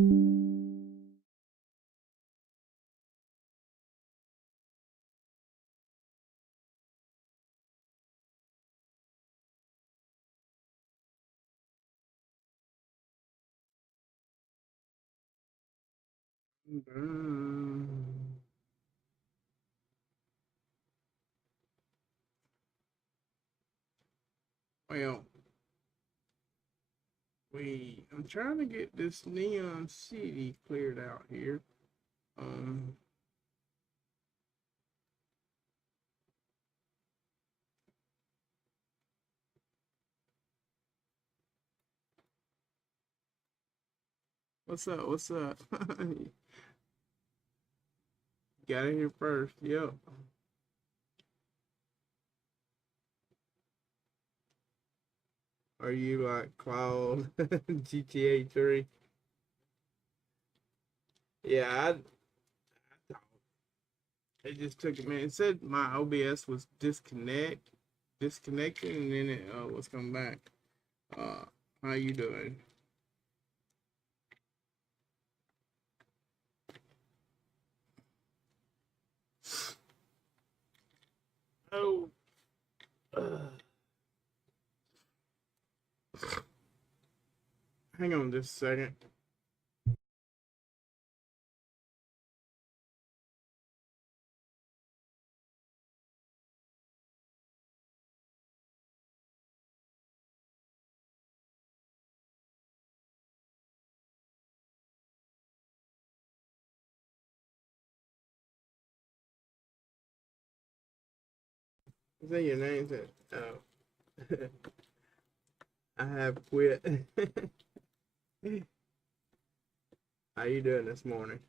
Well, I'm trying to get this Neon City cleared out here. Um, what's up? What's up? Got it here first. Yep. Are you like Cloud GTA 3? Yeah, it just took a minute. It said my OBS was disconnected, and then it was coming back. Uh, how you doing? Oh, hang on just a second. Is that your name? Oh, I have quit. How you doing this morning?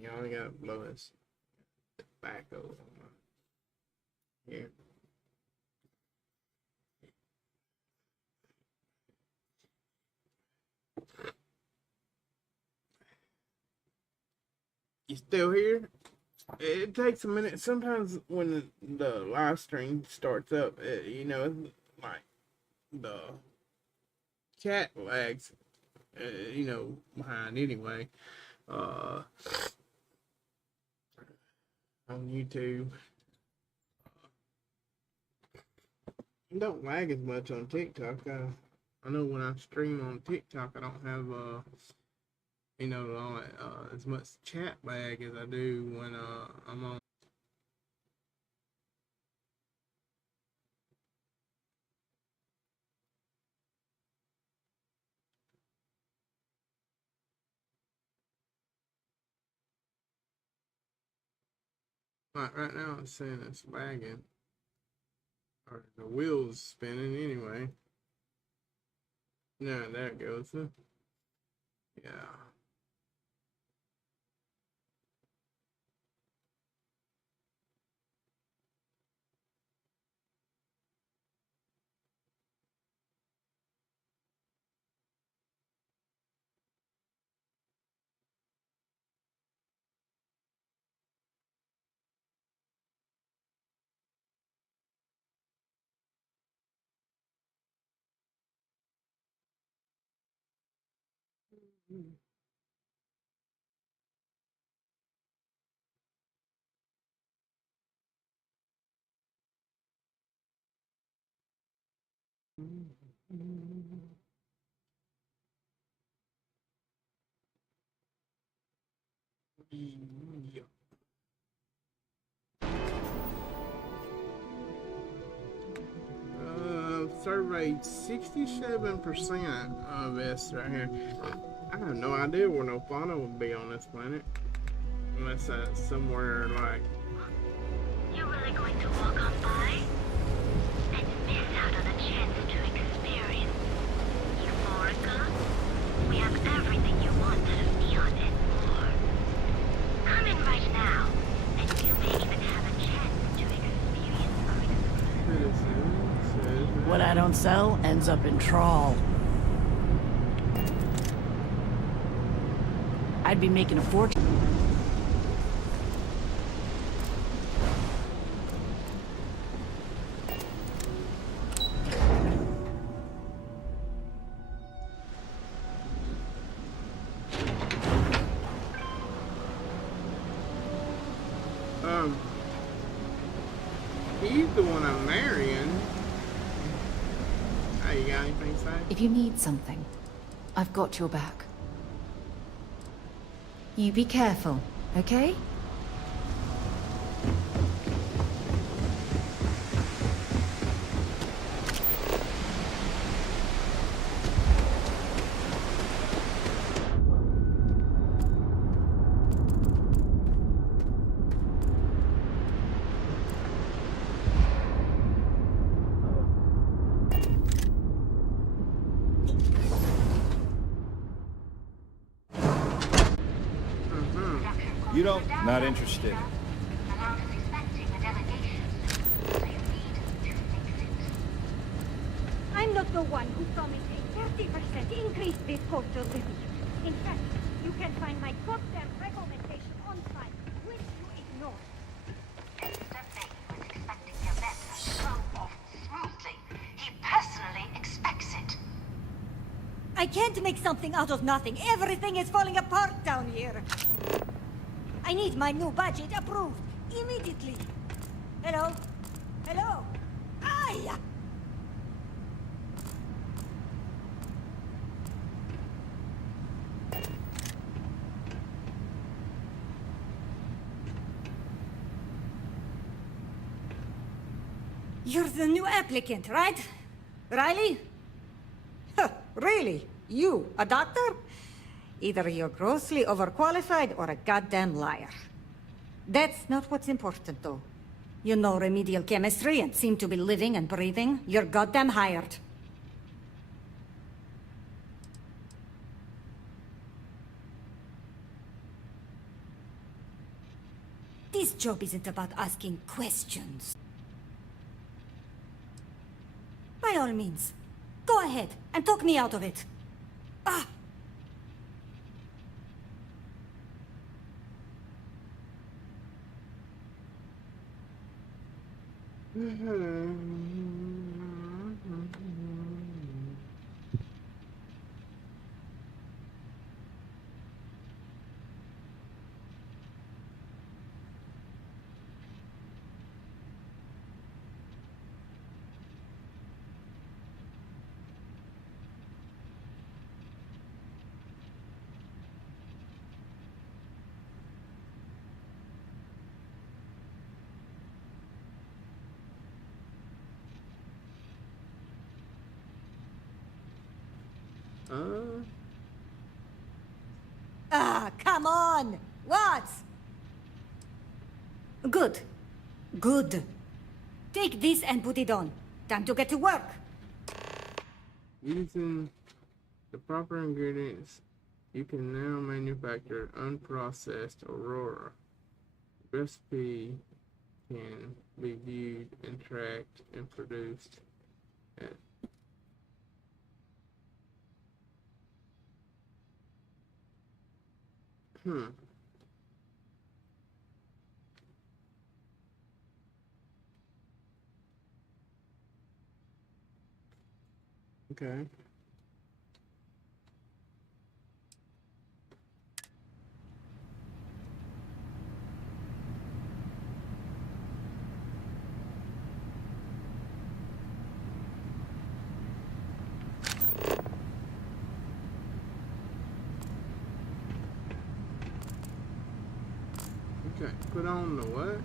Hang on, I gotta blow this tobacco here. You still here? It takes a minute. Sometimes when the live stream starts up, like the chat lags, behind anyway. Uh, on YouTube, it don't lag as much on TikTok. I know when I stream on TikTok, I don't have as much chat lag as I do when I'm on. Like right now, it's saying it's lagging, or the wheels spinning anyway. No, there it goes. Yeah. Yeah. Surveyed 67% of this right here. I have no idea where no fauna would be on this planet. Unless that's somewhere like. You're really going to walk on by and miss out on a chance to experience Euphorica? We have everything you want out of Neon and more. Come in right now, and you may even have a chance to experience our exclusive. What I don't sell ends up in trawl. I'd be making a fortune. He's the one I'm marrying. Hey, you got anything to say? If you need something, I've got your back. You be careful, okay? You don't? Not interested. I'm not the one who promised a 30% increase this quarter with you. In fact, you can find my goddamn recommendation on file, which you ignore. Mr. May was expecting the event to go off smoothly. He personally expects it. I can't make something out of nothing. Everything is falling apart down here. I need my new budget approved immediately. Hello? Hello? Ay! You're the new applicant, right? Riley? Huh, really? You, a doctor? Either you're grossly overqualified or a goddamn liar. That's not what's important, though. You know remedial chemistry and seem to be living and breathing. You're goddamn hired. This job isn't about asking questions. By all means, go ahead and talk me out of it. Ah! Ah, come on! What? Good. Good. Take this and put it on. Time to get to work. Using the proper ingredients, you can now manufacture unprocessed Aurora. The recipe can be viewed and tracked and produced at Okay. Okay, put on the what?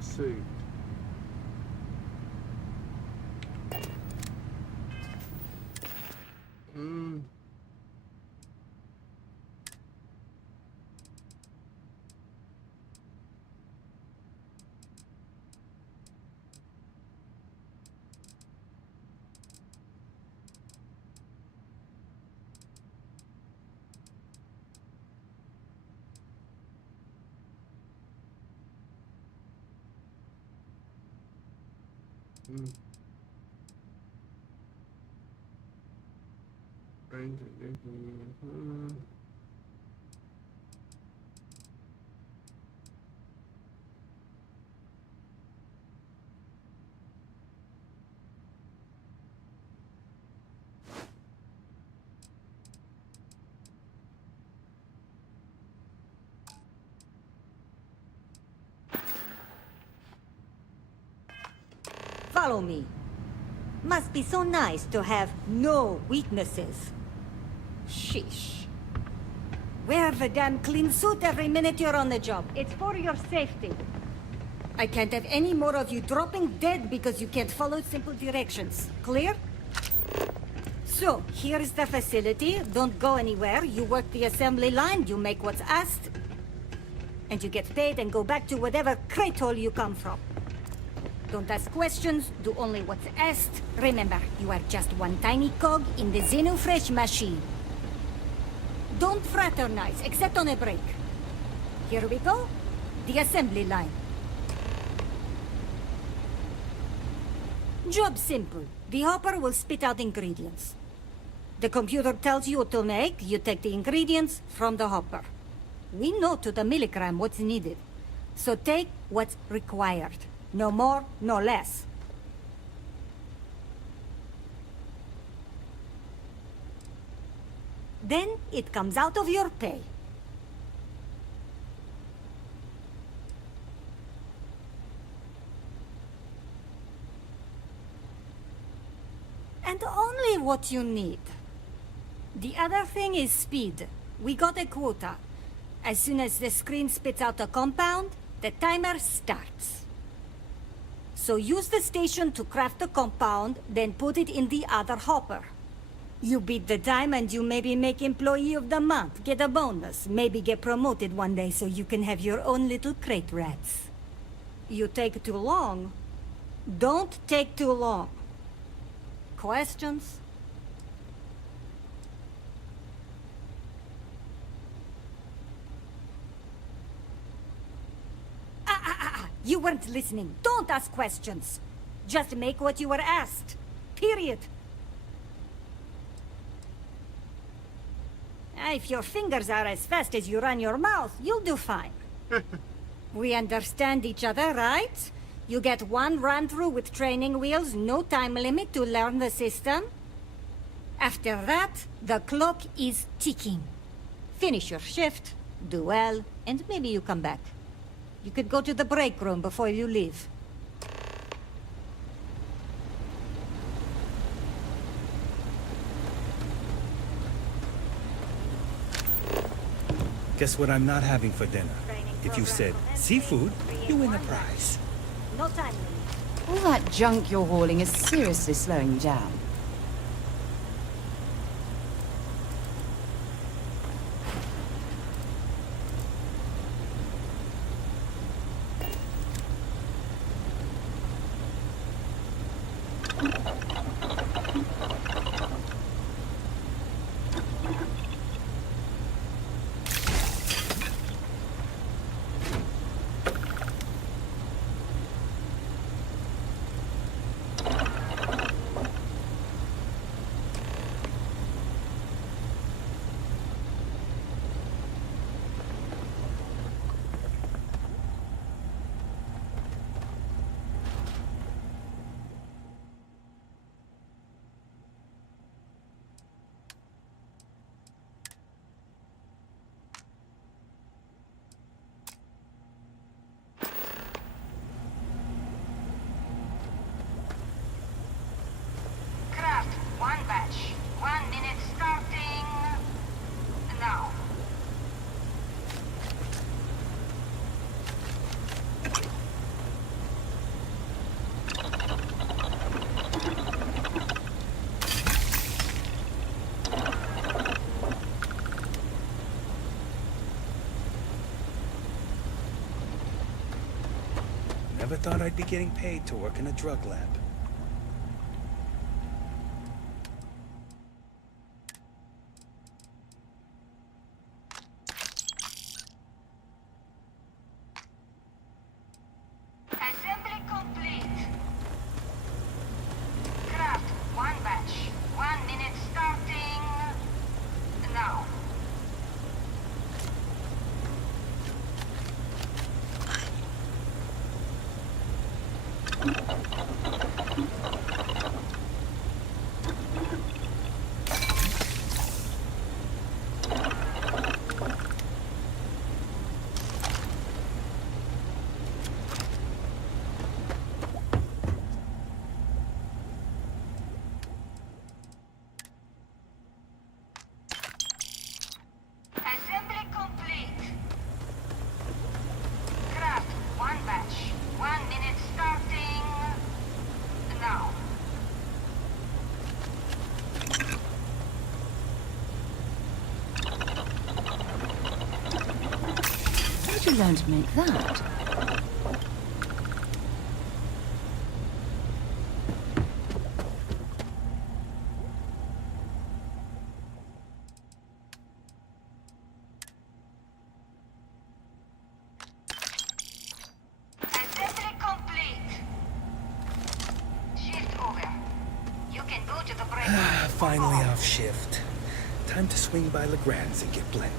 Suit. Mm. Range addiction. Follow me. Must be so nice to have no weaknesses. Sheesh. Wear the damn clean suit every minute you're on the job. It's for your safety. I can't have any more of you dropping dead because you can't follow simple directions. Clear? So, here is the facility. Don't go anywhere. You work the assembly line, you make what's asked, and you get paid and go back to whatever crate hole you come from. Don't ask questions, do only what's asked. Remember, you are just one tiny cog in the Xenofresh machine. Don't fraternize, except on a break. Here we go. The assembly line. Job simple. The hopper will spit out ingredients. The computer tells you what to make, you take the ingredients from the hopper. We know to the milligram what's needed. So take what's required. No more, no less. Then it comes out of your pay. And only what you need. The other thing is speed. We got a quota. As soon as the screen spits out a compound, the timer starts. So use the station to craft the compound, then put it in the other hopper. You beat the time and you maybe make Employee of the Month, get a bonus, maybe get promoted one day so you can have your own little crate rats. You take too long? Don't take too long. Questions? You weren't listening. Don't ask questions. Just make what you were asked. Period. If your fingers are as fast as you run your mouth, you'll do fine. We understand each other, right? You get one run-through with training wheels, no time limit to learn the system. After that, the clock is ticking. Finish your shift, do well, and maybe you come back. You could go to the break room before you leave. Guess what I'm not having for dinner? If you said seafood, you win a prize. No time limit. All that junk you're hauling is seriously slowing you down. Craft, one batch. 1 minute starting now. Never thought I'd be getting paid to work in a drug lab. Assembly complete. Where'd you learn to make that? Assembly complete. Shift over. You can go to the break room. Finally off shift. Time to swing by Legrand's and get blended.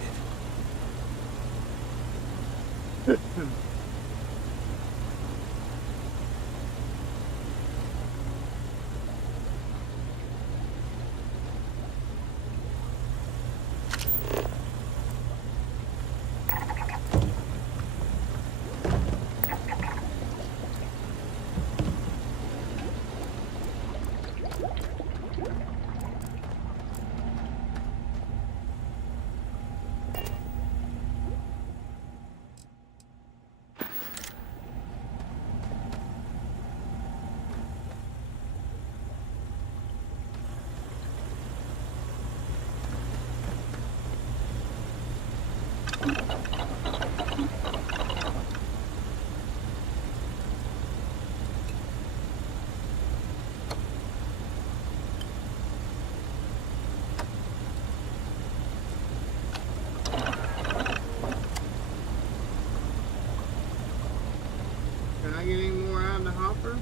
Can I get any more out of the hopper?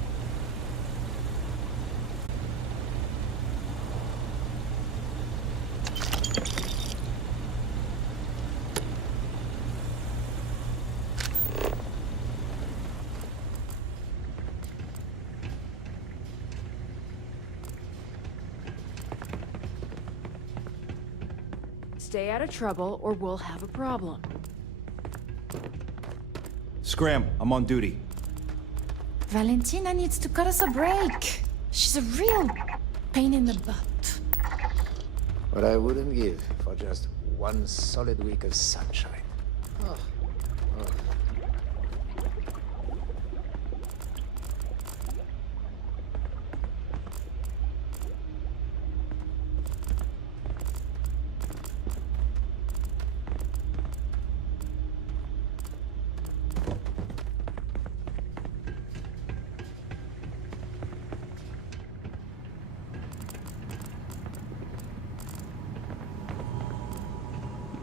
Stay out of trouble or we'll have a problem. Scram, I'm on duty. Valentina needs to cut us a break. She's a real pain in the butt. What I wouldn't give for just one solid week of sunshine. Oh. Oh.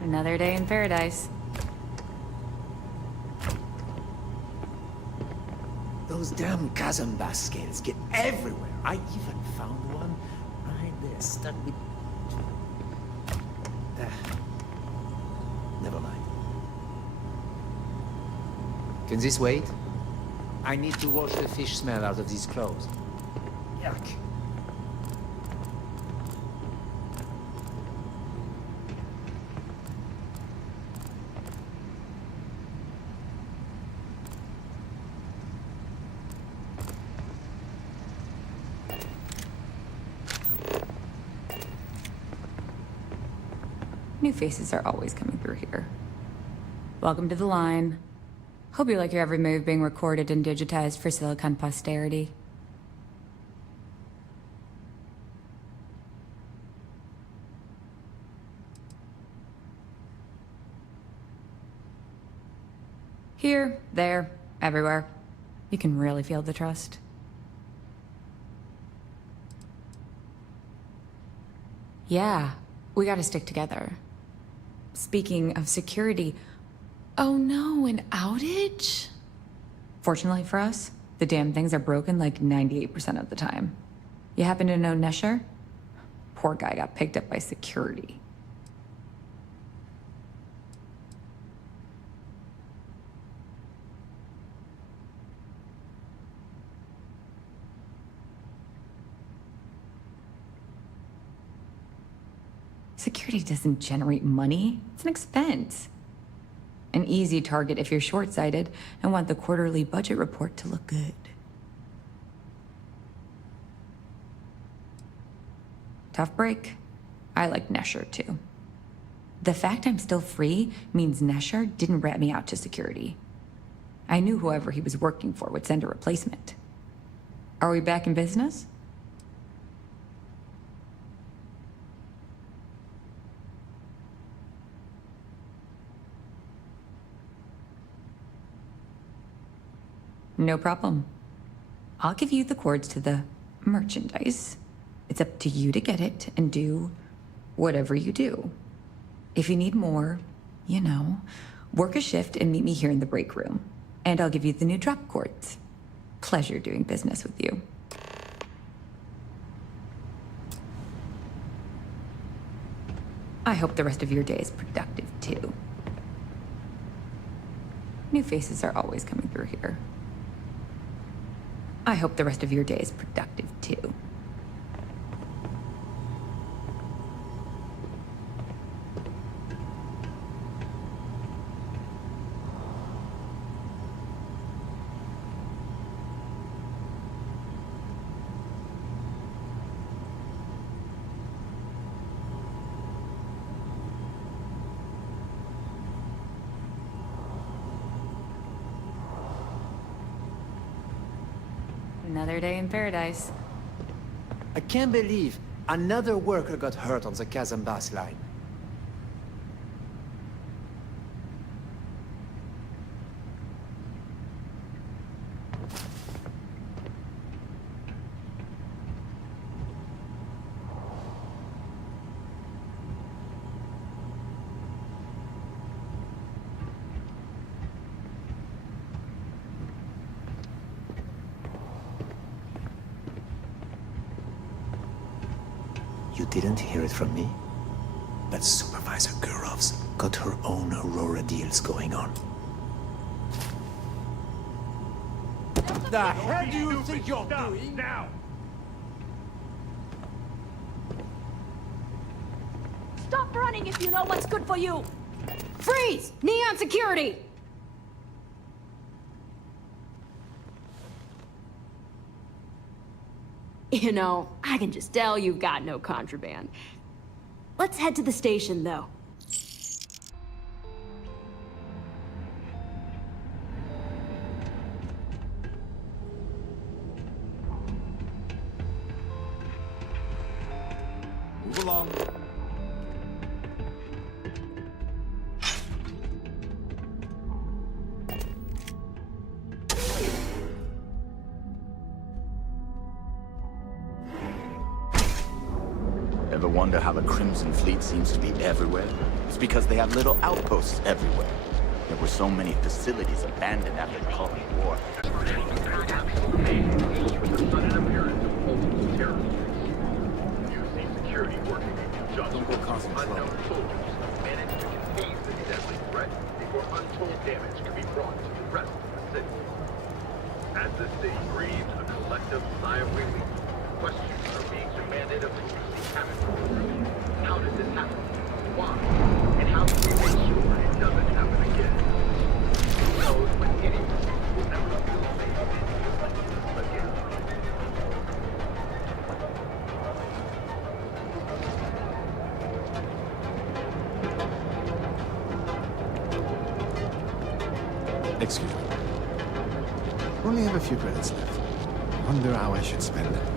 Another day in paradise. Those damn Kazambas scales get everywhere. I even found one right there, stuck with... Never mind. Can this wait? I need to wash the fish smell out of these clothes. Yuck. New faces are always coming through here. Welcome to the line. Hope you like your every move being recorded and digitized for Silicon posterity. Here, there, everywhere. You can really feel the trust. Yeah, we gotta stick together. Speaking of security, oh no, an outage? Fortunately for us, the damn things are broken like 98% of the time. You happen to know Nesher? Poor guy got picked up by security. Security doesn't generate money. It's an expense. An easy target if you're short-sighted and want the quarterly budget report to look good. Tough break. I like Nesher too. The fact I'm still free means Nesher didn't rat me out to security. I knew whoever he was working for would send a replacement. Are we back in business? No problem. I'll give you the cords to the merchandise. It's up to you to get it and do whatever you do. If you need more, you know, work a shift and meet me here in the break room. And I'll give you the new drop cords. Pleasure doing business with you. I hope the rest of your day is productive, too. New faces are always coming through here. I hope the rest of your day is productive, too. Another day in paradise. I can't believe another worker got hurt on the Kazambas line. You didn't hear it from me? But Supervisor Gurov's got her own Aurora deals going on. The hell do you think you're doing? Now! Stop running if you know what's good for you! Freeze! Neon security! You know, I can just tell you've got no contraband. Let's head to the station, though. Move along. Ever wonder how the Crimson Fleet seems to be everywhere? It's because they have little outposts everywhere. There were so many facilities abandoned after the Cold War. Don't go causing trouble. Managed to contain this deadly threat before untold damage could be brought to the rest of the city. As the city breathes a collective sigh of relief, questions are being demanded of the DC cabinet. How did this happen? Why? And how can we make sure it doesn't happen again? Who knows when anyone will never feel safe again? Excuse me. Only have a few credits left. Wonder how I should spend them.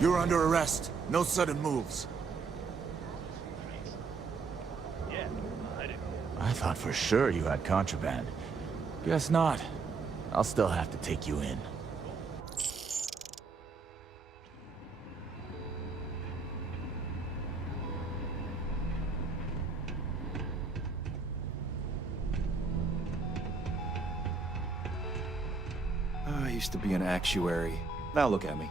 You're under arrest. No sudden moves. I thought for sure you had contraband. Guess not. I'll still have to take you in. I used to be an actuary. Now look at me.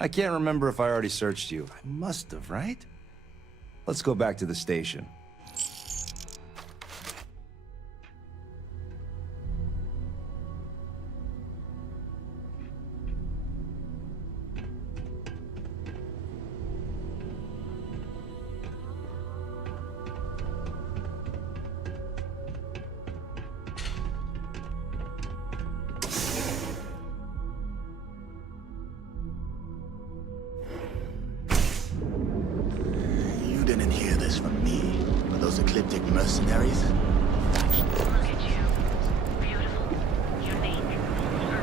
I can't remember if I already searched you. I must have, right? Let's go back to the station. You didn't hear this from me. Were those ecliptic mercenaries? Look at you. Beautiful. Unique.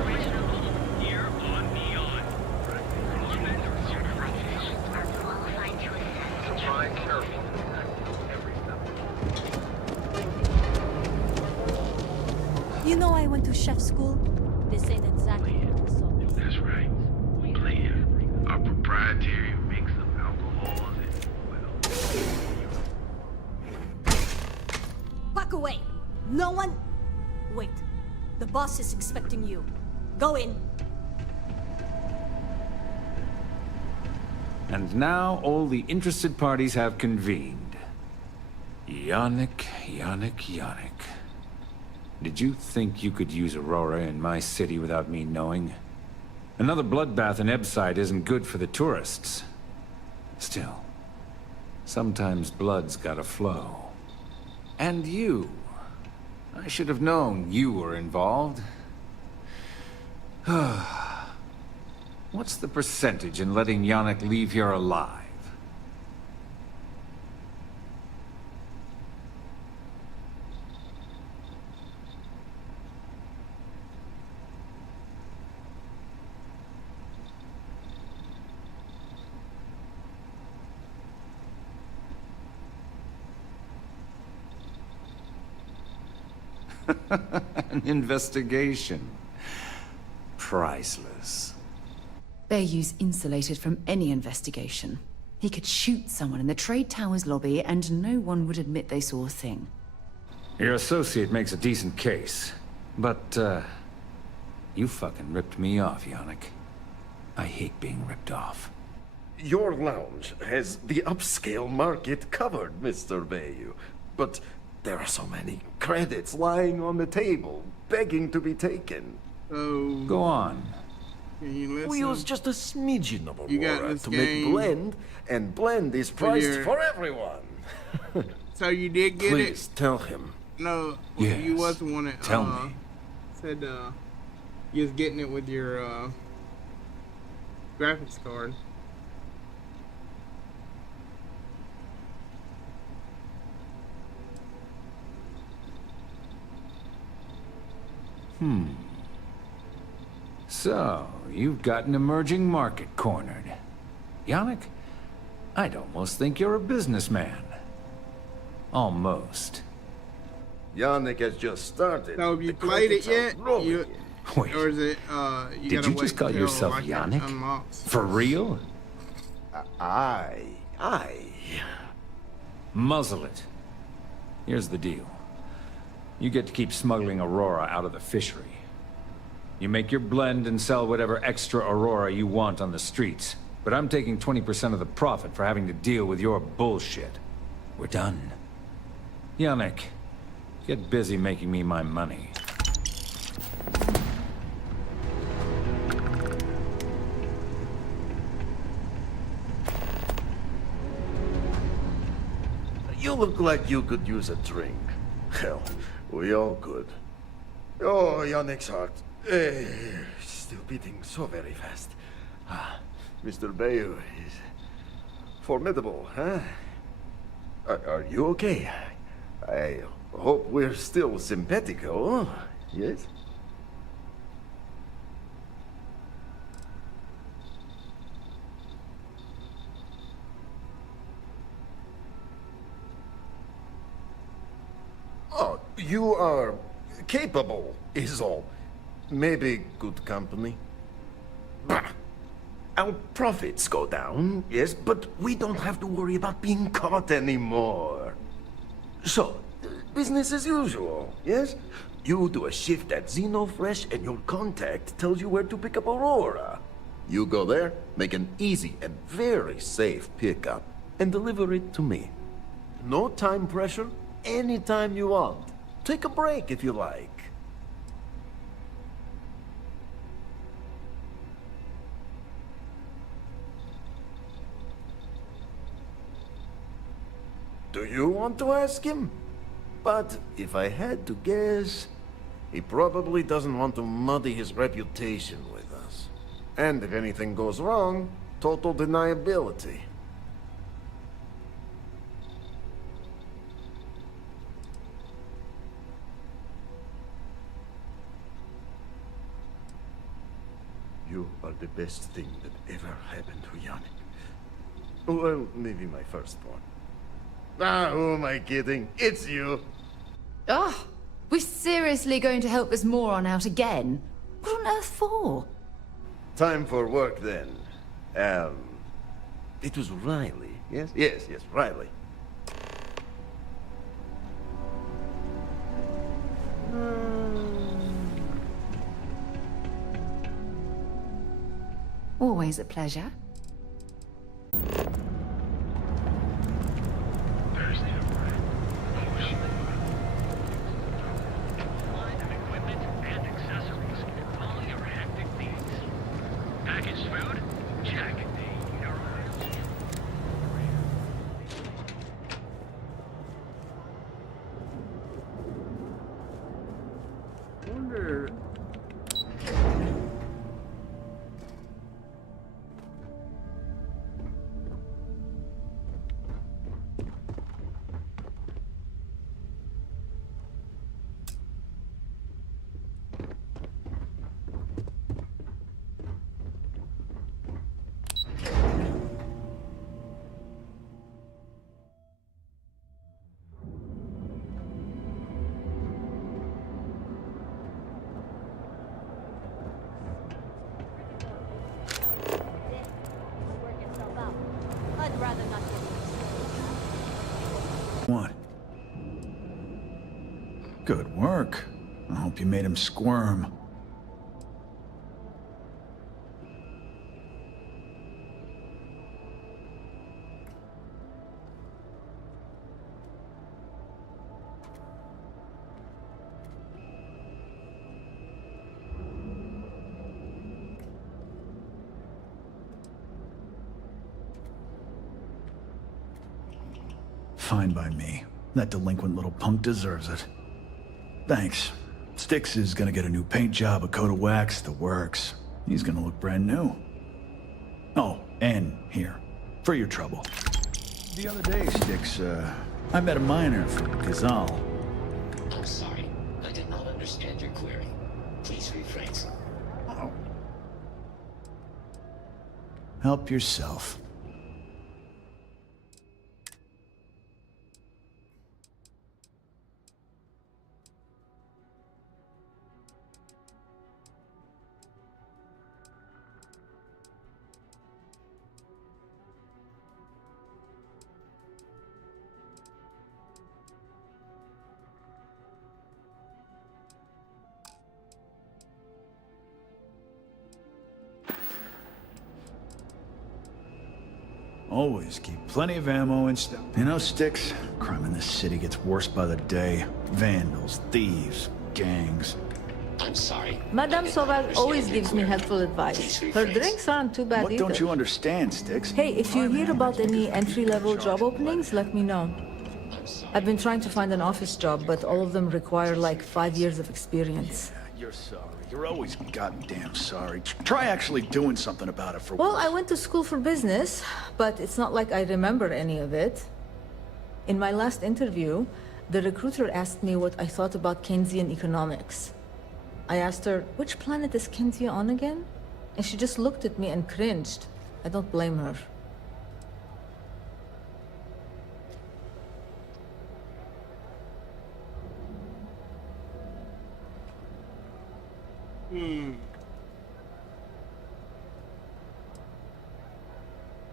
Original. Here on Neon. Certified physicians are qualified to assess and Try treat carefully. Every step. You know I went to chef school? This ain't exactly what I saw. That's right. Clear. Our proprietary mix of alcohols and, well... Back away! No one... Wait. The boss is expecting you. Go in. And now all the interested parties have convened. Yannick. Did you think you could use Aurora in my city without me knowing? Another bloodbath in Ebside isn't good for the tourists. Still, sometimes blood's gotta flow. And you. I should have known you were involved. What's the percentage in letting Yannick leave here alive? An investigation. Priceless. Bayou's insulated from any investigation. He could shoot someone in the Trade Towers lobby and no one would admit they saw a thing. Your associate makes a decent case. But, you fucking ripped me off, Yannick. I hate being ripped off. Your lounge has the upscale market covered, Mr. Bayou. But there are so many credits lying on the table, begging to be taken. So Go on. can you listen? We use just a smidgen of You got Aurora this to make game blend, and blend is priced your- for everyone. So you did get Please it? tell him. No, Yes. you wasn't the one that Tell me. said you was getting it with your graphics card. So, you've got an emerging market cornered. Yannick, I'd almost think you're a businessman. Almost. Yannick has just started. So have you The played it credits are yet? rolling You, in. Wait, or is it you did gotta you wait just call until, yourself like, it Yannick? unlocks? For real? Aye. Muzzle it. Here's the deal. You get to keep smuggling Aurora out of the fishery. You make your blend and sell whatever extra Aurora you want on the streets. But I'm taking 20% of the profit for having to deal with your bullshit. We're done. Yannick, get busy making me my money. You look like you could use a drink. Hell, we all could. Oh, Yannick's heart. Still beating so very fast. Mr. Bayou is formidable, huh? Are you okay? I hope we're still simpatico, yes? Oh, you are capable, is all. Maybe good company. Bah! Our profits go down, yes, but we don't have to worry about being caught anymore. So, business as usual, yes? You do a shift at Xenofresh and your contact tells you where to pick up Aurora. You go there, make an easy and very safe pickup, and deliver it to me. No time pressure, anytime you want. Take a break if you like. Do you want to ask him? But if I had to guess, he probably doesn't want to muddy his reputation with us. And if anything goes wrong, total deniability. You are the best thing that ever happened to Yannick. Well, maybe my firstborn. Ah, who am I kidding? It's you. Oh, we're seriously going to help this moron out again? What on earth for? Time for work then. It was Riley, yes? Yes, Riley. Always a pleasure. Wonder. I'd rather not get What? Good work. I hope you made him squirm. Fine by me. That delinquent little punk deserves it. Thanks. Styx is gonna get a new paint job, a coat of wax, the works. He's gonna look brand new. Oh, and here, for your trouble. The other day, Styx, I met a miner from Gazal. I'm sorry. I did not understand your query. Please rephrase. Oh. Help yourself. Always keep plenty of ammo and stuff. You know, Styx, crime in this city gets worse by the day. Vandals, thieves, gangs. I'm sorry. Madame Soval always gives me helpful advice. Her drinks aren't too bad What either. don't you understand, Styx? Hey, if you hear about any entry-level job openings, let me know. I've been trying to find an office job, but all of them require like 5 years of experience. You're sorry. You're always goddamn sorry. Try actually doing something about it for Well, once. I went to school for business, but it's not like I remember any of it. In my last interview, the recruiter asked me what I thought about Keynesian economics. I asked her, which planet is Kenzie on again? And she just looked at me and cringed. I don't blame her.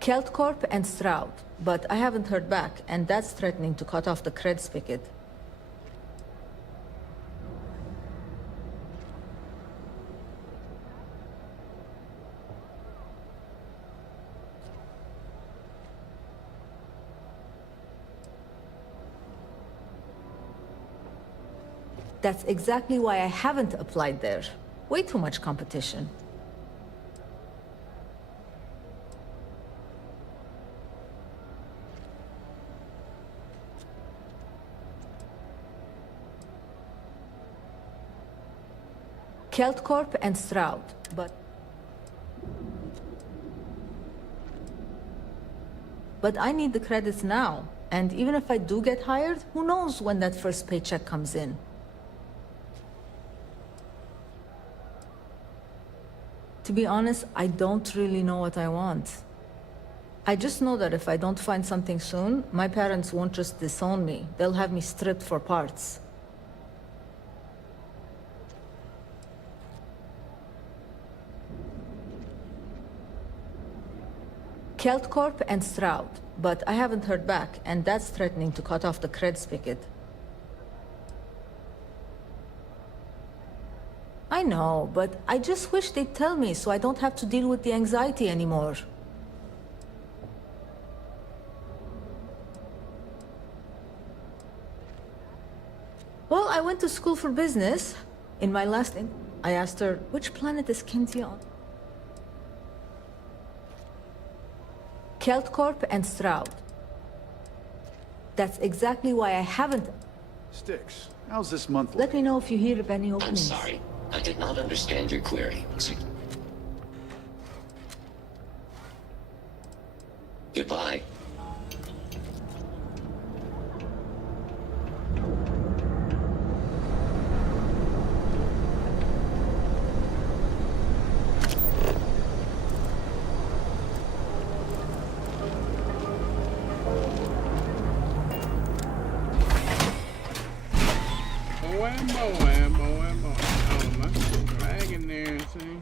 Keltcorp and Stroud, but I haven't heard back, and that's threatening to cut off the cred spigot. That's exactly why I haven't applied there. Way too much competition. Keltcorp and Stroud, but I need the credits now, and even if I do get hired, who knows when that first paycheck comes in. To be honest, I don't really know what I want. I just know that if I don't find something soon, my parents won't just disown me. They'll have me stripped for parts. Keltcorp and Stroud, but I haven't heard back, and that's threatening to cut off the cred spigot. I know, but I just wish they'd tell me so I don't have to deal with the anxiety anymore. Well, I went to school for business. In my last I asked her, which planet is Kenzie on? Keltcorp and Stroud. That's exactly why I haven't... Sticks, how's this month? Let me know if you hear of any I'm openings. sorry. I did not understand your query. Goodbye. Oh, my shit's lagging there, see?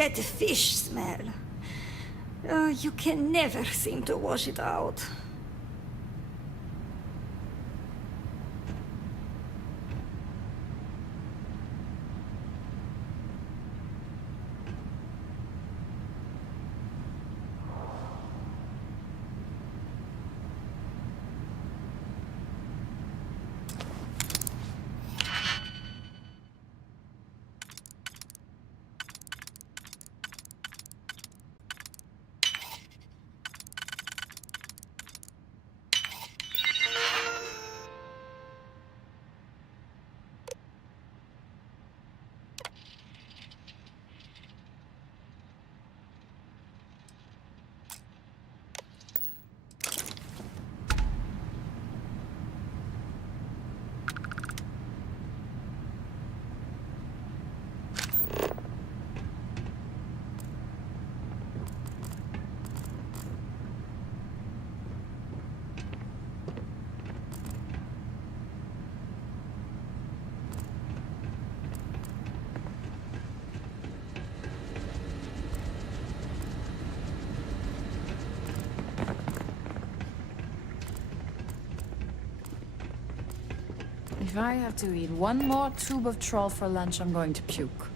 That fish smell. You can never seem to wash it out. If I have to eat one more tube of trawl for lunch, I'm going to puke.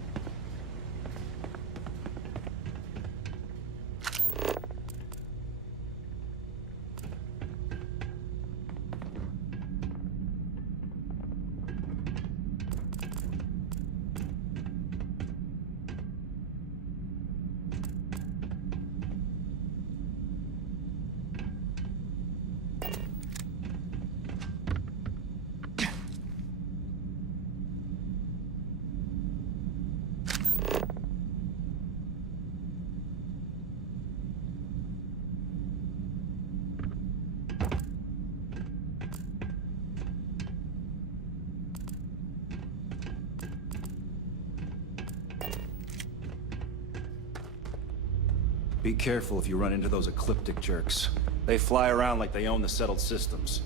Be careful if you run into those ecliptic jerks. They fly around like they own the settled systems.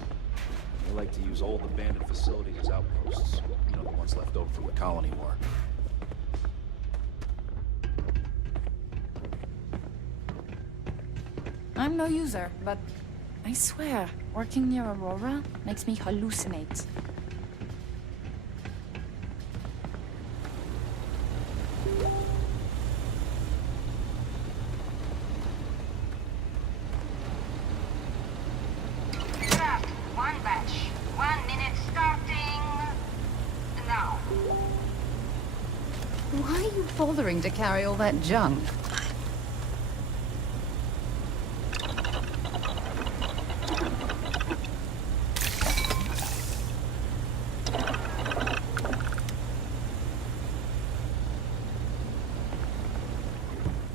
They like to use old abandoned facilities as outposts. You know, the ones left over from the colony war. I'm no user, but I swear, working near Aurora makes me hallucinate. One batch. 1 minute starting now. Why are you bothering to carry all that junk?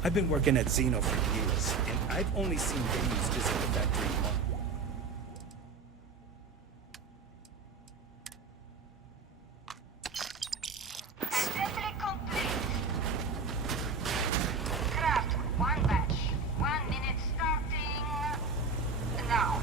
I've been working at Xeno for years, and I've only seen venues visit the factory once. Assembly complete. Craft, one batch. 1 minute starting now.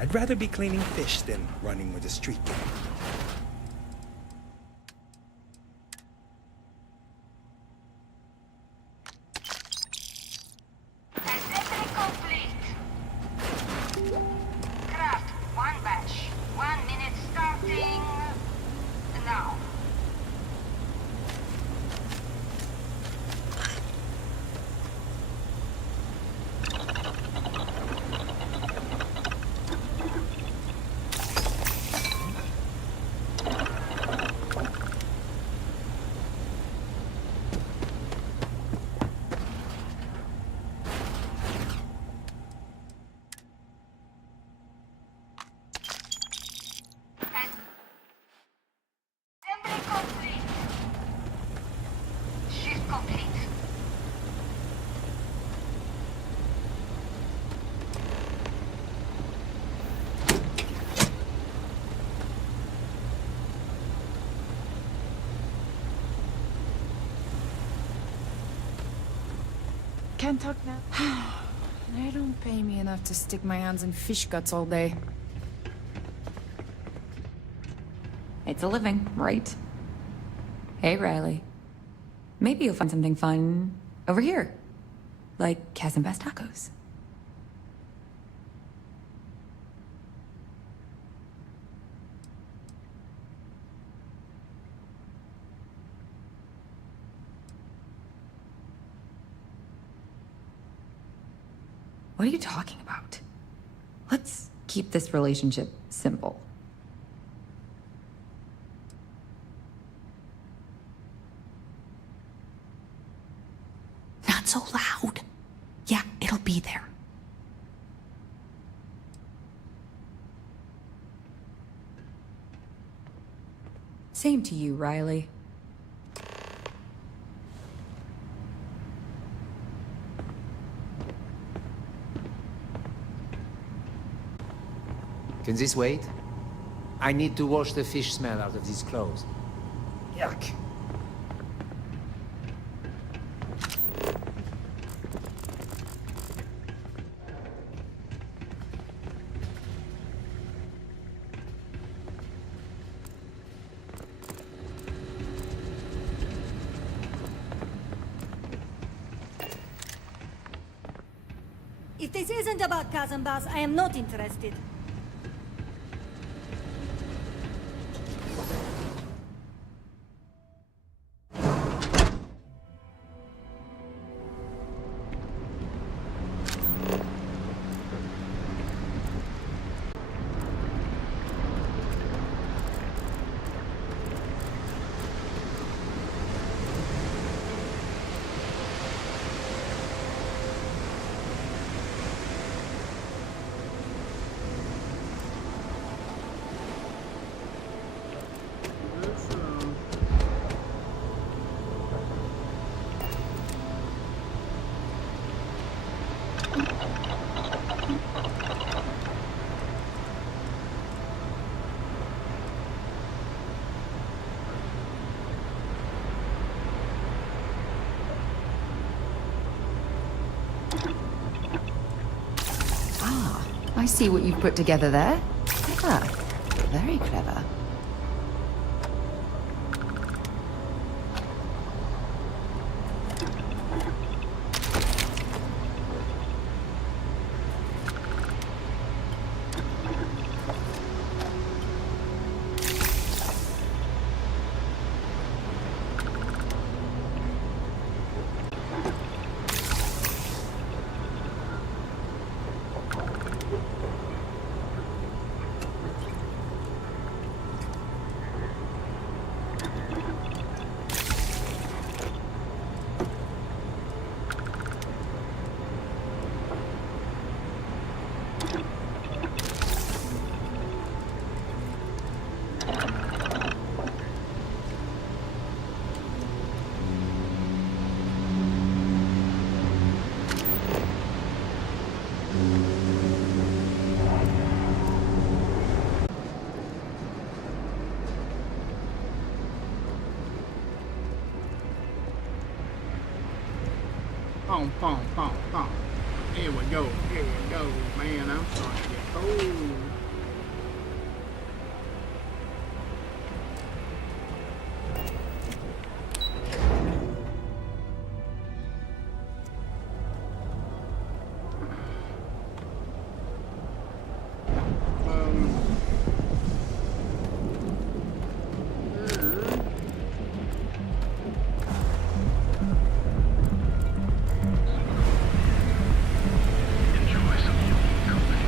I'd rather be cleaning fish than running with a street gang. Assembly complete. Craft, one batch. 1 minute starting now. can't talk now. They don't pay me enough to stick my hands in fish guts all day. It's a living, right? Hey, Riley. Maybe you'll find something fun over here. Like Chasm Bass Tacos. What are you talking about? Let's keep this relationship simple. Not so loud. Yeah, it'll be there. Same to you, Riley. Can this wait? I need to wash the fish smell out of these clothes. Yuck. If this isn't about Chasm Bass, I am not interested. I see what you've put together there. Clever. Very clever. Boom, boom, boom, boom. Here we go, man. I'm starting to get cold. Enjoy some unique company.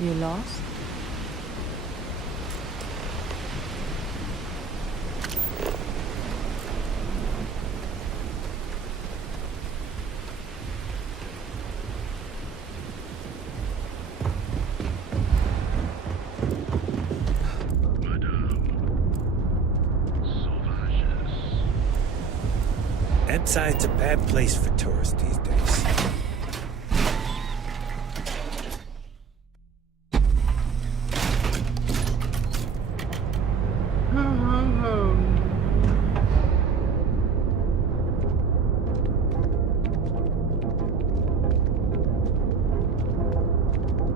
You lost? That side's a bad place for tourists these days.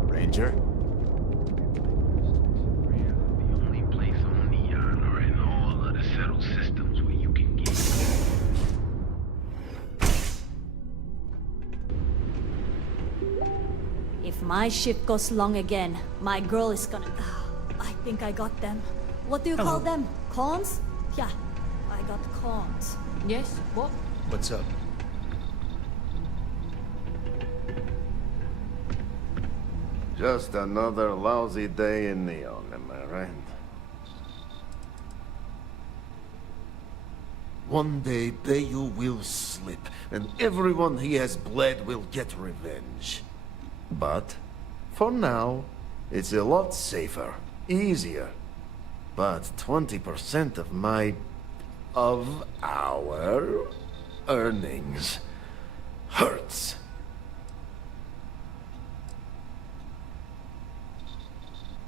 Ranger? The only place on Neon or in all of the settled systems where you can get. If my ship goes long again, my girl is gonna... I think I got them. What do you call them? Cons? Yeah, I got cons. Yes, what? What's up? Just another lousy day in Neon, am I right? One day, Bayu will slip, and everyone he has bled will get revenge. But, for now, it's a lot safer, easier. But 20% of our earnings hurts.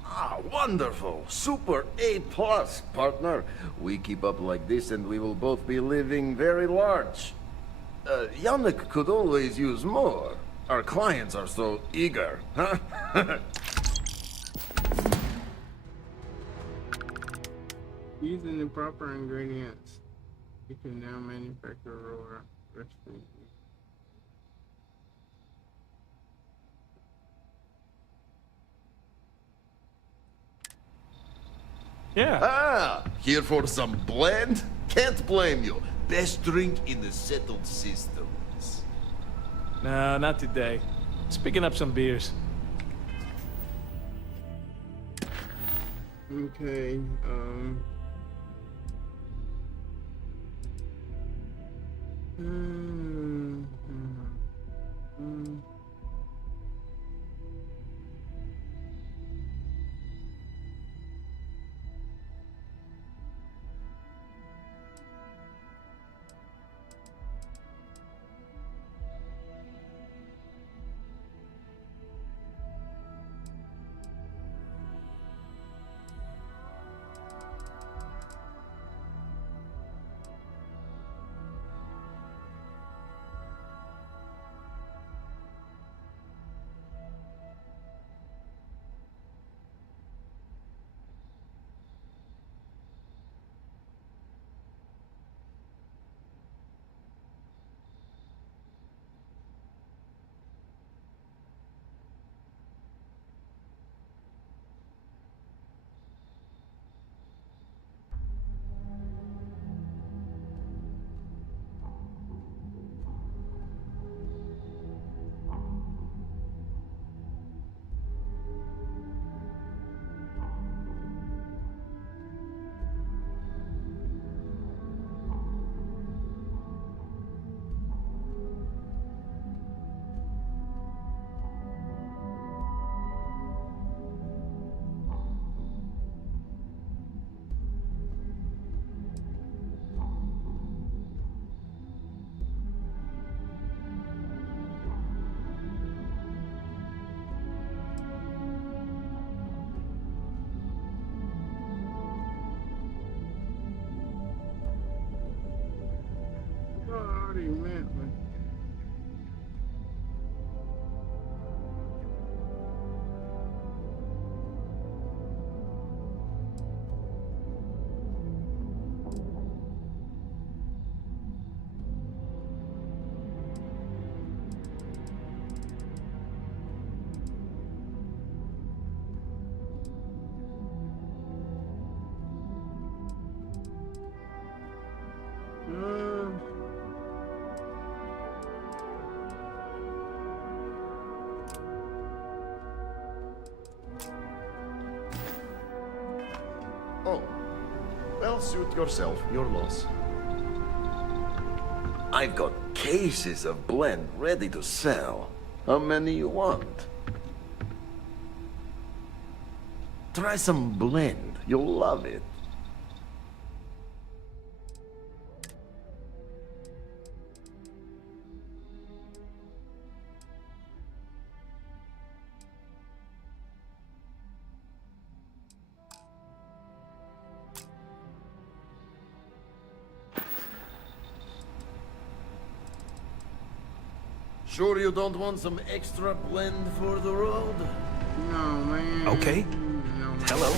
Ah, wonderful! Super A+, partner. We keep up like this and we will both be living very large. Yannick could always use more. Our clients are so eager, huh? Using the proper ingredients, you can now manufacture Aurora recipe. Yeah. Ah, here for some blend? Can't blame you. Best drink in the settled systems. No, not today. Just picking up some beers. Okay, I already met with. Suit yourself, your loss. I've got cases of blend ready to sell. How many you want? Try some blend. You'll love it. Sure you don't want some extra blend for the road? No, man. Okay. No, man. Hello.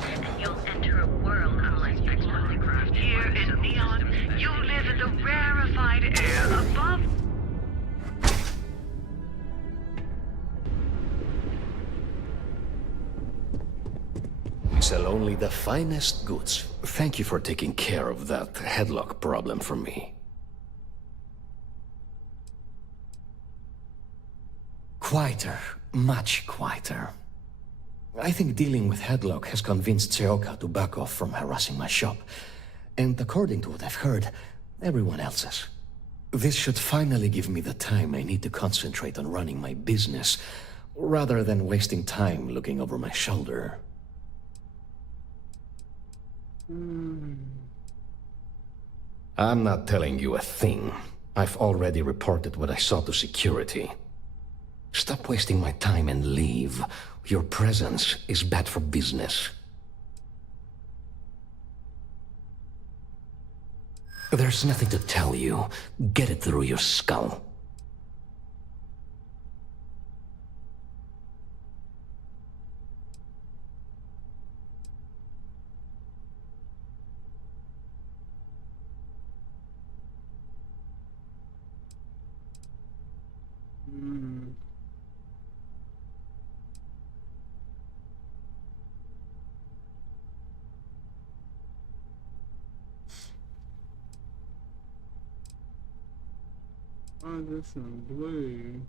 And you'll enter a world unlike your own. Here in Neon, you live in the rarefied air above. Sell only the finest goods. Thank you for taking care of that headlock problem for me. Quieter. Much quieter. I think dealing with Headlock has convinced Seoka to back off from harassing my shop. And according to what I've heard, everyone else's. This should finally give me the time I need to concentrate on running my business, rather than wasting time looking over my shoulder. I'm not telling you a thing. I've already reported what I saw to security. Stop wasting my time and leave. Your presence is bad for business. There's nothing to tell you. Get it through your skull. Oh, this in blue.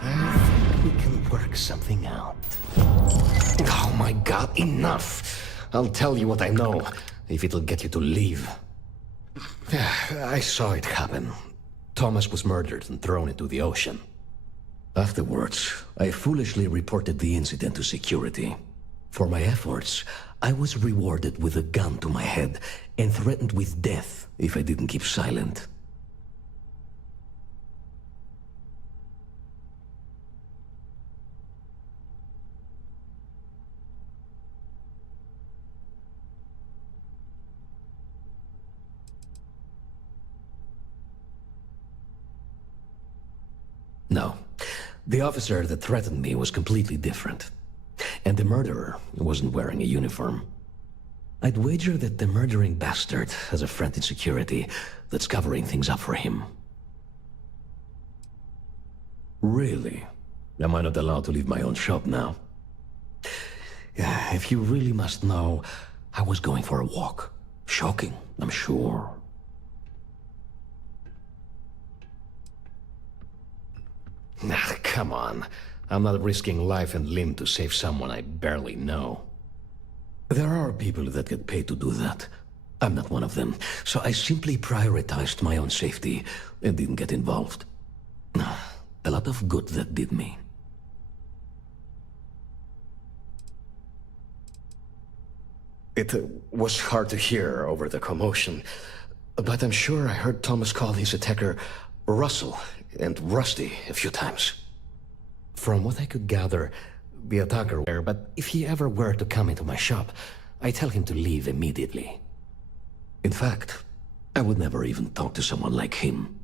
I think we can work something out. Oh my god, enough! I'll tell you what I know, if it'll get you to leave. I saw it happen. Thomas was murdered and thrown into the ocean. Afterwards, I foolishly reported the incident to security. For my efforts, I was rewarded with a gun to my head and threatened with death if I didn't keep silent. No. The officer that threatened me was completely different. And the murderer wasn't wearing a uniform. I'd wager that the murdering bastard has a friend in security that's covering things up for him. Really? Am I not allowed to leave my own shop now? If you really must know, I was going for a walk. Shocking, I'm sure. Nah, come on. I'm not risking life and limb to save someone I barely know. There are people that get paid to do that. I'm not one of them, so I simply prioritized my own safety and didn't get involved. A lot of good that did me. It was hard to hear over the commotion, but I'm sure I heard Thomas call his attacker Russell and Rusty a few times. From what I could gather, the attacker were, but if he ever were to come into my shop, I tell him to leave immediately. In fact, I would never even talk to someone like him.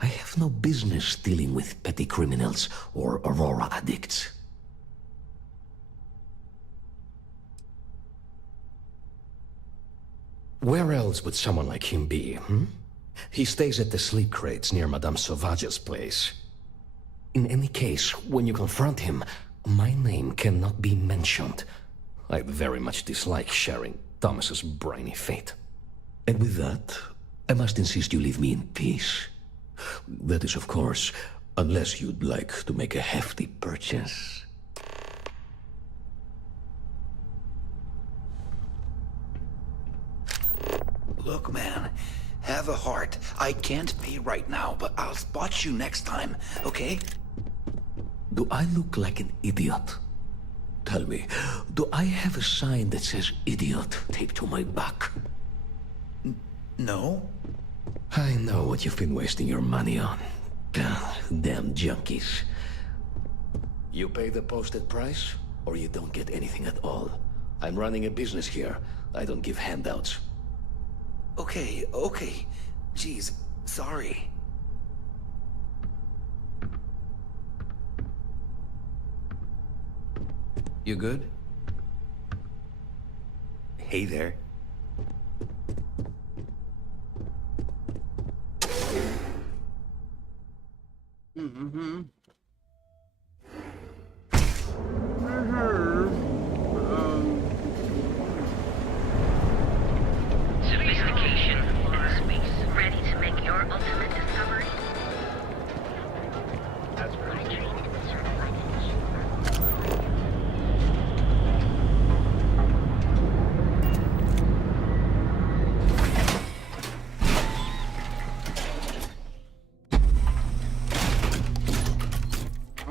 I have no business dealing with petty criminals or Aurora addicts. Where else would someone like him be, hmm? He stays at the sleep crates near Madame Sauvage's place. In any case, when you confront him, my name cannot be mentioned. I very much dislike sharing Thomas's briny fate. And with that, I must insist you leave me in peace. That is, of course, unless you'd like to make a hefty purchase. Look, man, have a heart. I can't pay right now, but I'll spot you next time, okay? Do I look like an idiot? Tell me, do I have a sign that says idiot taped to my back? No? I know what you've been wasting your money on. Damn junkies. You pay the posted price, or you don't get anything at all. I'm running a business here. I don't give handouts. Okay. Jeez, sorry. You good? Hey there. Mm-hmm. I heard, Sophistication in space. Ready to make your ultimate discovery? That's I right. trained in the certified edition.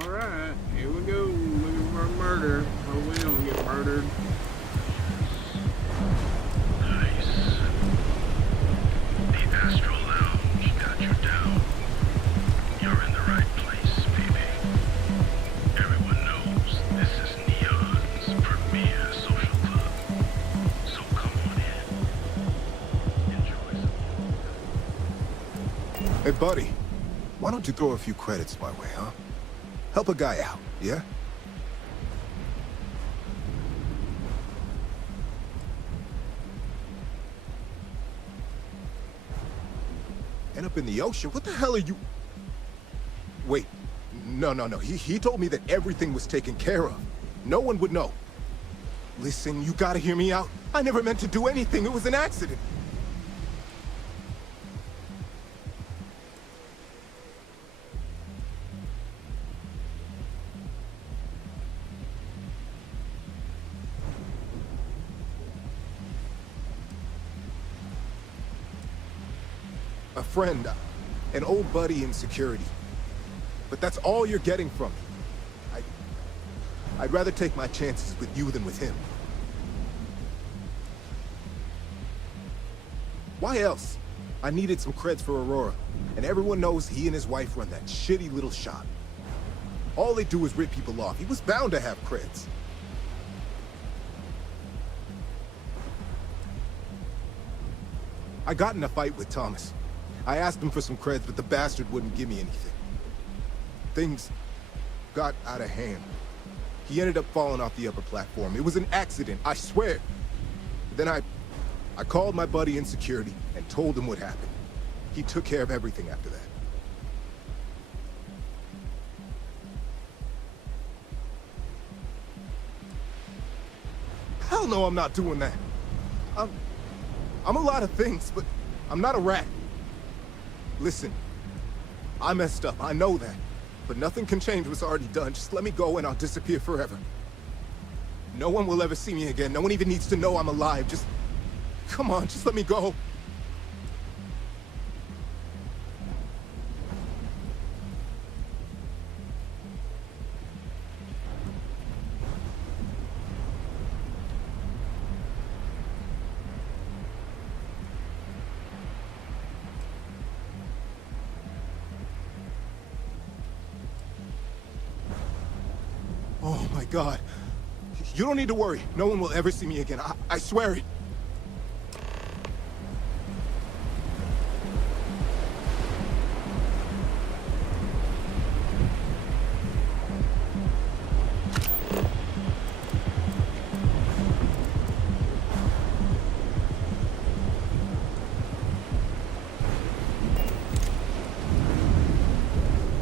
alright, here we go, looking for a murder. Hope we don't get murdered. Nice. The Astral Lounge got you down. You're in the right place, baby. Everyone knows this is Neon's premier social club. So come on in. Enjoy some. Hey, buddy. Why don't you throw a few credits my way, huh? Help a guy out, yeah? End up in the ocean? What the hell are you... Wait. No. He told me that everything was taken care of. No one would know. Listen, you gotta hear me out. I never meant to do anything. It was an accident. A friend, an old buddy in security. But that's all you're getting from me. I'd rather take my chances with you than with him. Why else? I needed some creds for Aurora, and everyone knows he and his wife run that shitty little shop. All they do is rip people off. He was bound to have creds. I got in a fight with Thomas. I asked him for some creds, but the bastard wouldn't give me anything. Things got out of hand. He ended up falling off the upper platform. It was an accident, I swear. Then I called my buddy in security and told him what happened. He took care of everything after that. Hell no, I'm not doing that. I'm a lot of things, but I'm not a rat. Listen, I messed up, I know that. But nothing can change what's already done. Just let me go and I'll disappear forever. No one will ever see me again. No one even needs to know I'm alive. Just... come on, just let me go. Oh my God. You don't need to worry. No one will ever see me again. I swear it.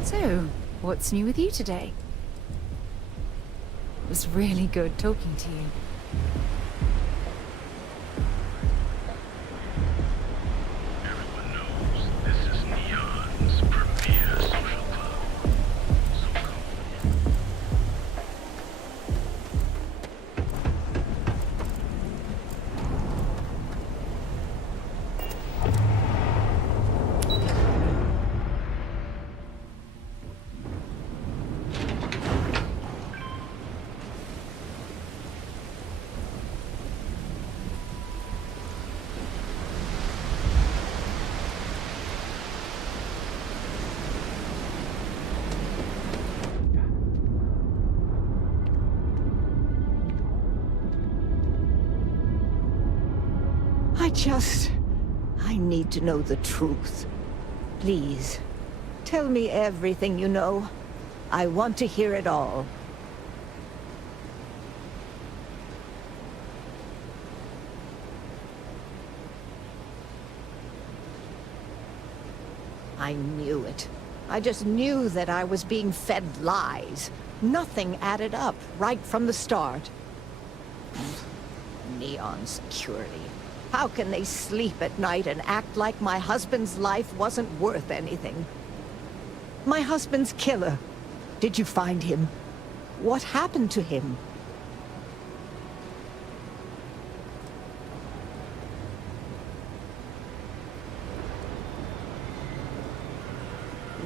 So, What's new with you today? It was really good talking to you. I need to know the truth. Please, tell me everything you know. I want to hear it all. I knew it. I just knew that I was being fed lies. Nothing added up right from the start. Neon security. How can they sleep at night and act like my husband's life wasn't worth anything? My husband's killer. Did you find him? What happened to him?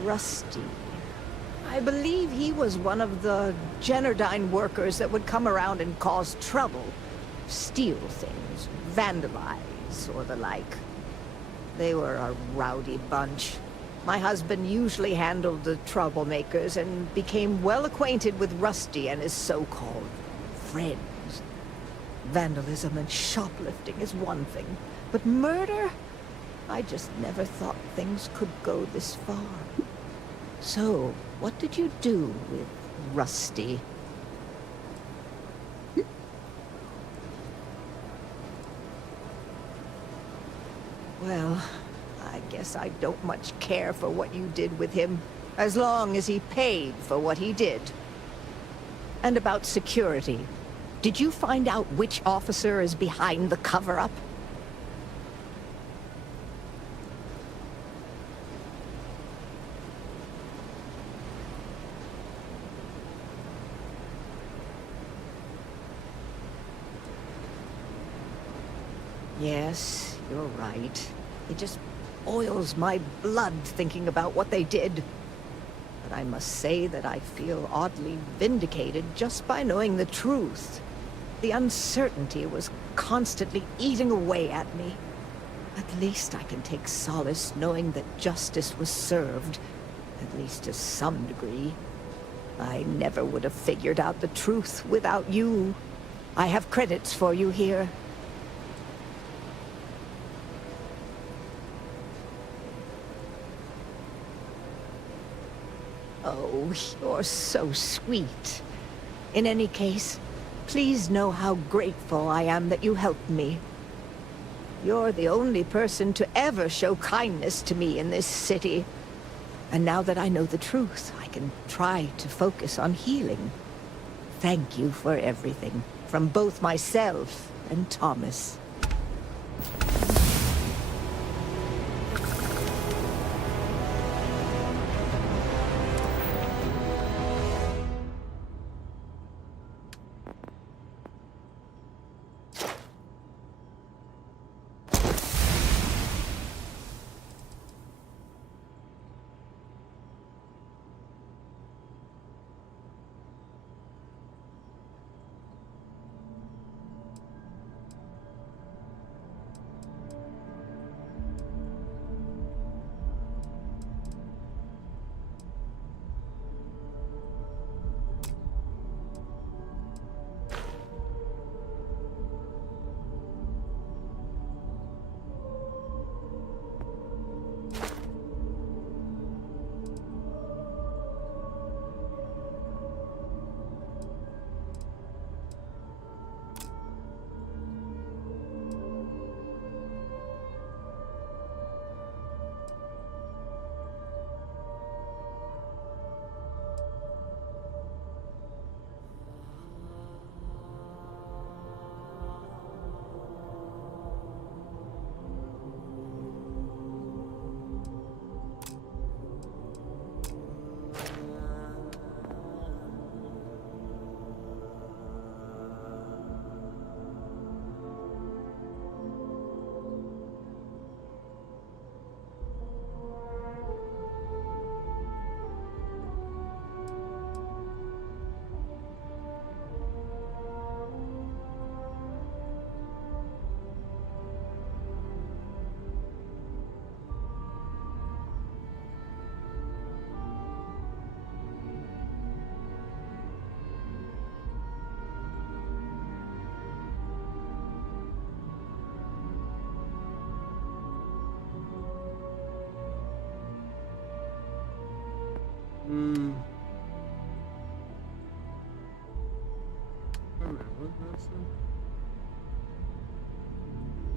Rusty. I believe he was one of the Generdyne workers that would come around and cause trouble. Steal things, vandalize, or the like. They were a rowdy bunch. My husband usually handled the troublemakers and became well acquainted with Rusty and his so-called friends. Vandalism and shoplifting is one thing, but murder? I just never thought things could go this far. So, what did you do with Rusty? Well, I guess I don't much care for what you did with him, as long as he paid for what he did. And about security. Did you find out which officer is behind the cover-up? Yes, you're right. It just boils my blood thinking about what they did. But I must say that I feel oddly vindicated just by knowing the truth. The uncertainty was constantly eating away at me. At least I can take solace knowing that justice was served, at least to some degree. I never would have figured out the truth without you. I have credits for you here. Oh, you're so sweet. In any case, please know how grateful I am that you helped me. You're the only person to ever show kindness to me in this city. And now that I know the truth, I can try to focus on healing. Thank you for everything, from both myself and Thomas.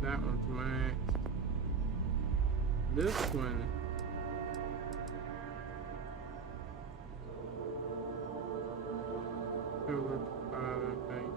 That one's maxed. This one. Covered 5, I think.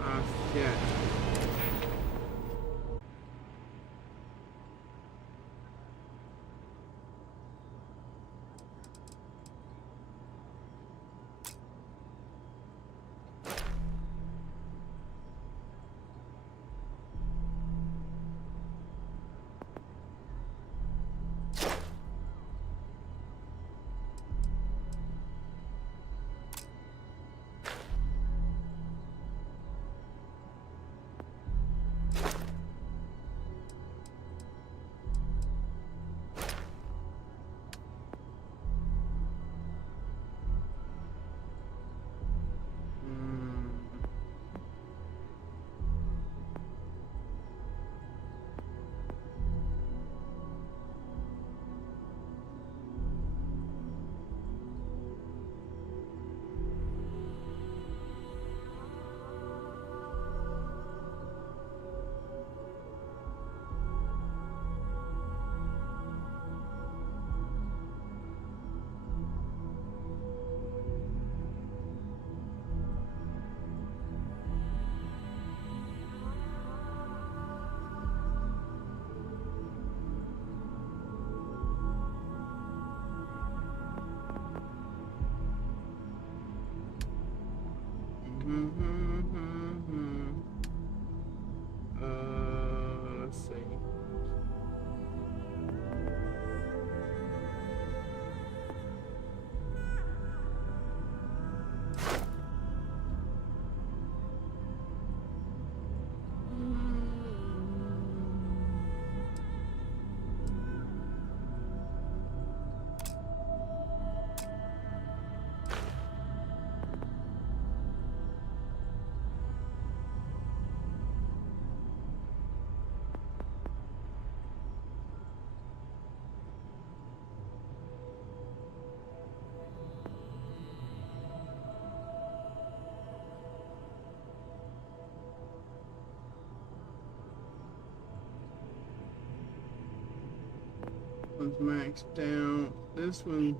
Ah, shit. Let's see. One's maxed out. This one.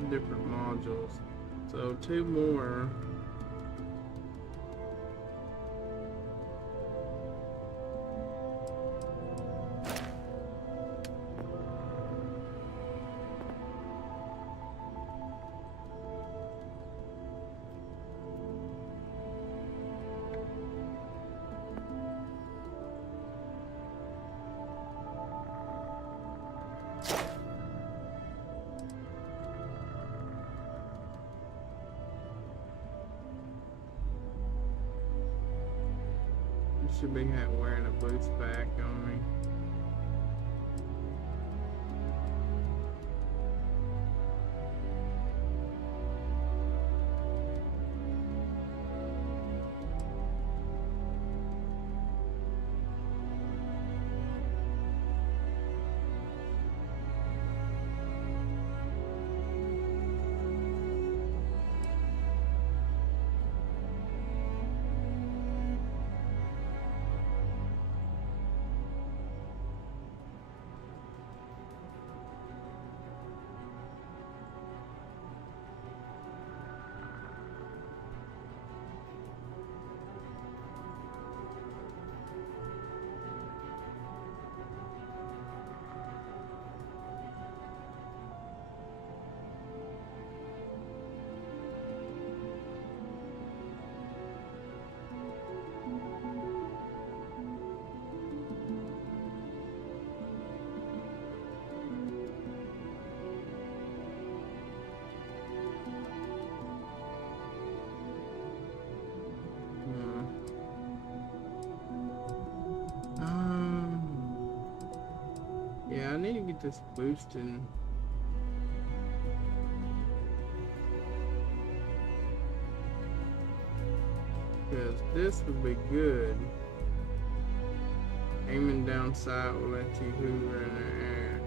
5 different modules. So 2 more. Should be wearing a boots back on me. Yeah, I need to get this boosting. Because this would be good. Aiming down sight will let you hoover in the air.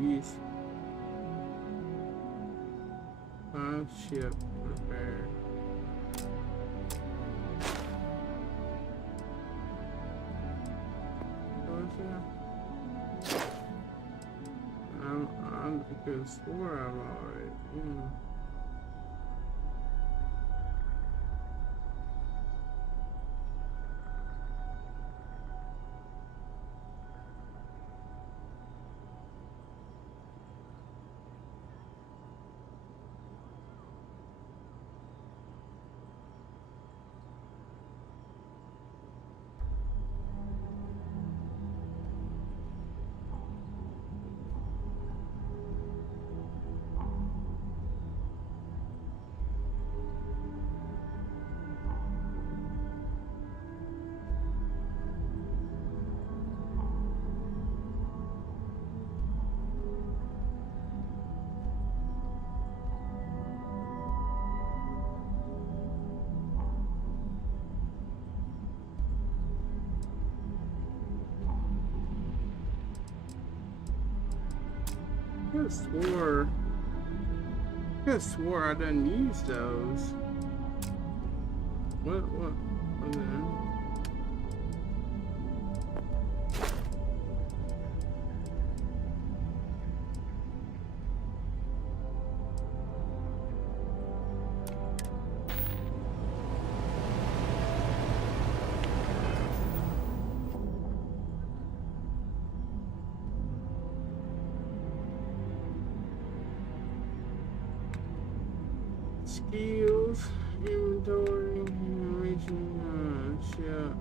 Yes. 5 ship repaired. I could have swore I've already. I could have swore I done used those. What was that? Skills, inventory, reaching, shit.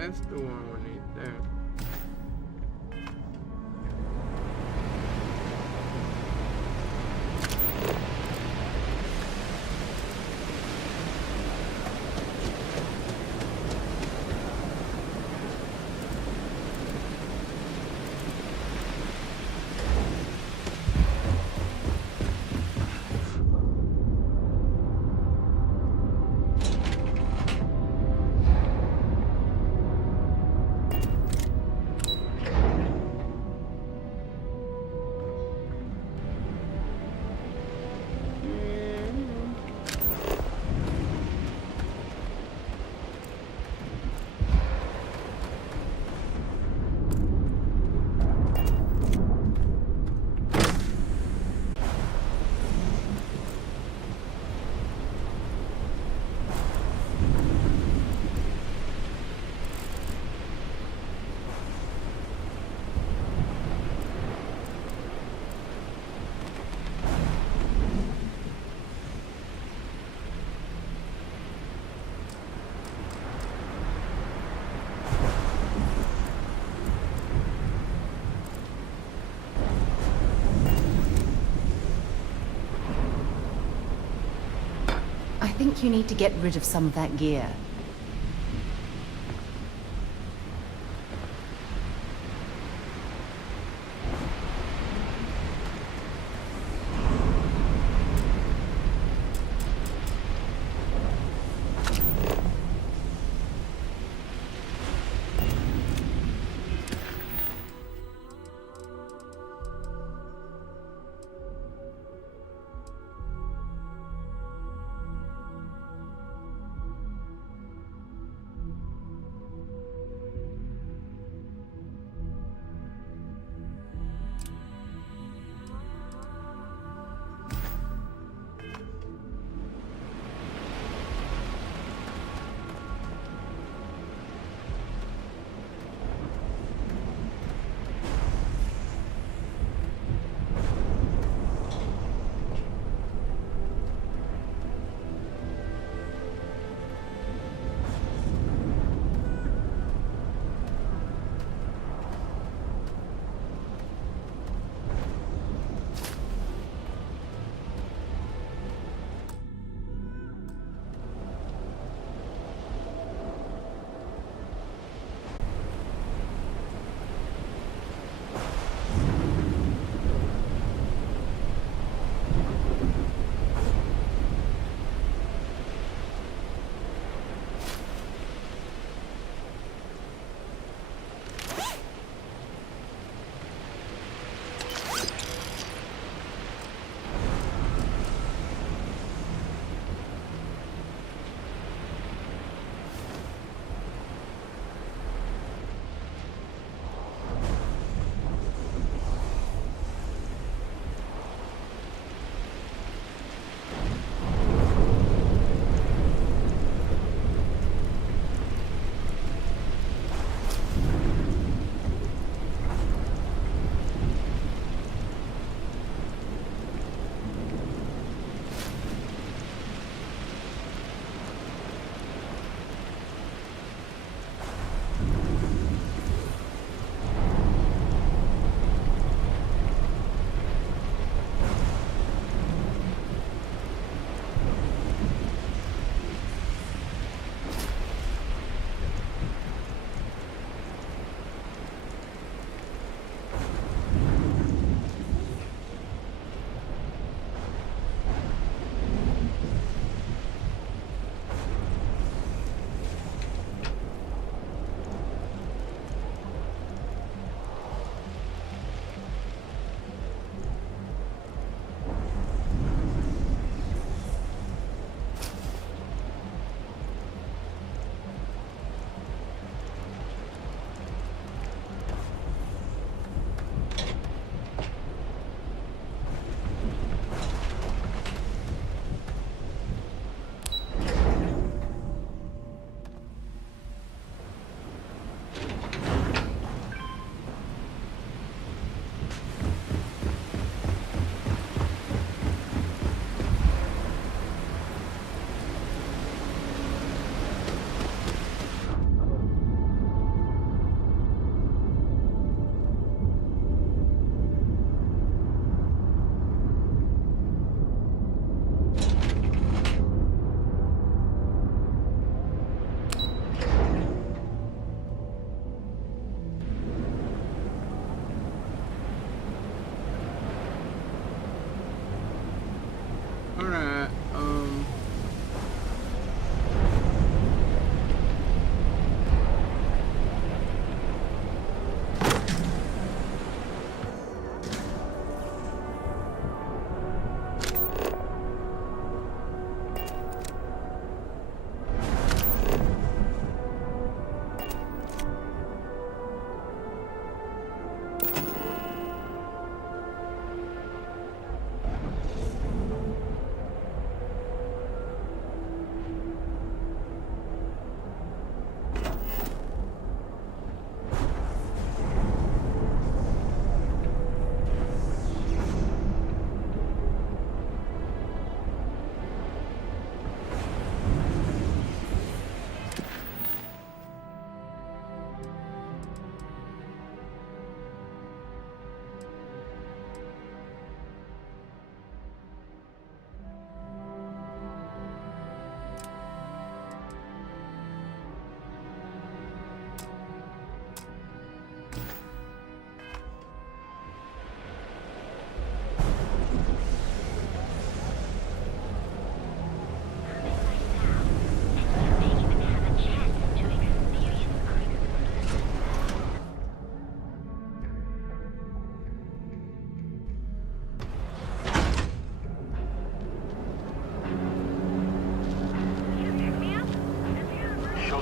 That's the one we need there. I think you need to get rid of some of that gear.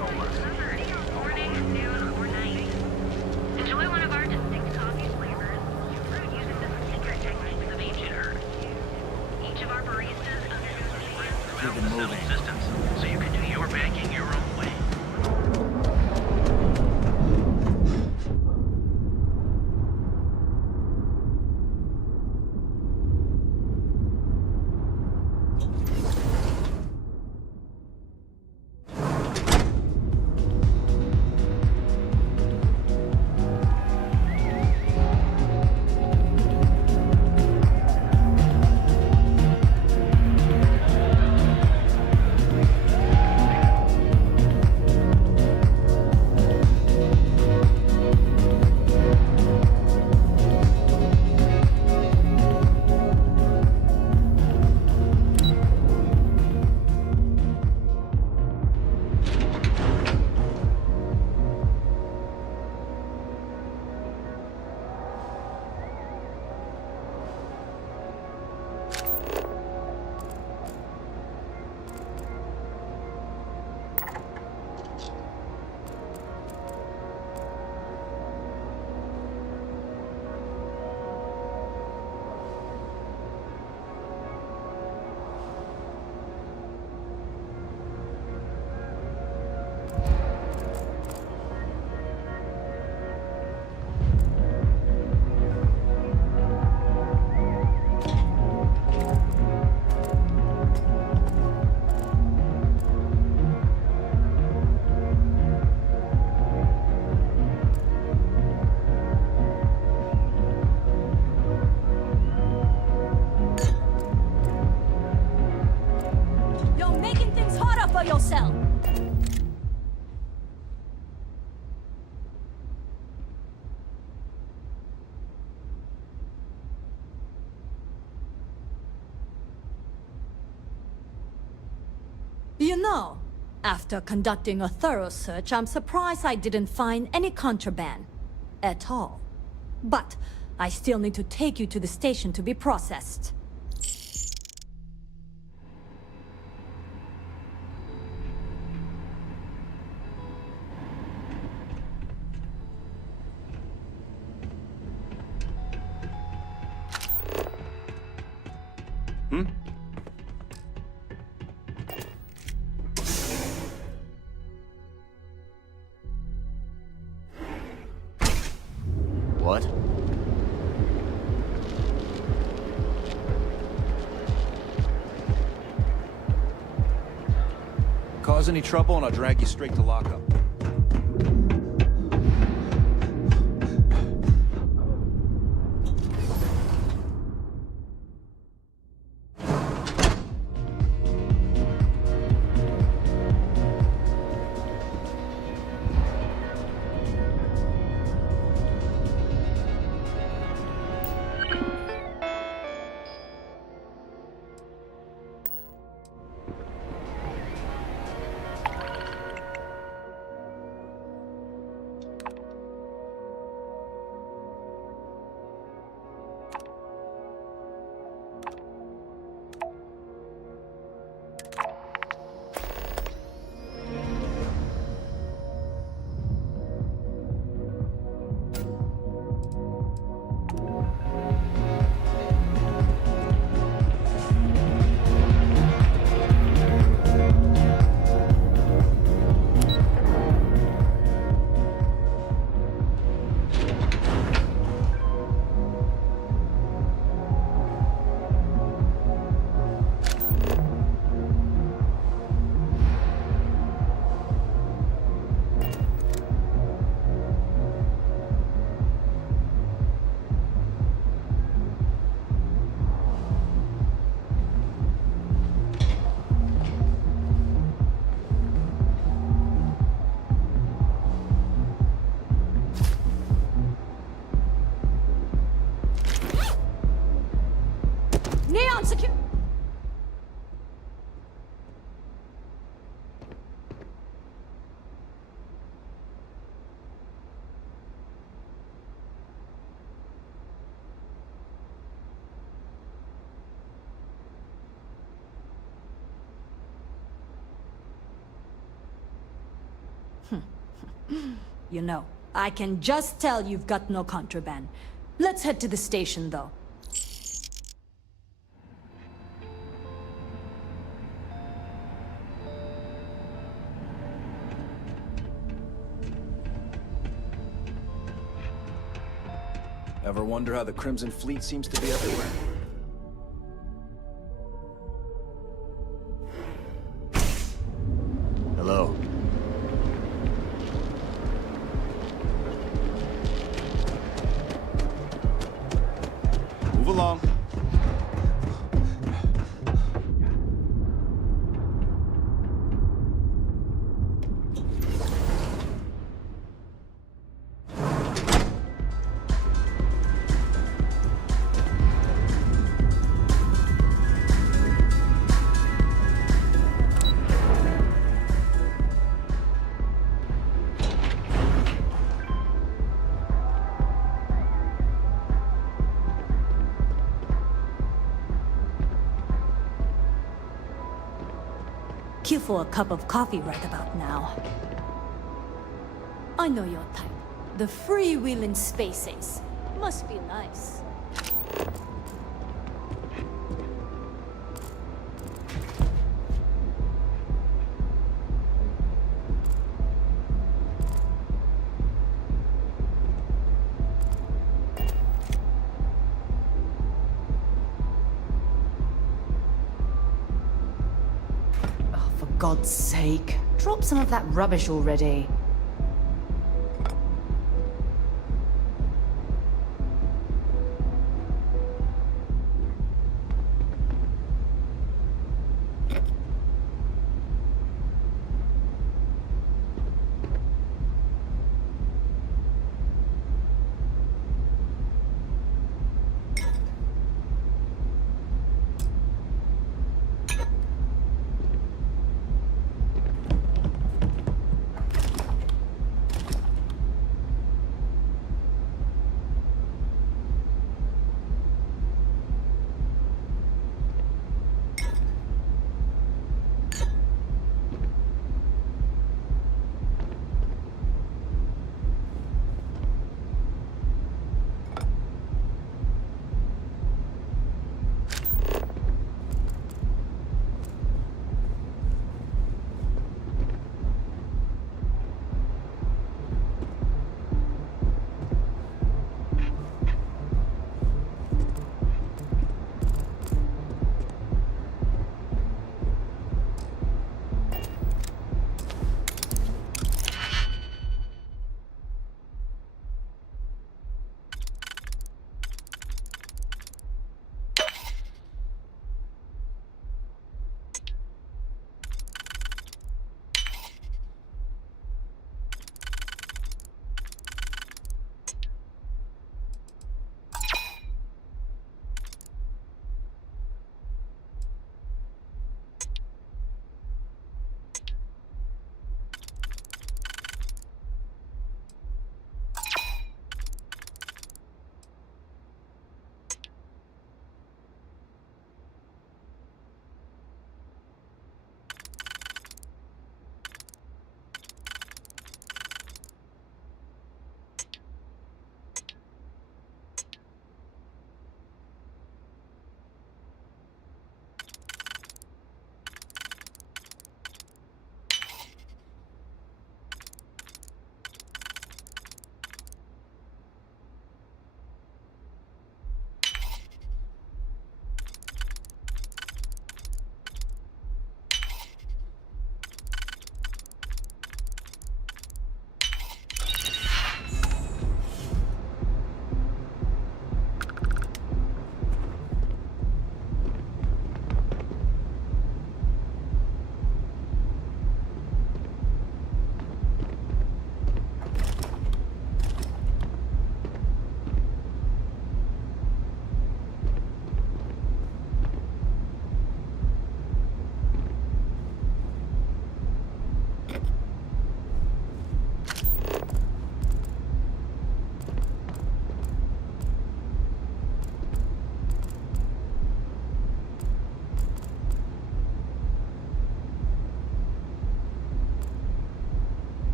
Morning, noon, or night. Enjoy one of our distinct coffee flavors, brewed using the secret techniques of ancient Earth. Each of our baristas undergoes Keep it moving. Systems, so you can do your banking your own way. You're making things harder for yourself. You know, after conducting a thorough search, I'm surprised I didn't find any contraband. At all. But I still need to take you to the station to be processed. Hmm? What? Cause any trouble and I'll drag you straight to lockup. You know, I can just tell you've got no contraband. Let's head to the station, though. Ever wonder how the Crimson Fleet seems to be everywhere? Hello. Move along. Cue for a cup of coffee right about now. I know your type. The freewheeling space ace. Must be nice. For God's sake, drop some of that rubbish already.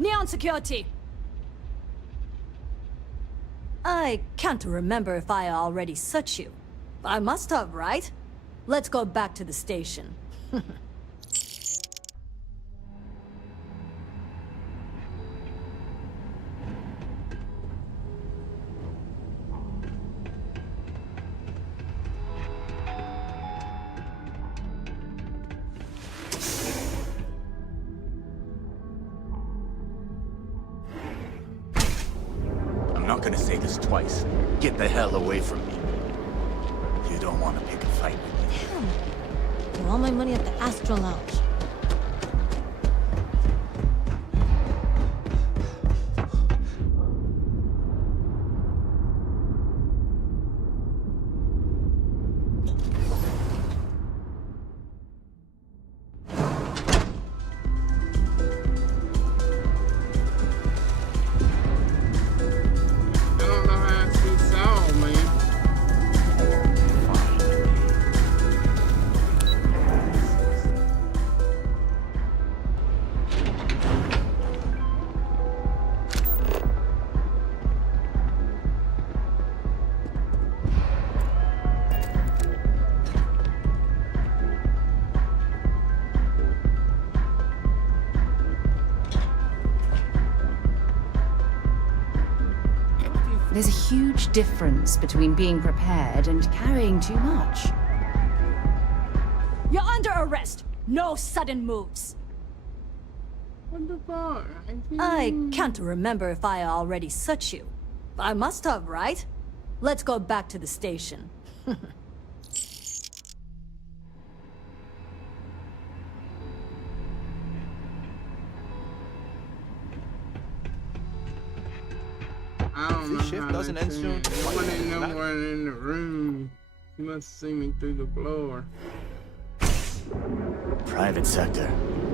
Neon security! I can't remember if I already searched you. I must have, right? Let's go back to the station. I'm not gonna say this twice. Get the hell away from me. You don't want to pick a fight with me. Damn. Do all my money at the Astro Lounge. I don't know how to see Saul, man. There's a huge difference between being prepared and carrying too much. You're under arrest. No sudden moves. What the fuck? I can't remember if I already searched you. I must have, right? Let's go back to the station. I don't know This shift how doesn't to end see soon. it. Why One not? ain't no one in the room. You must see me through the floor. Private sector.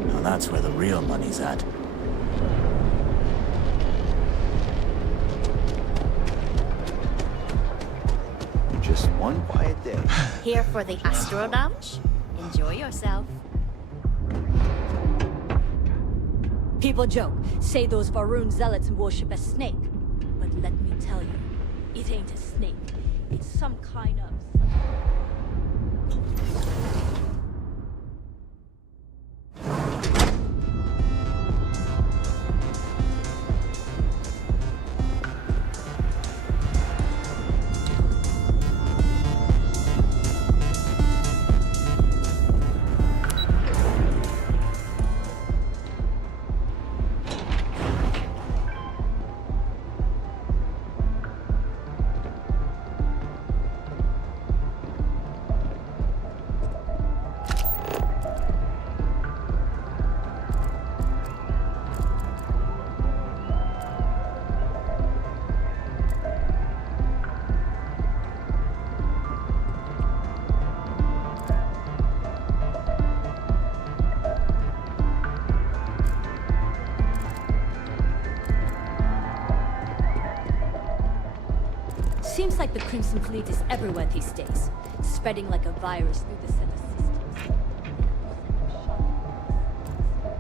Now that's where the real money's at. Just one quiet day. Here for the Astro Lounge? Enjoy yourself. People joke, say those Varun zealots worship a snake. But let me tell you, it ain't a snake. It's some kind of... Seems like the Crimson Fleet is everywhere these days, spreading like a virus through the center systems.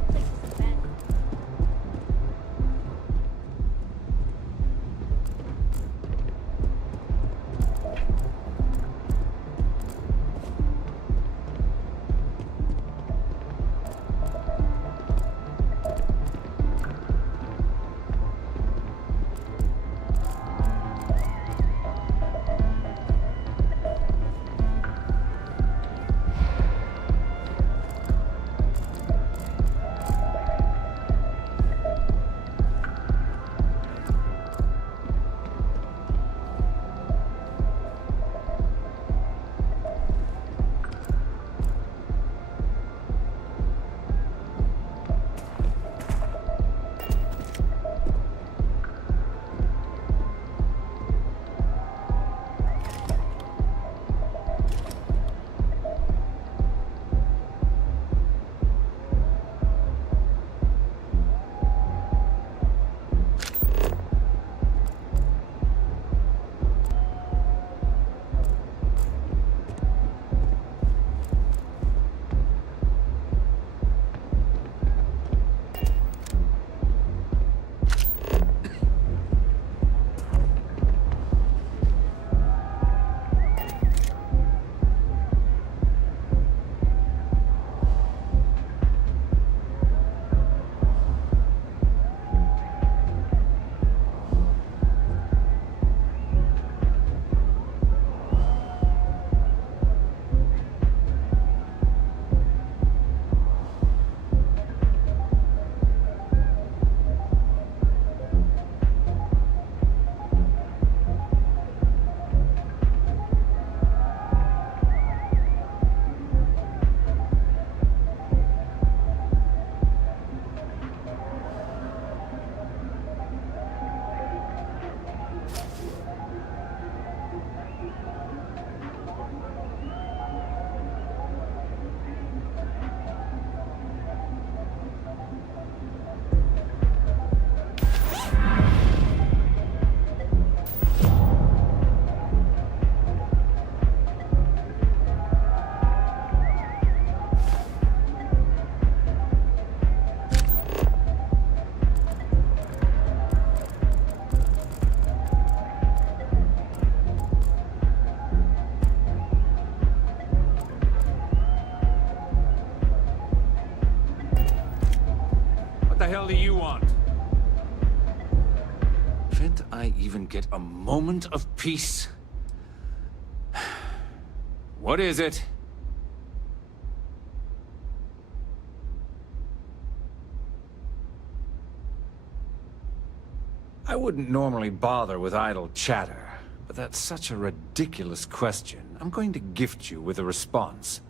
Places abandoned. the hell do you want? Can't I even get a moment of peace? What is it? I wouldn't normally bother with idle chatter, but that's such a ridiculous question. I'm going to gift you with a response.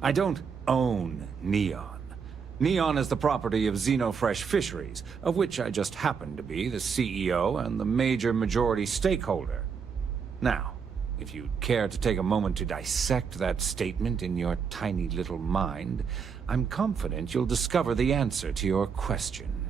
I don't own Neon. Neon is the property of Xenofresh Fisheries, of which I just happen to be the CEO and the major majority stakeholder. Now, if you'd care to take a moment to dissect that statement in your tiny little mind, I'm confident you'll discover the answer to your question.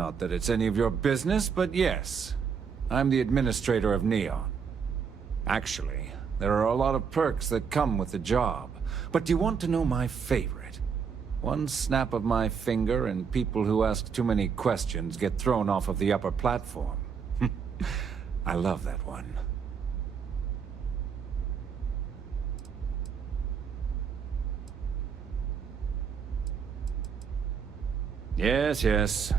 Not that it's any of your business, but yes. I'm the administrator of Neon. Actually, there are a lot of perks that come with the job. But do you want to know my favorite? One snap of my finger and people who ask too many questions get thrown off of the upper platform. I love that one. Yes, yes.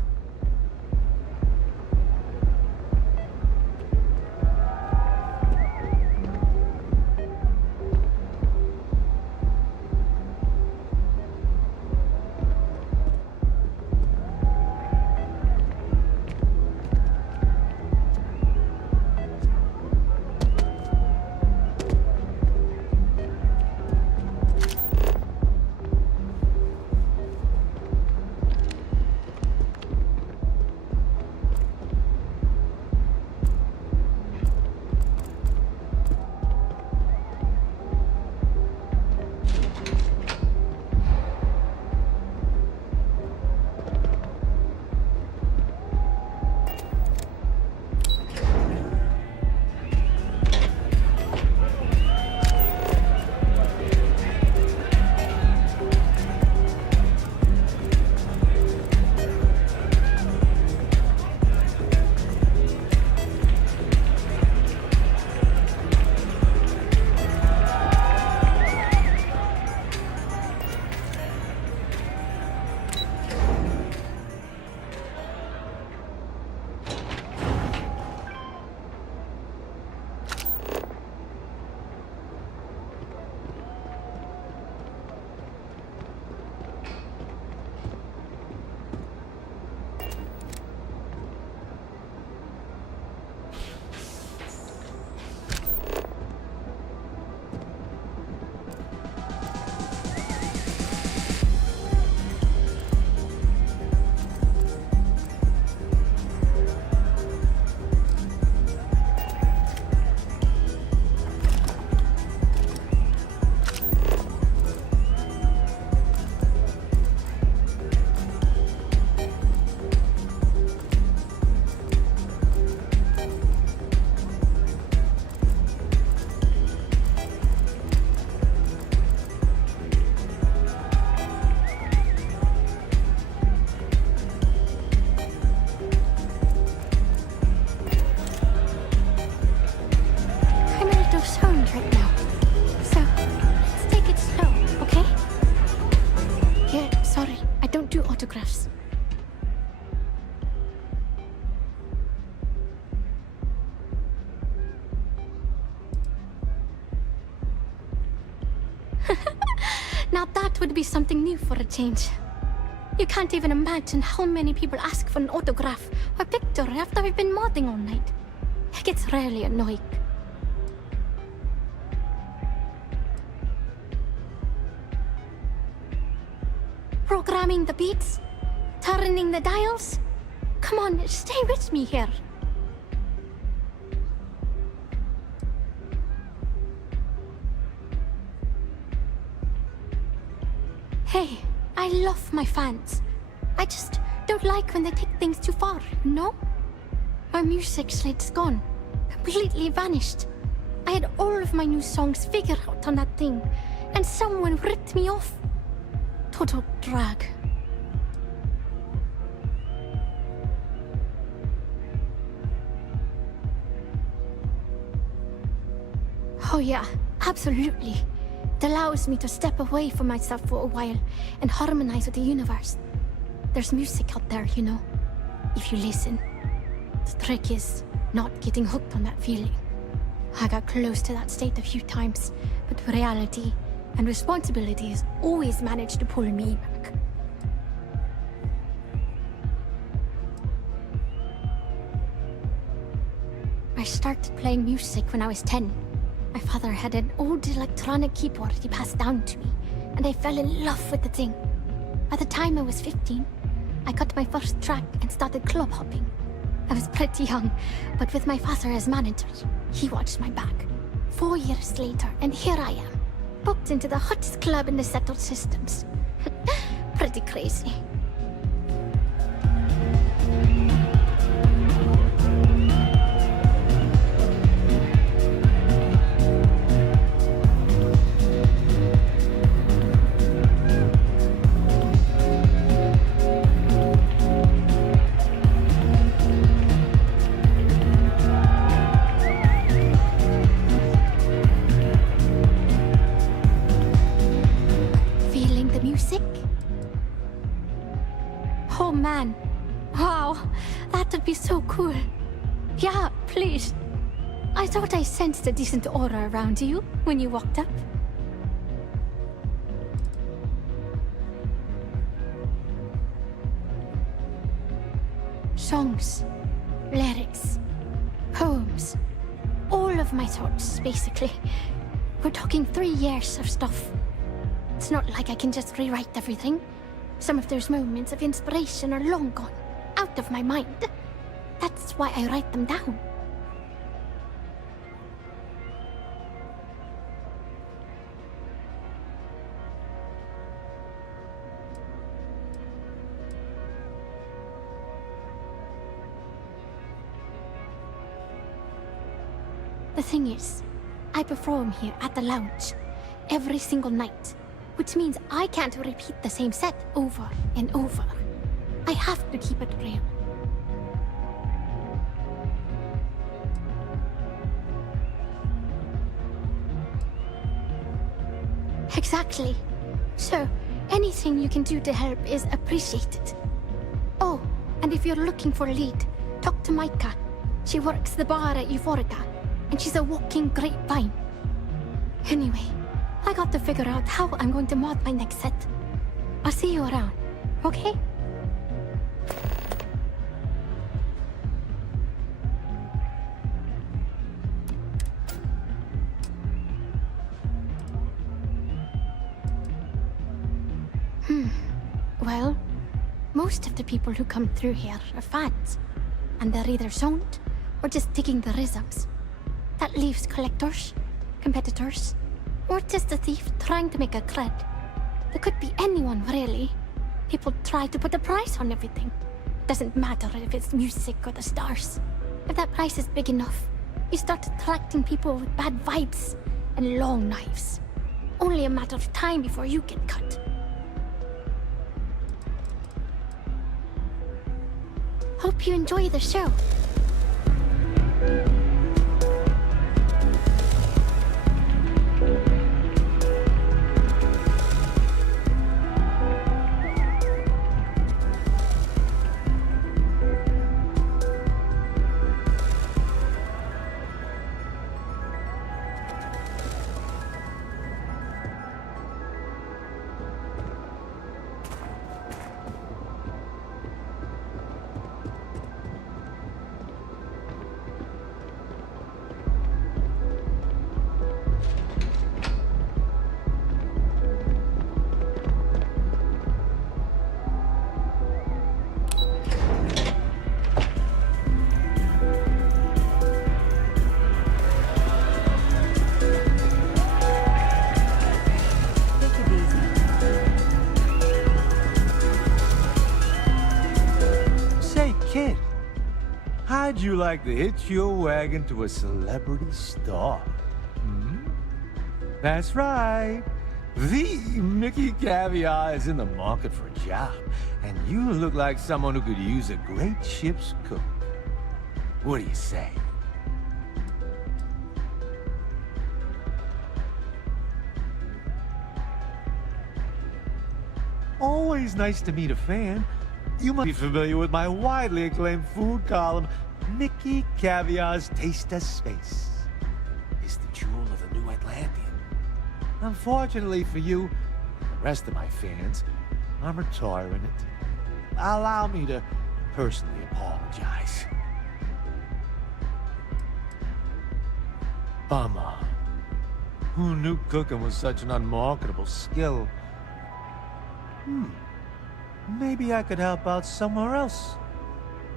autographs. Now that would be something new for a change. You can't even imagine how many people ask for an autograph or picture after we've been modding all night. It gets really annoying. Programming the beats? Turning the dials? Come on, stay with me here. Hey, I love my fans. I just don't like when they take things too far, you know? My music slate's gone, completely vanished. I had all of my new songs figured out on that thing, and someone ripped me off. Total drag. Oh yeah, absolutely. It allows me to step away from myself for a while and harmonize with the universe. There's music out there, you know, if you listen. The trick is not getting hooked on that feeling. I got close to that state a few times, but reality and responsibilities always managed to pull me back. I started playing music when I was 10. My father had an old electronic keyboard he passed down to me, and I fell in love with the thing. By the time I was 15, I got my first track and started club hopping. I was pretty young, but with my father as manager, he watched my back. 4 years later, and here I am, booked into the hottest club in the settled systems. Pretty crazy. Oh man. Wow, that would be so cool. Yeah, please. I thought I sensed a decent aura around you when you walked up. Songs, lyrics, poems, all of my thoughts, basically. We're talking 3 years of stuff. It's not like I can just rewrite everything. Some of those moments of inspiration are long gone, out of my mind. That's why I write them down. The thing is, I perform here at the lounge every single night, which means I can't repeat the same set over and over. I have to keep it real. Exactly. So, anything you can do to help is appreciated. Oh, and if you're looking for a lead, talk to Micah. She works the bar at Euphorica, and she's a walking grapevine. Anyway, I got to figure out how I'm going to mod my next set. I'll see you around, okay? Well, most of the people who come through here are fans, and they're either zoned or just digging the rhythms. That leaves collectors, competitors, or just a thief trying to make a cred. There could be anyone, really. People try to put a price on everything. Doesn't matter if it's music or the stars. If that price is big enough, you start attracting people with bad vibes and long knives. Only a matter of time before you get cut. Hope you enjoy the show. How'd you like to hitch your wagon to a celebrity star? Hmm? That's right. The Mickey Caviar is in the market for a job, and you look like someone who could use a great ship's cook. What do you say? Always nice to meet a fan. You must be familiar with my widely acclaimed food column, Mickey Caviar's Taste of Space. It's the jewel of the New Atlantean. Unfortunately for you, and the rest of my fans, I'm retiring it. Allow me to personally apologize. Bummer. Who knew cooking was such an unmarketable skill? Maybe I could help out somewhere else.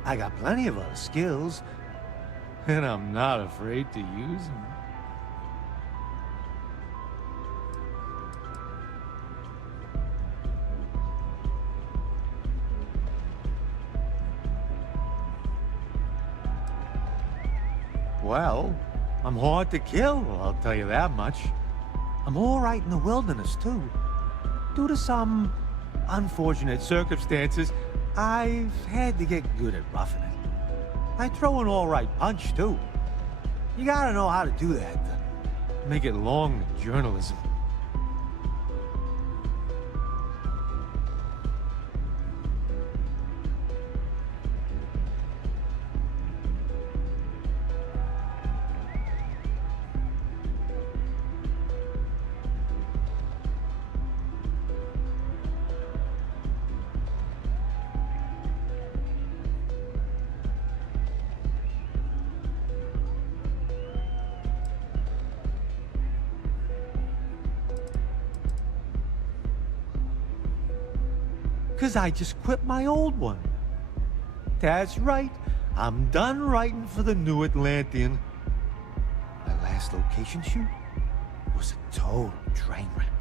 I got plenty of other skills, and I'm not afraid to use them. Well, I'm hard to kill, I'll tell you that much. I'm all right in the wilderness, too. Due to some unfortunate circumstances, I've had to get good at roughing it. I throw an all right punch, too. You gotta know how to do that to make it long in journalism. Because I just quit my old one. That's right, I'm done writing for the New Atlantean. My last location shoot was a total train wreck.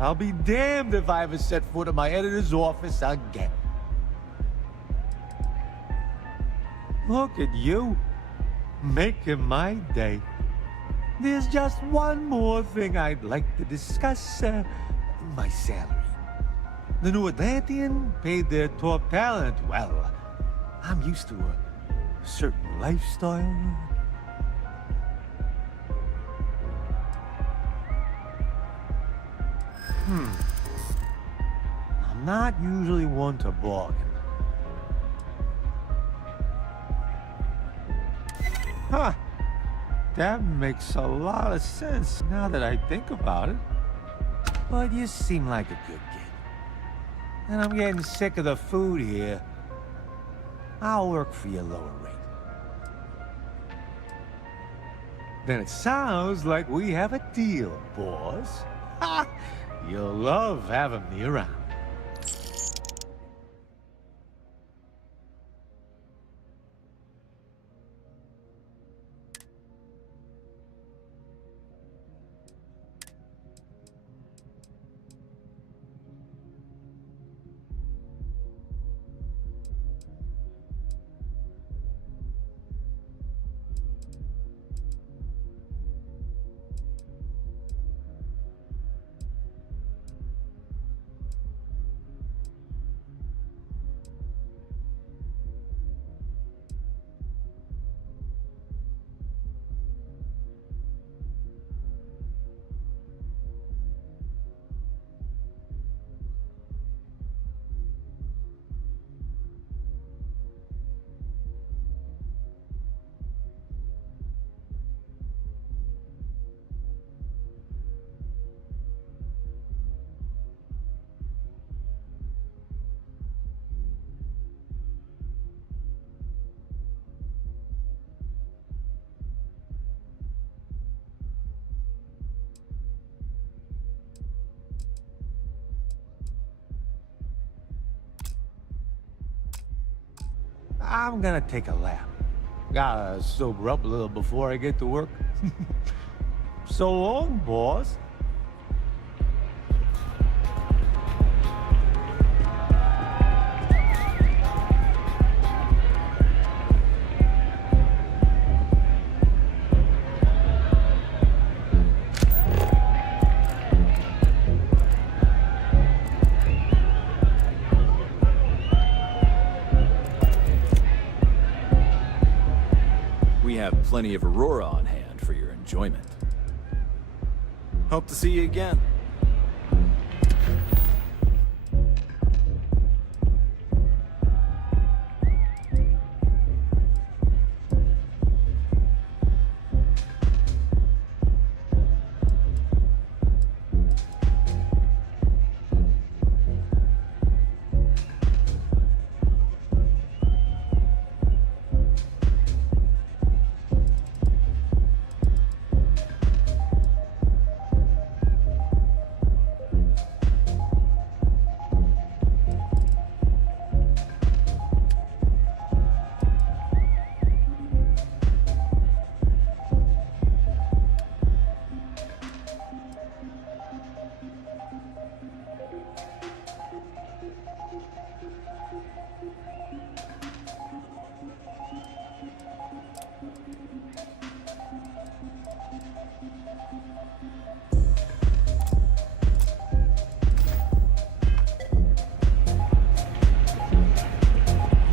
I'll be damned if I ever set foot in my editor's office again. Look at you, making my day. There's just one more thing I'd like to discuss, my salary. The New Atlantean paid their top talent well. I'm used to a certain lifestyle. I'm not usually one to bargain. Huh. That makes a lot of sense now that I think about it. But you seem like a good kid. And I'm getting sick of the food here. I'll work for your lower rate. Then it sounds like we have a deal, boss. Ha! You'll love having me around. I'm gonna take a lap. Gotta sober up a little before I get to work. So long, boss. We have plenty of Aurora on hand for your enjoyment. Hope to see you again.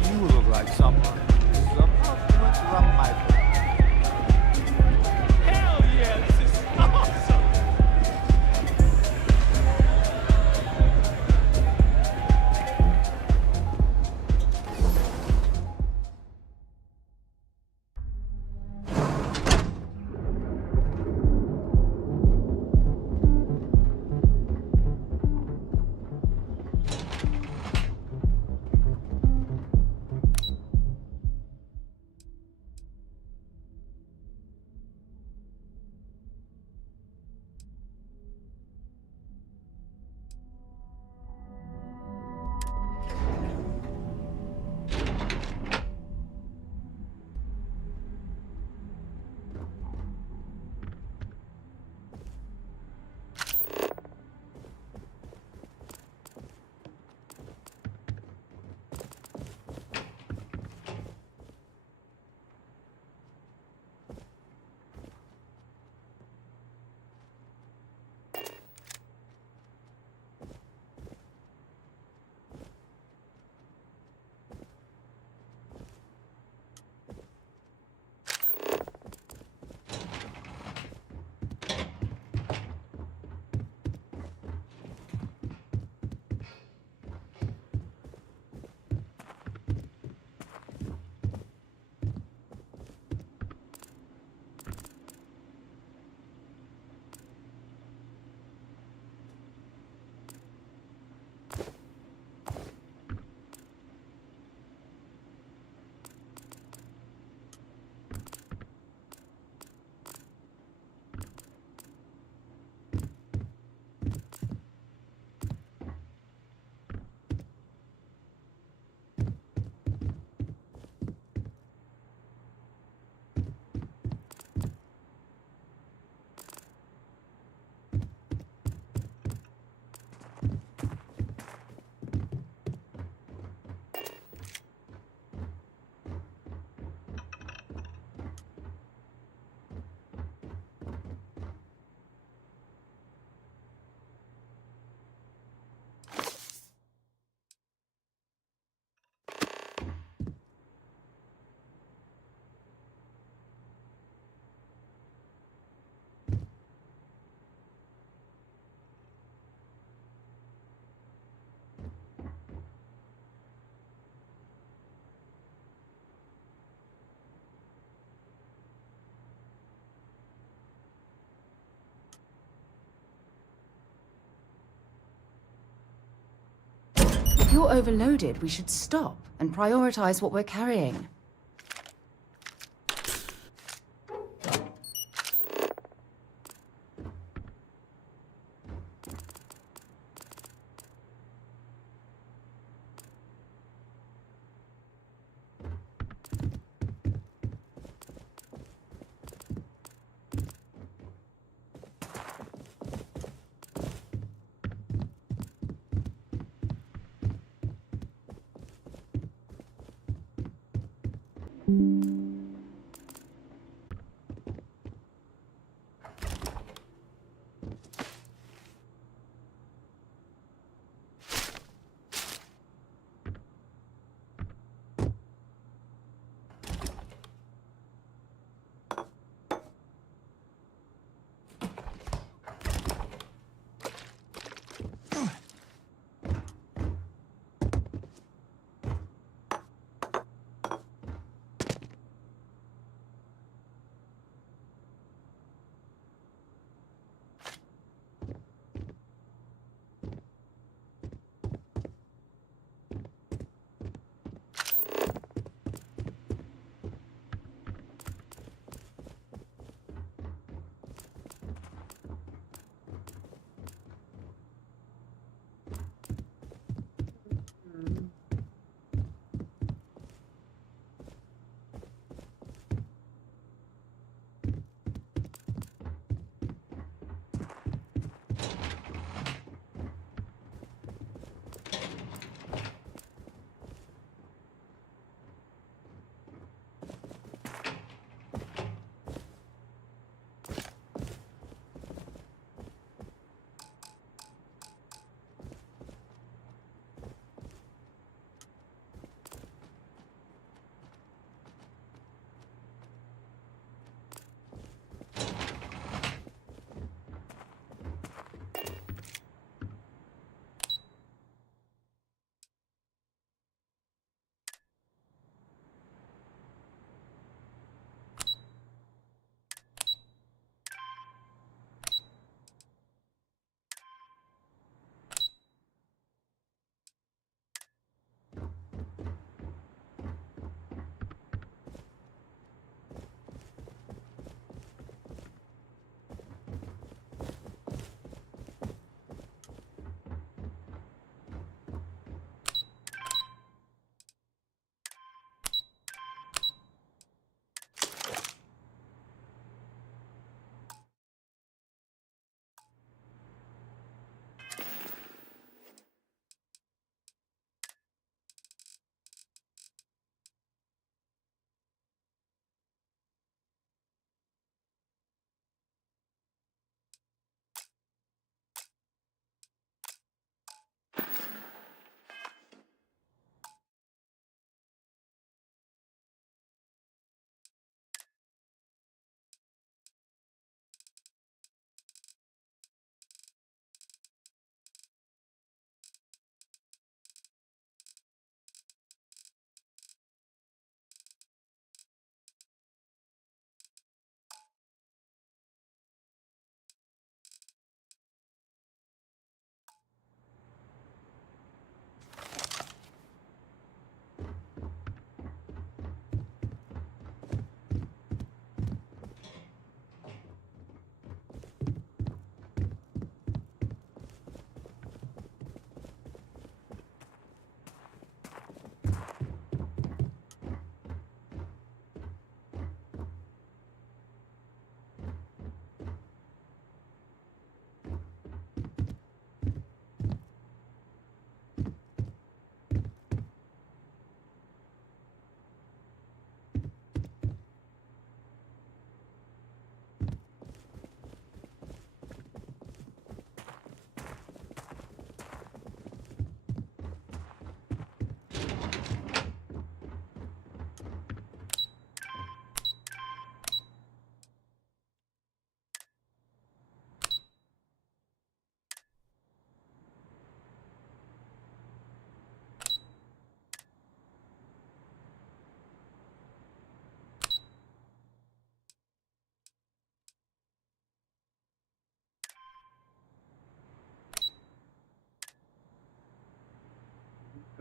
You look like someone who's about to interrupt my Hell yeah, this is awesome! If you're overloaded, we should stop and prioritize what we're carrying.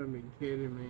Gotta be kidding me.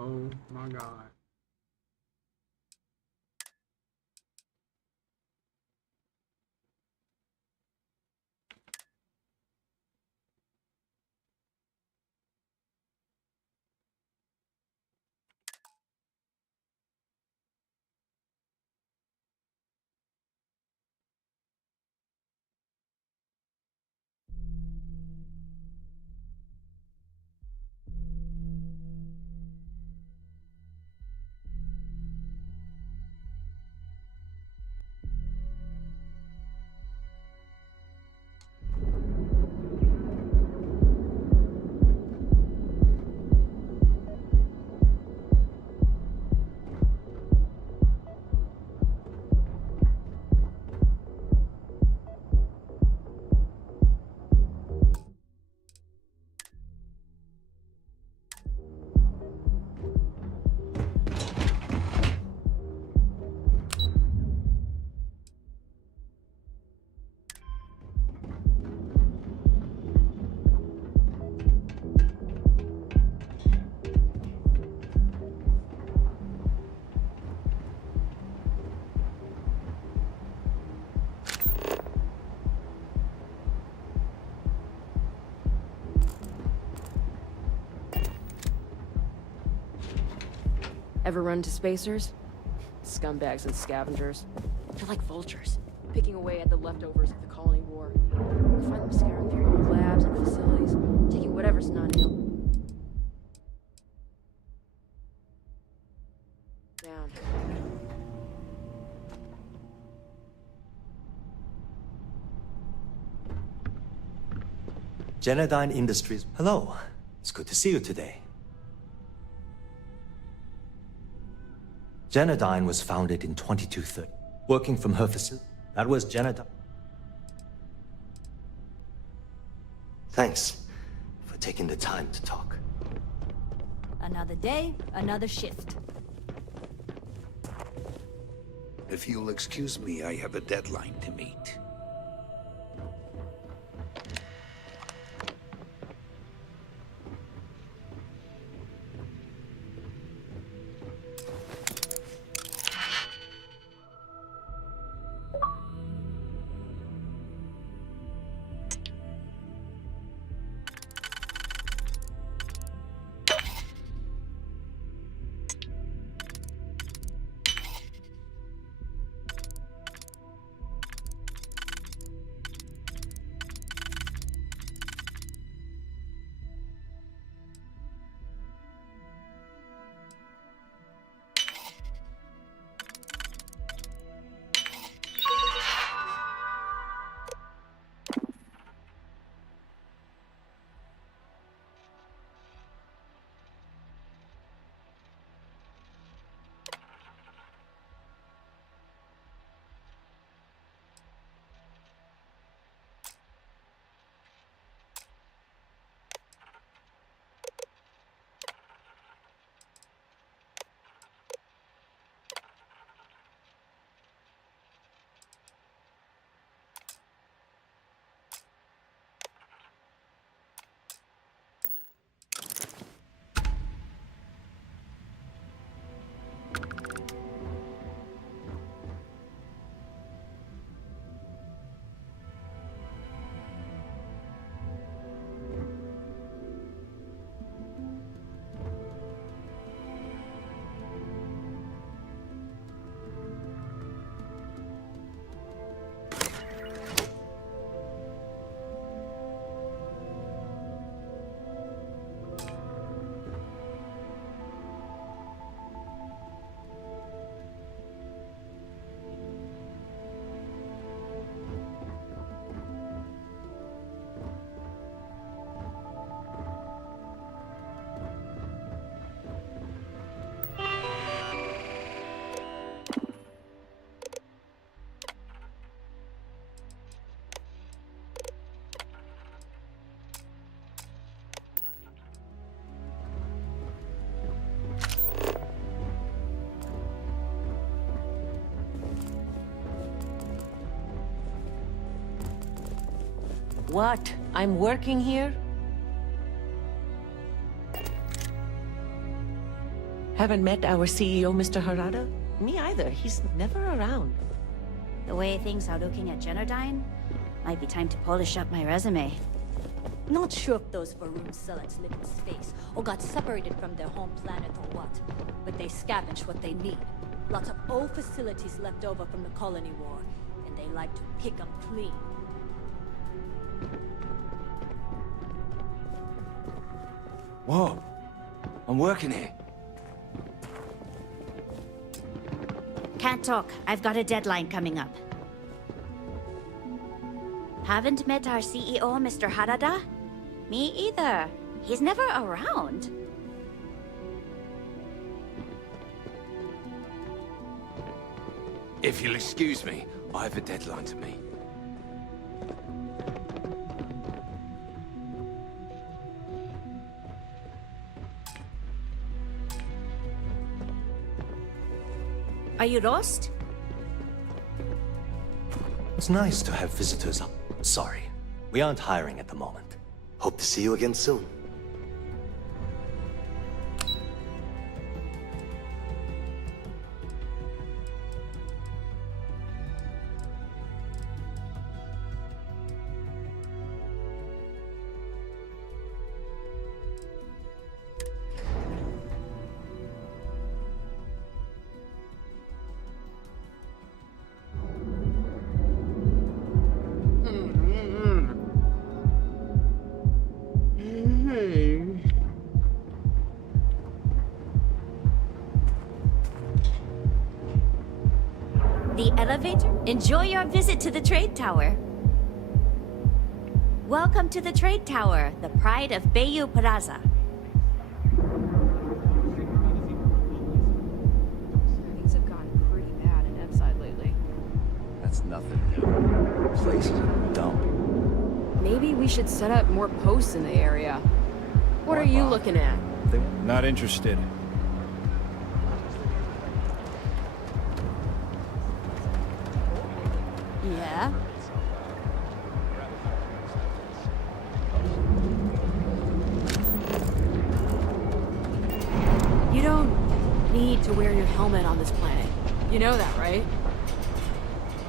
Oh my god. Ever run into spacers? Scumbags and scavengers. They're like vultures, picking away at the leftovers of the colony war. You find them scouring through old labs and facilities, taking whatever's not ill. Down. Genodyne Industries. Hello. It's good to see you today. Genodyne was founded in 2230. Working from her facility. That was Genodyne. Thanks for taking the time to talk. Another day, another shift. If you'll excuse me, I have a deadline to meet. What? I'm working here? Haven't met our CEO, Mr. Harada? Me either. He's never around. The way things are looking at Generdyne, might be time to polish up my resume. Not sure if those Varun Selets live in space or got separated from their home planet or what, but they scavenge what they need. Lots of old facilities left over from the colony war, and they like to pick them clean. Whoa. I'm working here. Can't talk. I've got a deadline coming up. Haven't met our CEO, Mr. Harada? Me either. He's never around. If you'll excuse me, I have a deadline to meet. Are you lost? It's nice to have visitors up. Sorry, we aren't hiring at the moment. Hope to see you again soon. Hey. The elevator? Enjoy your visit to the trade tower. Welcome to the trade tower, the pride of Bayou Plaza. Things have gotten pretty bad in Ebbside lately. That's nothing new. Place is a dump. Maybe we should set up more posts in the area. What are you looking at? Not interested. Yeah? You don't need to wear your helmet on this planet. You know that, right?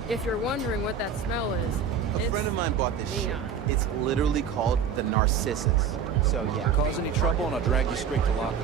If you're wondering what that smell is, A friend of mine bought this shit. It's literally called the Narcissus. So yeah. Cause any trouble and I'll drag you straight to lockup.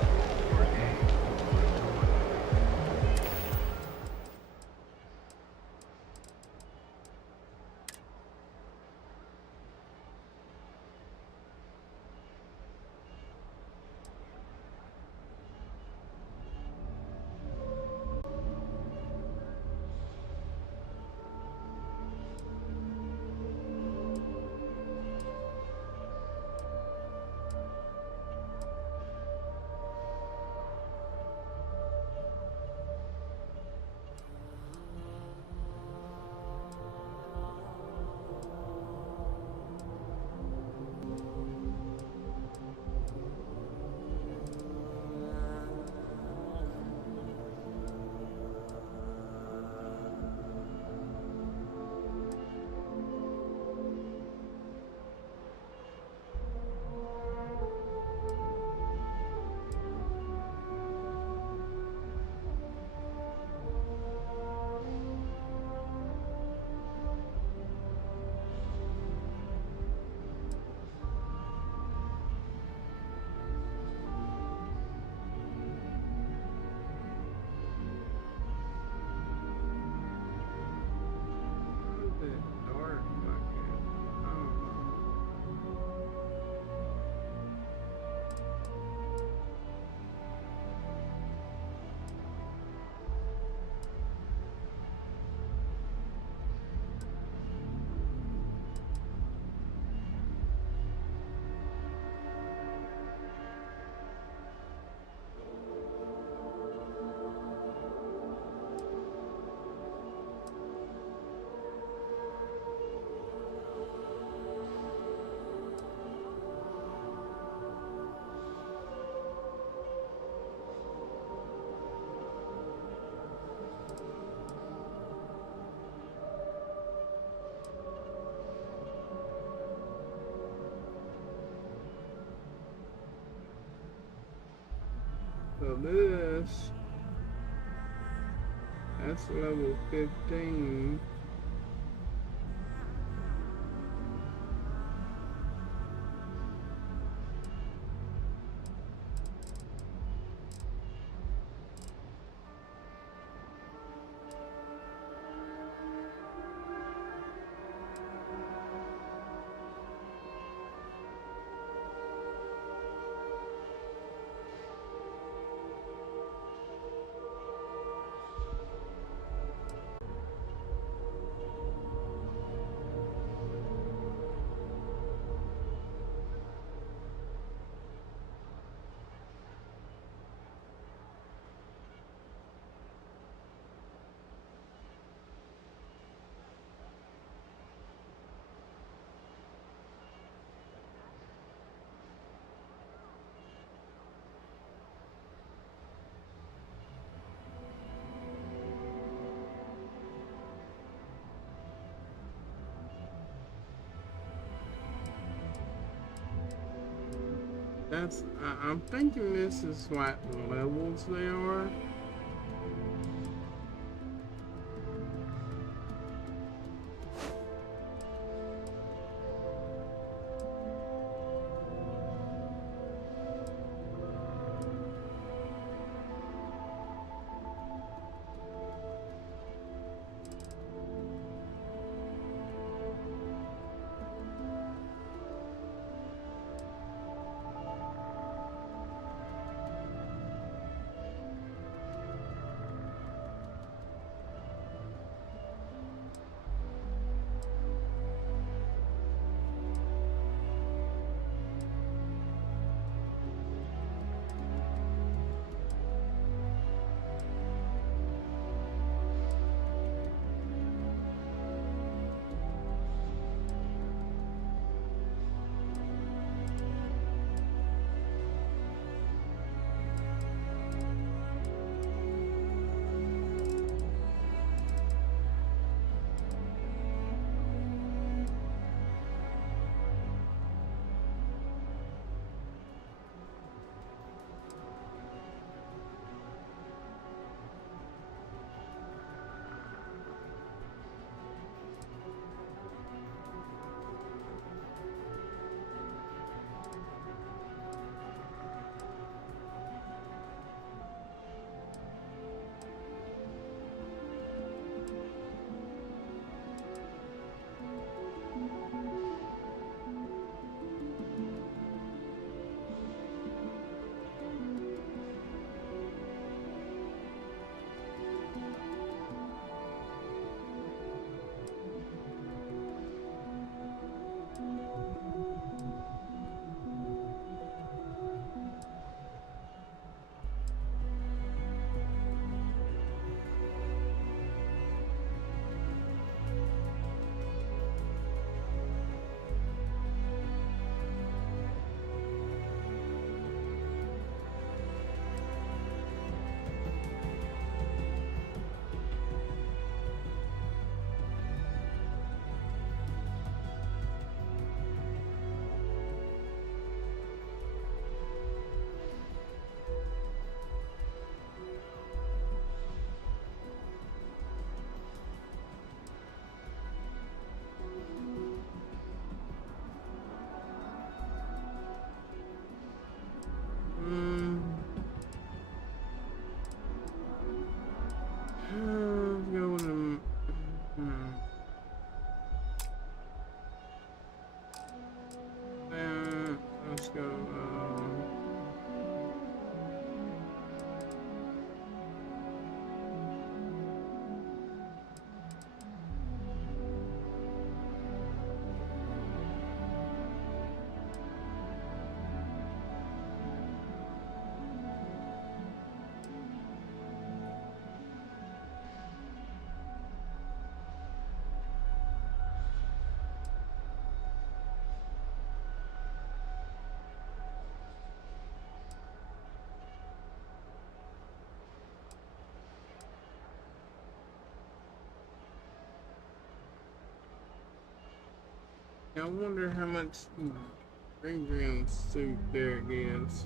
So that's level 15. I'm thinking this is what levels they are. Let's go. I wonder how much green suit there is.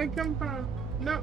they come from? No.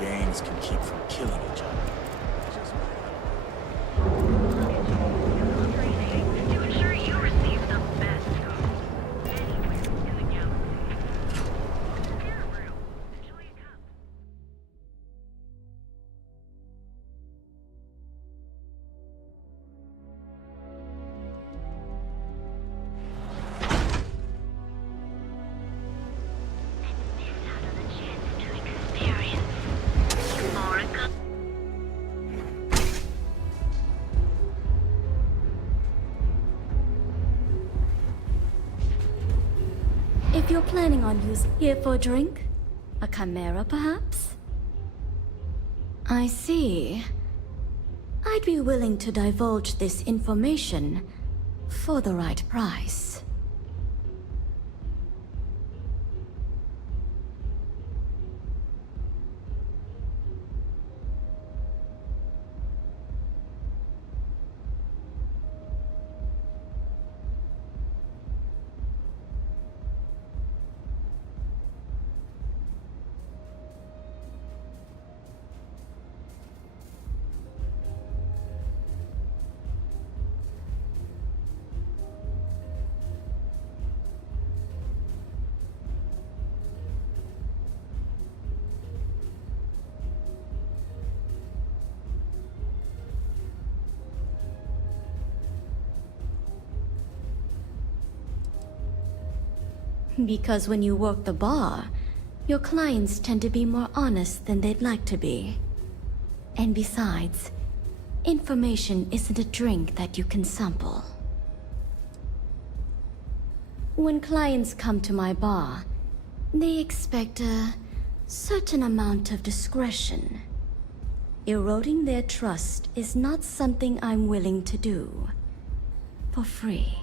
Gangs can keep from killing each other. To ensure you receive the best food anywhere in the galaxy. Prepare a brew. Enjoy a cup. And miss out on the chance to experience euphorica. If you're planning on using here for a drink, a chimera perhaps? I see. I'd be willing to divulge this information for the right price. Because when you work the bar, Your clients tend to be more honest than they'd like to be. And besides, information isn't a drink that you can sample. When clients come to my bar, they expect a certain amount of discretion. Eroding their trust is not something I'm willing to do for free.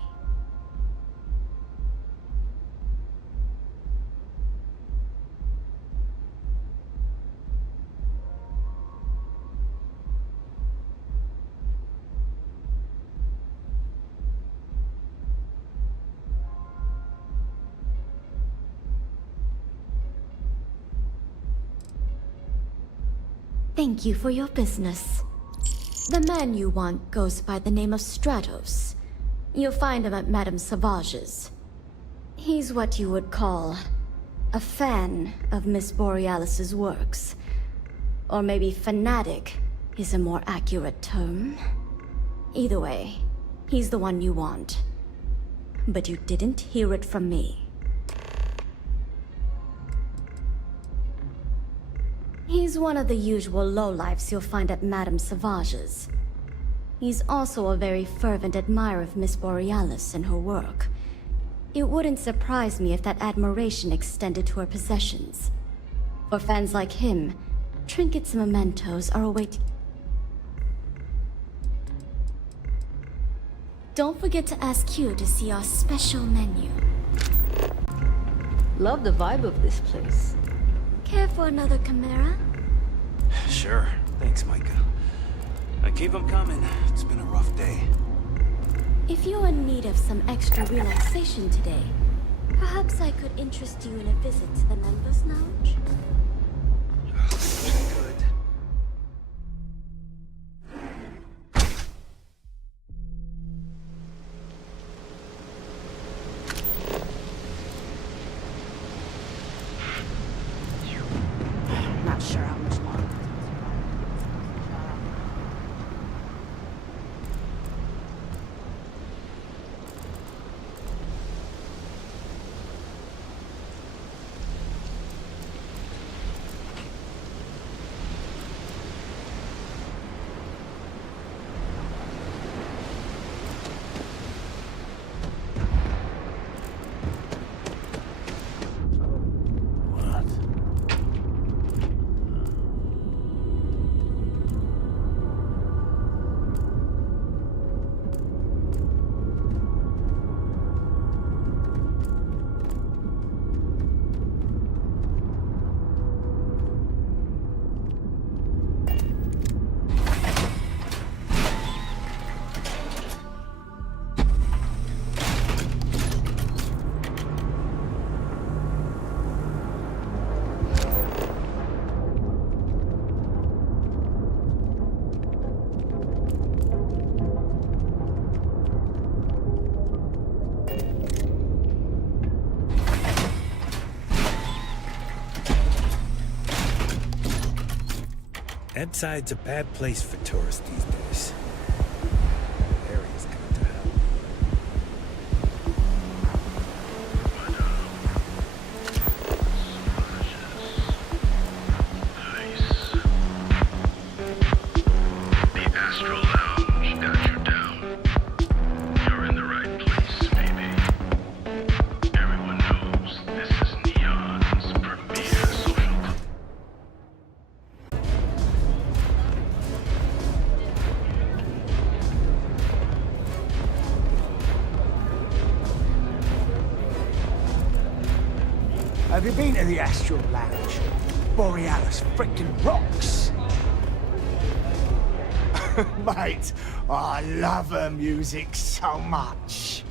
Thank you for your business. The man you want goes by the name of Stratos. You'll find him at Madame Savage's. He's what you would call a fan of Miss Borealis's works. Or maybe fanatic is a more accurate term. Either way, he's the one you want. But you didn't hear it from me. He's one of the usual lowlifes you'll find at Madame Savage's. He's also a very fervent admirer of Miss Borealis and her work. It wouldn't surprise me if that admiration extended to her possessions. For fans like him, trinkets and mementos are a way to... Don't forget to ask Q to see our special menu. Love the vibe of this place. Care for another Chimera? Sure. Thanks, Micah. I keep them coming. It's been a rough day. If you're in need of some extra relaxation today, perhaps I could interest you in a visit to the members' lounge? Good. Not sure how much longer. Adside's a bad place for tourists these days. Area's gone to hell. The Astral Lounge got you down. You're in the right place, baby. Everyone knows this is Neon's premier social club. Have you been to the Astral Lounge? Borealis frickin' rocks! Mate, I love her music so much.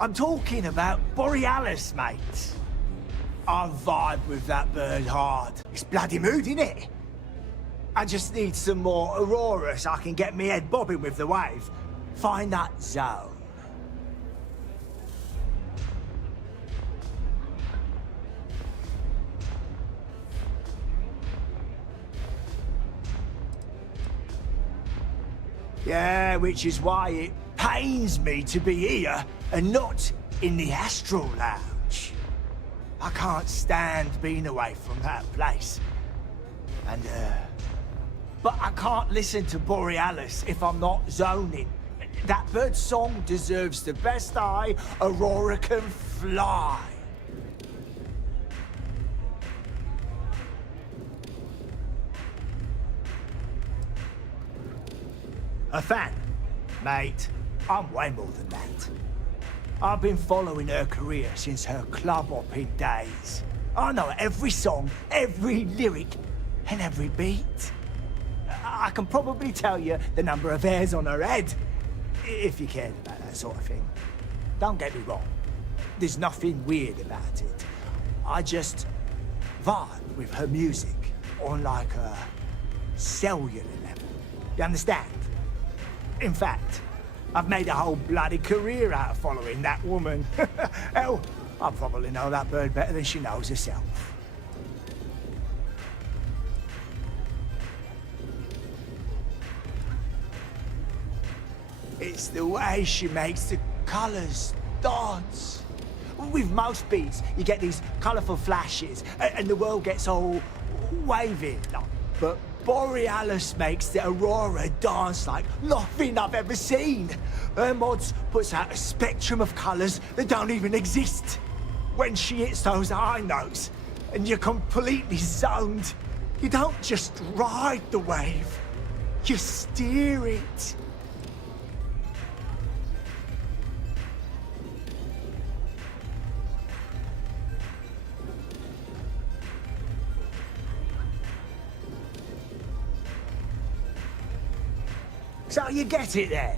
I'm talking about Borealis, mate. I vibe with that bird hard. It's bloody mood, innit? I just need some more Aurora so I can get me head bobbing with the wave. Find that zone. Yeah, which is why it pains me to be here and not in the Astral Lounge. I can't stand being away from that place. And, but I can't listen to Borealis if I'm not zoning. That bird's song deserves the best eye Aurora can fly. A fan? Mate, I'm way more than that. I've been following her career since her club hopping days. I know every song, every lyric, and every beat. I can probably tell you the number of hairs on her head, if you cared about that sort of thing. Don't get me wrong, there's nothing weird about it. I just vibe with her music on like a cellular level. You understand? In fact, I've made a whole bloody career out of following that woman. Hell, I probably know that bird better than she knows herself. It's the way she makes the colours dance. With most beats, you get these colourful flashes, and the world gets all wavy. But Borealis makes the Aurora dance like nothing I've ever seen. Her mods puts out a spectrum of colours that don't even exist. When she hits those high notes, and you're completely zoned, you don't just ride the wave, you steer it. So you get it then?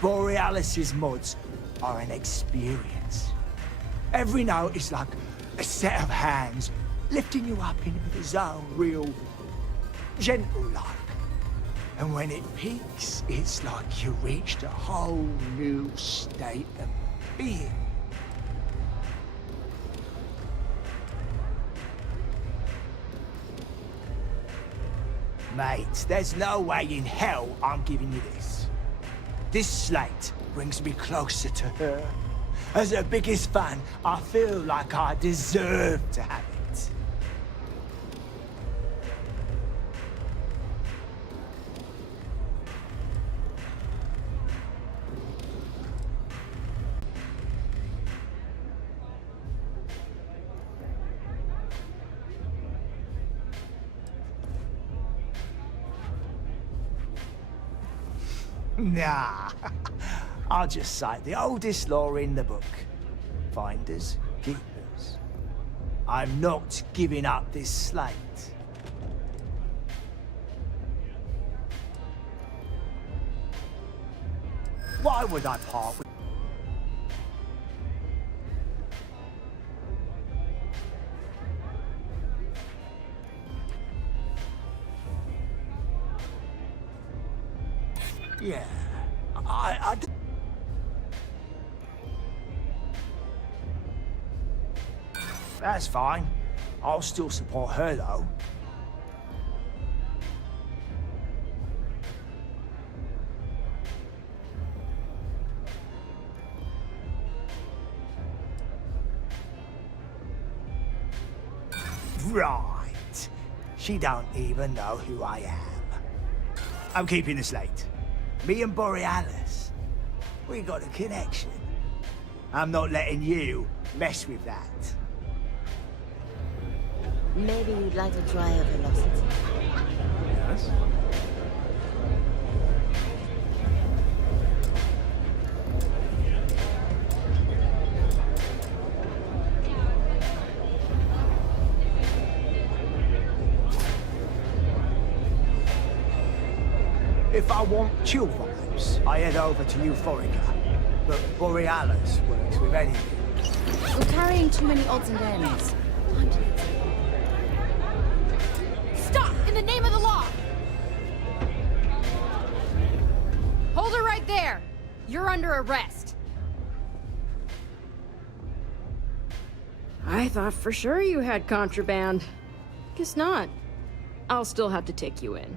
Borealis's mods are an experience. Every note is like a set of hands lifting you up into the zone real gentle-like. And when it peaks, it's like you reached a whole new state of being. Mate, there's no way in hell I'm giving you this. This slate brings me closer to her. As her biggest fan, I feel like I deserve to have it. Nah, I'll just cite the oldest law in the book. Finders, keepers. I'm not giving up this slate. Why would I part with... Yeah, I... That's fine. I'll still support her, though. Right. She don't even know who I am. I'm keeping the slate. Me and Borealis, we got a connection. I'm not letting you mess with that. Maybe you'd like to try a velocity. Yes? If I want chill vibes, I head over to Euphorica. But Borealis works with anything. We're carrying too many odds and ends. Stop! In the name of the law! Hold her right there! You're under arrest. I thought for sure you had contraband. Guess not. I'll still have to take you in.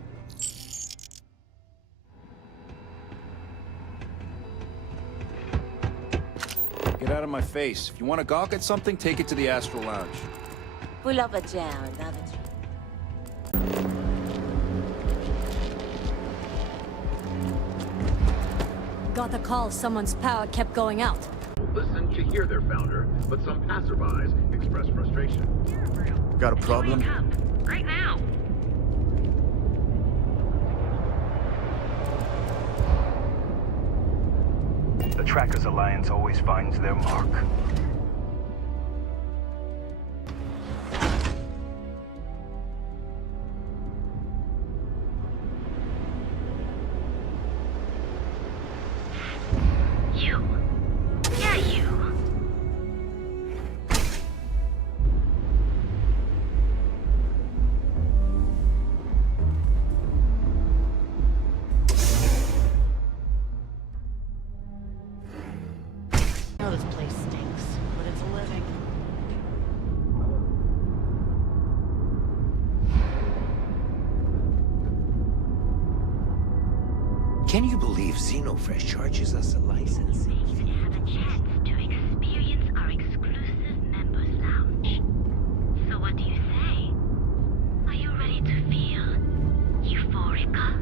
Get out of my face. If you want to gawk at something, take it to the Astral Lounge. Pull up a chair, lavatory. Got the call someone's power kept going out. Listen to hear their founder, but some passerbys express frustration. Got a problem? Right now. The Trackers Alliance always finds their mark. You. Yeah, you. I know this place stinks, but it's a living. Can you believe Xenofresh charges us a license? Even have a chance to experience our exclusive members lounge. So what do you say? Are you ready to feel euphorica?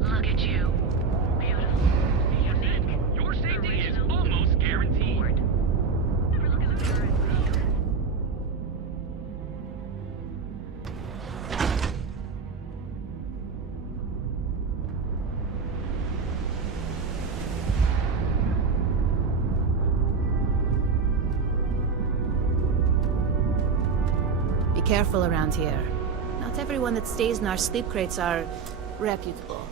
Look at you. Beautiful. Unique. Your safety is almost guaranteed. Never look in the mirror and see. Be careful around here. Not everyone that stays in our sleep crates are reputable.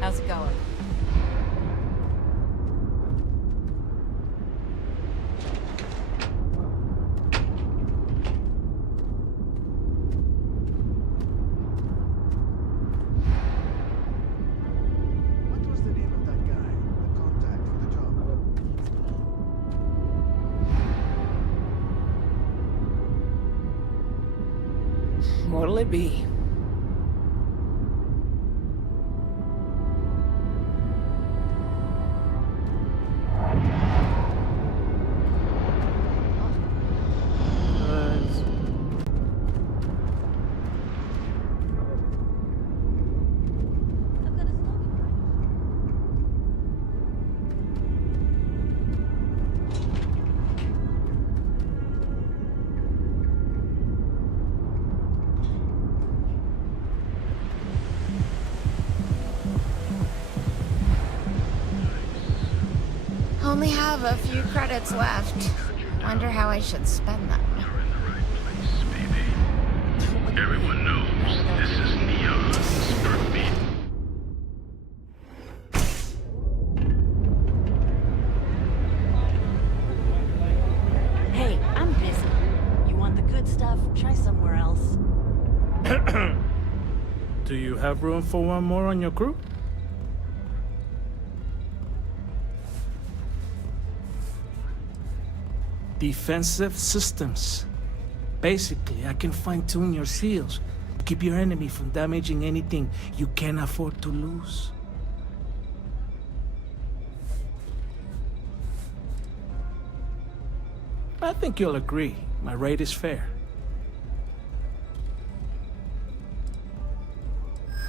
How's it going? What was the name of that guy? The contact for the job? What'll it be? Only have a few credits left. Wonder how I should spend them. Everyone knows this is Neon's birthday. Hey, I'm busy. You want the good stuff? Try somewhere else. Do you have room for one more on your crew? Defensive systems. Basically, I can fine-tune your seals. Keep your enemy from damaging anything you can't afford to lose. I think you'll agree. My rate is fair.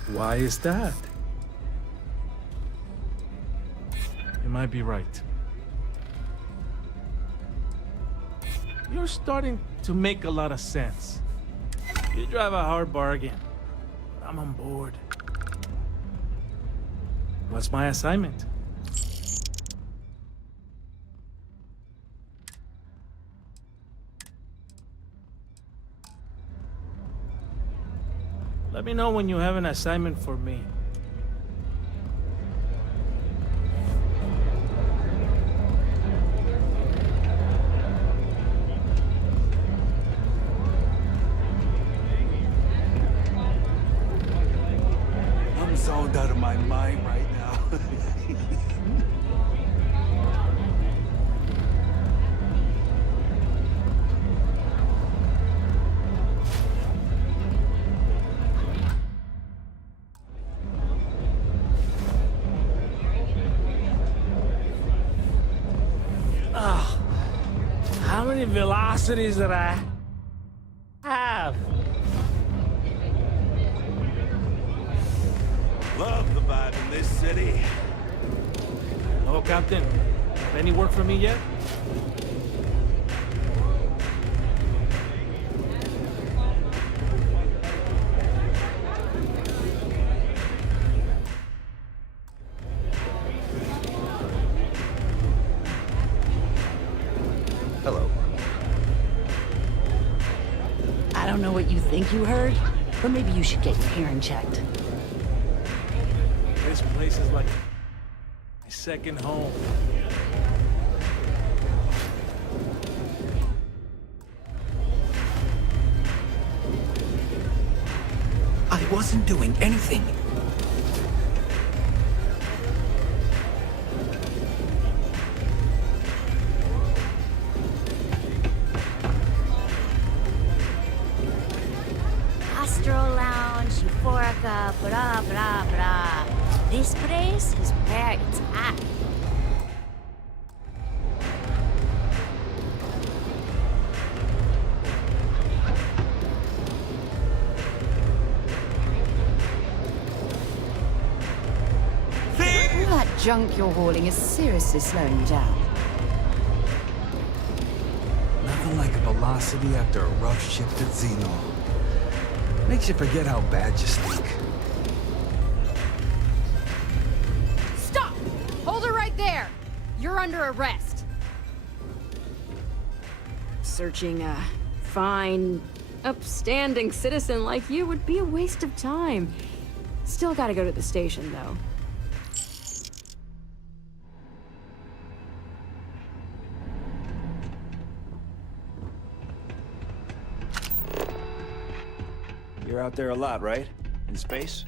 Why is that? You might be right. You're starting to make a lot of sense. You drive a hard bargain. I'm on board. What's my assignment? Let me know when you have an assignment for me. zoned out of my mind right now. Oh, how many velocities did I have? Love the vibe in this city. Hello, Captain. Have any work for me yet? Hello. I don't know what you think you heard, but maybe you should get your hearing checked. This place is like my second home. I wasn't doing anything. Astro Lounge, Euphorica, blah, blah, blah. This place is where it's at. All that junk you're hauling is seriously slowing you down. Nothing like a velocity after a rough shift at Xeno. Makes you forget how bad you stink. Stop! Hold her right there! You're under arrest. Searching a fine, upstanding citizen like you would be a waste of time. Still gotta go to the station, though. You're out there a lot, right? In space?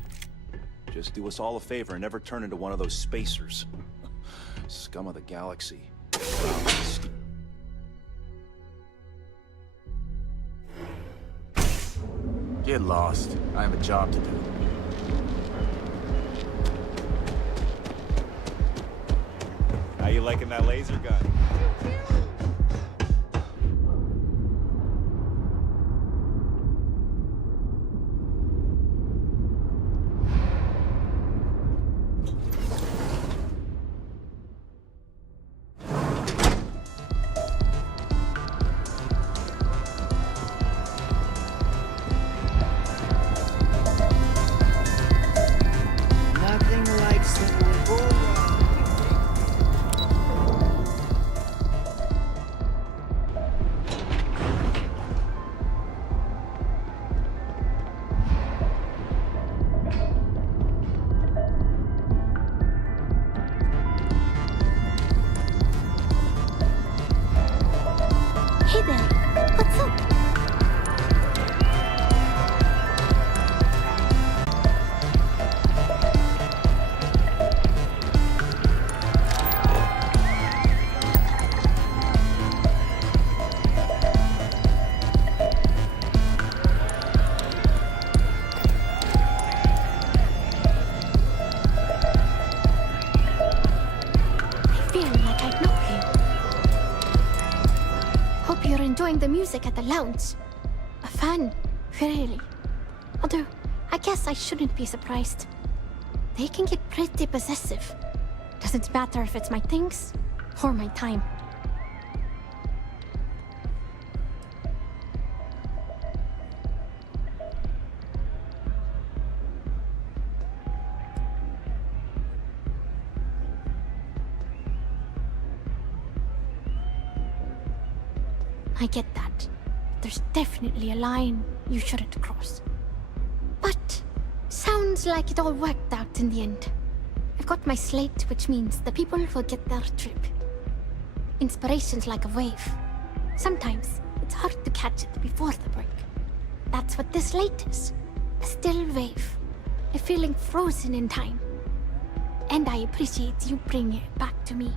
Just do us all a favor and never turn into one of those spacers. Scum of the galaxy. Get lost. I have a job to do. How you liking that laser gun? Nothing like some Hey there, what's up? I feel like I know you. Hope you're enjoying the music at the lounge. A fan, really. Although, I guess I shouldn't be surprised. They can get pretty possessive. Doesn't matter if it's my things or my time. I get that. There's definitely a line you shouldn't cross. But sounds like it all worked out in the end. I've got my slate, which means the people will get their trip. Inspiration's like a wave. Sometimes it's hard to catch it before the break. That's what this slate is. A still wave. a feeling frozen in time. And I appreciate you bringing it back to me.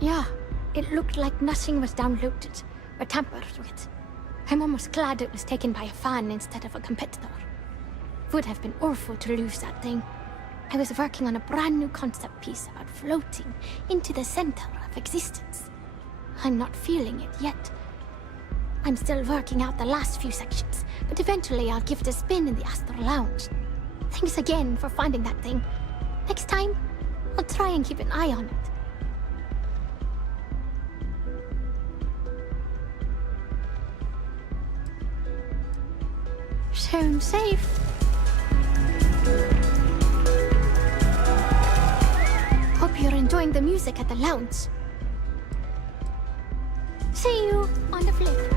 Yeah, it looked like nothing was downloaded or tampered with. I'm almost glad it was taken by a fan instead of a competitor. Would have been awful to lose that thing. I was working on a brand new concept piece about floating into the center of existence. I'm not feeling it yet. I'm still working out the last few sections, but eventually I'll give it a spin in the Astral Lounge. Thanks again for finding that thing. Next time, I'll try and keep an eye on it. Sound safe. Hope you're enjoying the music at the lounge. See you on the flip.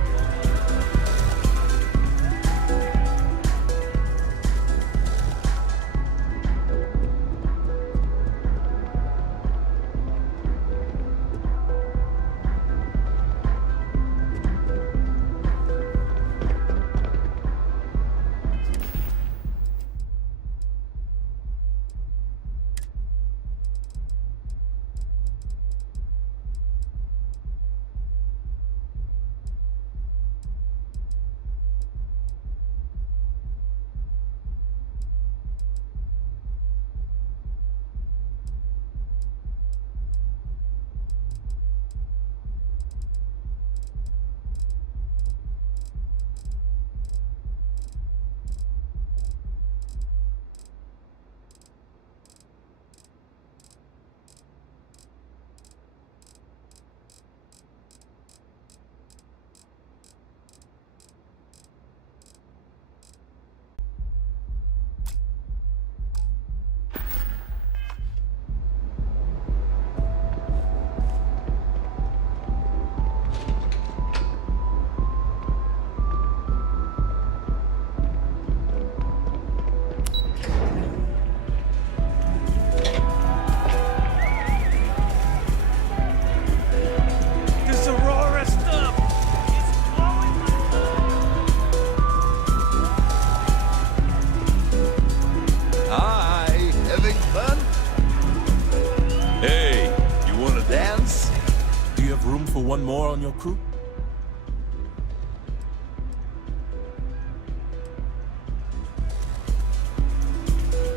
One more on your crew?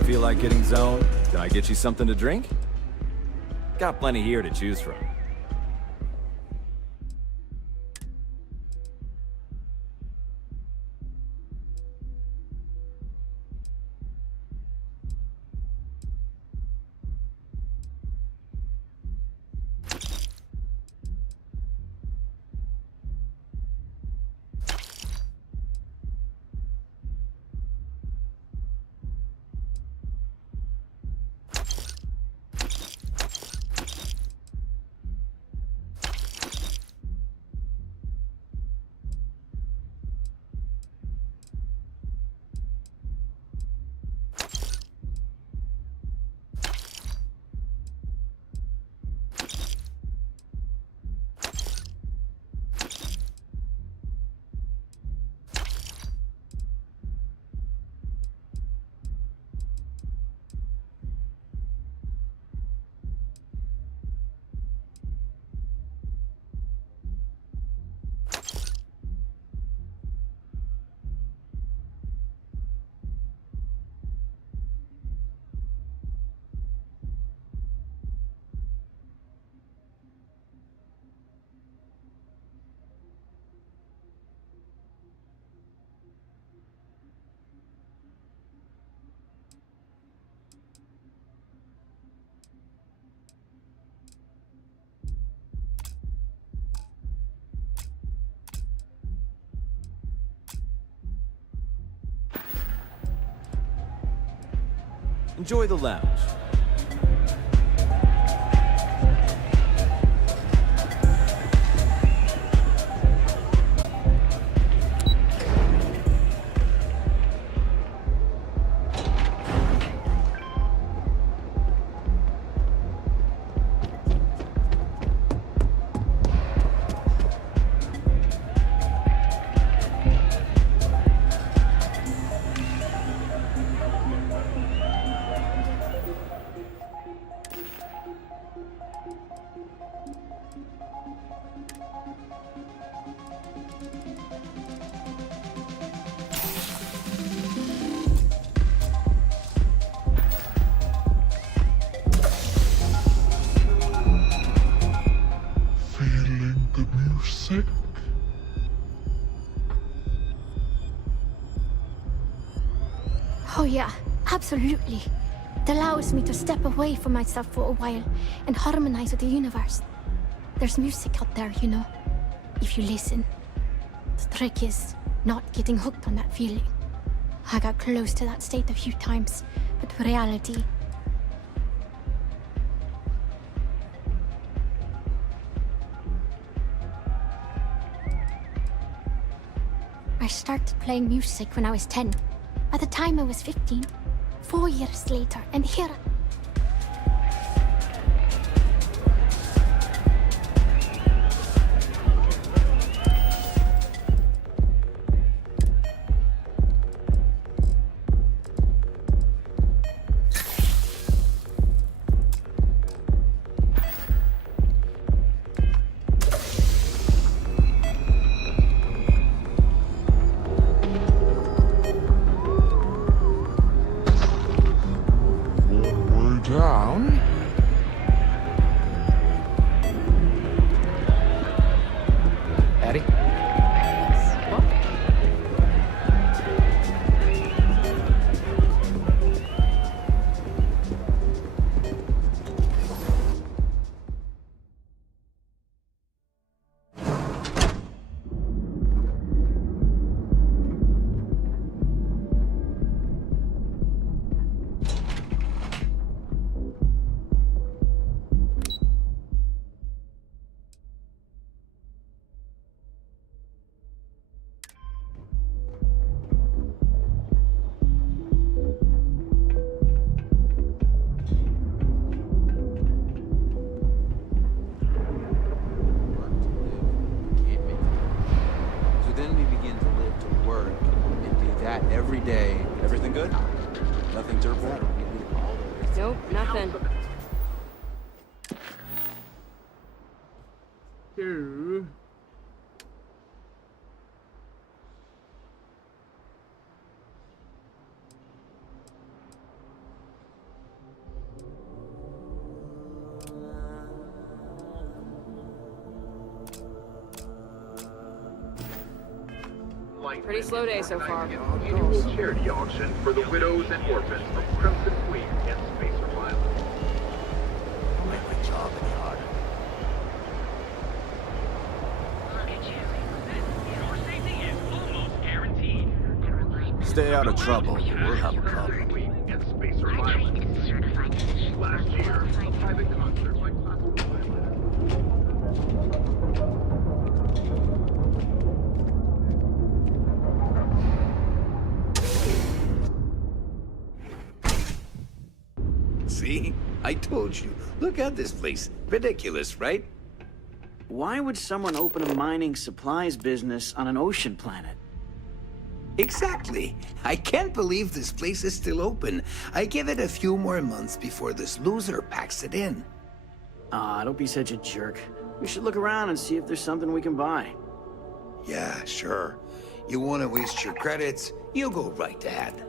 Feel like getting zoned? Can I get you something to drink? Got plenty here to choose from. Enjoy the lounge. music. Oh yeah, absolutely. It allows me to step away from myself for a while and harmonize with the universe. There's music out there, you know, if you listen. The trick is not getting hooked on that feeling. I got close to that state a few times, but reality... I started playing music when I was 10. By the time I was 15, 4 years later, and here... Down. Eddie? So then we begin to live to work and do that every day. Everything good? Nothing to report? Nope, nothing. Two. Pretty slow day so far. Annual charity auction for the widows and orphans of Crimson Fleet and Spacer Island. I'll make my job any harder. Stay out of trouble, or we'll have a problem. And Spacer Island. Last year, a private concert by classical violinist. See? I told you. Look at this place. Ridiculous, right? Why would someone open a mining supplies business on an ocean planet? Exactly. I can't believe this place is still open. I give it a few more months before this loser packs it in. Ah, don't be such a jerk. We should look around and see if there's something we can buy. Yeah, sure. You want to waste your credits? You go right ahead.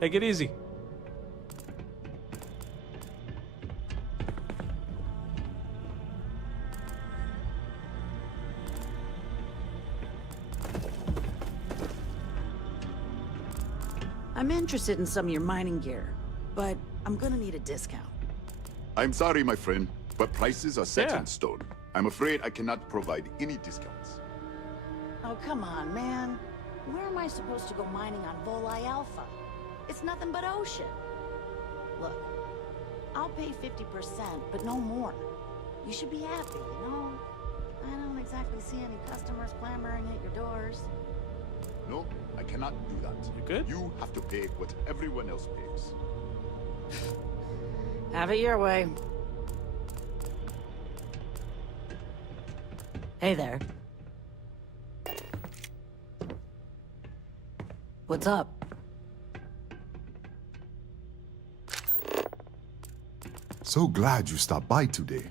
Take it easy. I'm interested in some of your mining gear, but I'm gonna need a discount. I'm sorry, my friend, but prices are set Yeah. in stone. I'm afraid I cannot provide any discounts. Oh, come on, man. Where am I supposed to go mining on Volii Alpha? It's nothing but ocean. Look, I'll pay 50%, but no more. You should be happy, you know? I don't exactly see any customers clamoring at your doors. No, I cannot do that. You good? You have to pay what everyone else pays. Have it your way. Hey there. What's up? So glad you stopped by today.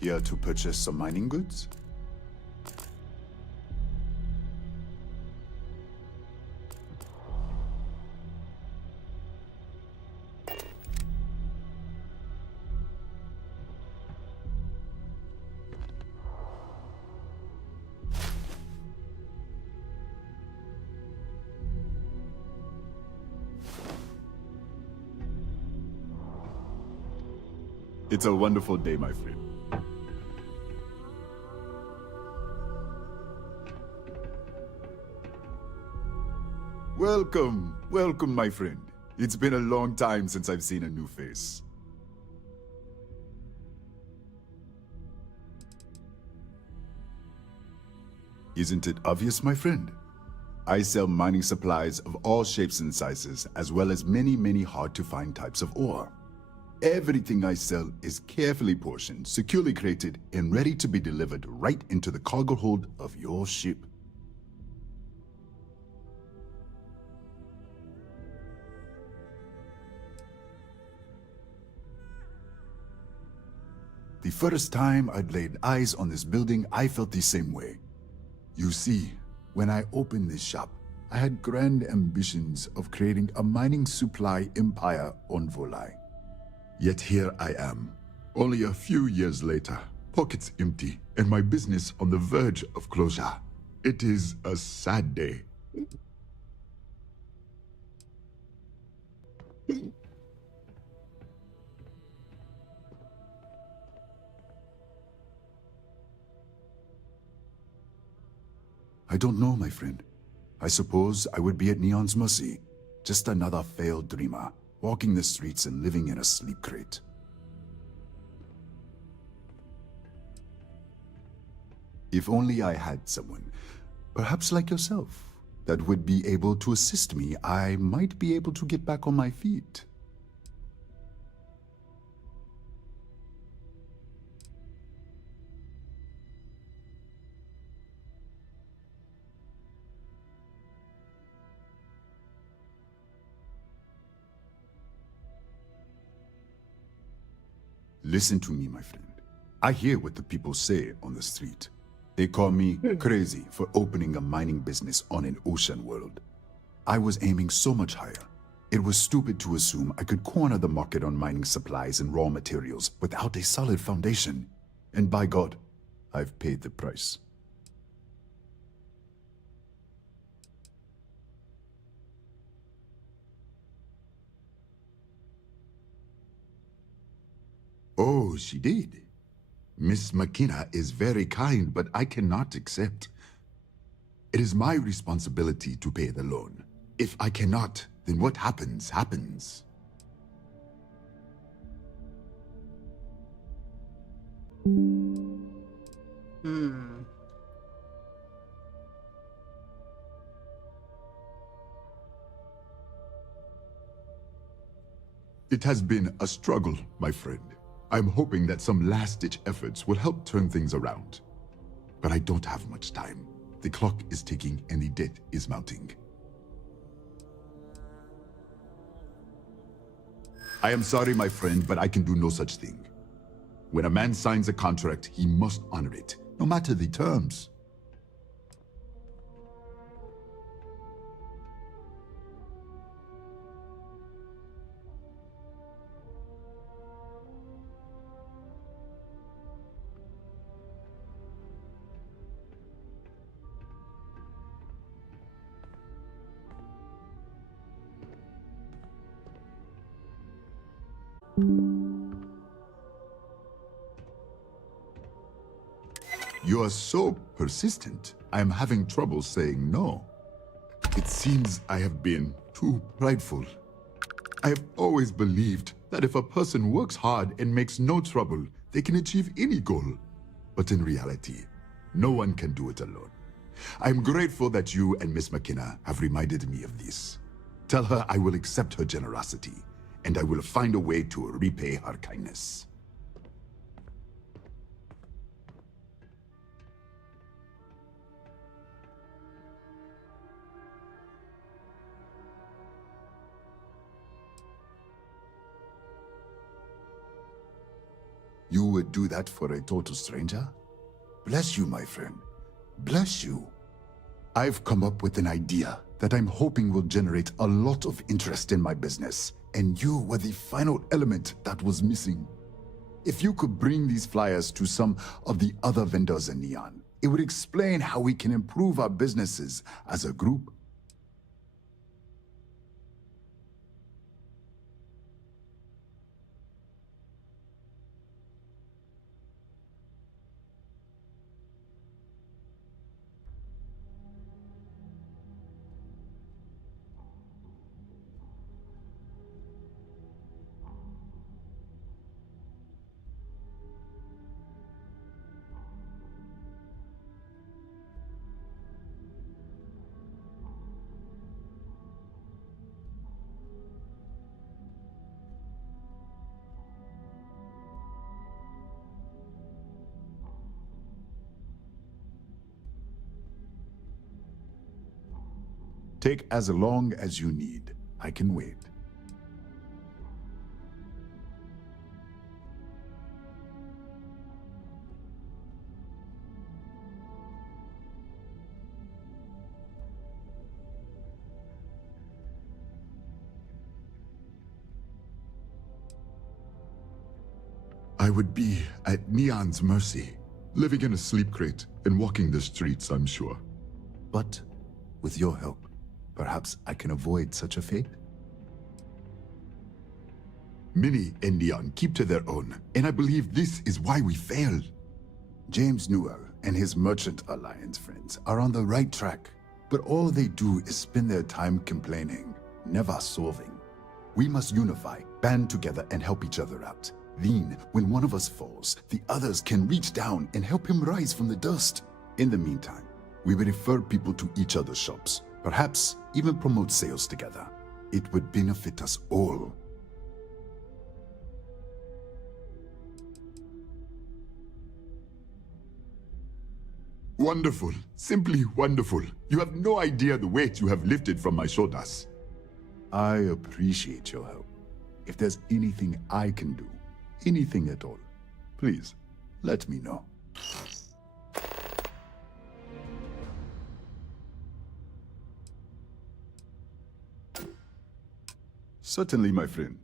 Here to purchase some mining goods? It's a wonderful day, my friend. Welcome, welcome, my friend. It's been a long time since I've seen a new face. Isn't it obvious, my friend? I sell mining supplies of all shapes and sizes, as well as many, many hard-to-find types of ore. Everything I sell is carefully portioned, securely crated, and ready to be delivered right into the cargo hold of your ship. The first time I'd laid eyes on this building, I felt the same way. You see, when I opened this shop, I had grand ambitions of creating a mining supply empire on Volai. Yet here I am, only a few years later, pockets empty, and my business on the verge of closure. It is a sad day. I don't know, my friend. I suppose I would be at Neon's mercy. Just another failed dreamer, walking the streets and living in a sleep crate. If only I had someone, perhaps like yourself, that would be able to assist me, I might be able to get back on my feet. Listen to me, my friend. I hear what the people say on the street. They call me crazy for opening a mining business on an ocean world. I was aiming so much higher. It was stupid to assume I could corner the market on mining supplies and raw materials without a solid foundation. And by God, I've paid the price. Oh, she did. Miss McKenna is very kind, but I cannot accept. It is my responsibility to pay the loan. If I cannot, then what happens, happens. It has been a struggle, my friend. I'm hoping that some last-ditch efforts will help turn things around. But I don't have much time. The clock is ticking and the debt is mounting. I am sorry, my friend, but I can do no such thing. When a man signs a contract, he must honor it, no matter the terms. You are so persistent. I am having trouble saying no. It seems I have been too prideful. I have always believed that if a person works hard and makes no trouble, they can achieve any goal. But in reality, no one can do it alone. I'm grateful that you and Miss McKenna have reminded me of this. Tell her I will accept her generosity, and I will find a way to repay her kindness. You would do that for a total stranger? Bless you, my friend. Bless you. I've come up with an idea that I'm hoping will generate a lot of interest in my business, and you were the final element that was missing. If you could bring these flyers to some of the other vendors in Neon, it would explain how we can improve our businesses as a group. Take as long as you need. I can wait. I would be at Neon's mercy, living in a sleep crate and walking the streets, I'm sure. But with your help, perhaps I can avoid such a fate? Minnie and Neon keep to their own, and I believe this is why we failed. James Newell and his Merchant Alliance friends are on the right track, but all they do is spend their time complaining, never solving. We must unify, band together, and help each other out. Then, when one of us falls, the others can reach down and help him rise from the dust. In the meantime, we will refer people to each other's shops, perhaps even promote sales together. It would benefit us all. Wonderful. Simply wonderful. You have no idea the weight you have lifted from my shoulders. I appreciate your help. If there's anything I can do, anything at all, please, let me know. Certainly, my friend.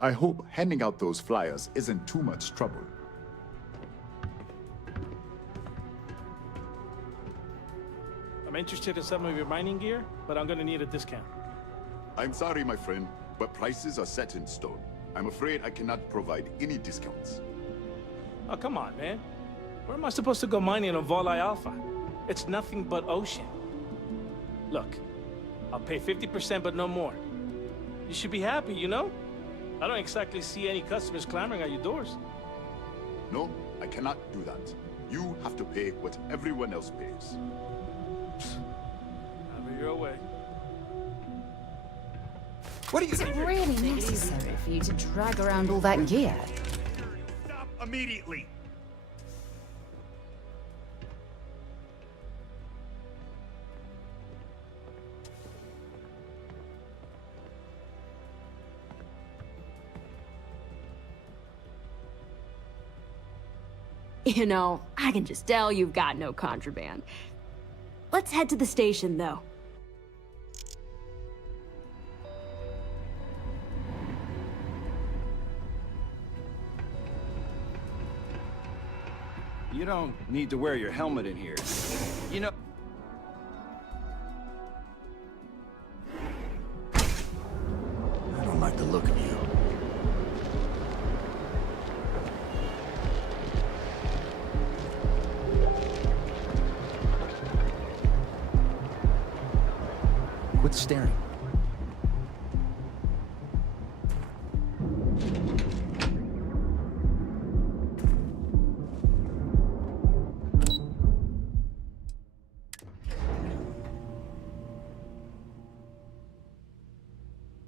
I hope handing out those flyers isn't too much trouble. I'm interested in some of your mining gear, but I'm gonna need a discount. I'm sorry, my friend, but prices are set in stone. I'm afraid I cannot provide any discounts. Oh, come on, man. Where am I supposed to go mining on Volai Alpha? It's nothing but ocean. Look, I'll pay 50%, but no more. You should be happy, you know? I don't exactly see any customers clamoring at your doors. No, I cannot do that. You have to pay what everyone else pays. Have it your way. What is it really necessary for you to drag around all that gear? Stop immediately! You know, I can just tell you've got no contraband. Let's head to the station, though. You don't need to wear your helmet in here. You know... I don't like the look of you. Quit staring.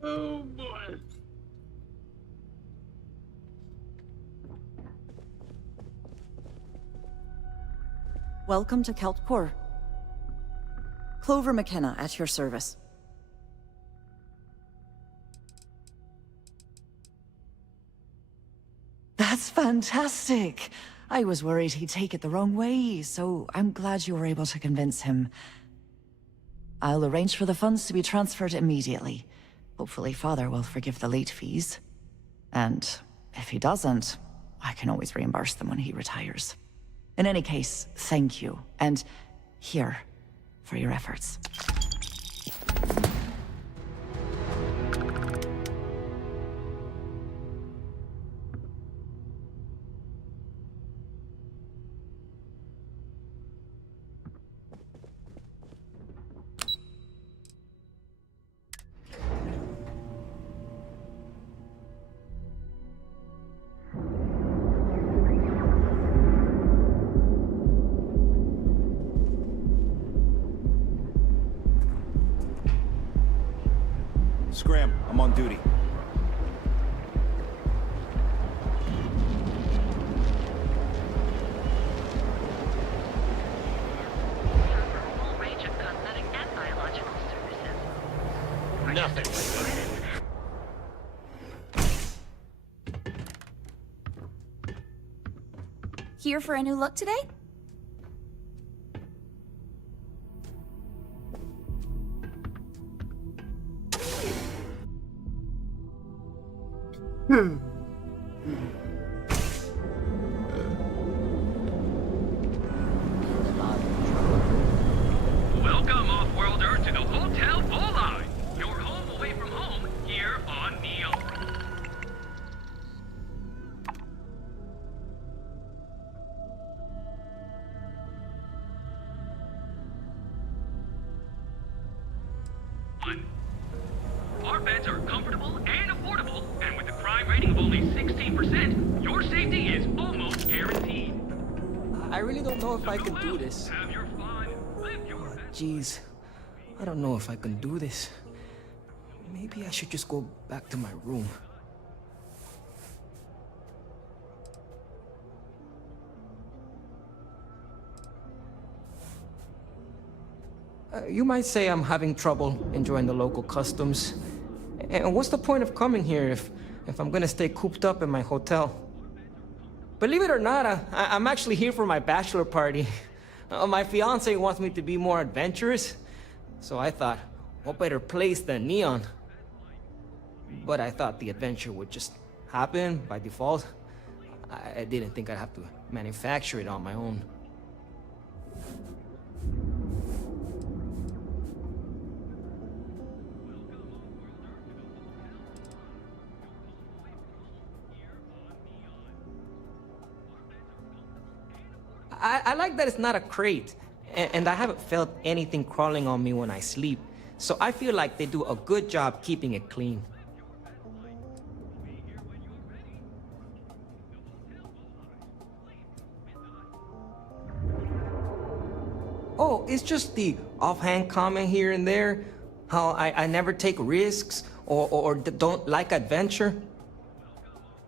Oh boy. Welcome to Keltport. Clover McKenna at your service. That's fantastic! I was worried he'd take it the wrong way, so I'm glad you were able to convince him. I'll arrange for the funds to be transferred immediately. Hopefully Father will forgive the late fees. And if he doesn't, I can always reimburse them when he retires. In any case, thank you, and here, for your efforts. Scram, I'm on duty. Nothing like Here for a new look today? Welcome, off-worlder, to the Hotel Volai, your home away from home here on Neon. Our beds are comfortable and affordable, and with a crime rating of only 16%, your safety is almost guaranteed. I really don't know if I can do this. Have your fun, live your Oh, jeez. I don't know if I can do this. Maybe I should just go back to my room. You might say I'm having trouble enjoying the local customs. And what's the point of coming here if I'm gonna stay cooped up in my hotel? Believe it or not, I'm actually here for my bachelor party. My fiance wants me to be more adventurous, so I thought, what better place than Neon? But I thought the adventure would just happen by default. I didn't think I'd have to manufacture it on my own. I like that it's not a crate, and I haven't felt anything crawling on me when I sleep, so I feel like they do a good job keeping it clean. Oh, it's just the offhand comment here and there, how I never take risks or don't like adventure.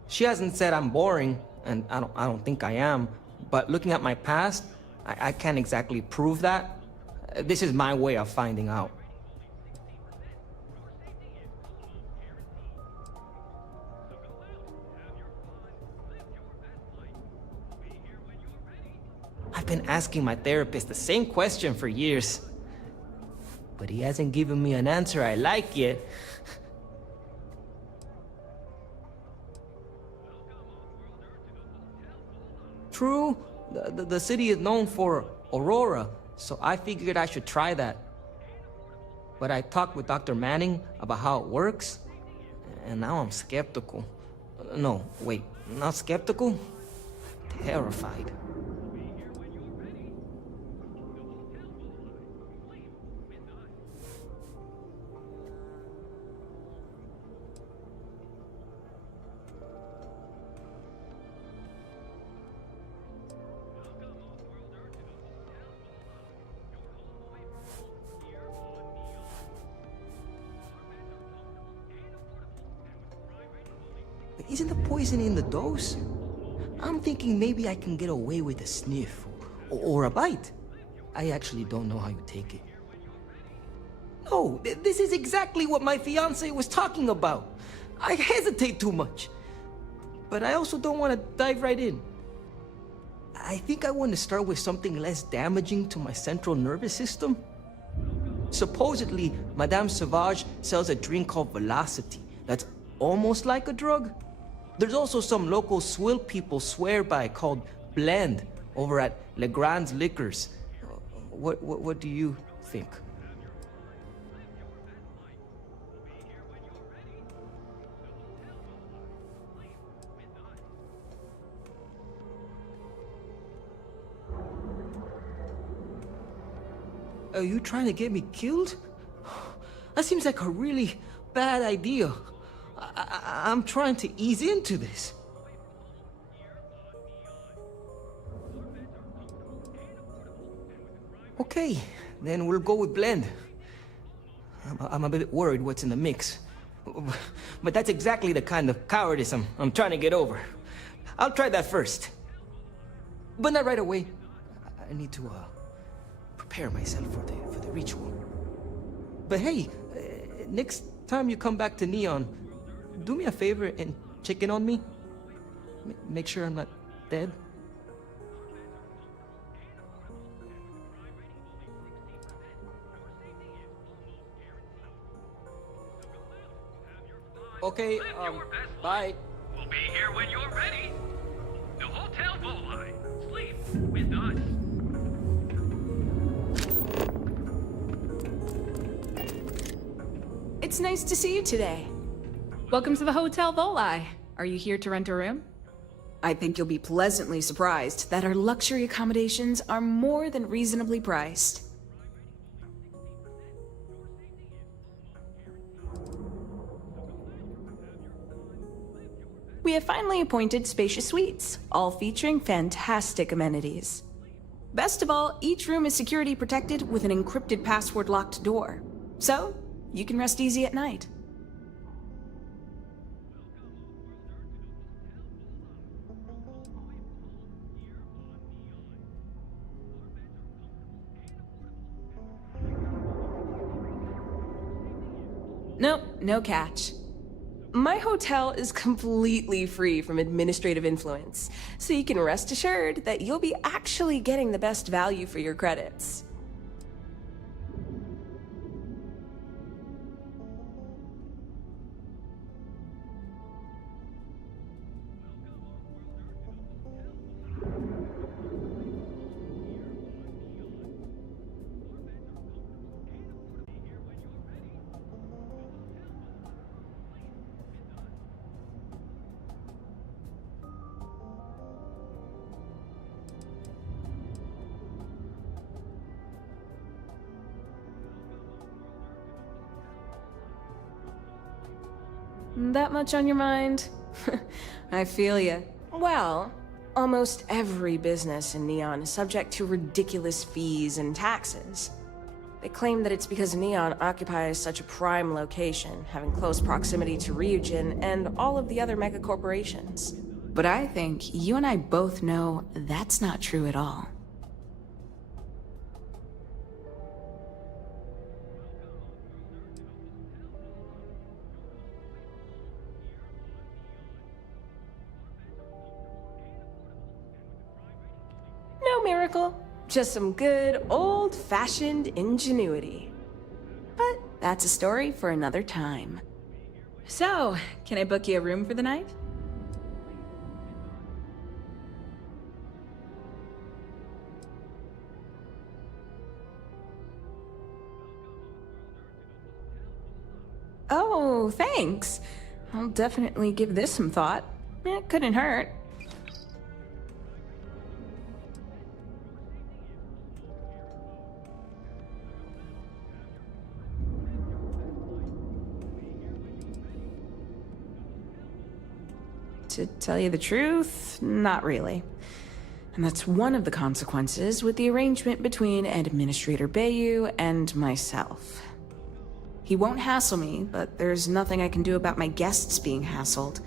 She hasn't said I'm boring, and I don't think I am. But looking at my past, I can't exactly prove that. This is my way of finding out. I've been asking my therapist the same question for years, but he hasn't given me an answer I like yet. True, the city is known for Aurora, so I figured I should try that. But I talked with Dr. Manning about how it works, and now I'm skeptical. No, wait, not skeptical? Terrified. Isn't the poison in the dose? I'm thinking maybe I can get away with a sniff or a bite. I actually don't know how you take it. No, this is exactly what my fiance was talking about. I hesitate too much. But I also don't want to dive right in. I think I want to start with something less damaging to my central nervous system. Supposedly, Madame Sauvage sells a drink called Velocity that's almost like a drug. There's also some local swill people swear by called Blend over at Legrand's Liquors. What do you think? Are you trying to get me killed? That seems like a really bad idea. I'm trying to ease into this. Okay, then we'll go with Blend. I'm a bit worried what's in the mix. But that's exactly the kind of cowardice I'm trying to get over. I'll try that first. But not right away. I need to prepare myself for the ritual. But hey, next time you come back to Neon, do me a favor and check in on me. Make sure I'm not dead. Okay, bye. We'll be here when you're ready. The Hotel Volai. Sleep with us. It's nice to see you today. Welcome to the Hotel Volai. Are you here to rent a room? I think you'll be pleasantly surprised that our luxury accommodations are more than reasonably priced. We have finally appointed spacious suites, all featuring fantastic amenities. Best of all, each room is security protected with an encrypted password-locked door. So, you can rest easy at night. Nope, no catch. My hotel is completely free from administrative influence, so you can rest assured that you'll be actually getting the best value for your credits. That much on your mind? I feel ya. Well, almost every business in Neon is subject to ridiculous fees and taxes. They claim that it's because Neon occupies such a prime location, having close proximity to Ryujin and all of the other megacorporations. But I think you and I both know that's not true at all. No miracle, just some good old-fashioned ingenuity. But that's a story for another time. So, can I book you a room for the night? Oh, thanks. I'll definitely give this some thought. It couldn't hurt. To tell you the truth, not really. And that's one of the consequences with the arrangement between Administrator Bayu and myself. He won't hassle me, but there's nothing I can do about my guests being hassled.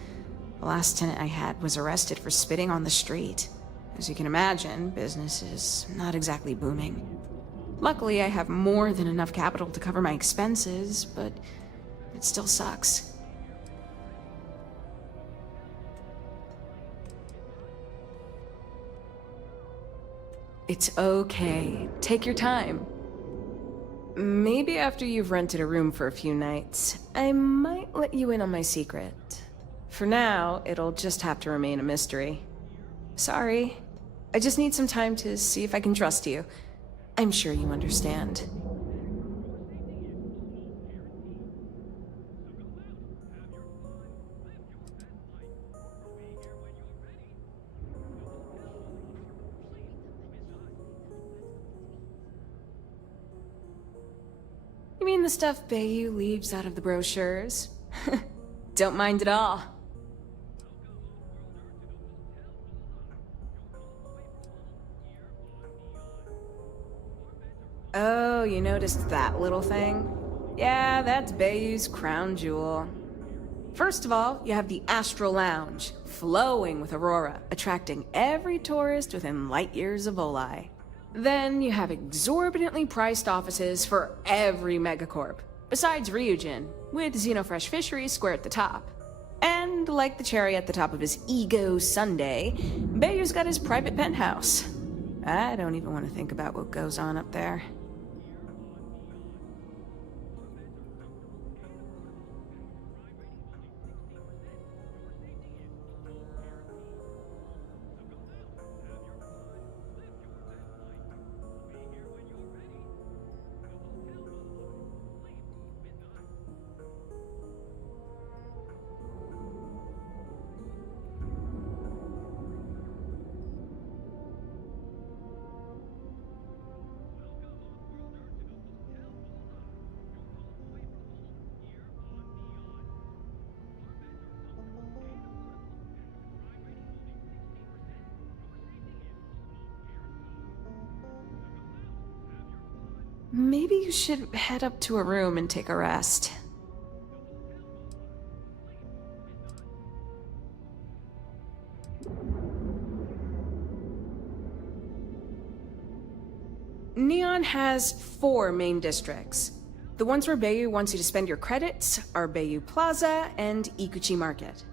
The last tenant I had was arrested for spitting on the street. As you can imagine, business is not exactly booming. Luckily, I have more than enough capital to cover my expenses, but it still sucks. It's okay. Take your time. Maybe after you've rented a room for a few nights, I might let you in on my secret. For now, it'll just have to remain a mystery. Sorry. I just need some time to see if I can trust you. I'm sure you understand. You mean the stuff Bayu leaves out of the brochures? Don't mind at all. Oh, you noticed that little thing? Yeah, that's Bayu's crown jewel. First of all, you have the Astral Lounge, flowing with Aurora, attracting every tourist within light years of Volai. Then you have exorbitantly priced offices for every megacorp, besides Ryujin, with Xenofresh Fisheries square at the top. And like the cherry at the top of his ego sundae, Bayu's got his private penthouse. I don't even want to think about what goes on up there. Maybe you should head up to a room and take a rest. Neon has 4 main districts. The ones where Bayu wants you to spend your credits are Bayu Plaza and Ikuchi Market.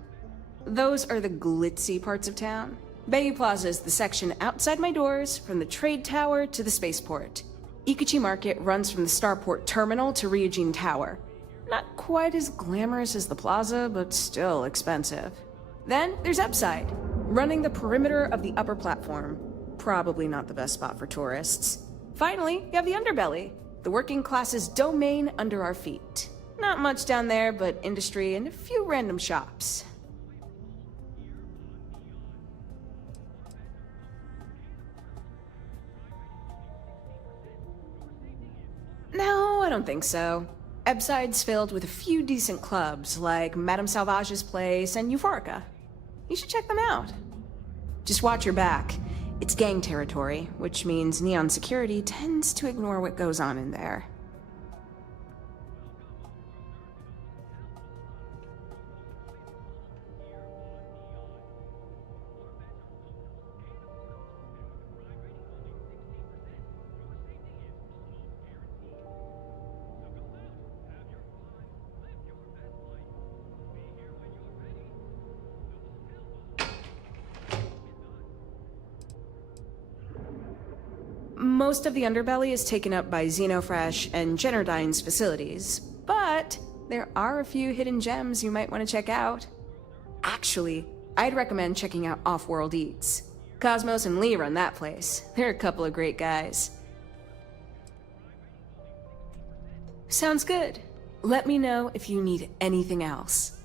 Those are the glitzy parts of town. Bayu Plaza is the section outside my doors, from the trade tower to the spaceport. Ikuchi Market runs from the Starport Terminal to Ryujin Tower. Not quite as glamorous as the plaza, but still expensive. Then there's Upside, running the perimeter of the upper platform. Probably not the best spot for tourists. Finally, you have the Underbelly, the working class's domain under our feet. Not much down there, but industry and a few random shops. No, I don't think so. Ebside's filled with a few decent clubs, like Madame Sauvage's Place and Euphorica. You should check them out. Just watch your back. It's gang territory, which means Neon security tends to ignore what goes on in there. Most of the underbelly is taken up by Xenofresh and Generdyne's facilities, but there are a few hidden gems you might want to check out. Actually, I'd recommend checking out Off-World Eats. Cosmos and Lee run that place. They're a couple of great guys. Sounds good. Let me know if you need anything else.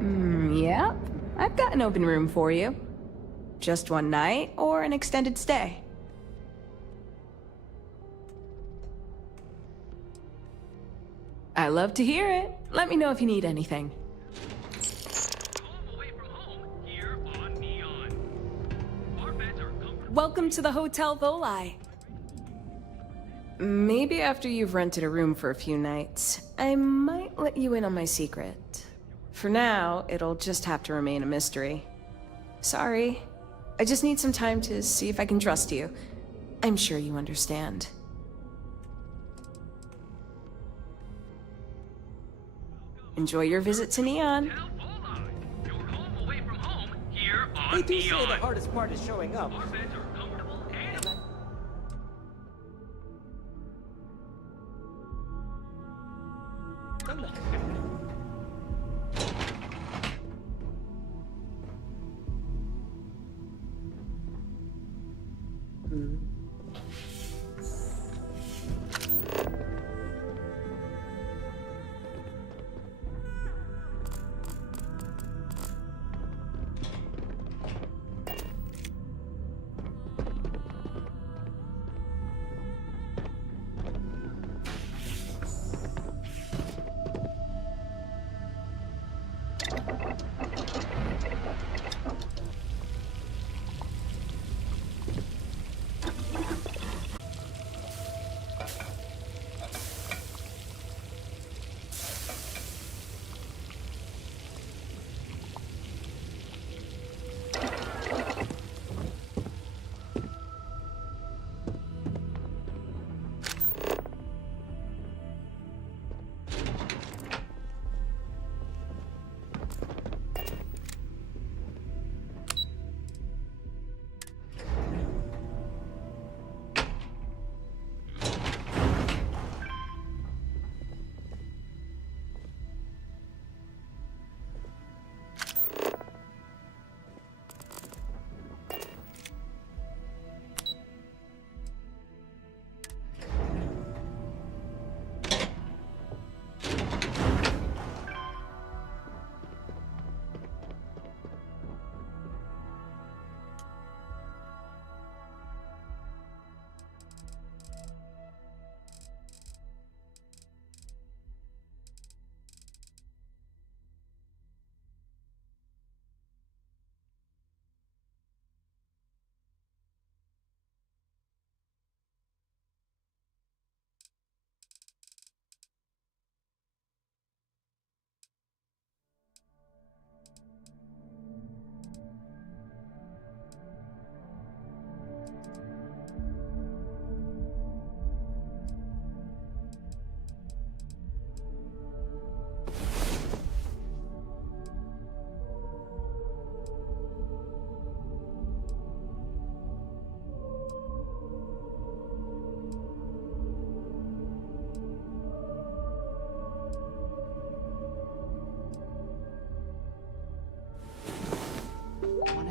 Yep. I've got an open room for you. Just one night or an extended stay. I love to hear it. Let me know if you need anything. Welcome to the Hotel Volai. Maybe after you've rented a room for a few nights, I might let you in on my secret. For now, it'll just have to remain a mystery. Sorry. I just need some time to see if I can trust you. I'm sure you understand. Enjoy your visit to Neon. They do say the hardest part is showing up.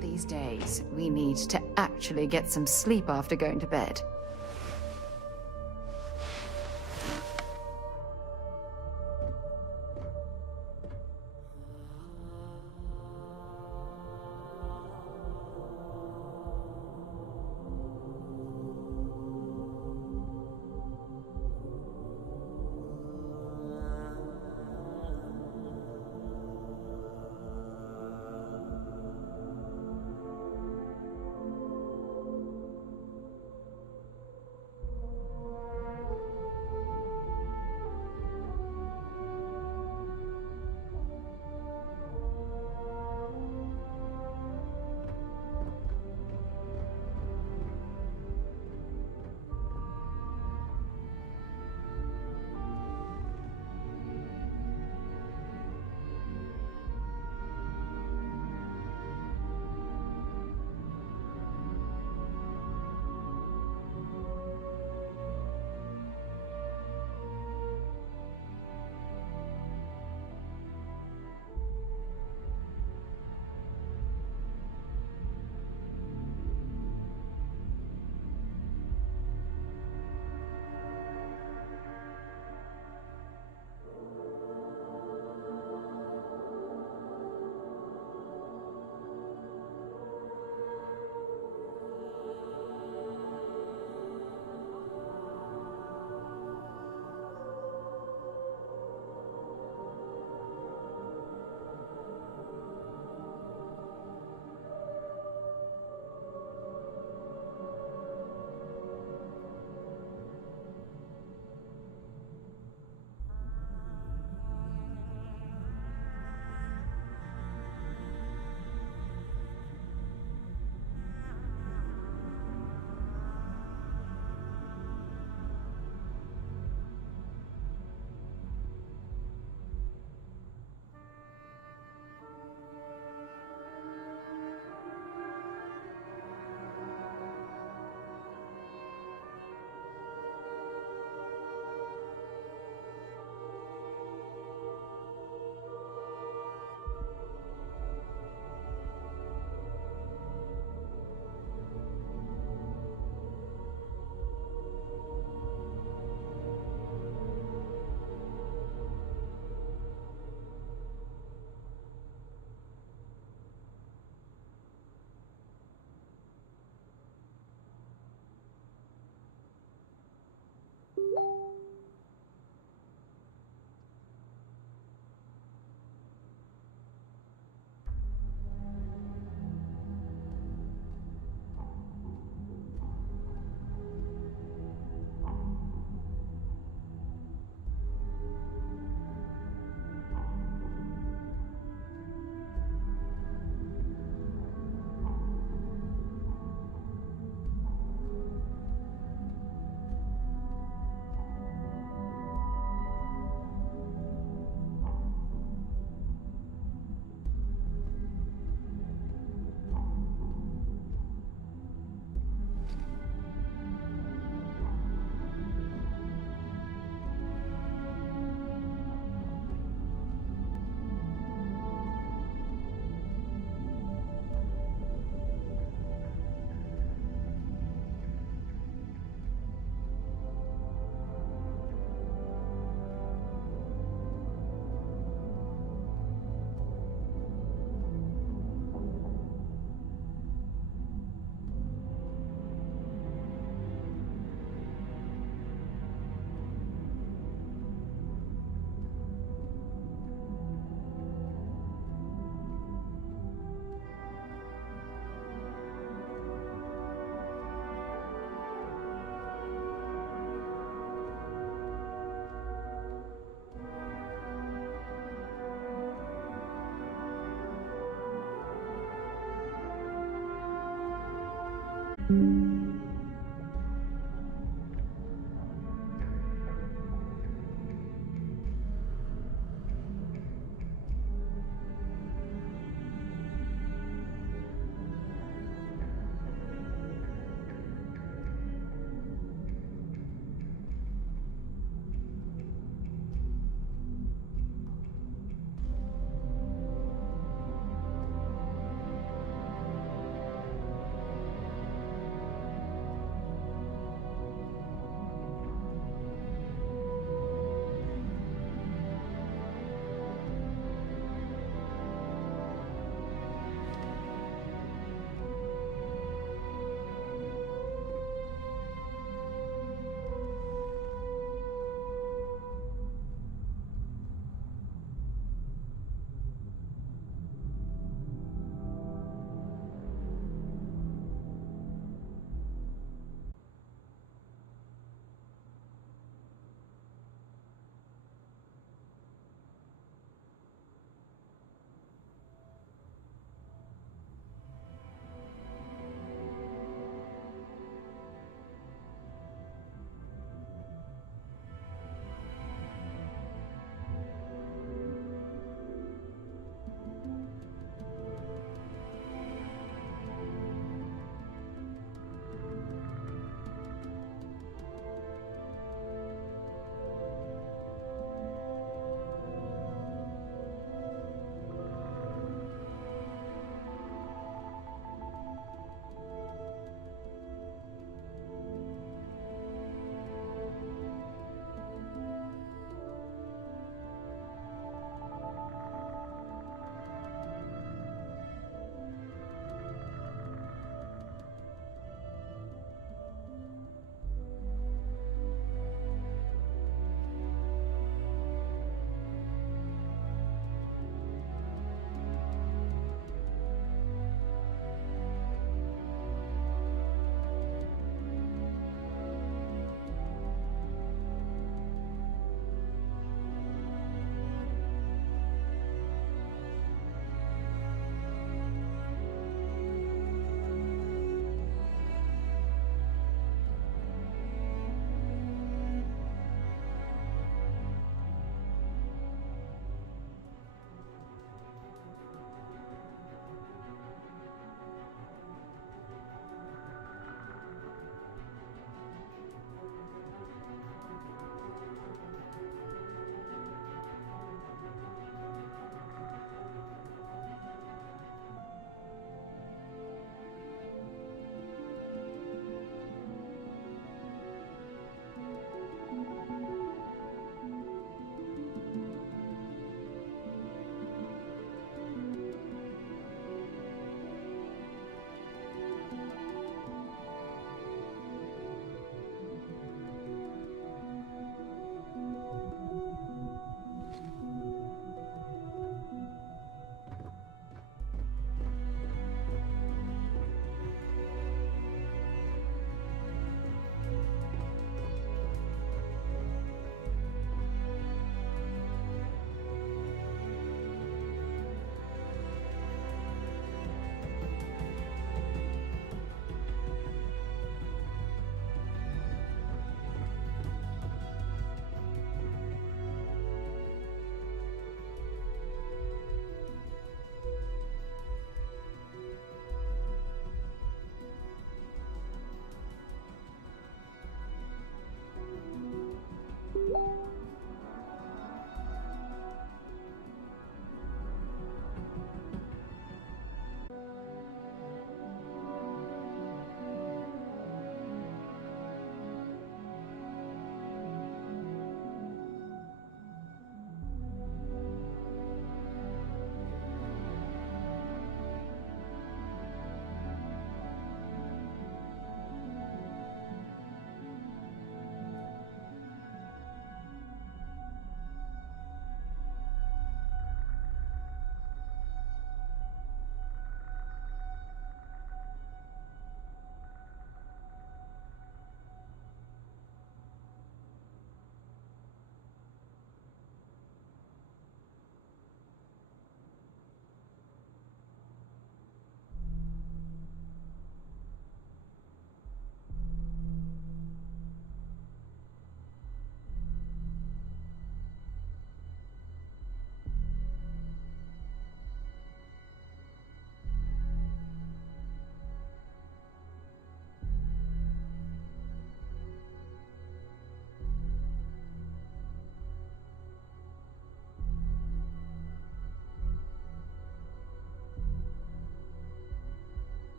These days, we need to actually get some sleep after going to bed.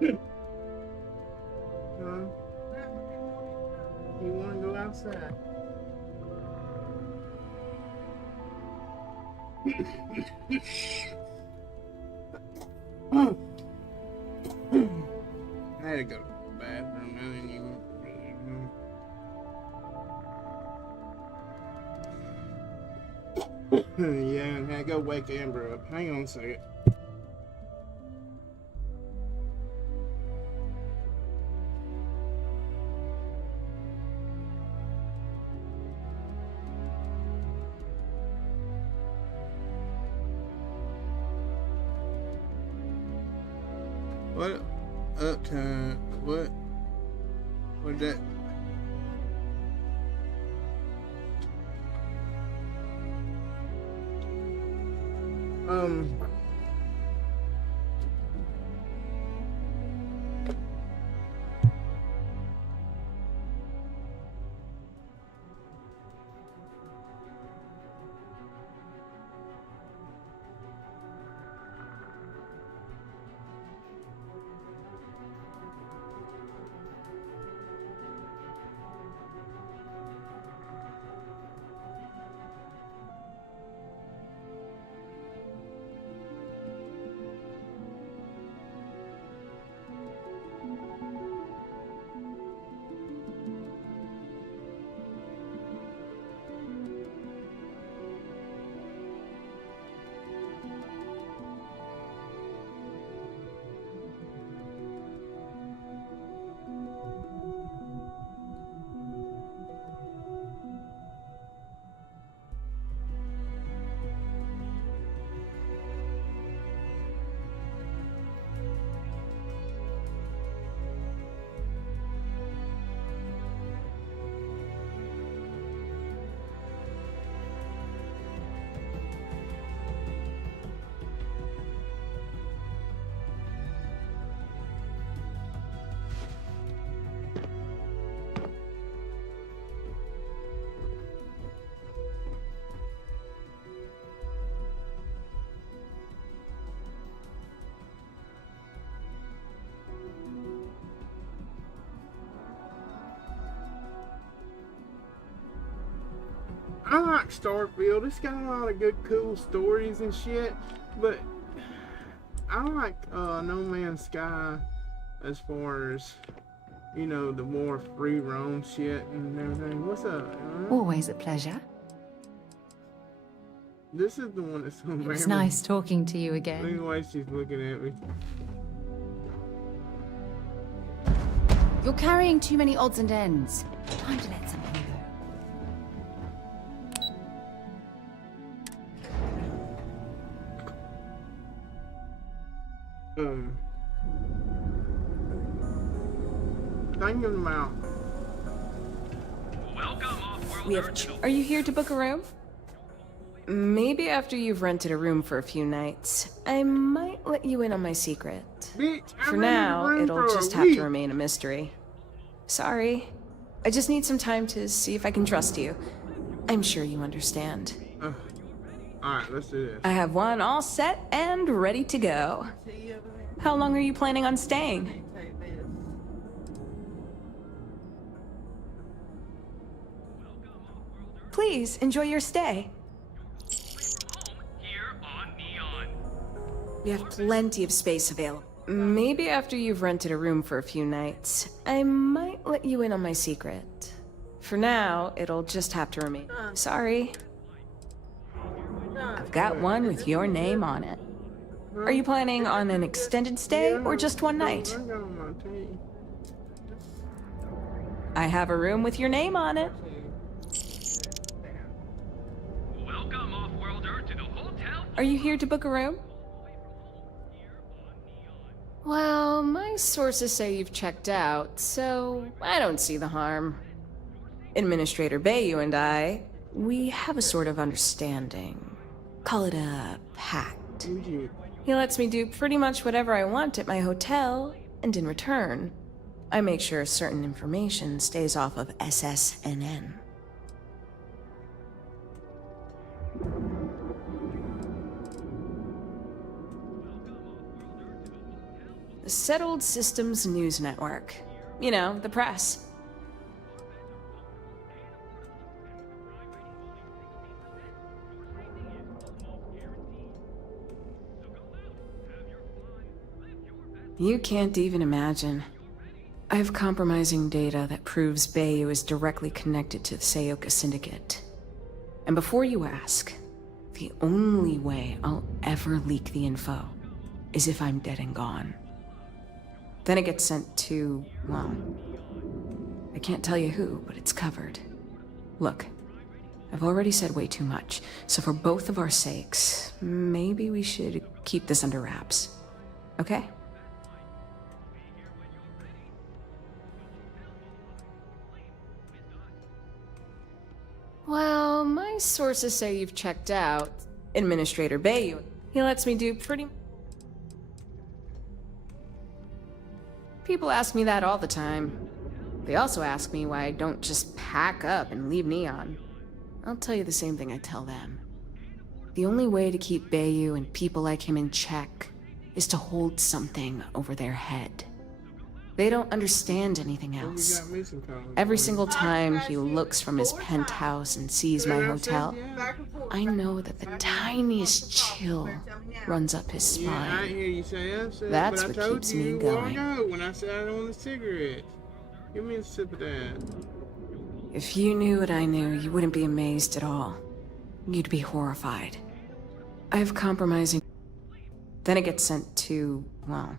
Huh? You wanna go outside? I had to go to the bathroom. I didn't even. Yeah, I had to go wake Amber up. Hang on a second. What uptime? What that? Um. I like Starfield. It's got a lot of good, cool stories and shit. But I like No Man's Sky as far as, you know, the more free roam shit and everything. What's up? Always a pleasure. This is the one that's so It's nice talking to you Look at again. the way she's looking at me. You're carrying too many odds and ends. Time to let something go. Thinking about. Are you here to book a room? Maybe after you've rented a room for a few nights, I might let you in on my secret. Bitch, For now, it'll just have to remain a mystery. Sorry. I just need some time to see if I can trust you. I'm sure you understand. Alright, let's do this. I have one all set and ready to go. How long are you planning on staying? Please, enjoy your stay. We have plenty of space available. Maybe after you've rented a room for a few nights, I might let you in on my secret. For now, it'll just have to remain. Sorry. I've got one with your name on it. Are you planning on an extended stay or just one night? I have a room with your name on it. Are you here to book a room? Well, my sources say you've checked out, so I don't see the harm. Administrator Bayou and I, we have a sort of understanding. Call it a pact. He lets me do pretty much whatever I want at my hotel, and in return, I make sure certain information stays off of SSNN. Settled Systems News Network. You know, the press. You can't even imagine. I have compromising data that proves Bayou is directly connected to the Seoka Syndicate. And before you ask, the only way I'll ever leak the info is if I'm dead and gone. Then it gets sent to, well, I can't tell you who, but it's covered. Look, I've already said way too much, so for both of our sakes, maybe we should keep this under wraps. Okay? Well, my sources say you've checked out Administrator Bayou. He lets me do pretty... People ask me that all the time. They also ask me why I don't just pack up and leave Neon. I'll tell you the same thing I tell them. The only way to keep Bayou and people like him in check is to hold something over their head. They don't understand anything else. Every single time he looks from his penthouse and sees my hotel, I know that the tiniest chill runs up his spine. That's what keeps me going. When I said I don't want a cigarette, give me a sip of that. If you knew what I knew, you wouldn't be amazed at all. You'd be horrified. I have compromising... Then it gets sent to, well...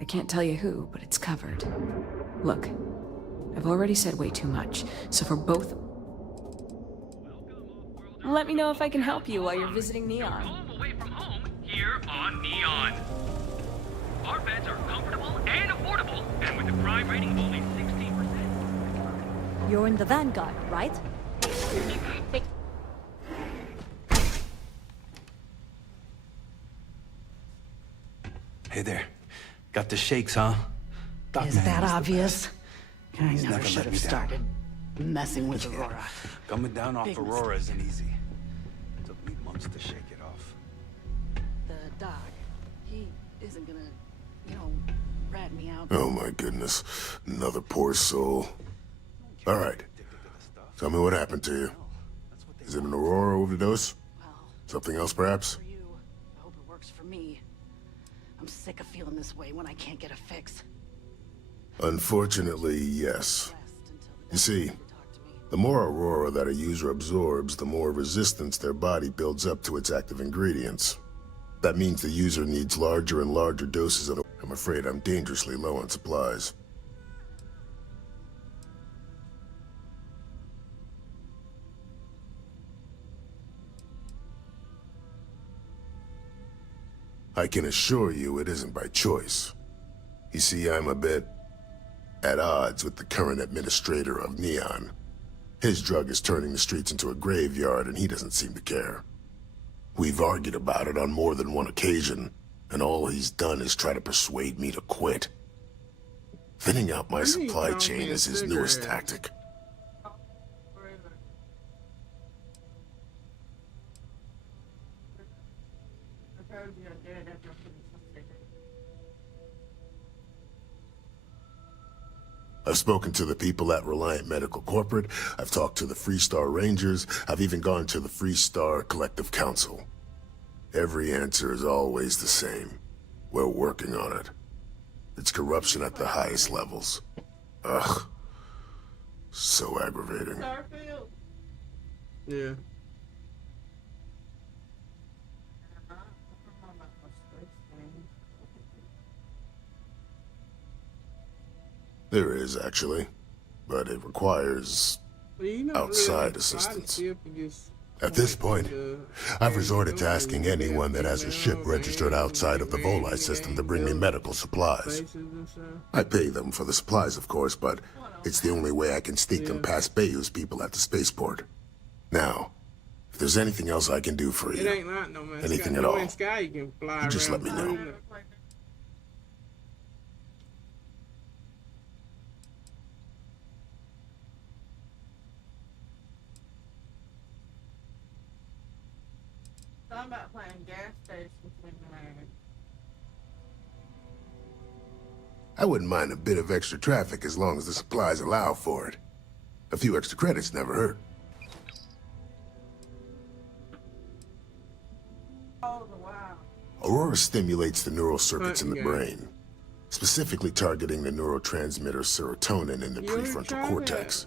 I can't tell you who, but it's covered. Look, I've already said way too much, so for both... Let me know if I can help you while you're visiting Neon. Home away from home here on Neon. Our beds are comfortable and affordable, and with a crime rating of only 16%. You're in the Vanguard, right? Hey there. Got the shakes, huh? Is that obvious? I He's never never should let have me down. started messing with Aurora. Coming down off Big Aurora isn't easy. Took me months to shake it off. The doc, he isn't gonna, rat me out. Oh my goodness. Another poor soul. All right. Tell me what happened to you. Is it an Aurora overdose? Something else, perhaps? I hope it works for me. I'm sick of feeling this way when I can't get a fix. Unfortunately, yes. You see, the more Aurora that a user absorbs, the more resistance their body builds up to its active ingredients. That means the user needs larger and larger doses of... I'm afraid I'm dangerously low on supplies. I can assure you it isn't by choice. You see, I'm a bit at odds with the current administrator of Neon. His drug is turning the streets into a graveyard, and he doesn't seem to care. We've argued about it on more than one occasion, and all he's done is try to persuade me to quit. Thinning out my supply chain is his newest tactic. I've spoken to the people at Reliant Medical Corporate, I've talked to the Freestar Rangers, I've even gone to the Freestar Collective Council. Every answer is always the same. We're working on it. It's corruption at the highest levels. Ugh. So aggravating. Starfield? Yeah. There is, actually. But it requires outside assistance. At this point, I've resorted to asking anyone that has a ship registered outside of the Volai system to bring me medical supplies. I pay them for the supplies, of course, but it's the only way I can sneak them past Bayou's people at the spaceport. Now, if there's anything else I can do for you, anything at all, you just let me know. Thought about playing gas stations when I wouldn't mind a bit of extra traffic as long as the supplies allow for it. A few extra credits never hurt. Aurora stimulates the neural circuits in the brain, specifically targeting the neurotransmitter serotonin in the prefrontal cortex.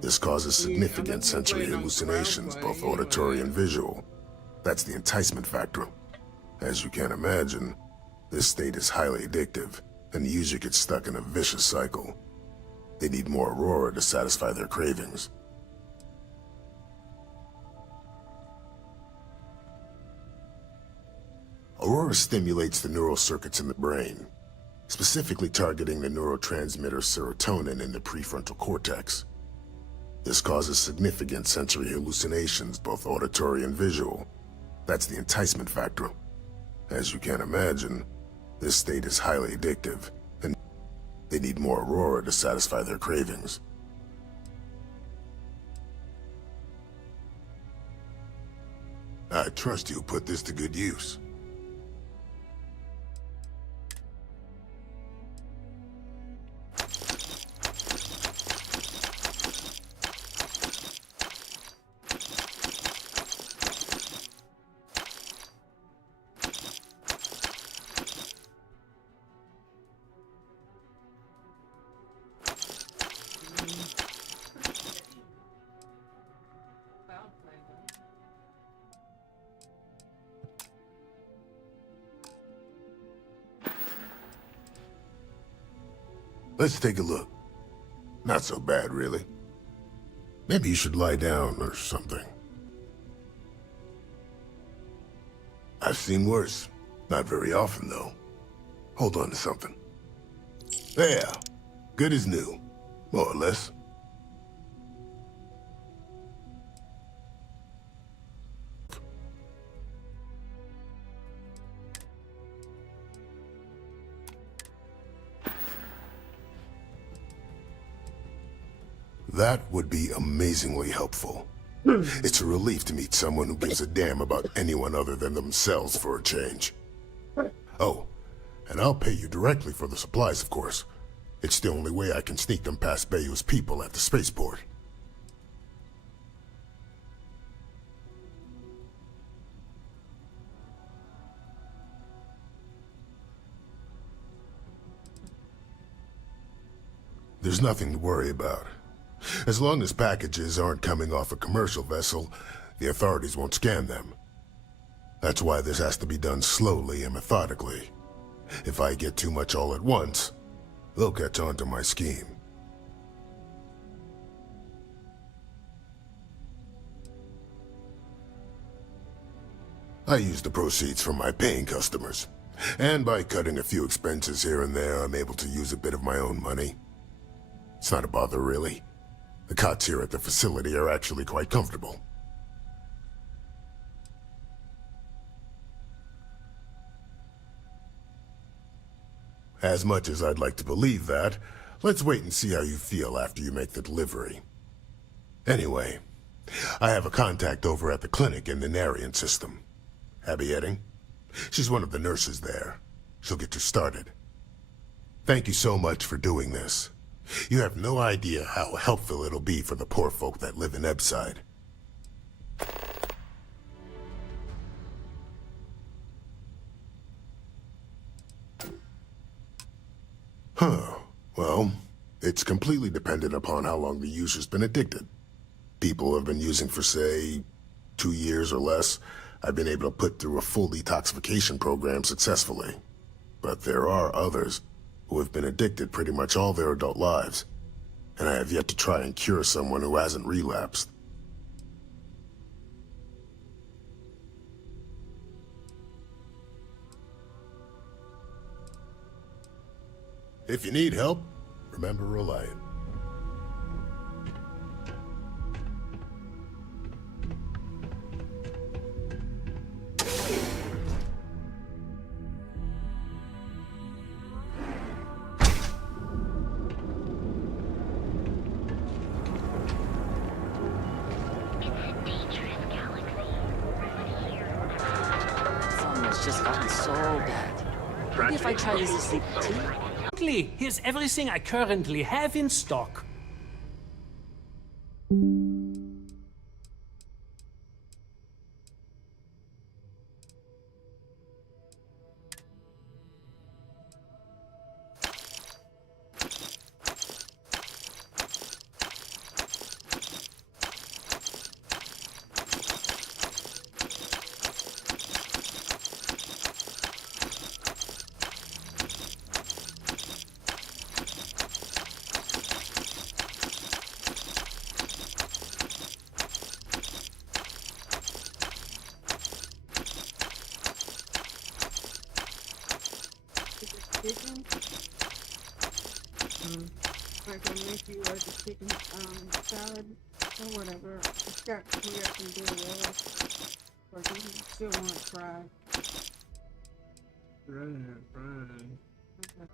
This causes significant sensory hallucinations, both auditory and visual. That's the enticement factor. As you can imagine, this state is highly addictive, and the user gets stuck in a vicious cycle. They need more Aurora to satisfy their cravings. Aurora stimulates the neural circuits in the brain, specifically targeting the neurotransmitter serotonin in the prefrontal cortex. This causes significant sensory hallucinations, both auditory and visual. That's the enticement factor. As you can imagine, this state is highly addictive, and they need more Aurora to satisfy their cravings. I trust you'll put this to good use. Let's take a look. Not so bad, really. Maybe you should lie down or something. I've seen worse. Not very often, though. Hold on to something. There. Good as new. More or less. That would be amazingly helpful. It's a relief to meet someone who gives a damn about anyone other than themselves for a change. Oh, and I'll pay you directly for the supplies, of course. It's the only way I can sneak them past Bayou's people at the spaceport. There's nothing to worry about. As long as packages aren't coming off a commercial vessel, the authorities won't scan them. That's why this has to be done slowly and methodically. If I get too much all at once, they'll catch on to my scheme. I use the proceeds from my paying customers. And by cutting a few expenses here and there, I'm able to use a bit of my own money. It's not a bother, really. The cots here at the facility are actually quite comfortable. As much as I'd like to believe that, let's wait and see how you feel after you make the delivery. Anyway, I have a contact over at the clinic in the Narian system. Abby Edding? She's one of the nurses there. She'll get you started. Thank you so much for doing this. You have no idea how helpful it'll be for the poor folk that live in Ebside. Huh. Well, it's completely dependent upon how long the user's been addicted. People have been using for, say, 2 years or less. I've been able to put through a full detoxification program successfully. But there are others who have been addicted pretty much all their adult lives, and I have yet to try and cure someone who hasn't relapsed. If you need help, remember Reliant. Just gotten so bad. Maybe if I try this tea? Here's everything I currently have in stock. Chicken. I can make you like a chicken salad or whatever. It's got carrots and good rolls. But you still want it fried. Fried. Okay.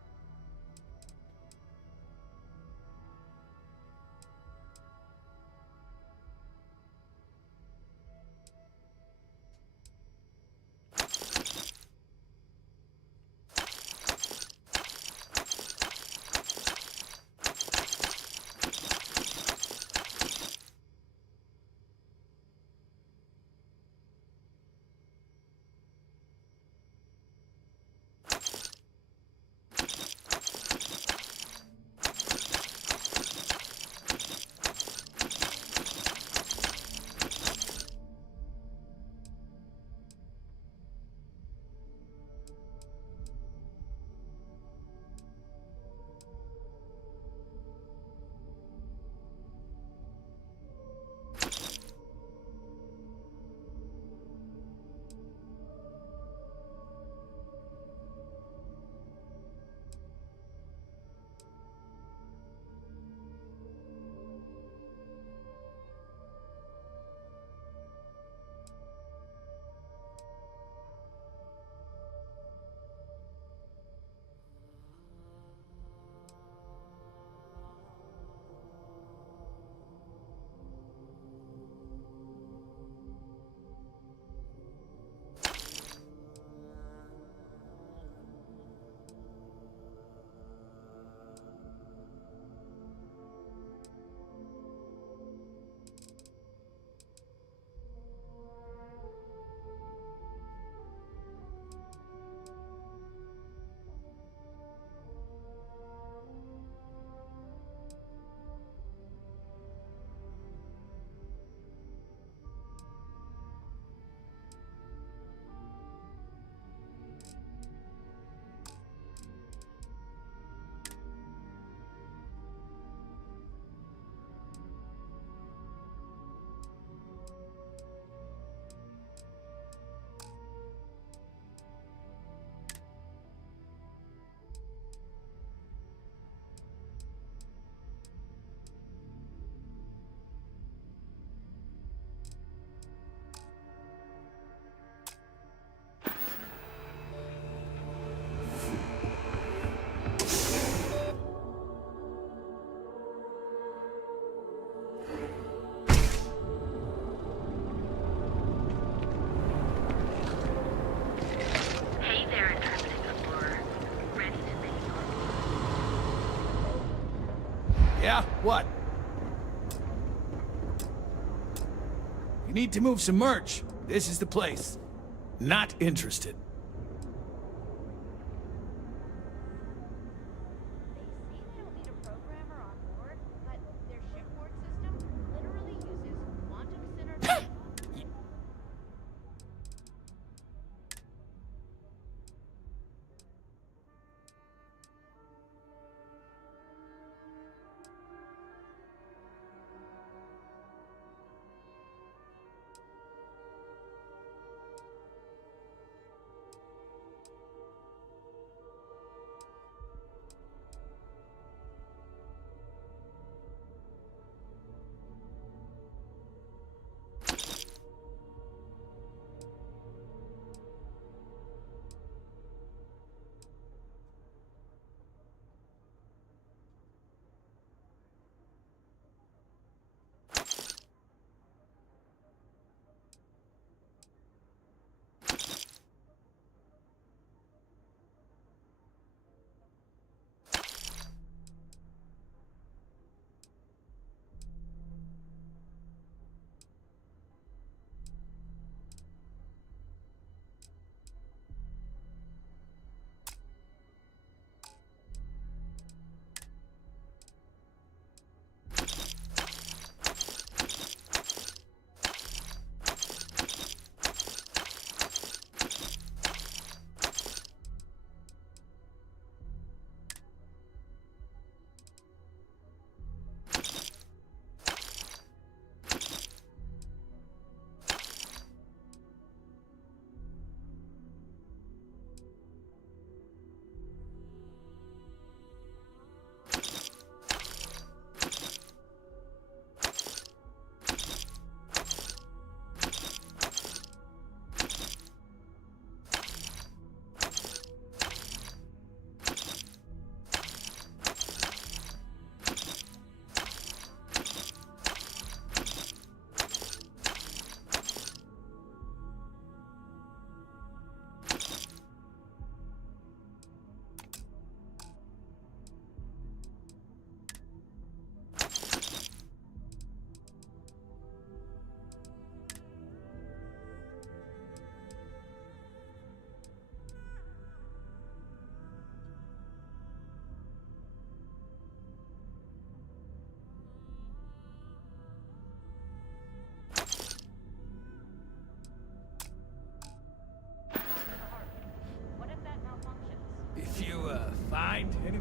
Yeah? What? You need to move some merch. This is the place. Not interested.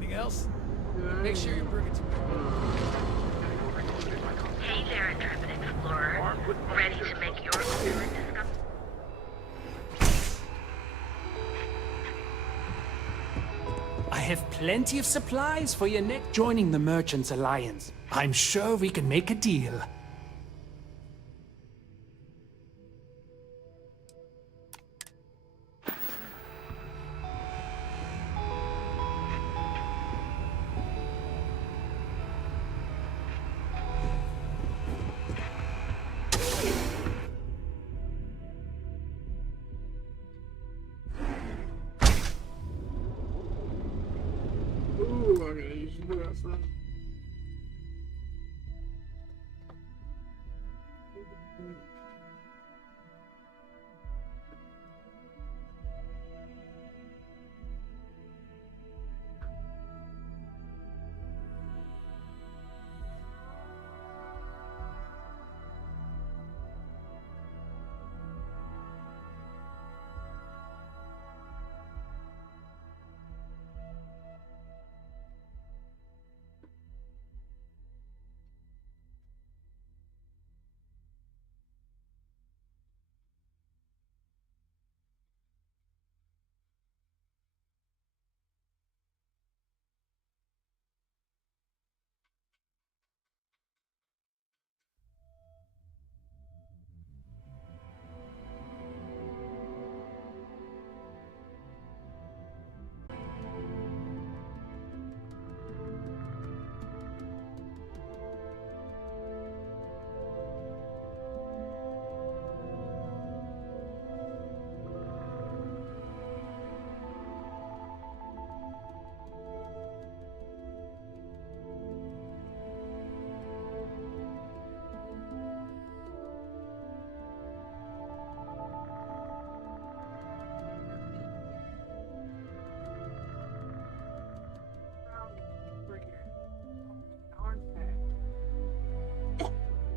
Anything else? Make sure you bring it to me. Hey there, intrepid explorer. Ready to make your ultimate discovery? I have plenty of supplies for your next. Joining the Merchants Alliance. I'm sure we can make a deal. Ooh, I gotta use the bathroom.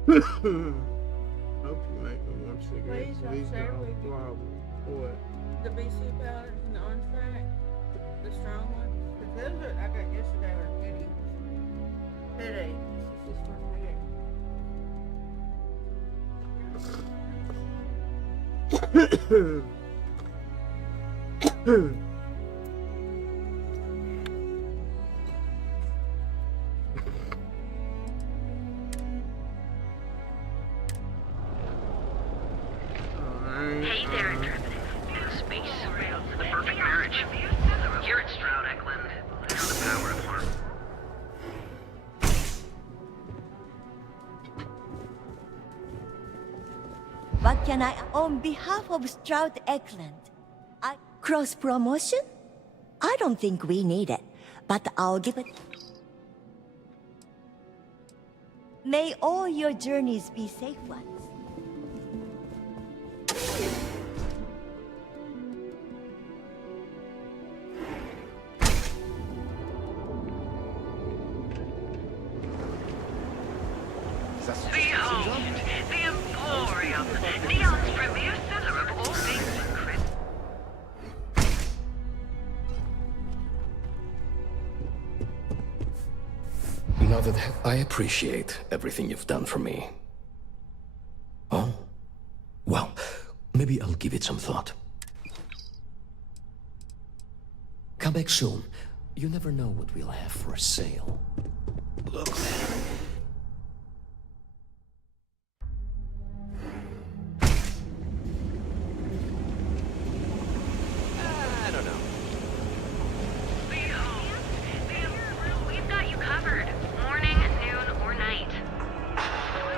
Hope you make me one cigarette. Please don't problem. What? The BC powders and the orange pack, the strong ones. Because those are, I got yesterday are goodies. Headaches. This is for headaches. Hey there, intrepid explorer. Space. The perfect marriage. Here at Stroud Eklund, I know the power of heart. What can I, on behalf of Stroud Eklund, cross promotion? I don't think we need it, but I'll give it. May all your journeys be safe ones. Behold, the Emporium, Neon's premier seller of all things encrypted. Now that I appreciate everything you've done for me. Oh? Well, maybe I'll give it some thought. Come back soon. You never know what we'll have for sale. Look there. I don't know. Behold, we've got you covered. Morning, noon, or night.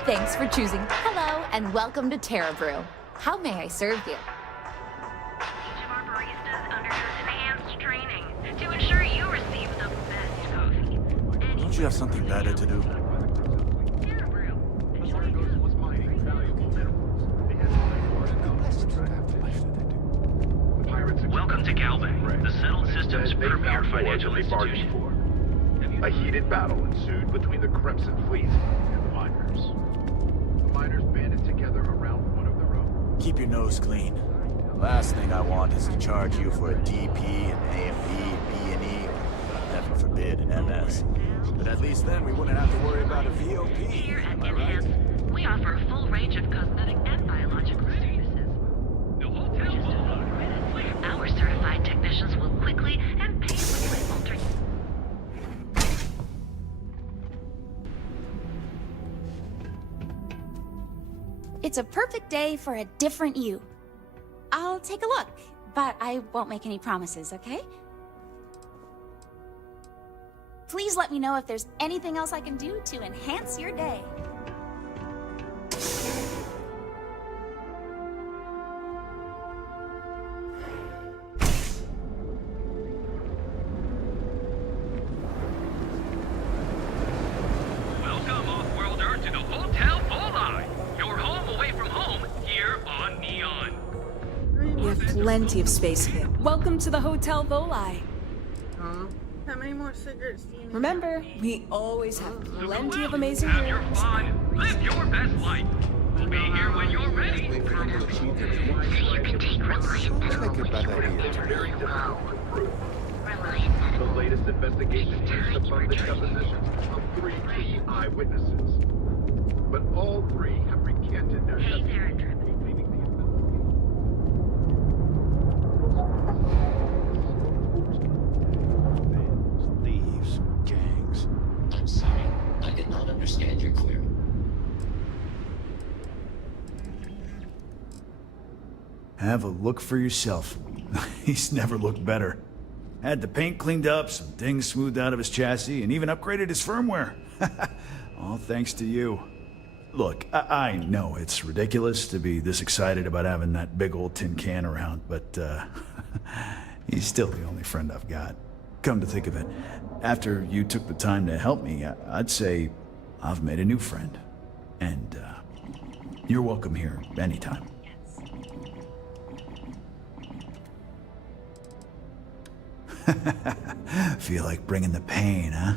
Thanks for choosing. Hello, and welcome to Terra Brew. How may I serve you? Each of our baristas undergoes enhanced training to ensure you receive the best coffee. Don't you have something better to do? Welcome to Galbank, the settled system's premier financial institution. A heated battle ensued between the Crimson Fleet and the miners. The miners banded together around one of their own. Keep your nose clean. The last thing I want is to charge you for a DP, an AMP, B&E. Have Heaven forbid, MS. But at least then we wouldn't have to worry about a VOP. Here at Am I right? Enhance, we offer a full range of cosmetic and biological services. The hotel Volai. Our certified technicians will quickly and painlessly alter. It's a perfect day for a different you. I'll take a look, but I won't make any promises, okay? Please let me know if there's anything else I can do to enhance your day. Welcome, Off-Worlder, to the Hotel Volai. Your home away from home here on Neon. We have plenty of space here. Welcome to the Hotel Volai. How many more cigarettes do you need? Remember, we always have plenty of amazing Have your rooms. fun. Live your best life. We'll be here when you're ready. You can take Reliant Very difficult to prove. The latest investigation hints upon the depositions of 3 key eyewitnesses. But all 3 have recanted their Hey there, testimony, leaving the Thieves, gangs. I'm sorry, I did not understand your query. Have a look for yourself. He's never looked better. Had the paint cleaned up, some things smoothed out of his chassis, and even upgraded his firmware. All thanks to you. Look, I know it's ridiculous to be this excited about having that big old tin can around, but he's still the only friend I've got. Come to think of it, after you took the time to help me, I'd say I've made a new friend. And you're welcome here anytime. Feel like bringing the pain, huh?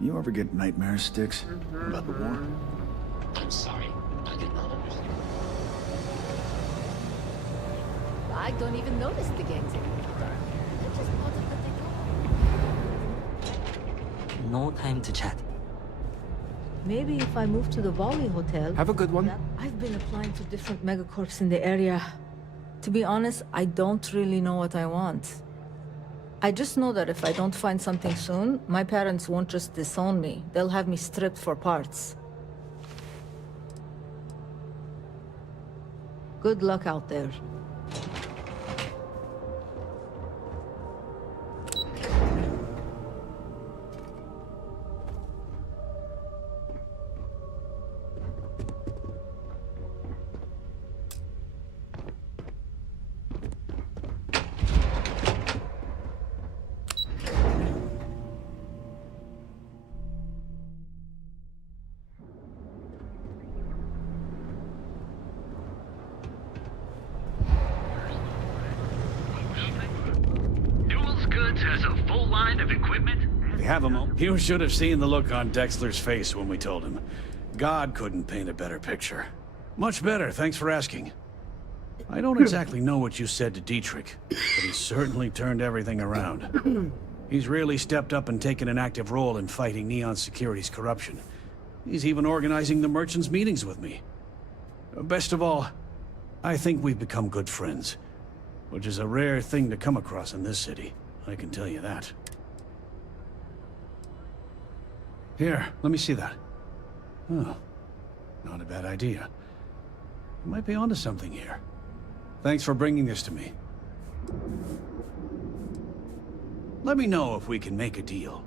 You ever get nightmare sticks about the war? I'm sorry, I did not understand. I don't even notice the gangs anymore. They're just part of the decor. No time to chat. Maybe if I move to the Volley Hotel... Have a good one. I've been applying to different megacorps in the area. To be honest, I don't really know what I want. I just know that if I don't find something soon, my parents won't just disown me. They'll have me stripped for parts. Good luck out there. of equipment. We have a moment. You should have seen the look on Dexler's face when we told him. God couldn't paint a better picture. Much better, thanks for asking. I don't exactly know what you said to Dietrich, but he certainly turned everything around. He's really stepped up and taken an active role in fighting Neon Security's corruption. He's even organizing the merchants' meetings with me. Best of all, I think we've become good friends, which is a rare thing to come across in this city, I can tell you that. Here, let me see that. Oh, not a bad idea. You might be onto something here. Thanks for bringing this to me. Let me know if we can make a deal.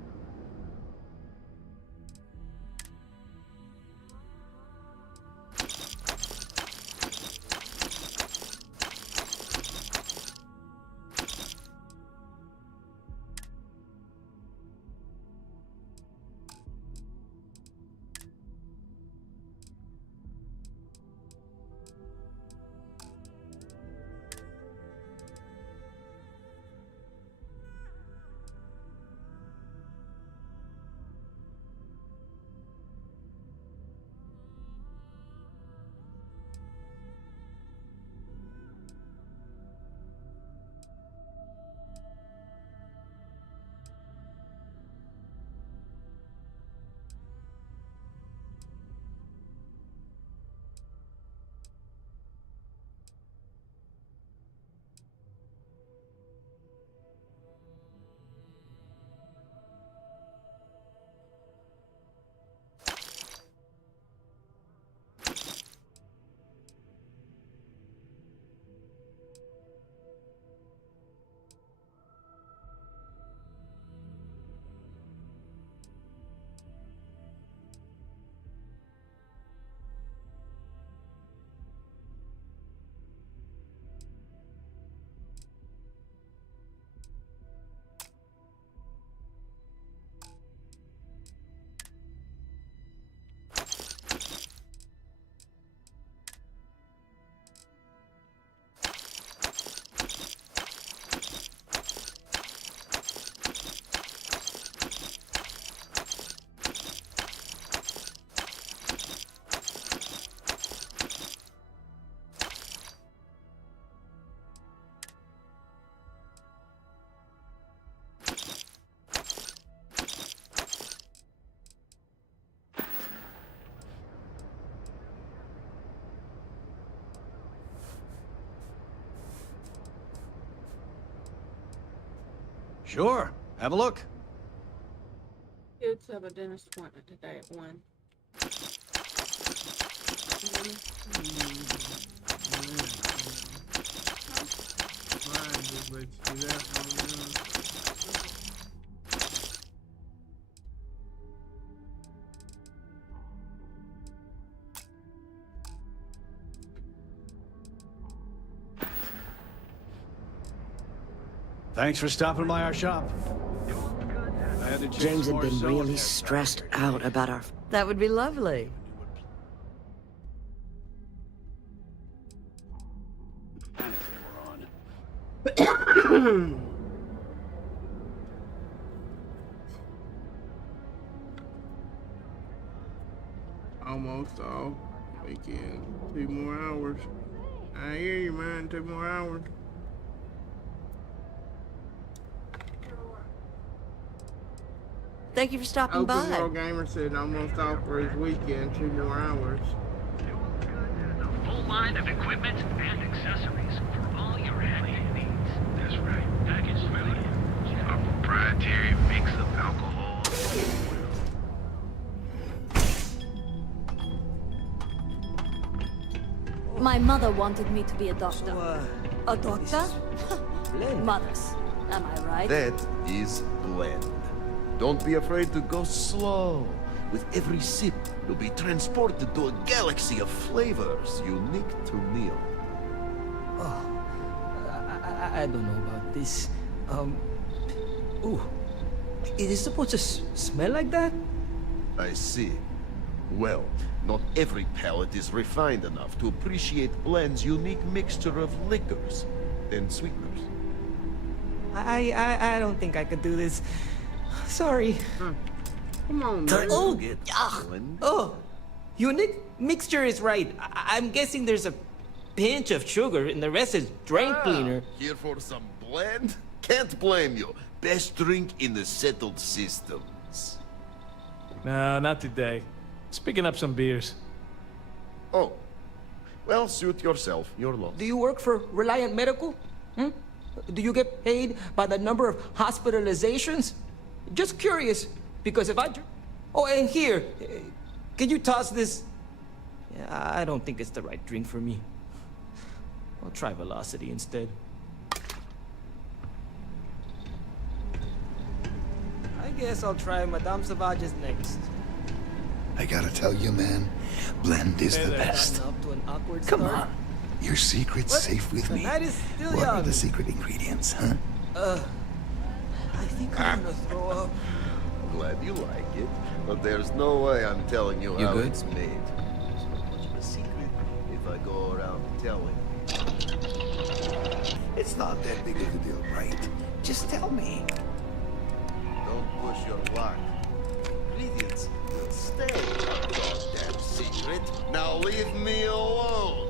Sure. Have a look. Kids have a dentist appointment today at 1. Thanks for stopping by our shop. James had been really stressed out about our... That would be lovely. Almost off. Weekend. 2 more hours. I hear you, man. 2 more hours. Thank you for stopping Open by. World Gamer said almost off for his weekend. 2 more hours. A full line of equipment and accessories for all your handy needs. That's right. Packaged food, our proprietary mix of alcohol. My mother wanted me to be a doctor. A doctor? Blend. Mothers. Am I right? That is blend. Don't be afraid to go slow. With every sip, you'll be transported to a galaxy of flavors unique to Neil. Oh, I don't know about this. Ooh. Is it supposed to smell like that? I see. Well, not every palate is refined enough to appreciate Blend's unique mixture of liquors and sweeteners. I don't think I could do this. Sorry. Come on, man. Oh, oh, unique mixture is right. I'm guessing there's a pinch of sugar and the rest is drain cleaner. Here for some blend? Can't blame you. Best drink in the settled systems. No, not today. Just picking up some beers. Oh. Well, suit yourself. Your loss. Do you work for Reliant Medical? Hmm? Do you get paid by the number of hospitalizations? Just curious, because if I... Oh, and here, can you toss this? Yeah, I don't think it's the right drink for me. I'll try Velocity instead. I guess I'll try Madame Savage's next. I gotta tell you, man, blend is the best. Up to an awkward Come start. on. Your secret's What? safe with The me. night is still What are young. the secret ingredients, huh? I think I'm gonna throw up. Glad you like it, but there's no way I'm telling you, You how good? it's made. It's not much of a secret if I go around telling. It's not that big of a deal, right? Just tell me. Don't push your luck. Ingredients will stay a goddamn secret. Now leave me alone.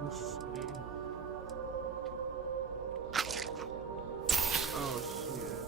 Let's see. Oh shit.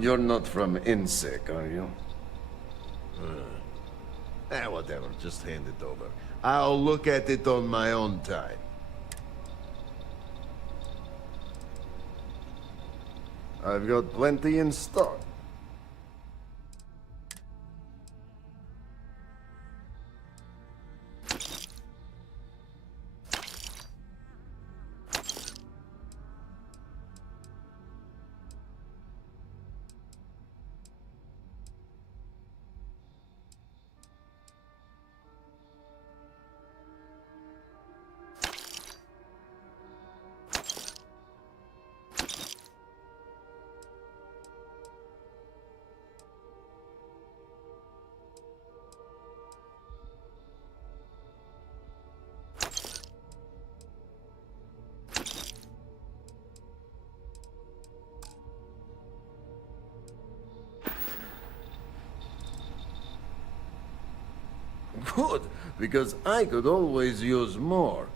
You're not from INSEC, are you? Whatever, just hand it over. I'll look at it on my own time. I've got plenty in stock. Good, because I could always use more.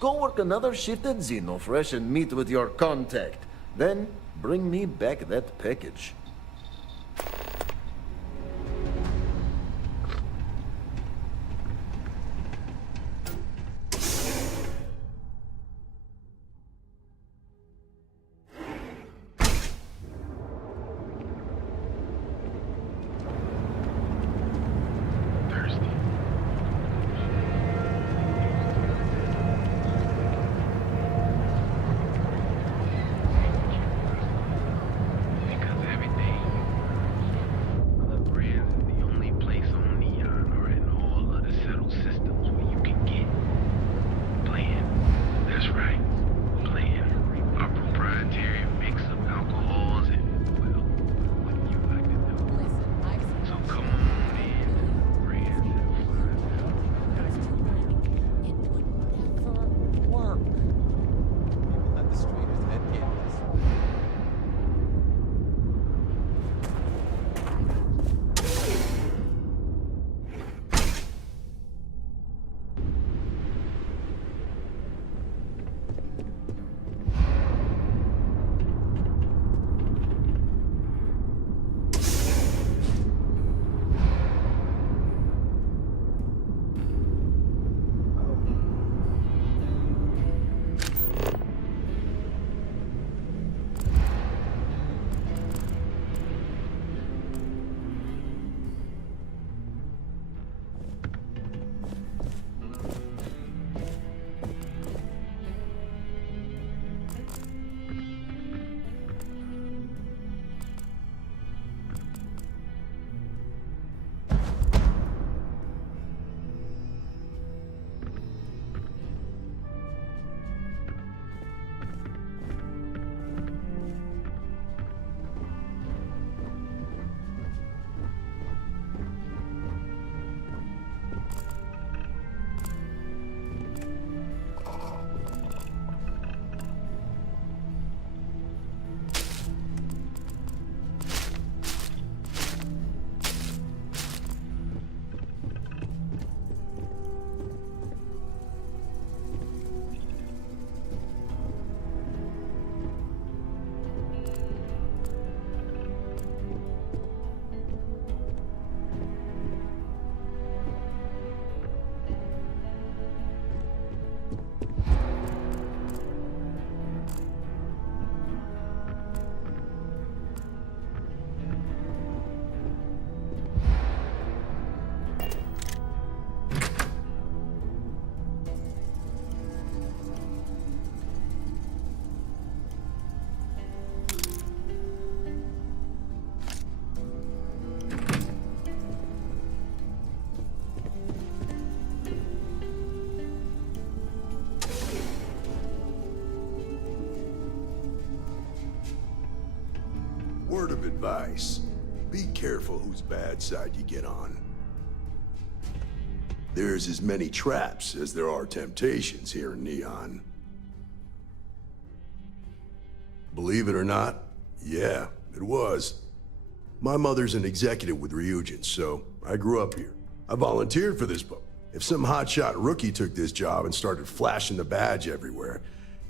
Go work another shift at Xenofresh and meet with your contact. Then, bring me back that package. Word of advice. Be careful whose bad side you get on. There's as many traps as there are temptations here in Neon. Believe it or not, yeah, it was. My mother's an executive with Ryujin, so I grew up here. I volunteered for this book. If some hotshot rookie took this job and started flashing the badge everywhere,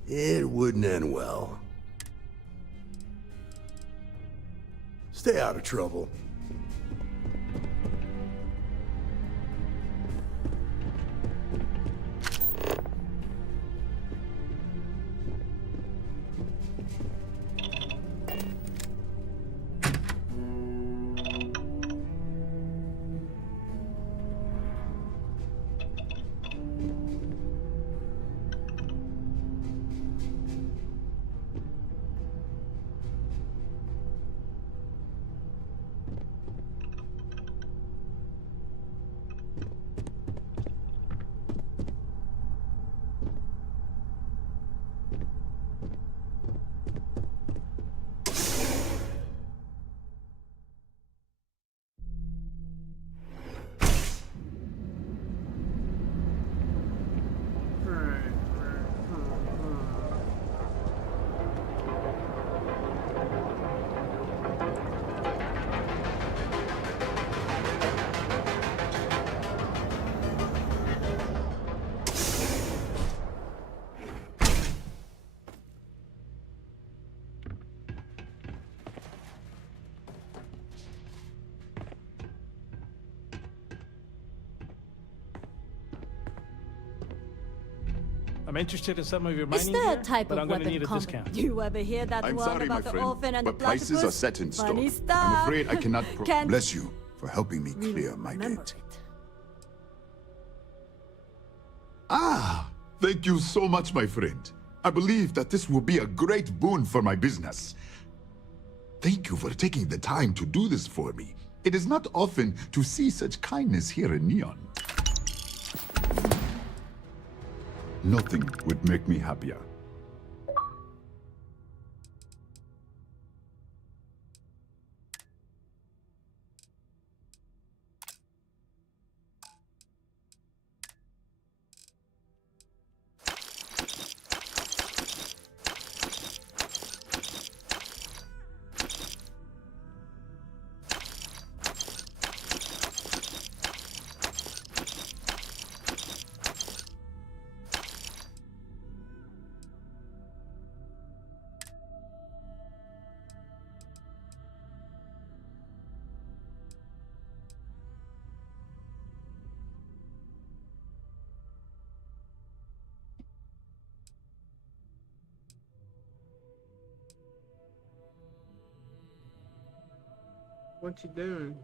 it wouldn't end well. Stay out of trouble. I'm interested in some of your It's mining the gear, type but of I'm gonna weapon need a combat. discount. You ever hear that I'm one sorry, my about the friend, orphan and but the prices platypus? are set in stone. Funny I'm stuff. afraid I cannot Can't Bless you for helping me really clear my remember debt. it. Ah, thank you so much, my friend. I believe that this will be a great boon for my business. Thank you for taking the time to do this for me. It is not often to see such kindness here in Neon. Nothing would make me happier. What you doing?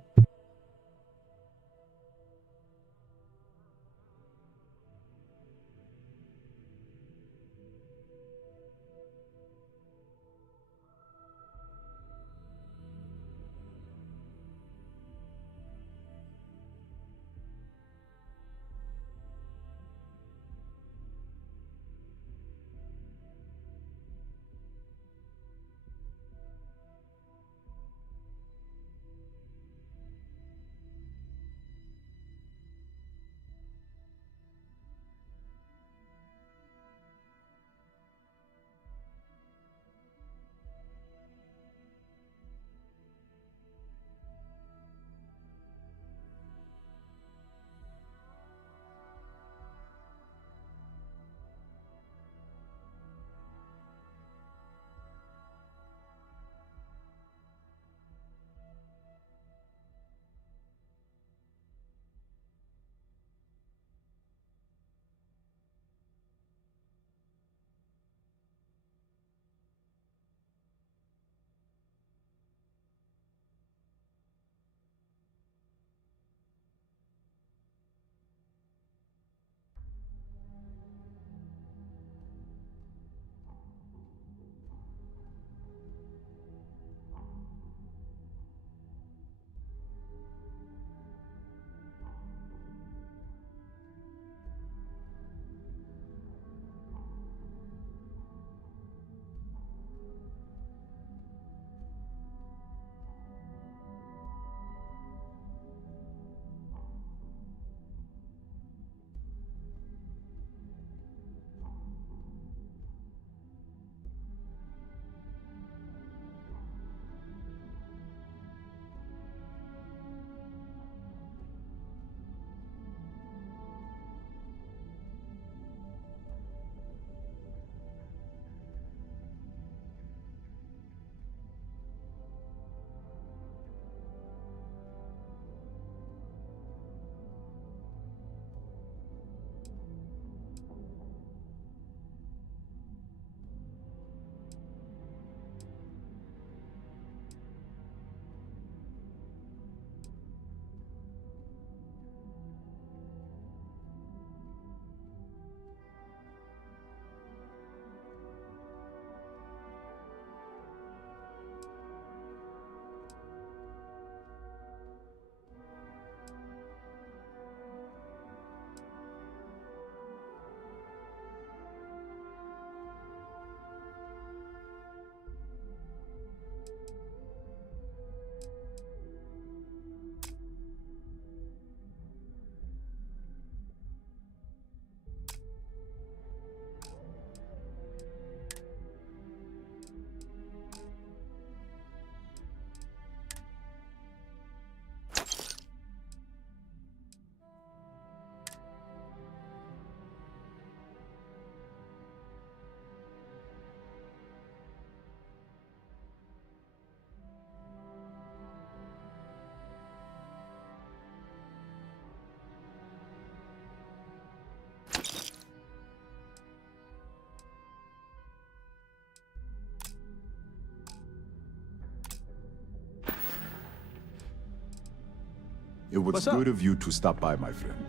It was What's up? good of you to stop by, my friend.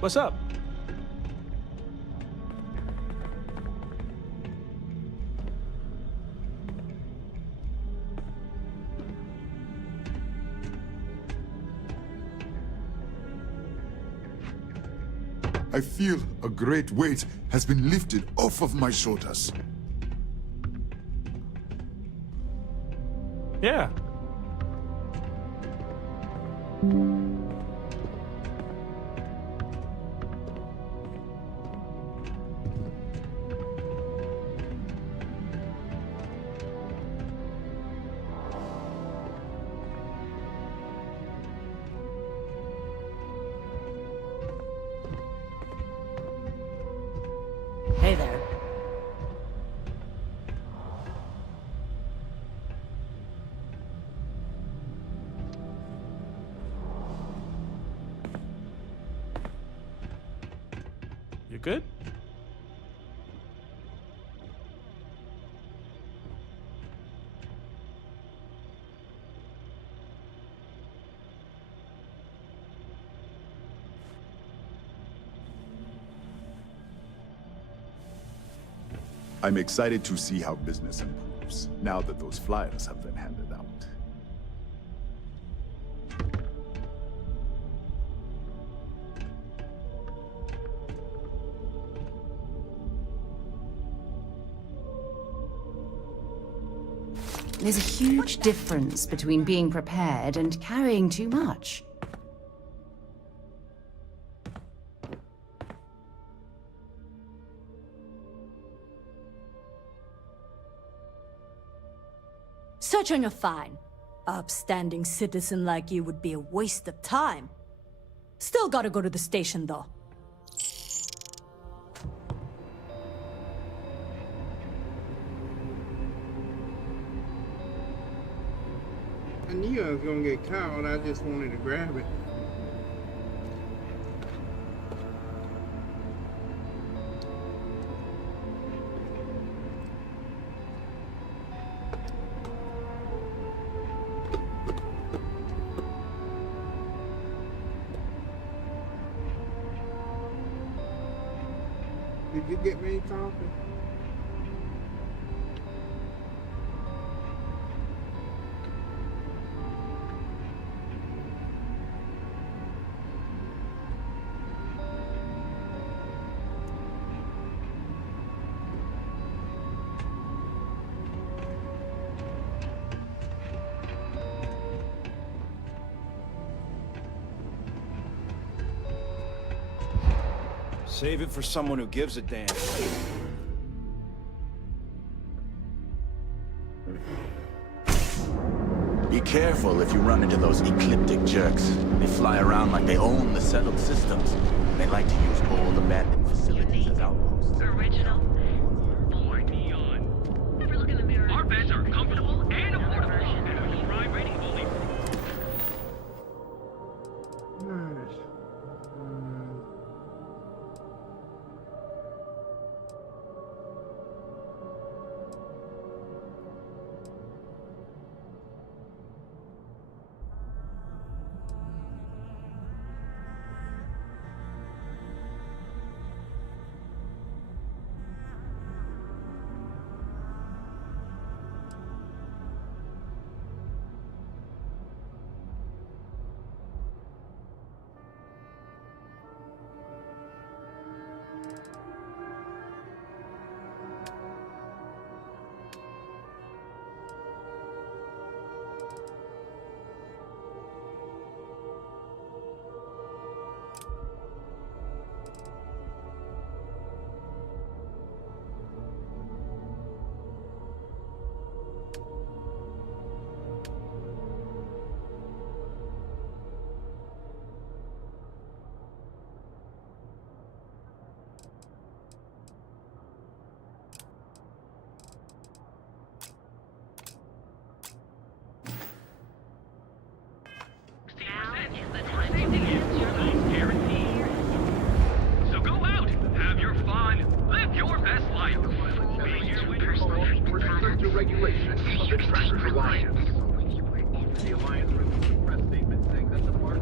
What's up? I feel a great weight has been lifted off of my shoulders. Yeah. Hey there. You good? I'm excited to see how business improves, now that those flyers have been handed out. There's a huge difference between being prepared and carrying too much. Such on your fine. Upstanding citizen like you would be a waste of time. Still gotta go to the station, though. I knew I was gonna get caught, I just wanted to grab it. Did you get me coffee? Save it for someone who gives a damn. Be careful if you run into those ecliptic jerks. They fly around like they own the settled systems. They like to use old abandoned facilities as outposts. Original. Boy, neon. Ever look in the mirror? Our beds are comfortable and affordable. And a crime rating only. So go out, have your fun, live your best life. Pursuant to regulations of the Tracker Alliance. The Alliance released a press statement saying that the mark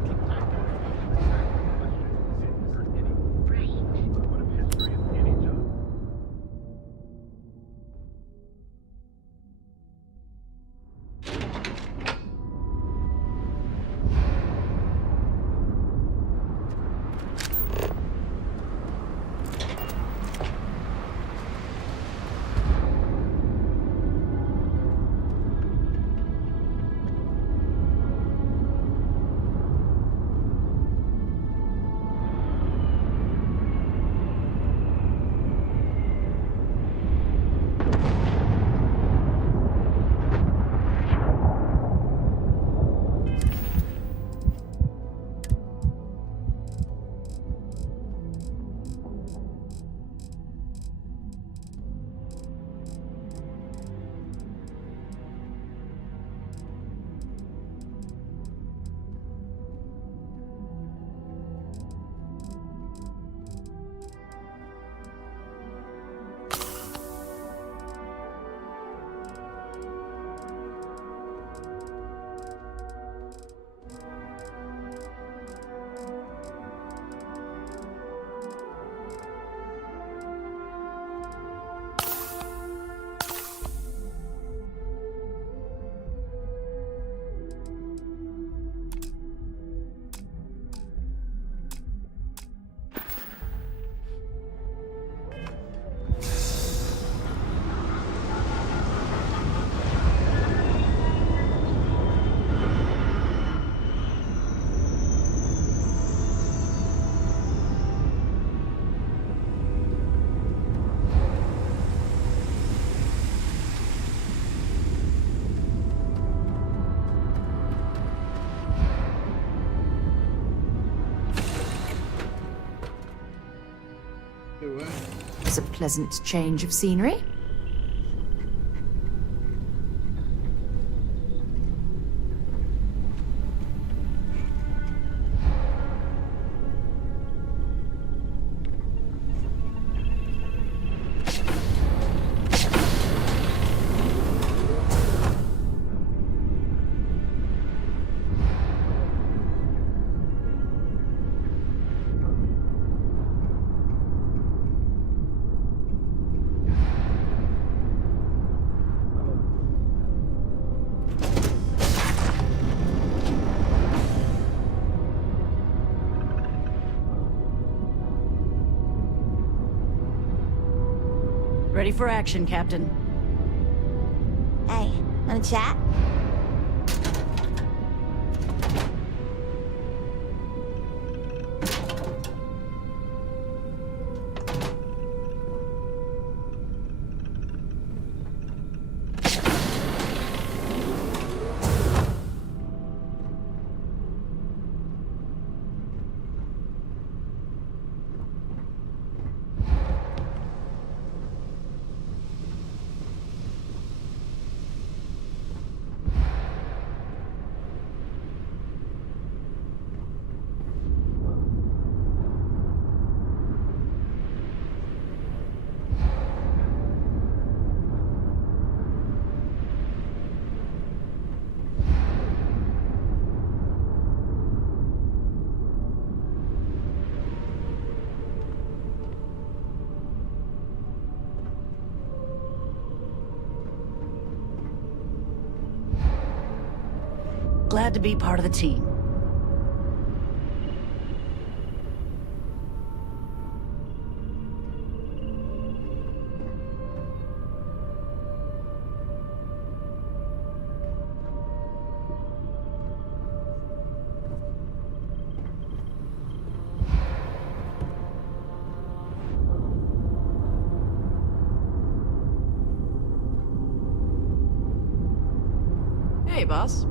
perhaps a pleasant change of scenery? Ready for action, Captain. Hey, wanna chat? Glad to be part of the team. Hey, boss.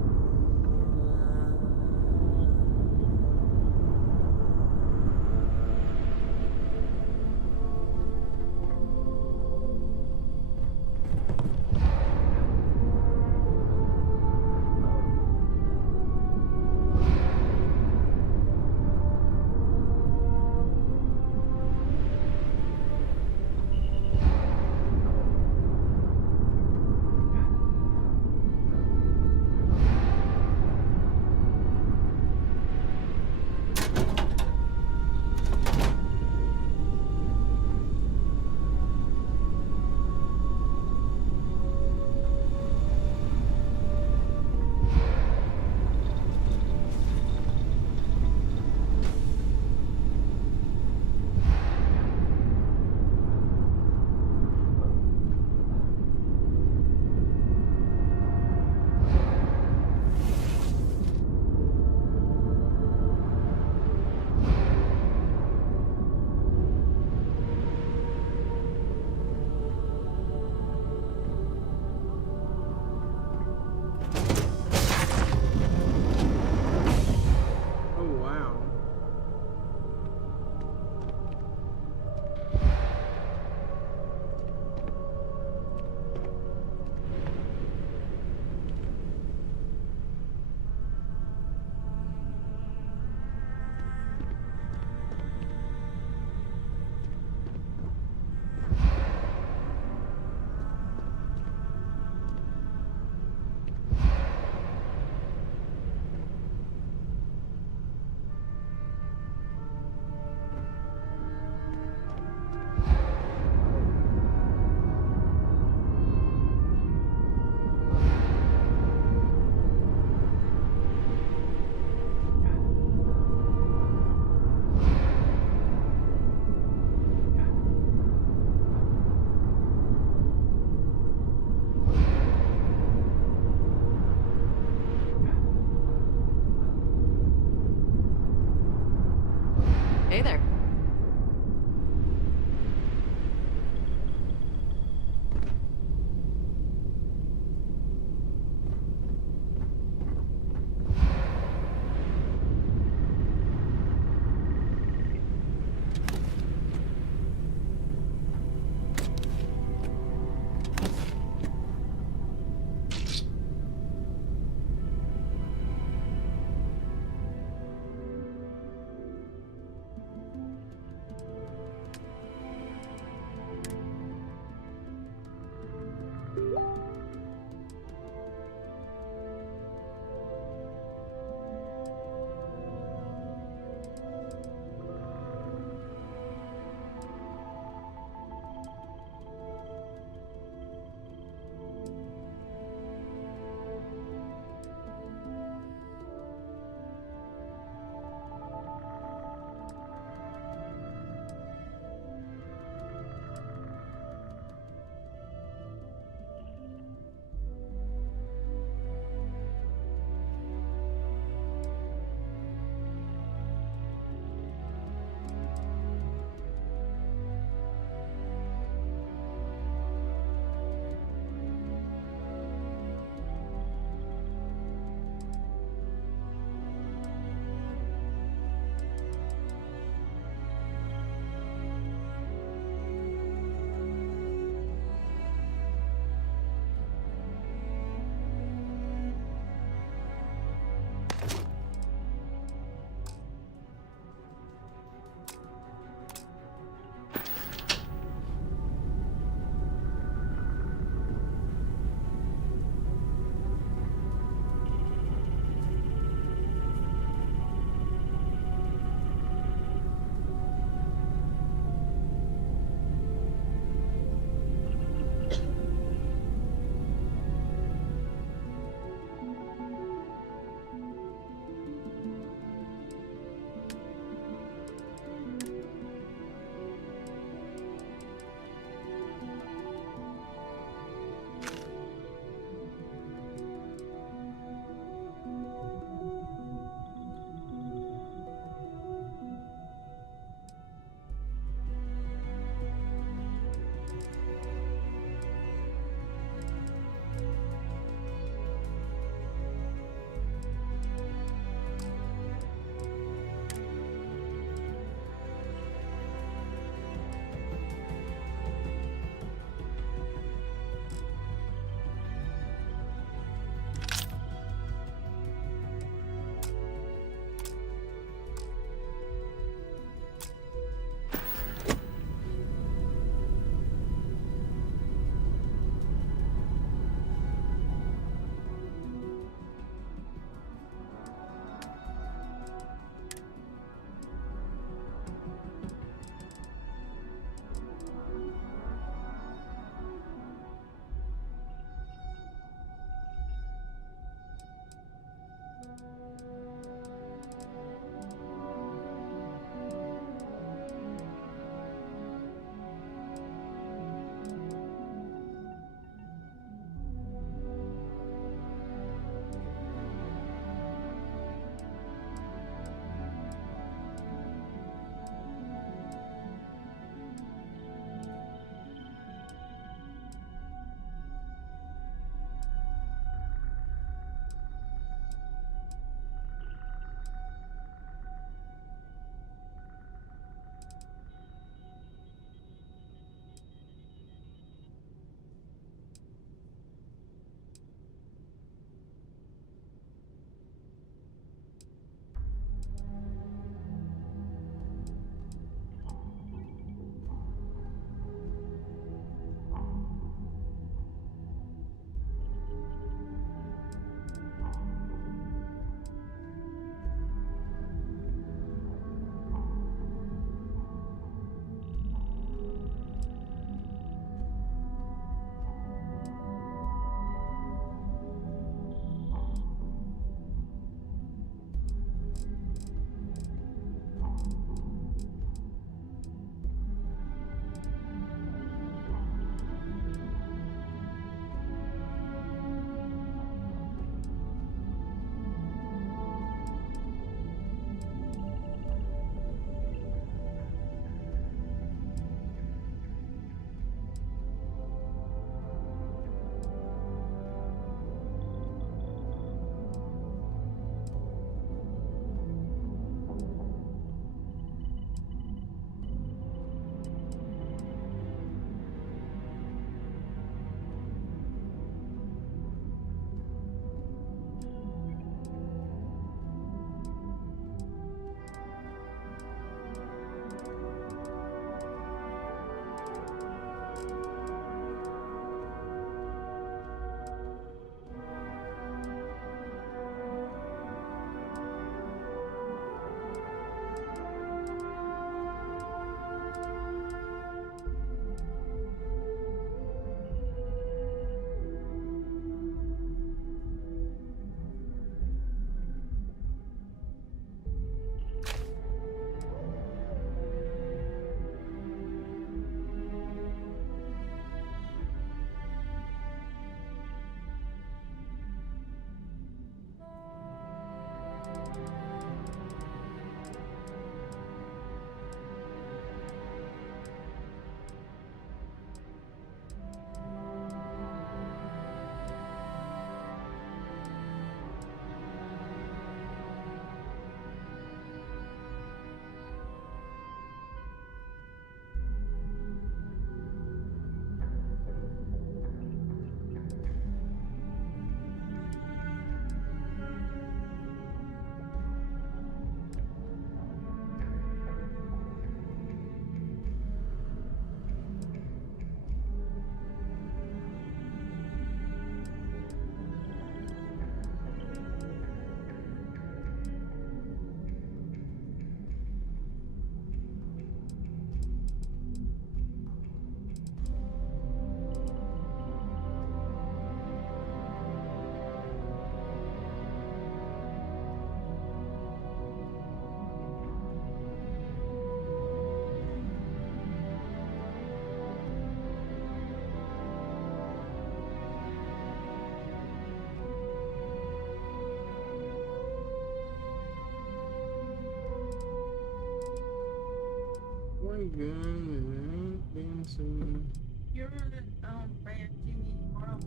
gun that ain't been seen. You remember that band Jimmy Morrow?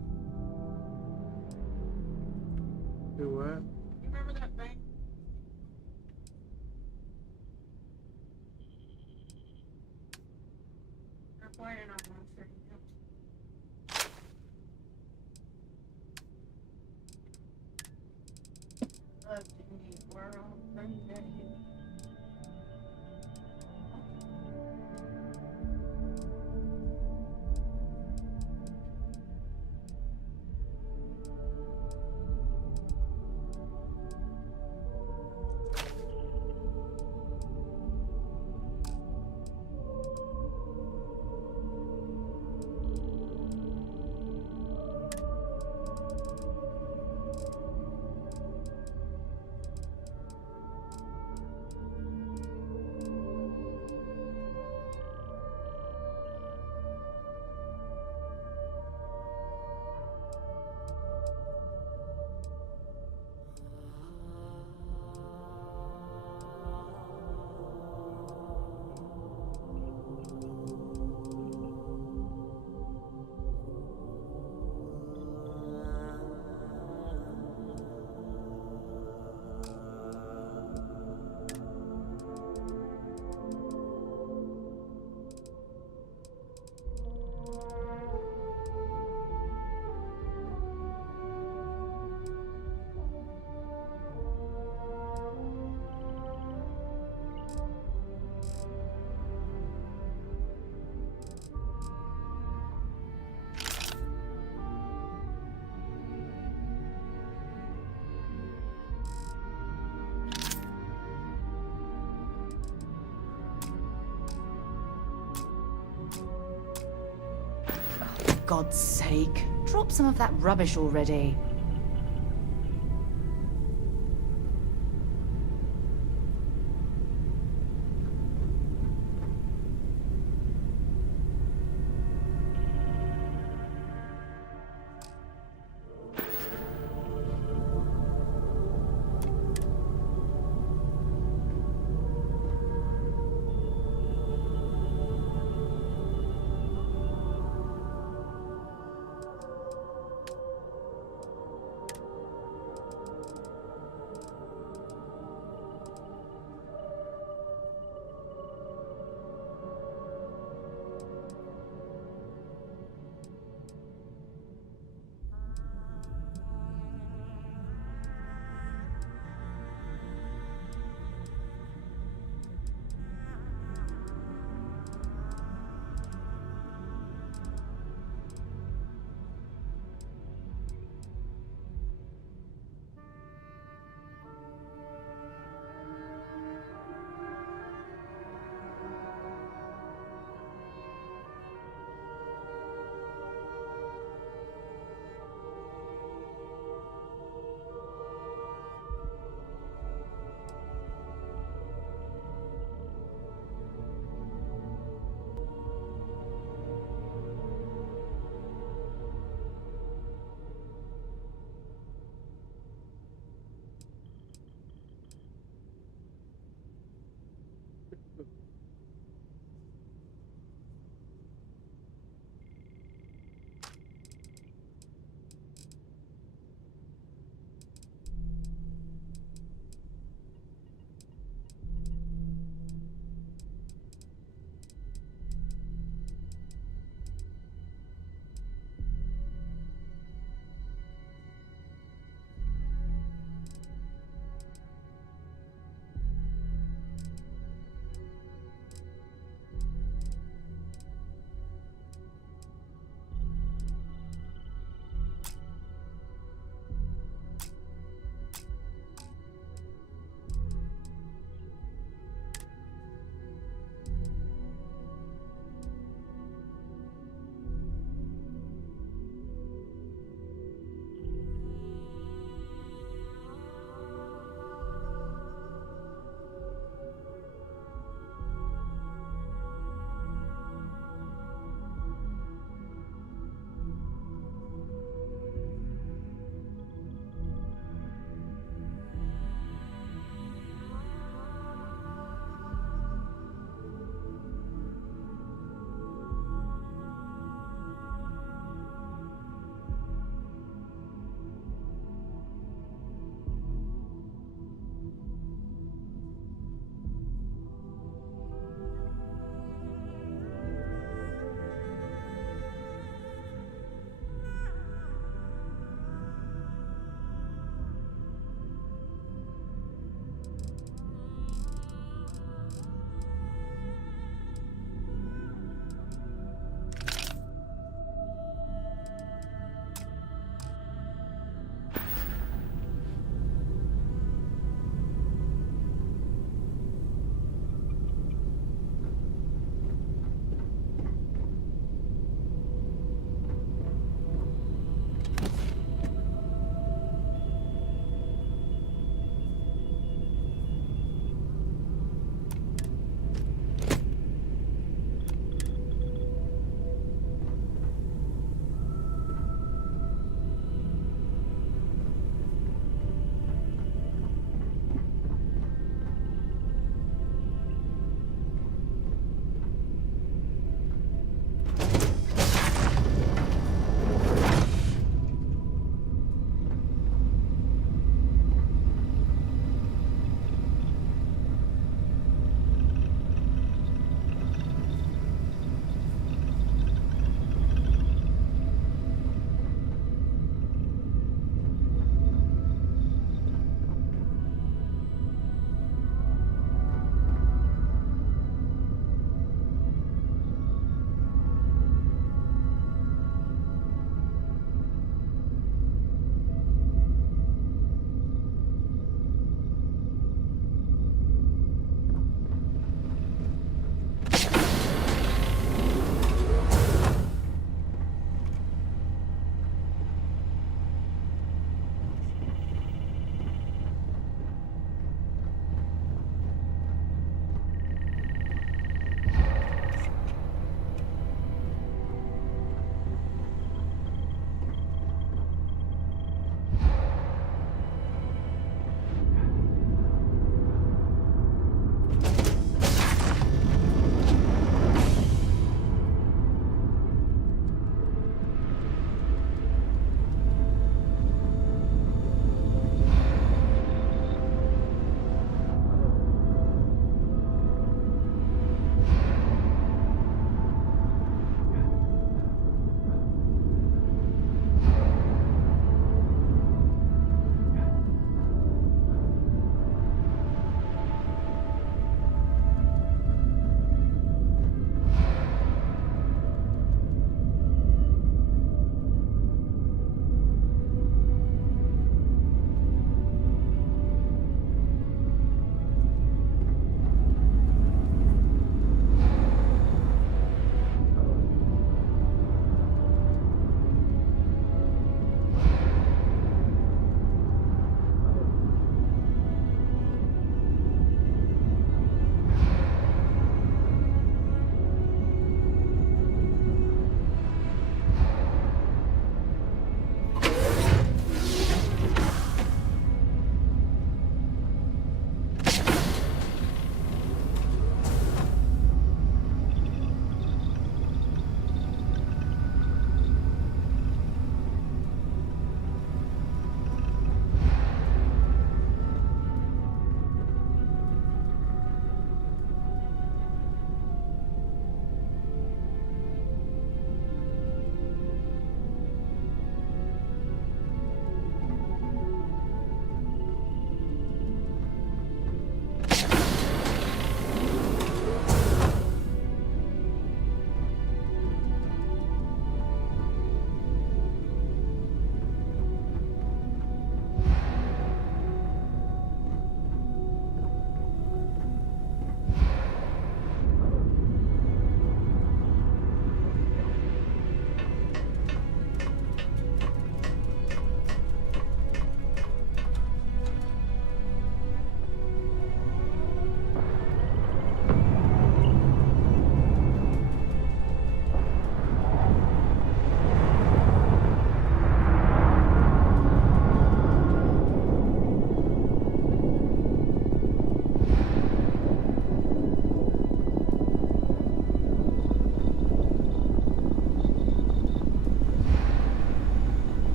Do what? You remember that band? They're playing on one street. Love Jimmy Morrow. Bring that here. For God's sake, drop some of that rubbish already.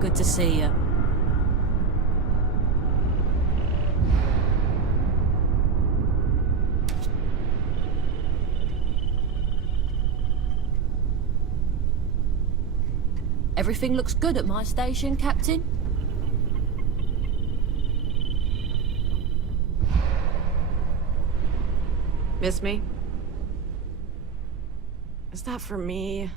Good to see you. Everything looks good at my station, Captain? Miss me? Is that for me?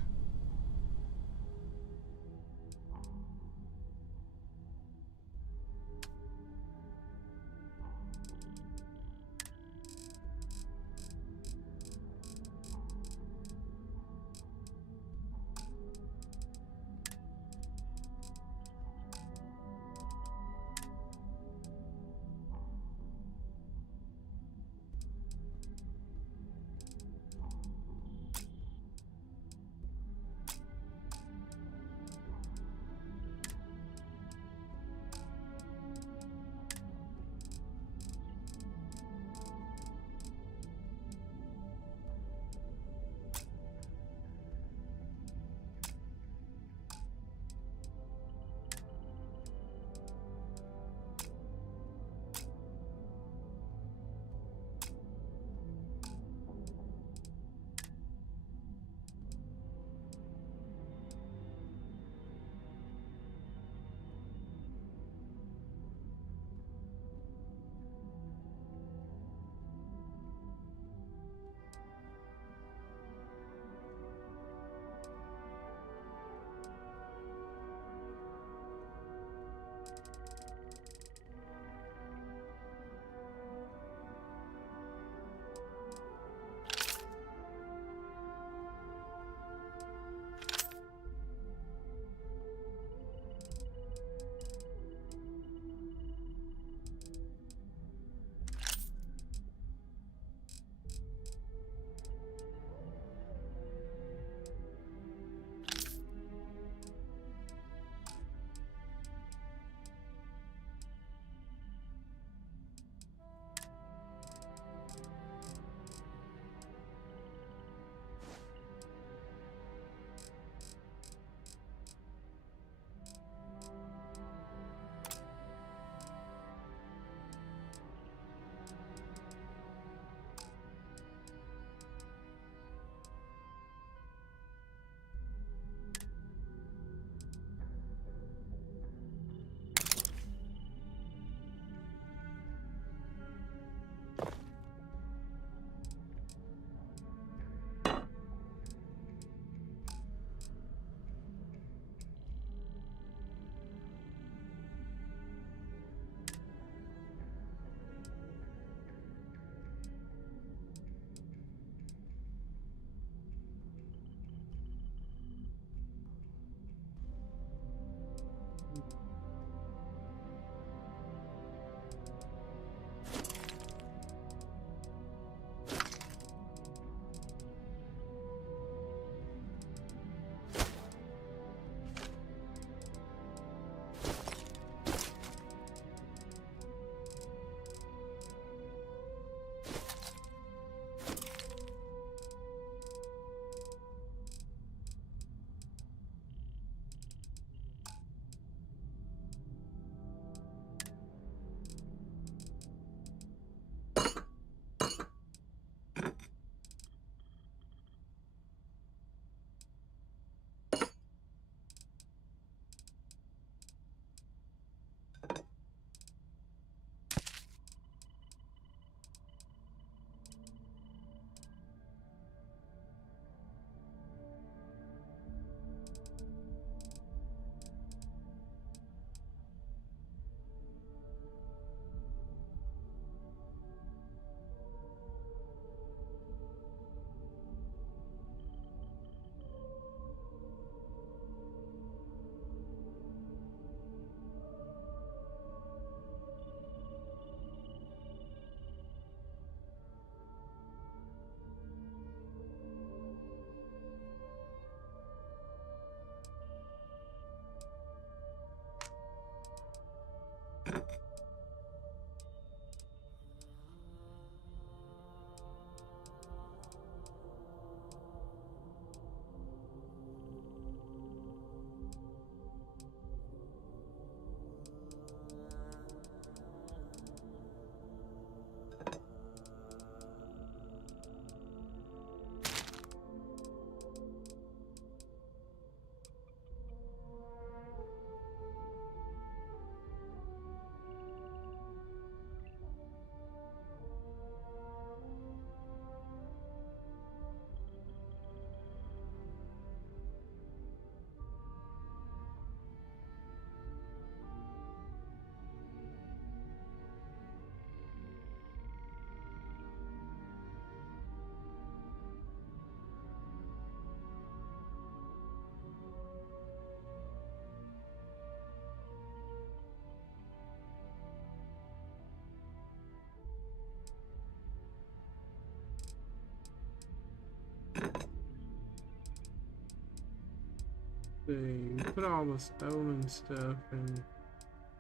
see. Put all the stolen stuff in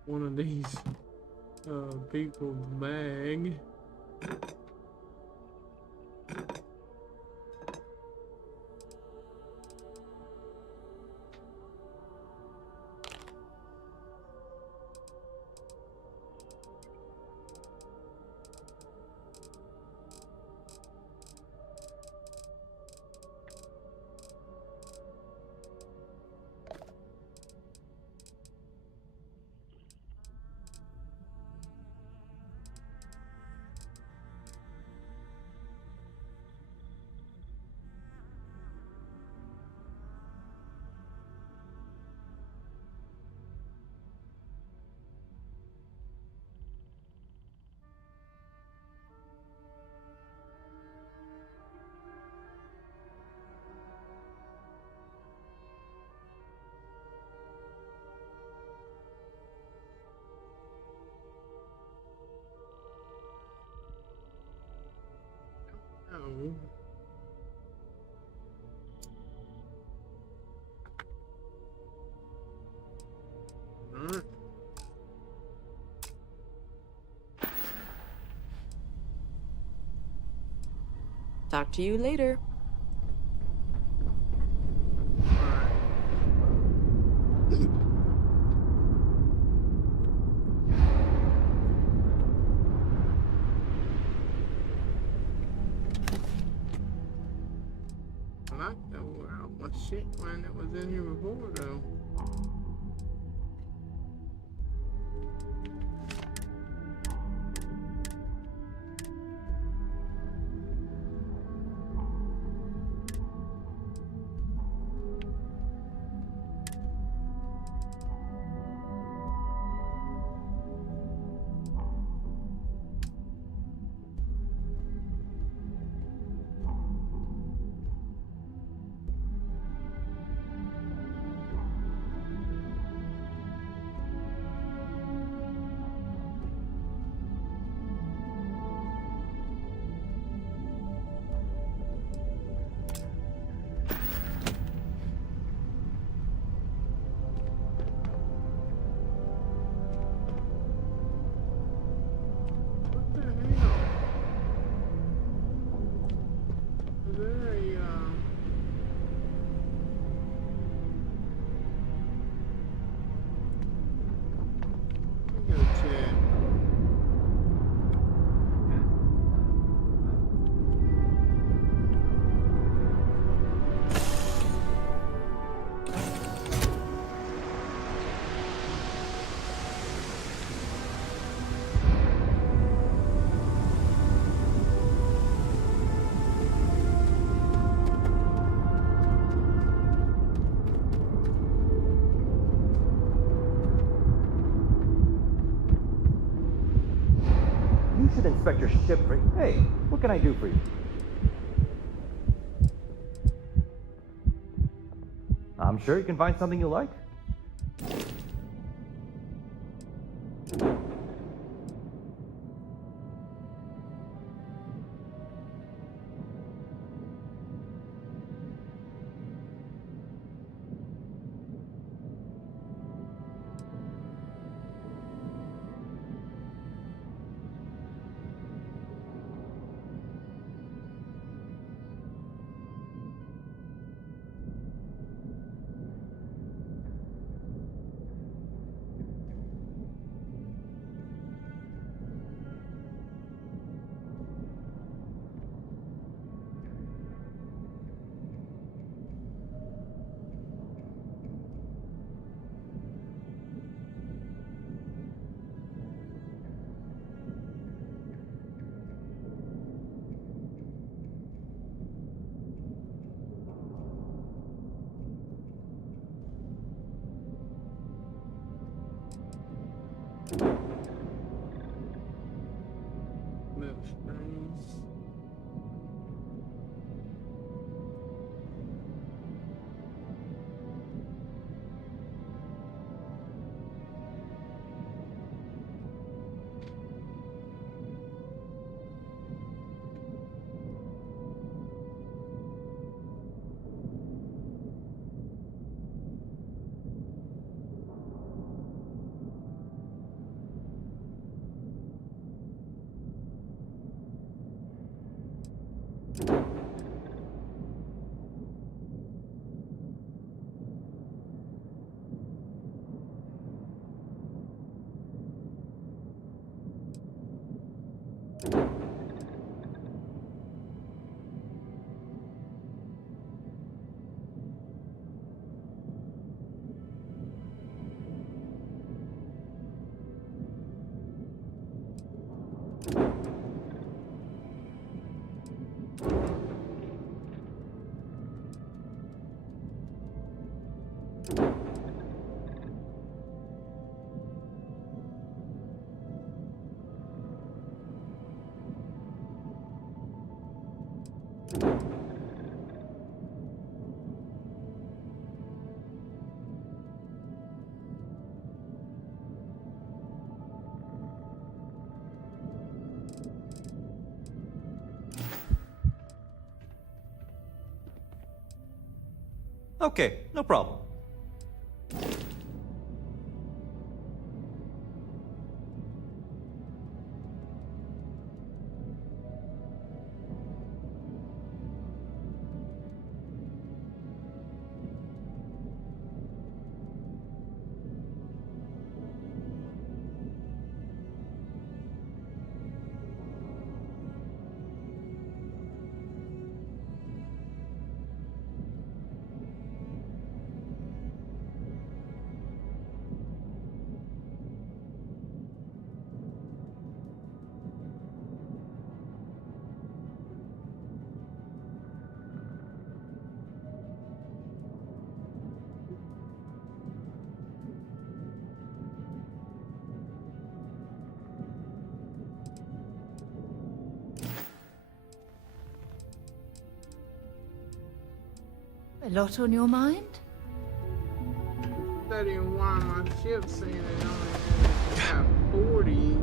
one of these people's bag. Oh. Alright. Talk to you later. I like that all my shit when it was in here before though. You should inspect your ship for... Hey, what can I do for you? I'm sure you can find something you like. Little springs. Okay, no problem. A lot on your mind? Studying why my ship's saying it only has 40.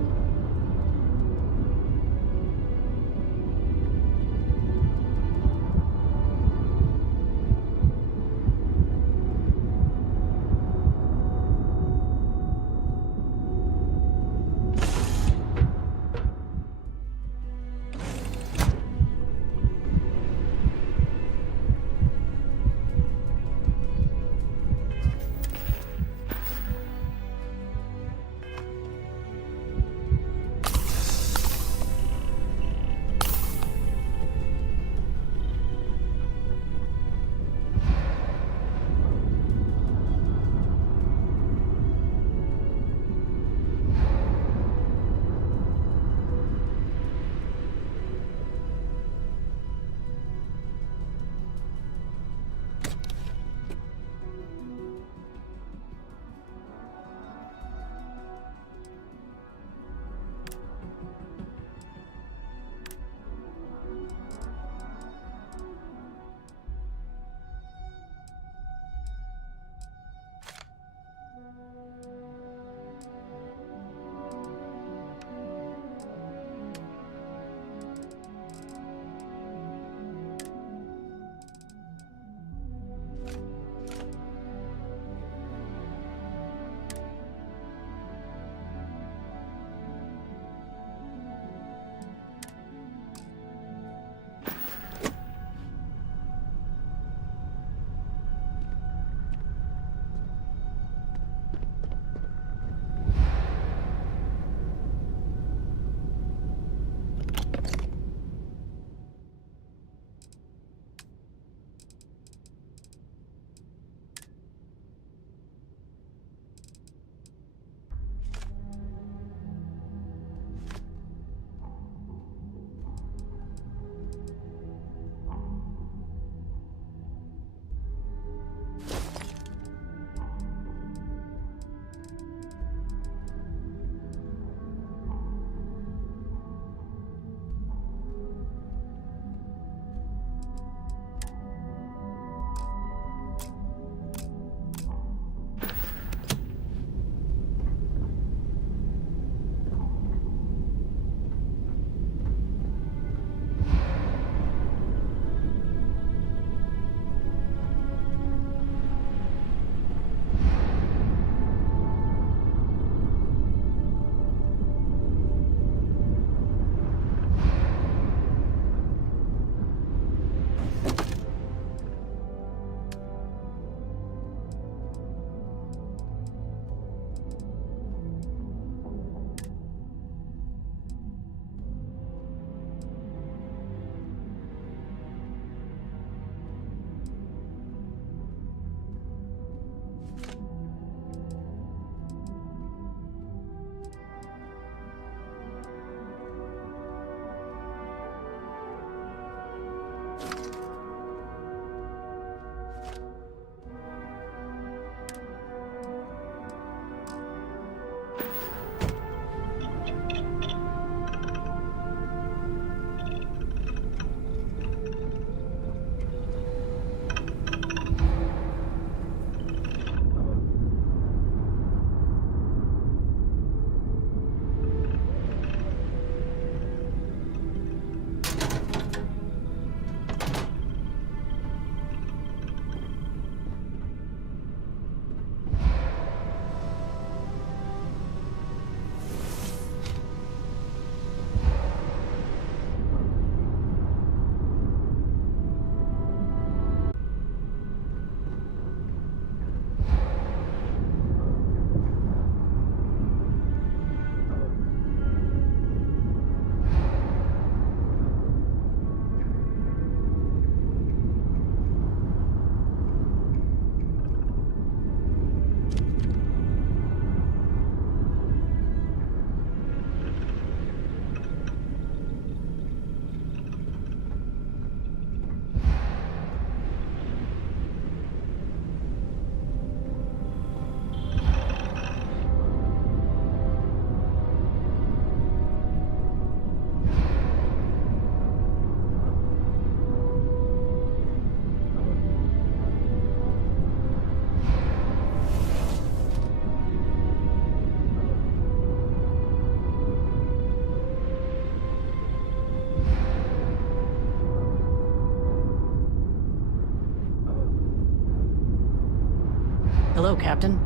Hello, Captain.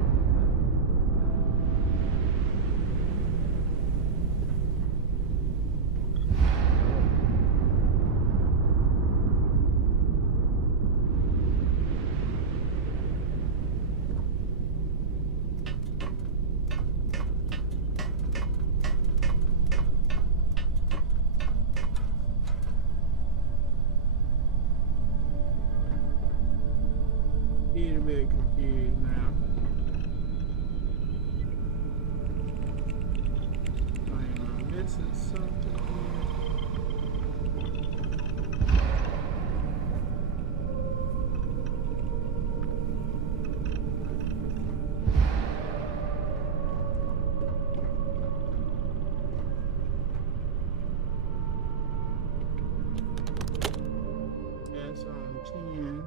You're a bit confused now. Am I missing something here? That's on 10.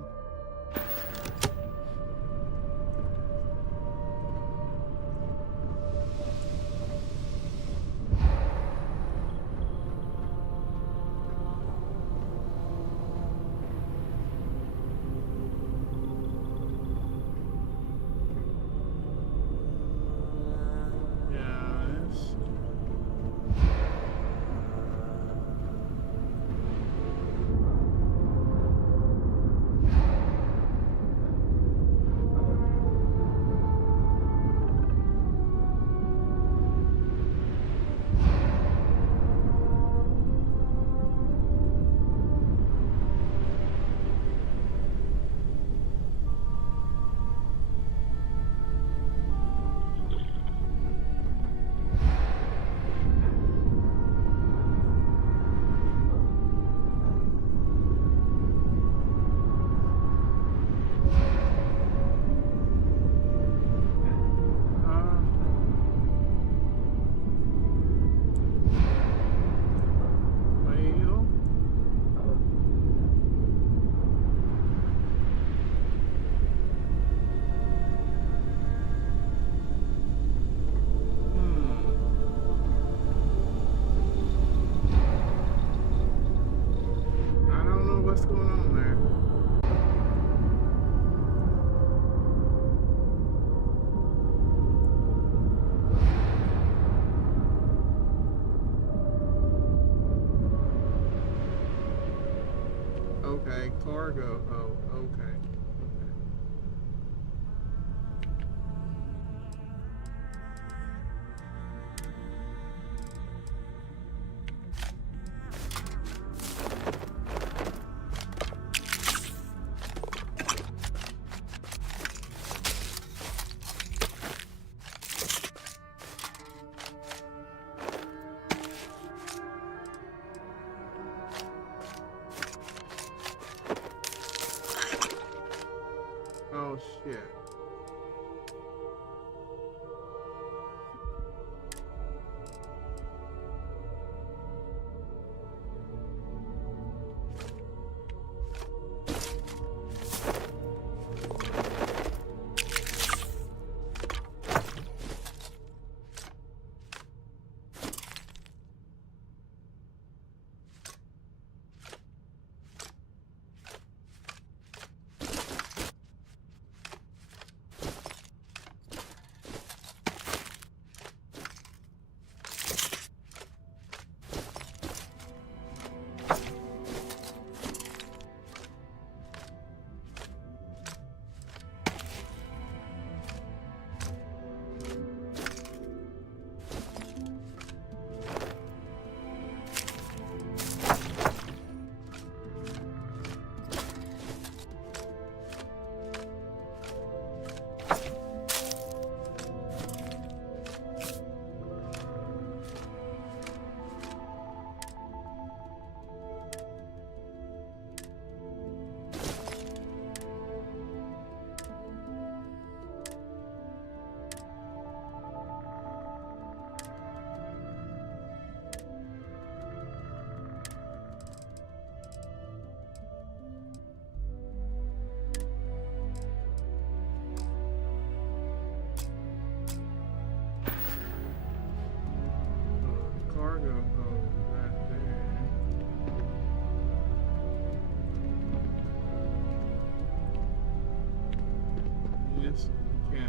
What's going on there? Okay, cargo. Oh, okay. Oh shit. Cargo hose right there. Yes, we can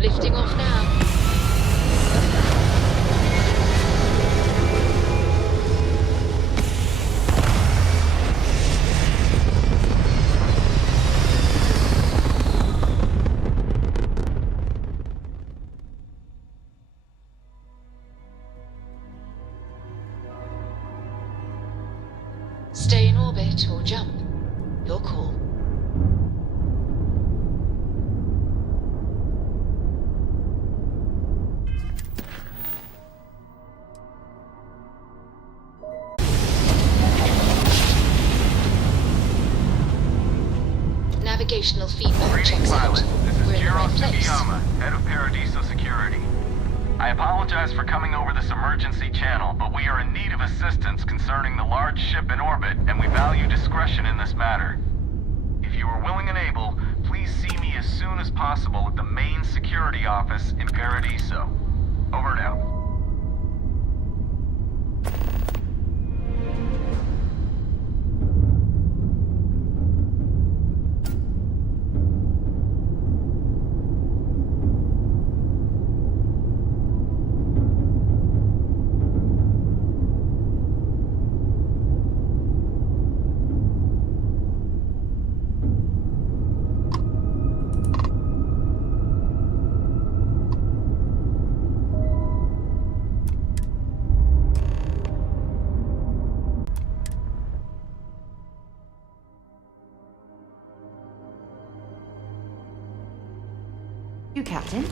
Lifting off now. Stay in orbit or jump. Your call. Navigational feedback checks out. We're in the right place. Head of Paradiso Security. I apologize for coming over this emergency channel, but we are in need of assistance concerning the large ship in orbit, and we value discretion in this matter. If you are willing and able, please see me as soon as possible at the main security office in Paradiso. Over and out. You, Captain?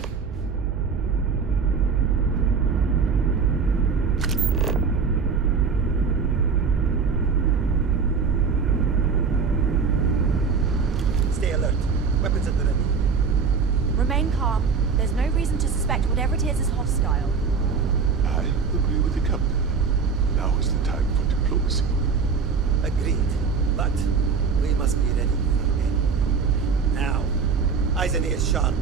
Stay alert. Weapons at the ready. Remain calm. There's no reason to suspect whatever it is hostile. I agree with the captain. Now is the time for diplomacy. Agreed. But we must be ready for any. Now. Eyes and ears sharp.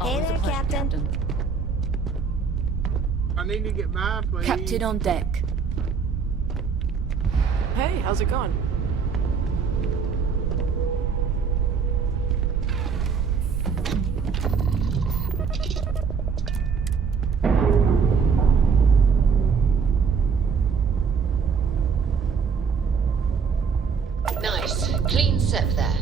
Hey there, Captain. I need to get by, please. Captain on deck. Hey, how's it going? Nice. Clean set there.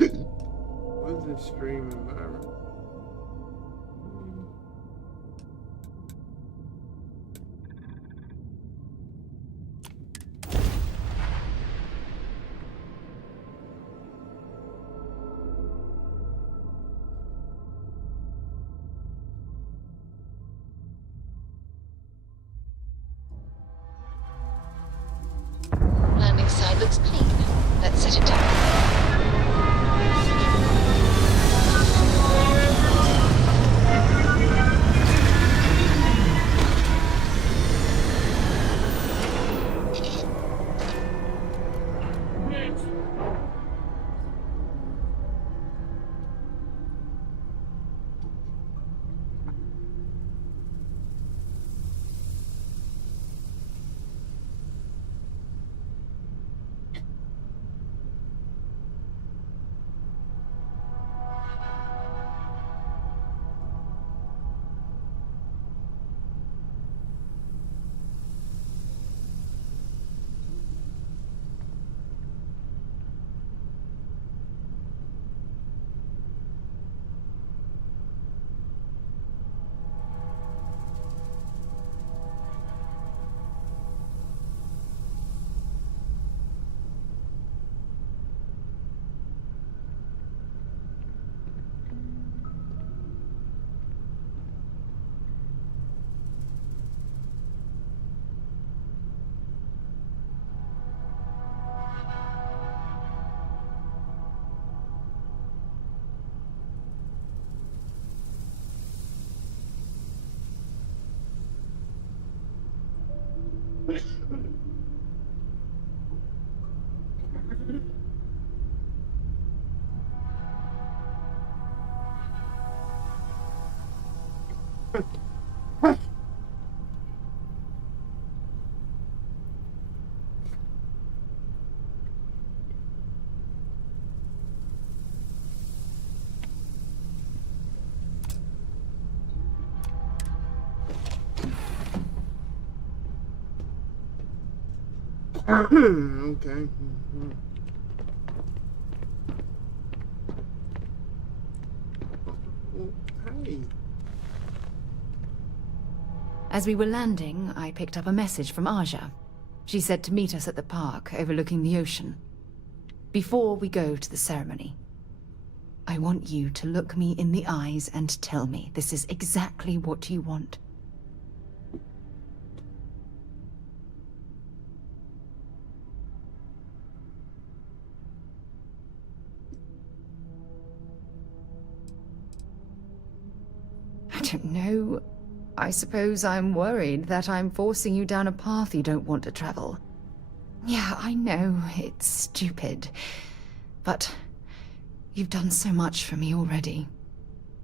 What is this stream environment? Landing side looks clean. Let's set it down. Okay. Hey. As we were landing, I picked up a message from Aja. She said to meet us at the park overlooking the ocean. Before we go to the ceremony, I want you to look me in the eyes and tell me this is exactly what you want. I don't know. I suppose I'm worried that I'm forcing you down a path you don't want to travel. Yeah, I know, it's stupid. But you've done so much for me already.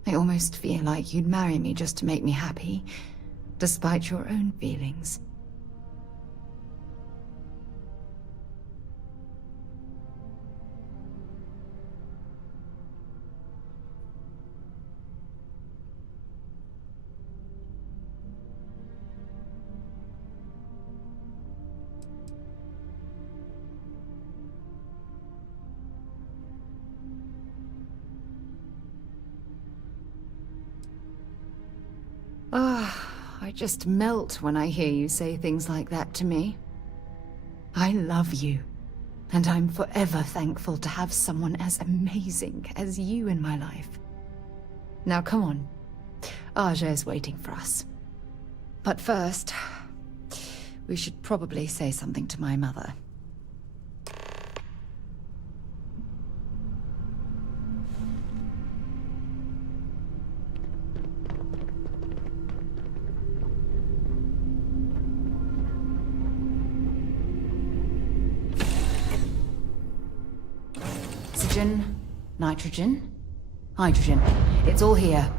I almost feel like you'd marry me just to make me happy, despite your own feelings. I just melt when I hear you say things like that to me. I love you, and I'm forever thankful to have someone as amazing as you in my life. Now come on, Aja is waiting for us. But first, we should probably say something to my mother. Oxygen, nitrogen, hydrogen. It's all here.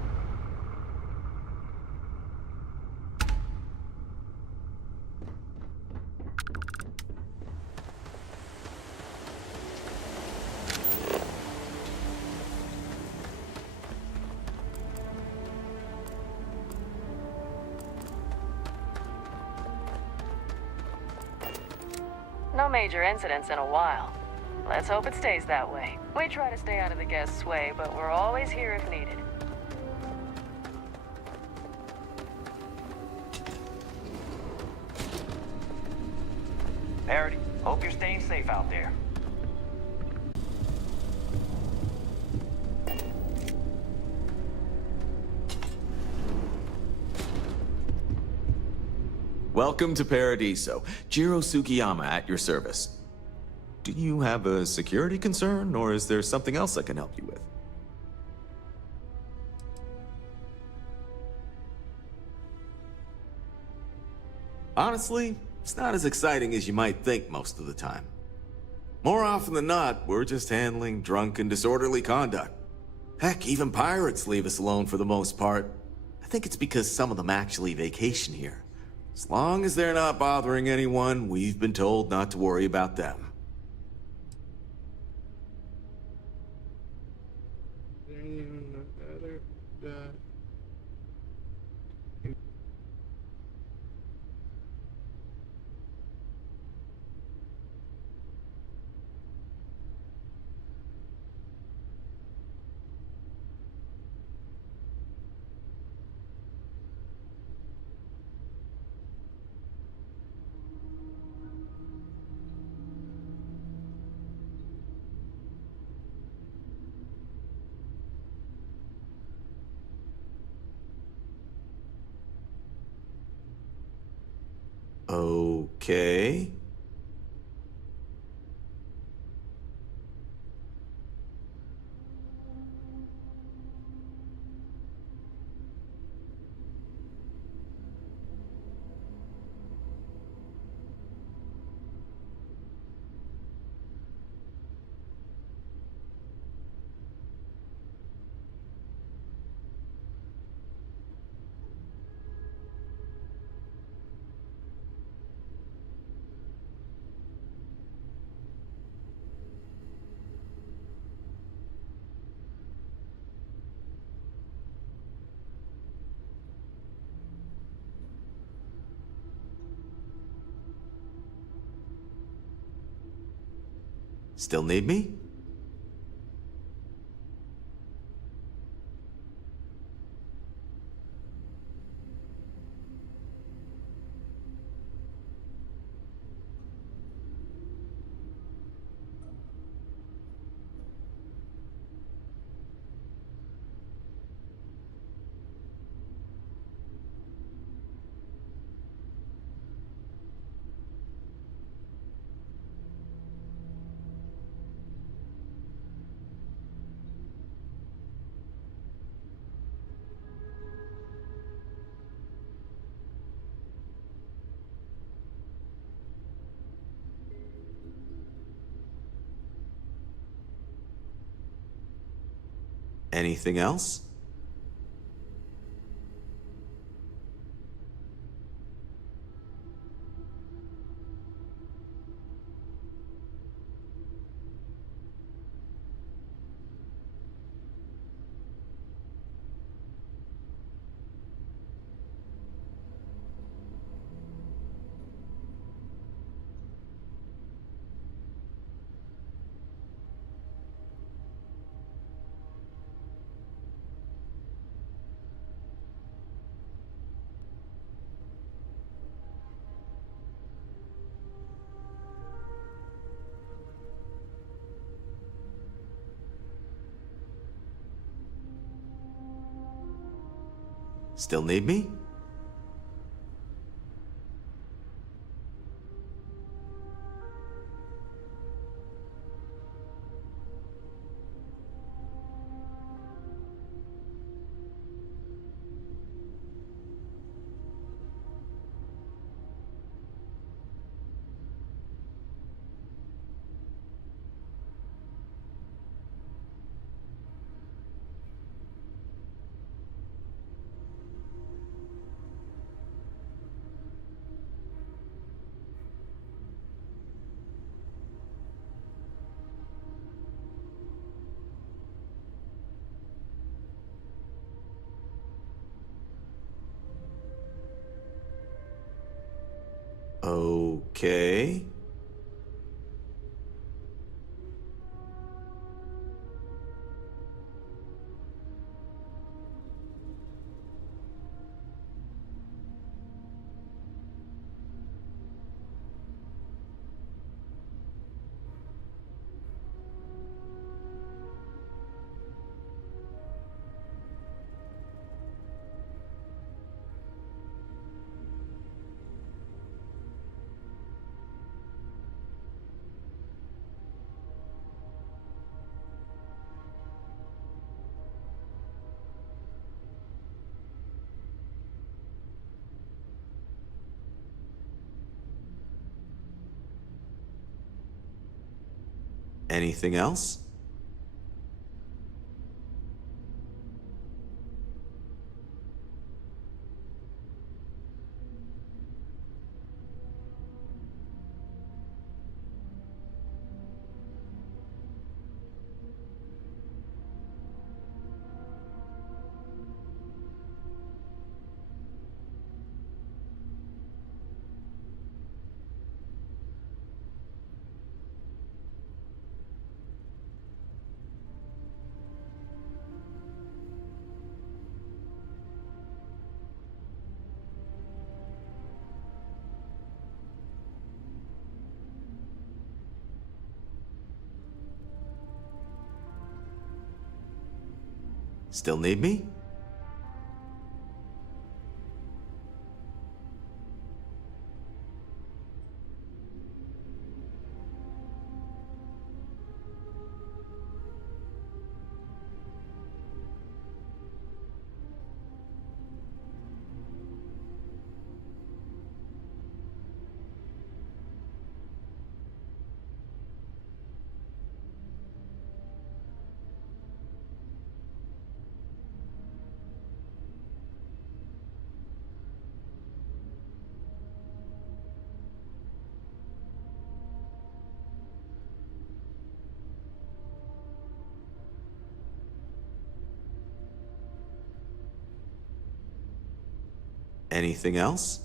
No major incidents in a while. Let's hope it stays that way. We try to stay out of the guests' way, but we're always here if needed. Parody, hope you're staying safe out there. Welcome to Paradiso. Jiro Sugiyama at your service. Do you have a security concern, or is there something else I can help you with? Honestly, it's not as exciting as you might think most of the time. More often than not, we're just handling drunk and disorderly conduct. Heck, even pirates leave us alone for the most part. I think it's because some of them actually vacation here. As long as they're not bothering anyone, we've been told not to worry about them. Okay. Still need me? Anything else? Still need me? Okay. Anything else? Still need me? Anything else?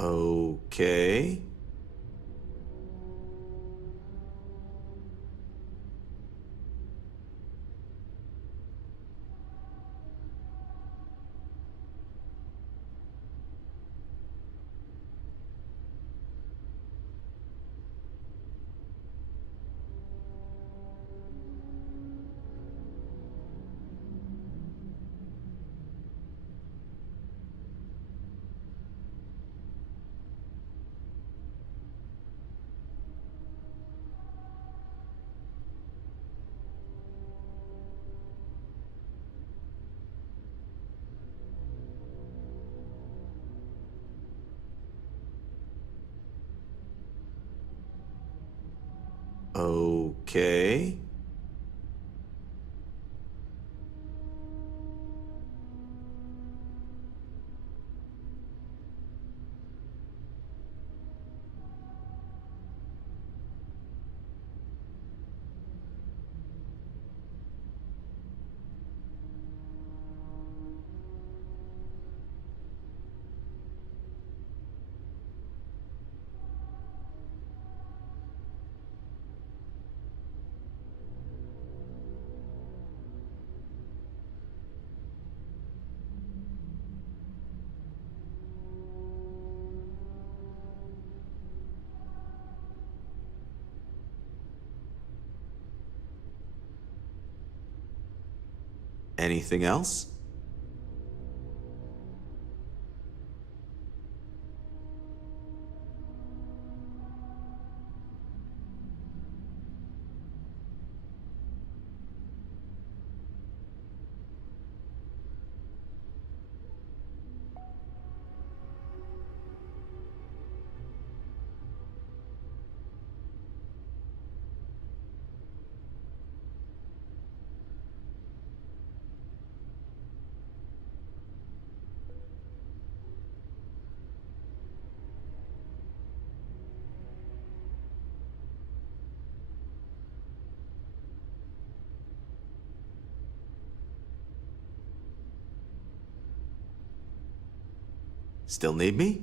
Okay. Okay. Anything else? Still need me?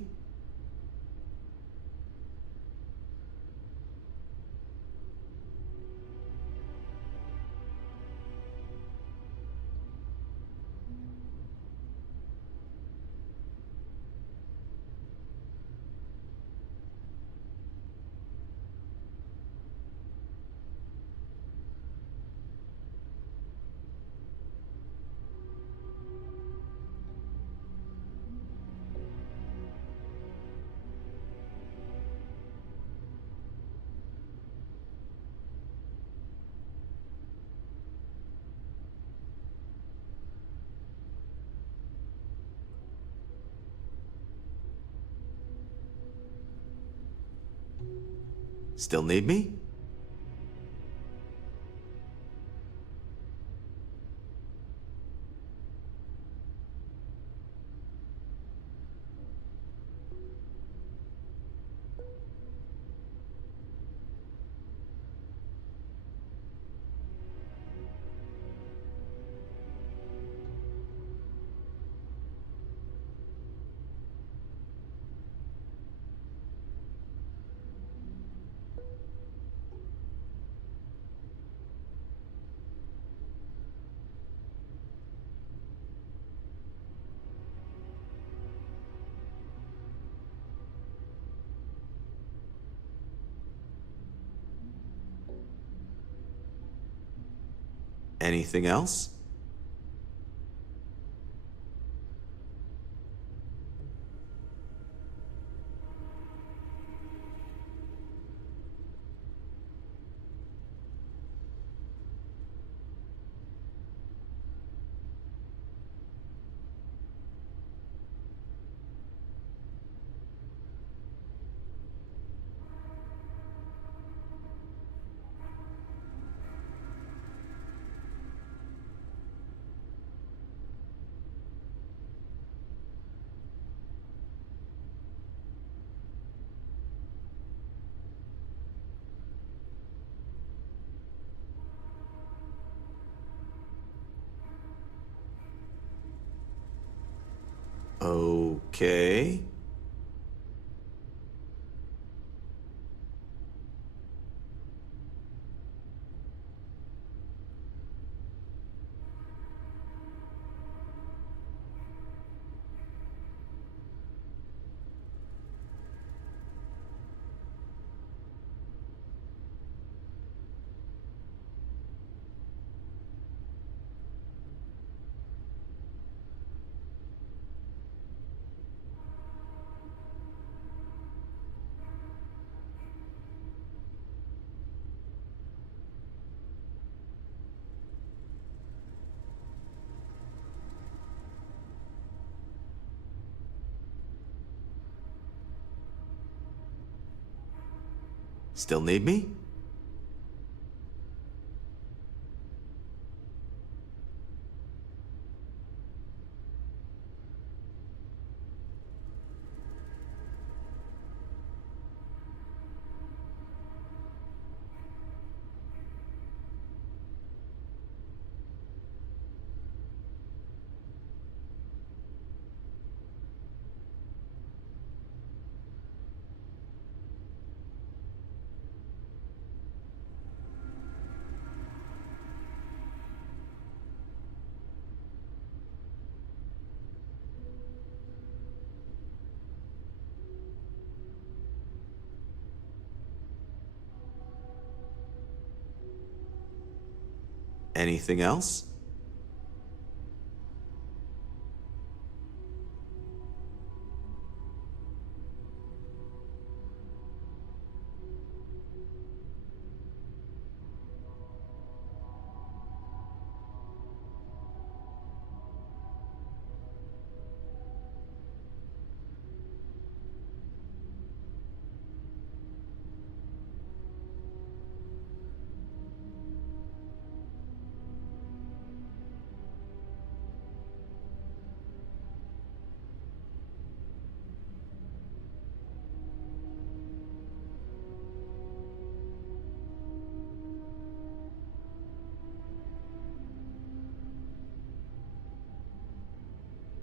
Still need me? Anything else? Okay. Still need me? Anything else?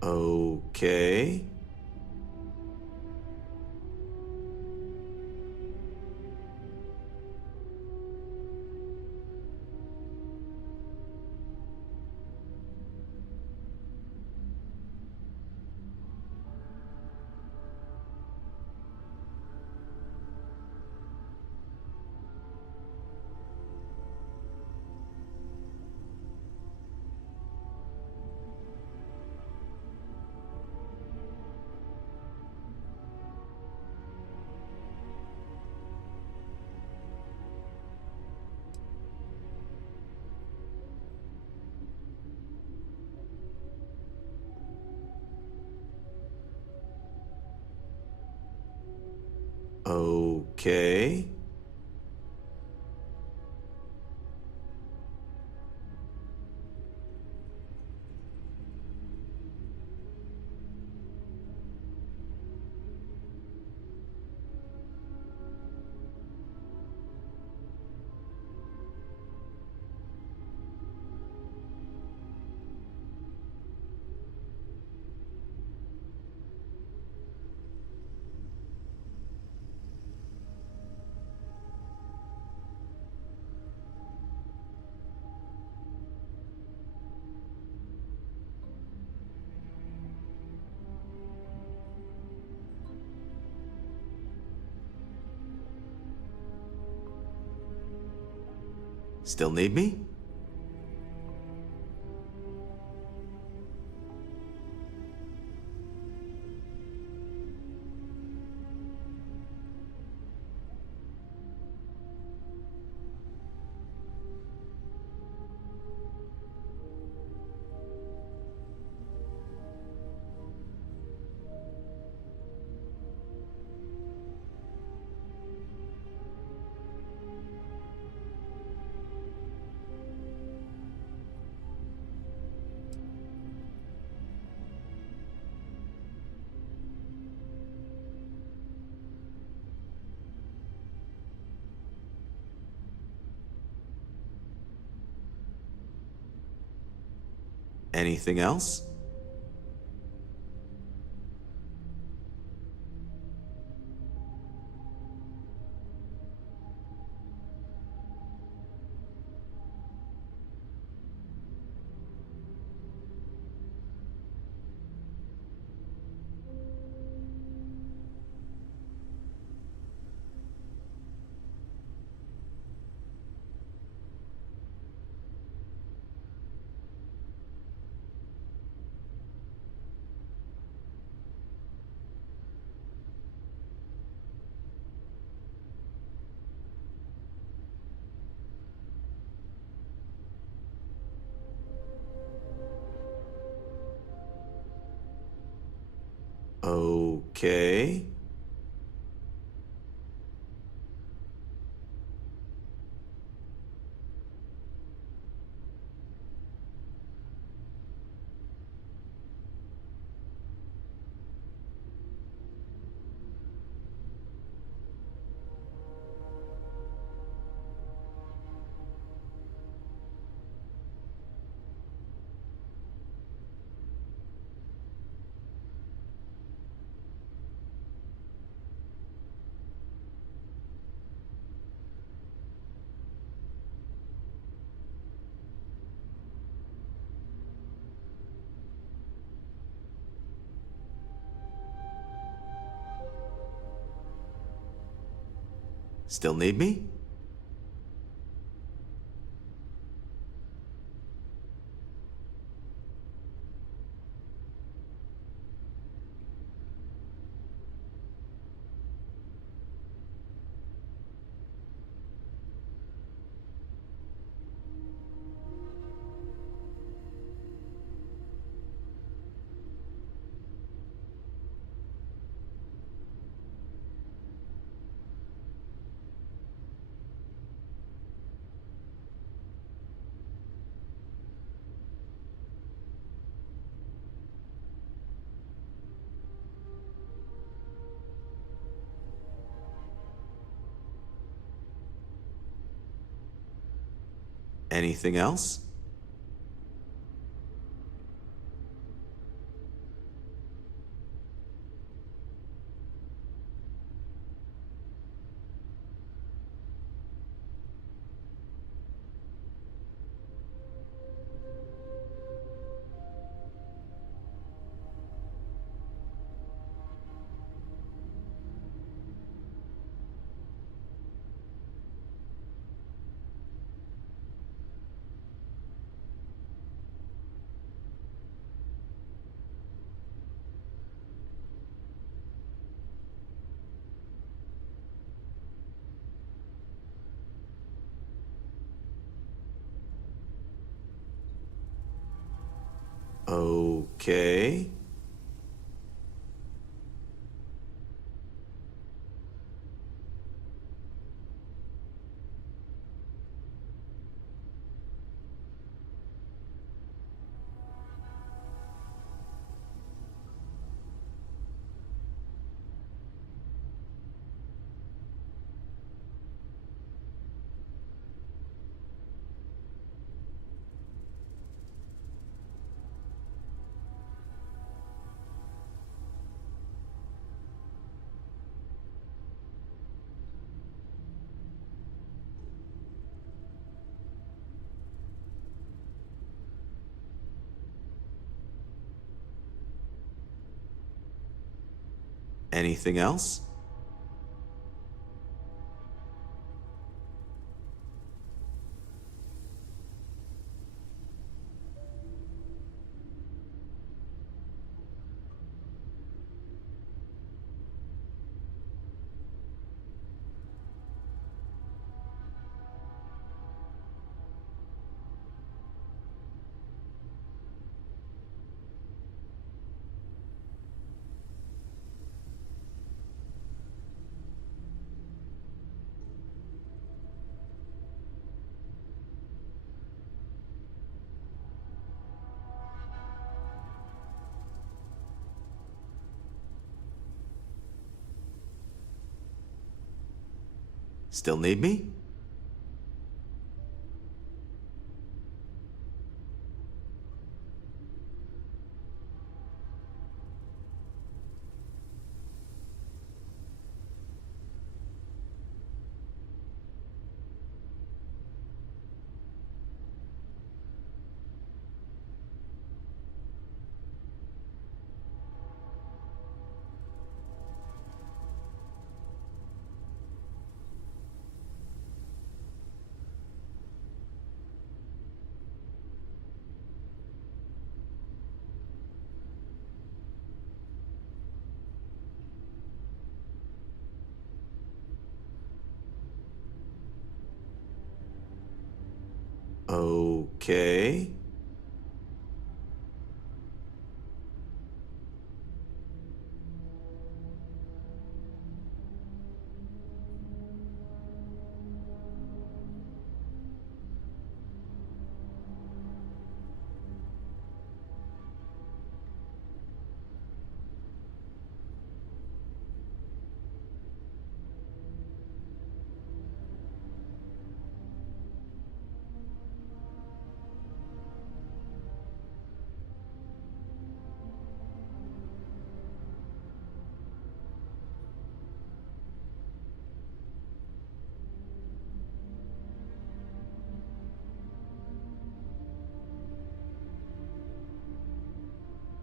Okay. Okay. Still need me? Anything else? Okay. Still need me? Anything else? Okay. Anything else? Still need me? Okay.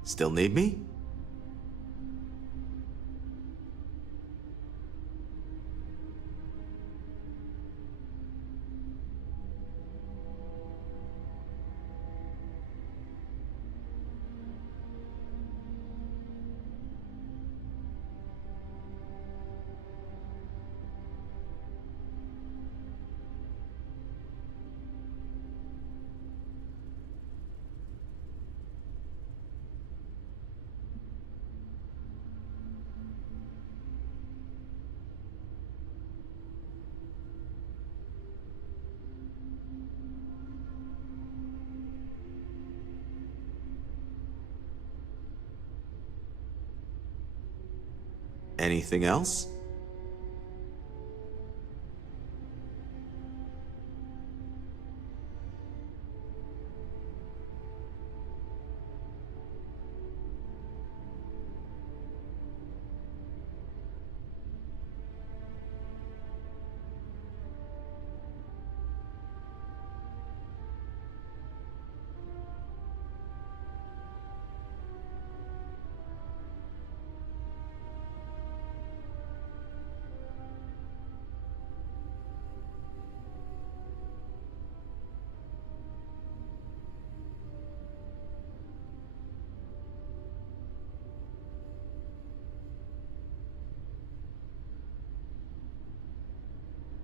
Still need me? Anything else?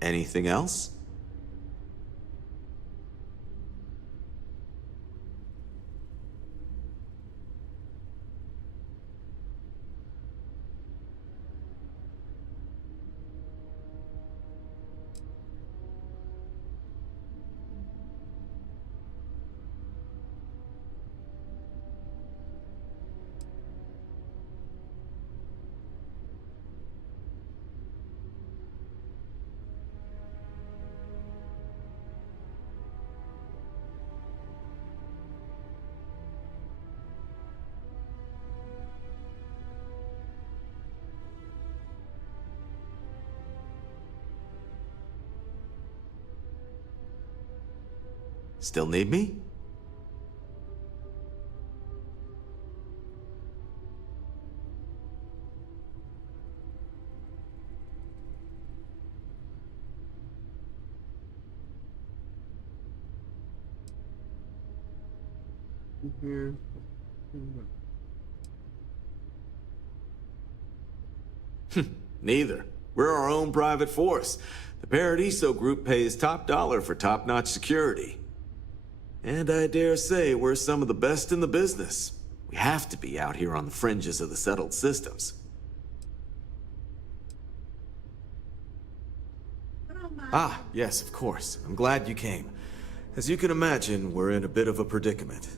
Anything else? Still need me? Here. Neither. We're our own private force. The Paradiso Group pays top dollar for top-notch security. And I dare say we're some of the best in the business. We have to be out here on the fringes of the settled systems. Ah, yes, of course. I'm glad you came. As you can imagine, we're in a bit of a predicament.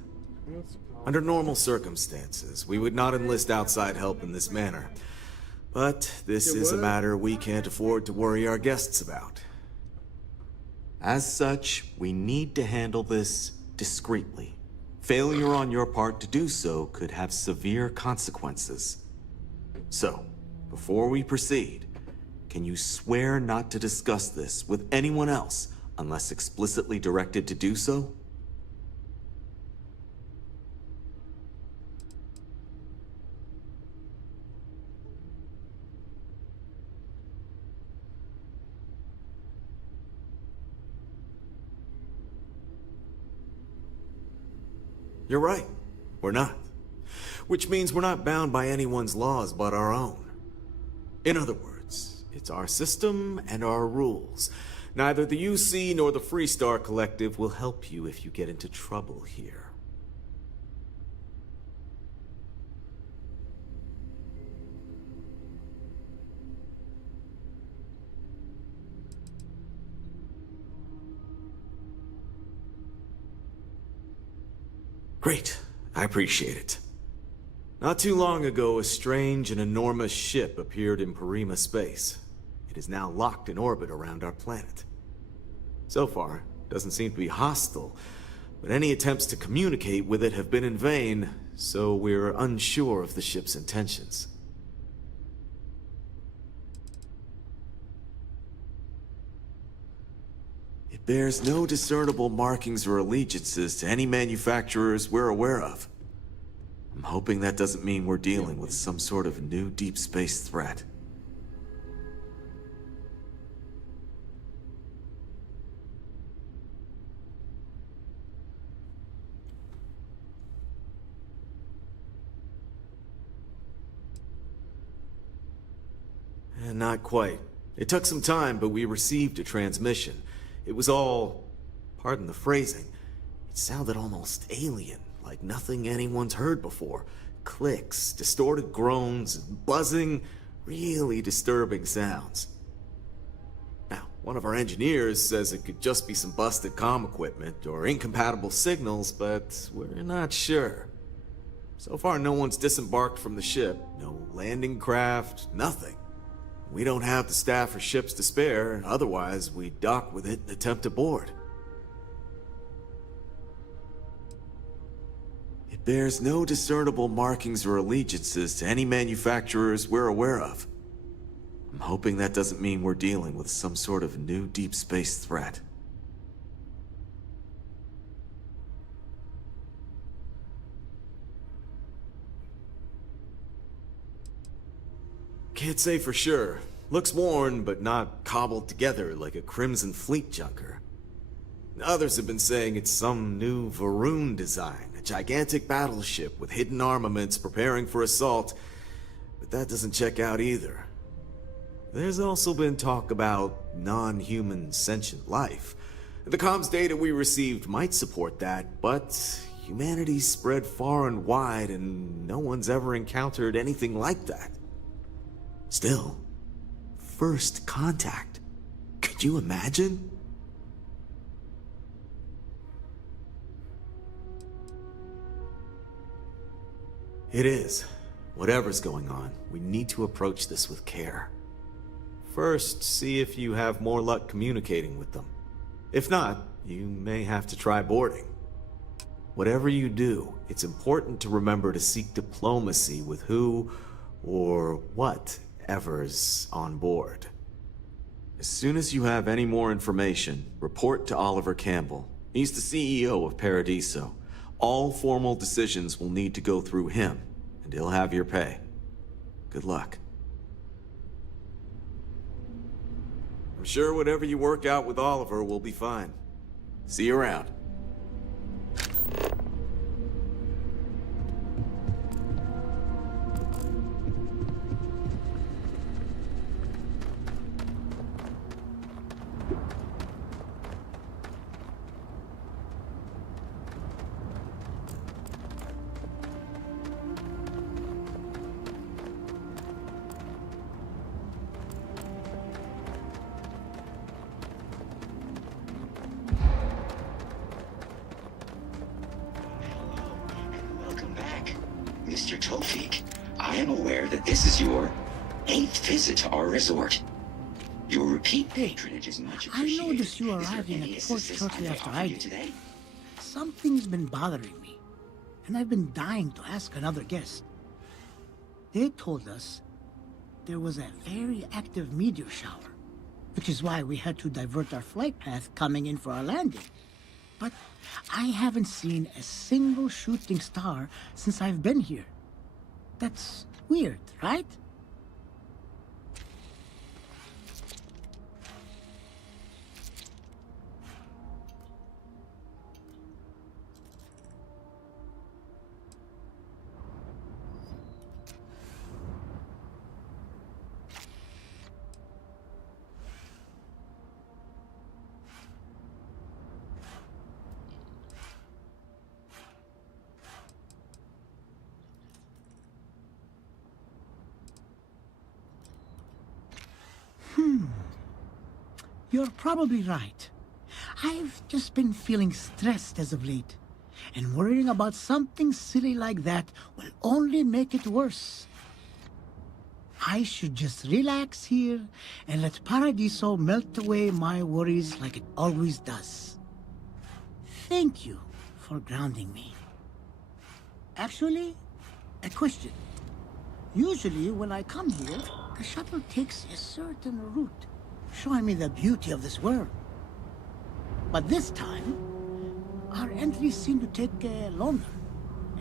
Under normal circumstances, we would not enlist outside help in this manner. But this is a matter we can't afford to worry our guests about. As such, we need to handle this discreetly. Failure on your part to do so could have severe consequences. So, before we proceed, can you swear not to discuss this with anyone else unless explicitly directed to do so? You're right. We're not. Which means we're not bound by anyone's laws but our own. In other words, it's our system and our rules. Neither the UC nor the Freestar Collective will help you if you get into trouble here. Great. I appreciate it. Not too long ago, a strange and enormous ship appeared in Parima space. It is now locked in orbit around our planet. So far, it doesn't seem to be hostile, but any attempts to communicate with it have been in vain, so we're unsure of the ship's intentions. It bears no discernible markings or allegiances to any manufacturers we're aware of. I'm hoping that doesn't mean we're dealing with some sort of new deep space threat. Not quite. It took some time, but we received a transmission. It was all, pardon the phrasing, it sounded almost alien, like nothing anyone's heard before. Clicks, distorted groans, buzzing, really disturbing sounds. Now, one of our engineers says it could just be some busted comm equipment or incompatible signals, but we're not sure. So far, no one's disembarked from the ship. No landing craft, nothing. We don't have the staff or ships to spare, otherwise we'd dock with it and attempt to board. It bears no discernible markings or allegiances to any manufacturers we're aware of. I'm hoping that doesn't mean we're dealing with some sort of new deep space threat. Can't say for sure. Looks worn, but not cobbled together like a Crimson Fleet junker. Others have been saying it's some new Varun design, a gigantic battleship with hidden armaments preparing for assault, but that doesn't check out either. There's also been talk about non-human sentient life. The comms data we received might support that, but humanity's spread far and wide and no one's ever encountered anything like that. Still, first contact. Could you imagine? It is. Whatever's going on, we need to approach this with care. First, see if you have more luck communicating with them. If not, you may have to try boarding. Whatever you do, it's important to remember to seek diplomacy with who or whatever's on board. As soon as you have any more information, report to Oliver Campbell. He's the CEO of Paradiso. All formal decisions will need to go through him, and he'll have your pay. Good luck. I'm sure whatever you work out with Oliver will be fine. See you around. Welcome back, Mr. Tofik. I am aware that this is your 8th visit to our resort. Your repeat patronage is much appreciated. I noticed you Is there arrived in any the port assistance shortly I may after offer I you did. today? Something's been bothering me, and I've been dying to ask another guest. They told us there was a very active meteor shower, which is why we had to divert our flight path coming in for our landing. But I haven't seen a single shooting star since I've been here. That's weird, right? You're probably right. I've just been feeling stressed as of late, and worrying about something silly like that will only make it worse. I should just relax here and let Paradiso melt away my worries like it always does. Thank you for grounding me. Actually, a question. Usually when I come here, the shuttle takes a certain route, showing me the beauty of this world. But this time, our entries seem to take longer,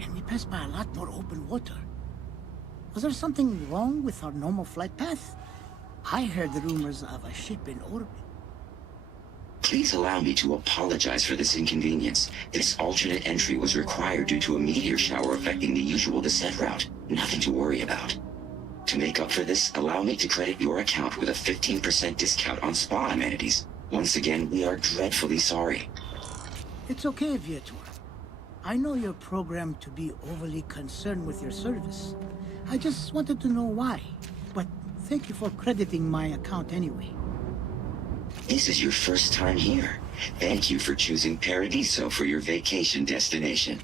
and we pass by a lot more open water. Was there something wrong with our normal flight path? I heard the rumors of a ship in orbit. Please allow me to apologize for this inconvenience. This alternate entry was required due to a meteor shower affecting the usual descent route. Nothing to worry about. To make up for this, allow me to credit your account with a 15% discount on spa amenities. Once again, we are dreadfully sorry. It's okay, Viator. I know you're programmed to be overly concerned with your service. I just wanted to know why. But thank you for crediting my account anyway. This is your first time here. Thank you for choosing Paradiso for your vacation destination.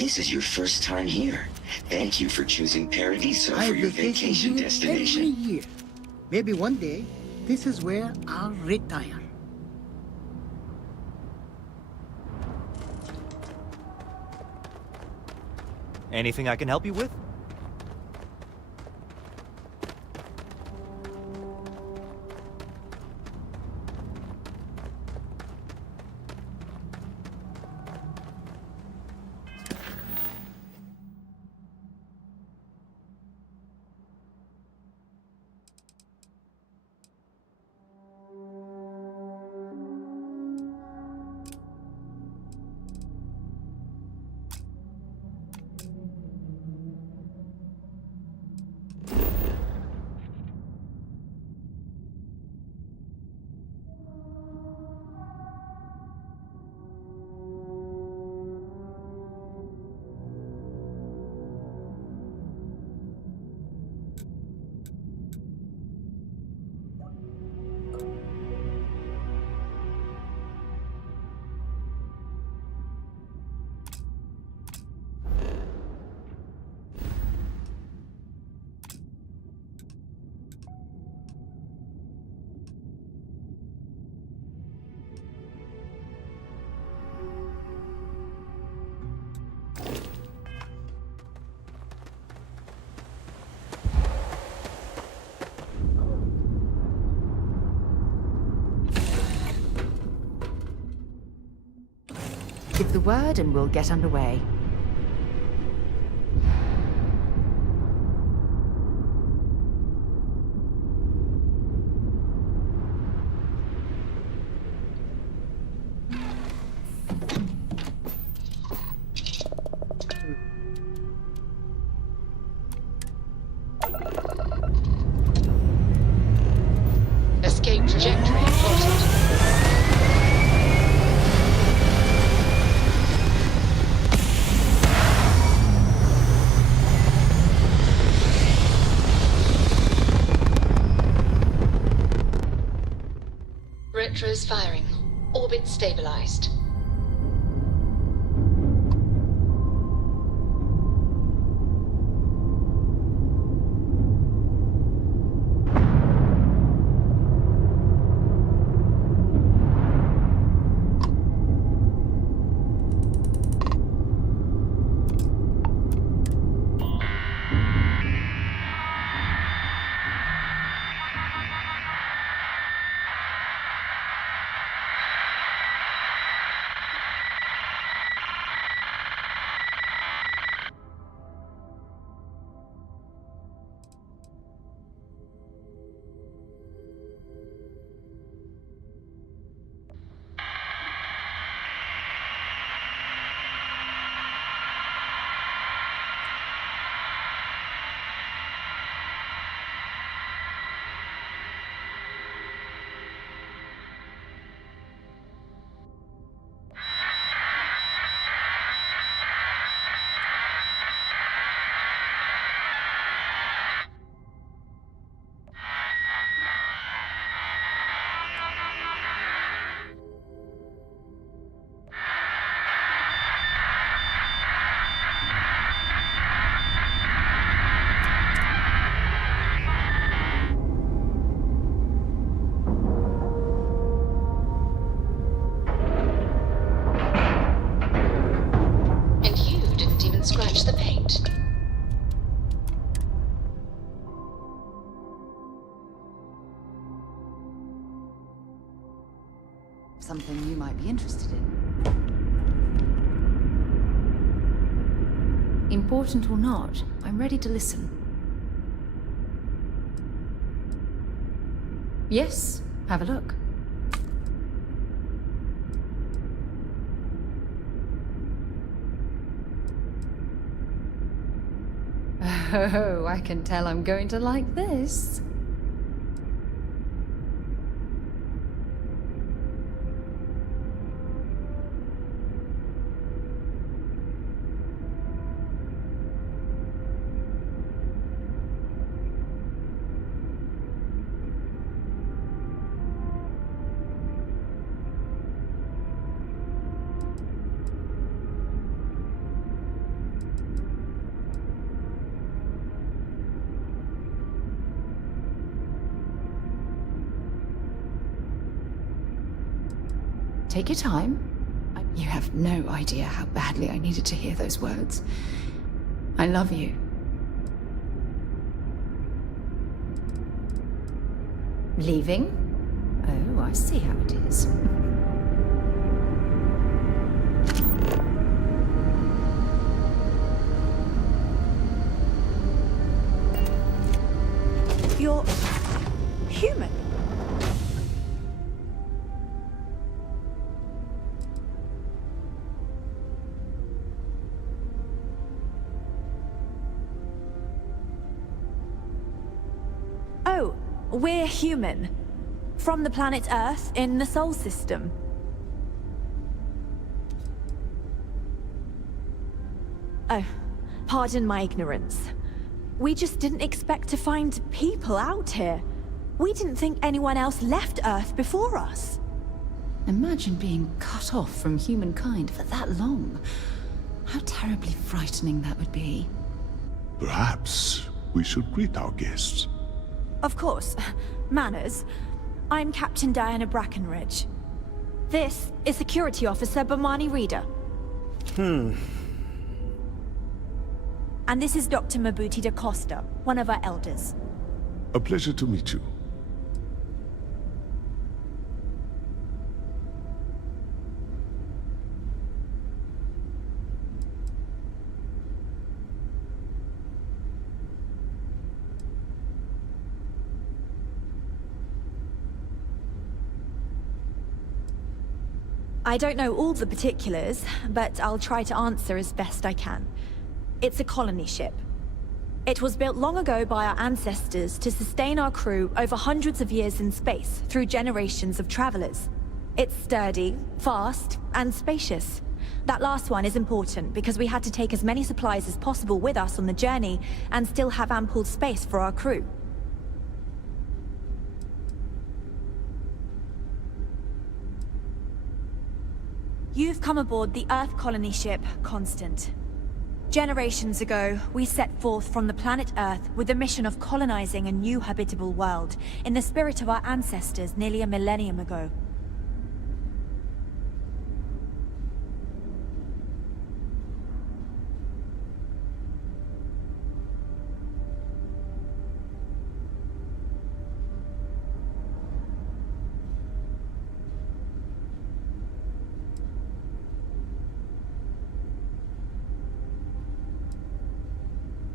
This is your first time here. Thank you for choosing Paradiso I for your vacation vacation here destination. every year. Maybe one day, this is where I'll retire. Anything I can help you with? Give the word and we'll get underway. Escape trajectory plotted. Retros firing. Orbit stabilized. And you didn't even scratch the paint. Something you might be interested in. Important or not, I'm ready to listen. Yes, have a look. Oh, I can tell I'm going to like this. Take your time. You have no idea how badly I needed to hear those words. I love you. Leaving? Oh, I see how it is. You're human. Oh, we're human. From the planet Earth in the Sol system. Oh, pardon my ignorance. We just didn't expect to find people out here. We didn't think anyone else left Earth before us. Imagine being cut off from humankind for that long. How terribly frightening that would be. Perhaps we should greet our guests. Of course. Manners. I'm Captain Diana Brackenridge. This is Security Officer Bomani Reader. And this is Dr. Mabuti da Costa, one of our elders. A pleasure to meet you. I don't know all the particulars, but I'll try to answer as best I can. It's a colony ship. It was built long ago by our ancestors to sustain our crew over hundreds of years in space through generations of travelers. It's sturdy, fast, and spacious. That last one is important because we had to take as many supplies as possible with us on the journey and still have ample space for our crew. You've come aboard the Earth colony ship, Constant. Generations ago, we set forth from the planet Earth with the mission of colonizing a new habitable world, in the spirit of our ancestors nearly a millennium ago.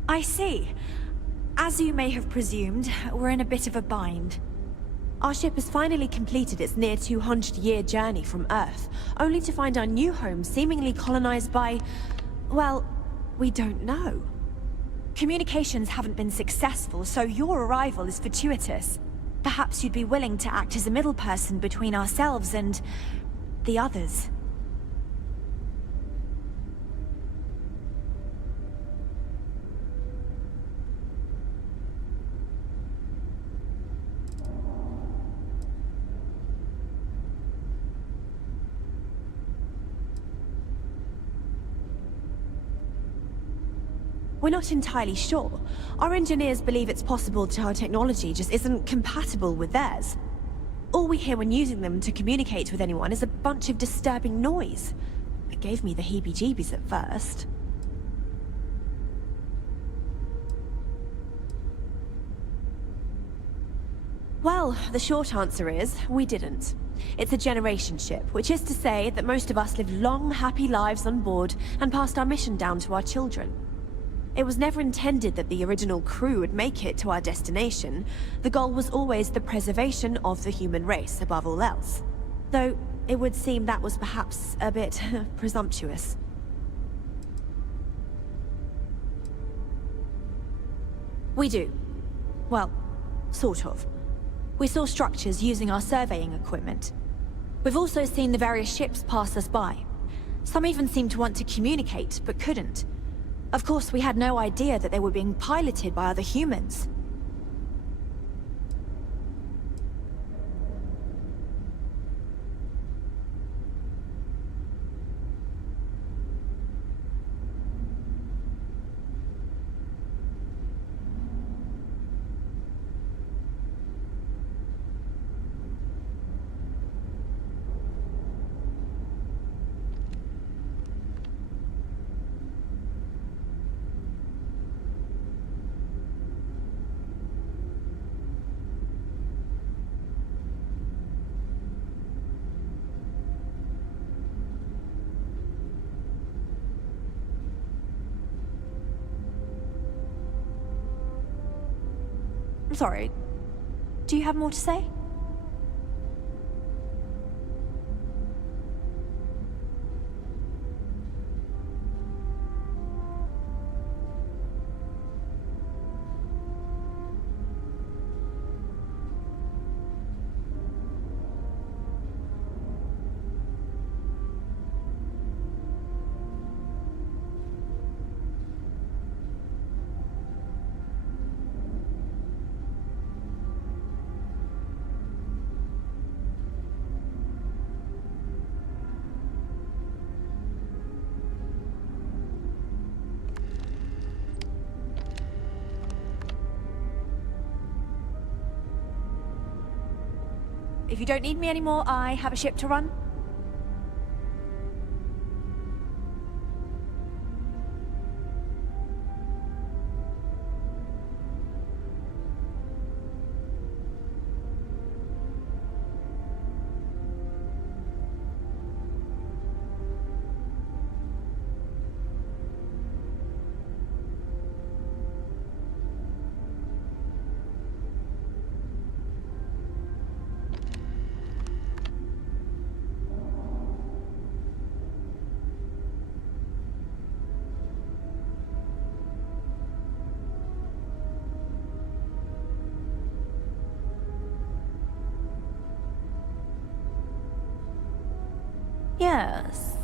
I see. As you may have presumed, we're in a bit of a bind. Our ship has finally completed its near 200-year journey from Earth, only to find our new home seemingly colonized by... well, we don't know. Communications haven't been successful, so your arrival is fortuitous. Perhaps you'd be willing to act as a middle person between ourselves and... the others. We're not entirely sure. Our engineers believe it's possible that our technology just isn't compatible with theirs. All we hear when using them to communicate with anyone is a bunch of disturbing noise. It gave me the heebie-jeebies at first. Well, the short answer is, we didn't. It's a generation ship, which is to say that most of us lived long, happy lives on board and passed our mission down to our children. It was never intended that the original crew would make it to our destination. The goal was always the preservation of the human race above all else. Though, it would seem that was perhaps a bit presumptuous. We do. Well, sort of. We saw structures using our surveying equipment. We've also seen the various ships pass us by. Some even seemed to want to communicate, but couldn't. Of course, we had no idea that they were being piloted by other humans. I'm sorry. Do you have more to say? If you don't need me anymore, I have a ship to run. Yes.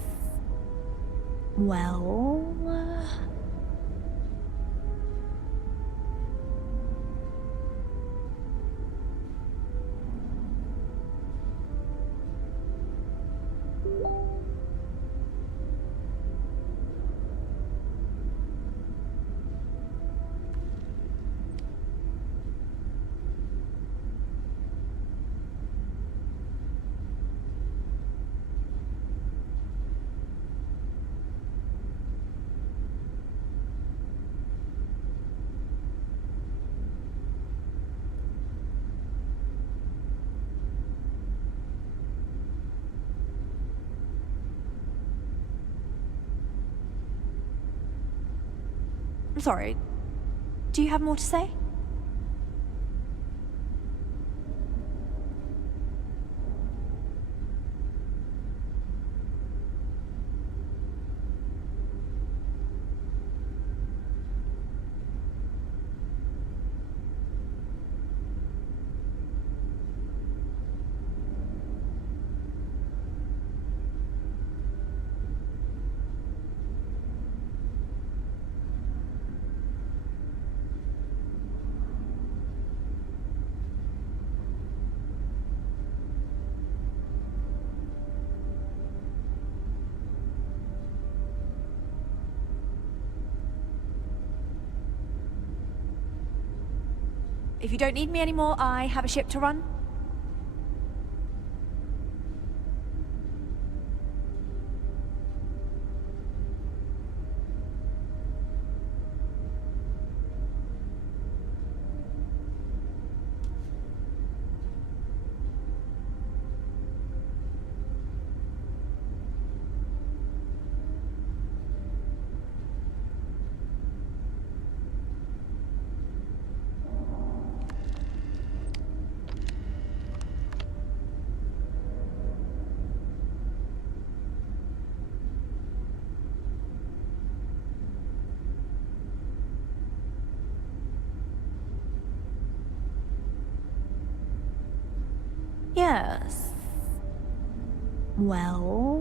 Well... I'm sorry. Do you have more to say? If you don't need me anymore, I have a ship to run. Yes. Well...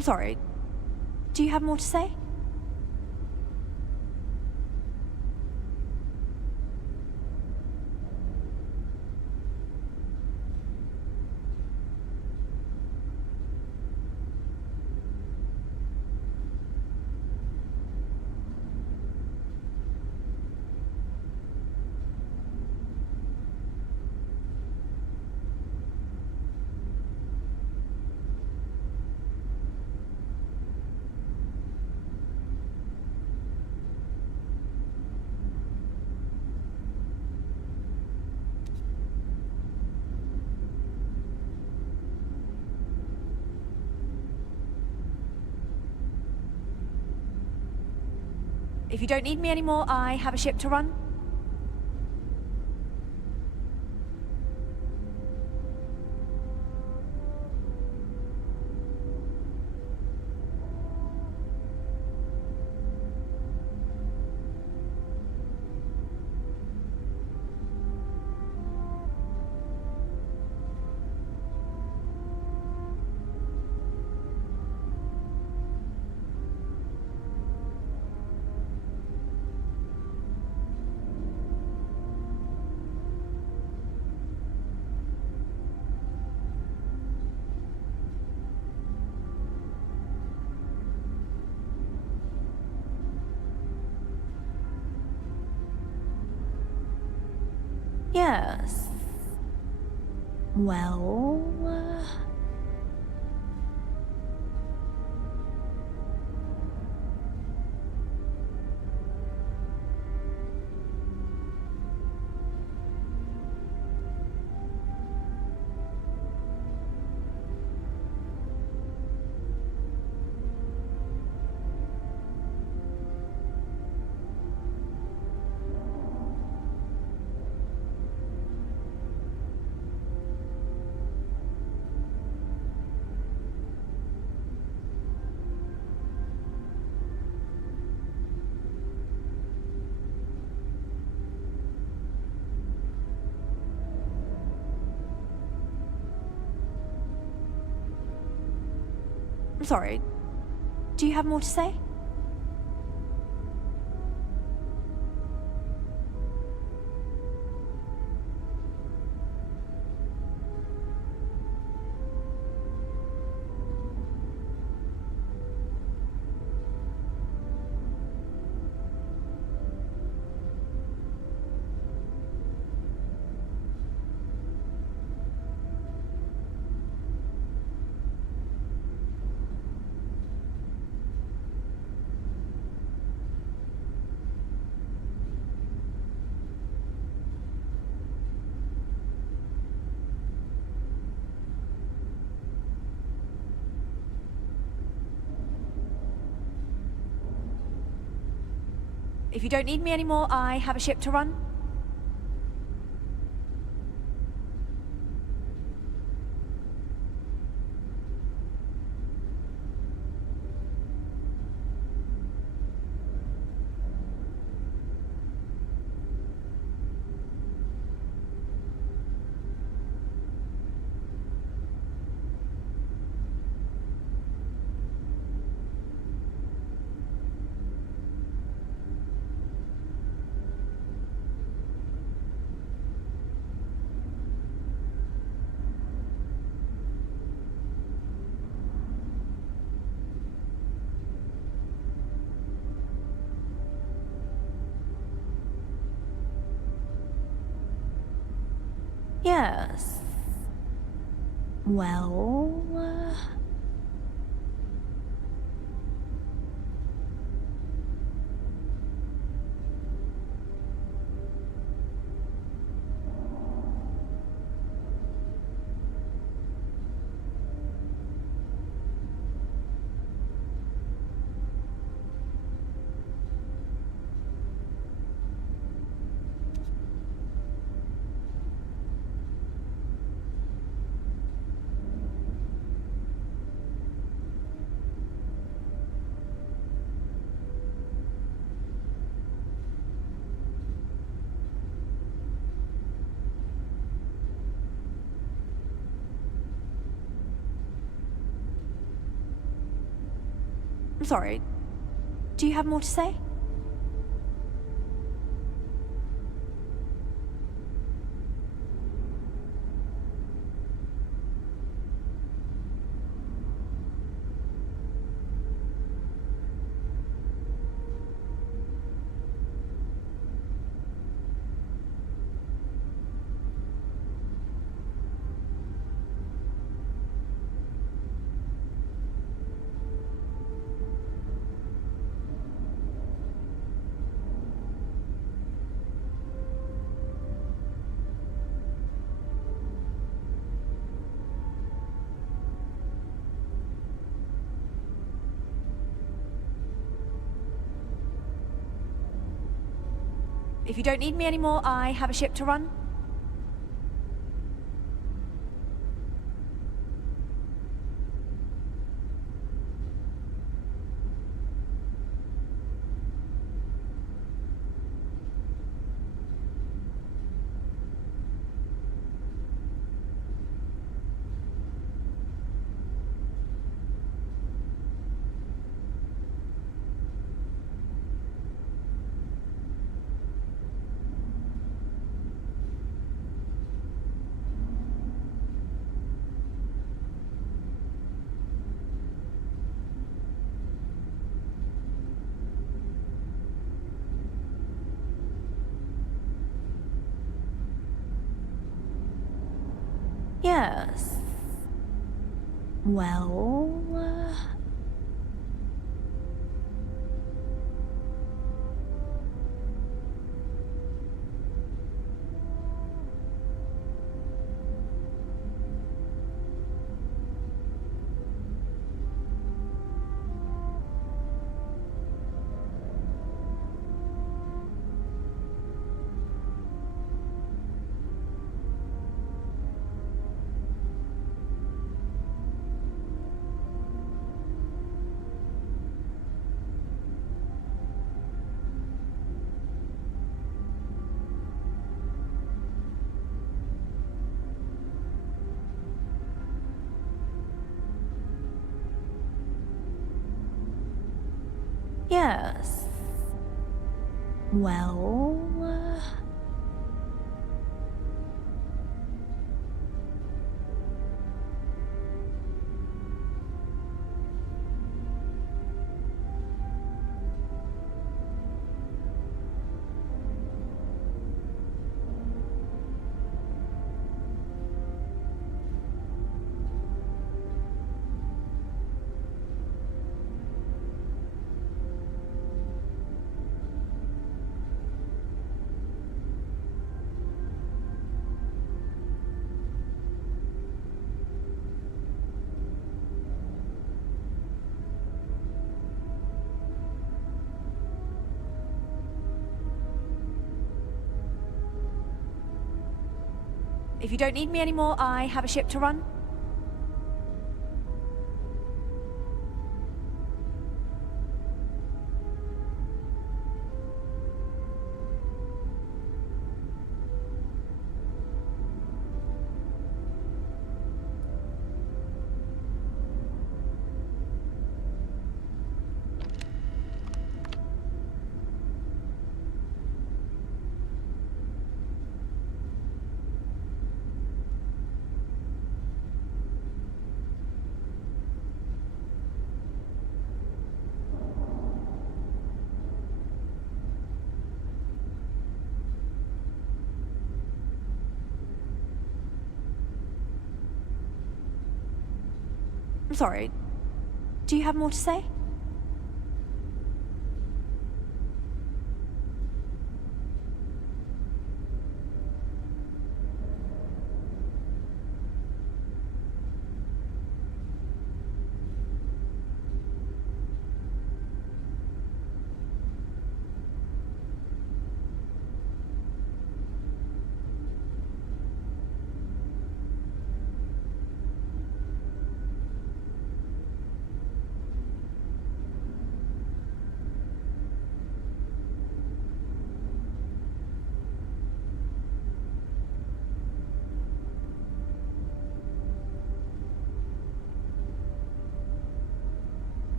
I'm sorry. Do you have more to say? If you don't need me anymore, I have a ship to run. Yes. Well... I'm sorry. Do you have more to say? If you don't need me anymore, I have a ship to run. Yes. Well... I'm sorry. Do you have more to say? If you don't need me anymore, I have a ship to run. Yes. Well... Yes. Well... If you don't need me anymore, I have a ship to run. I'm sorry. Do you have more to say?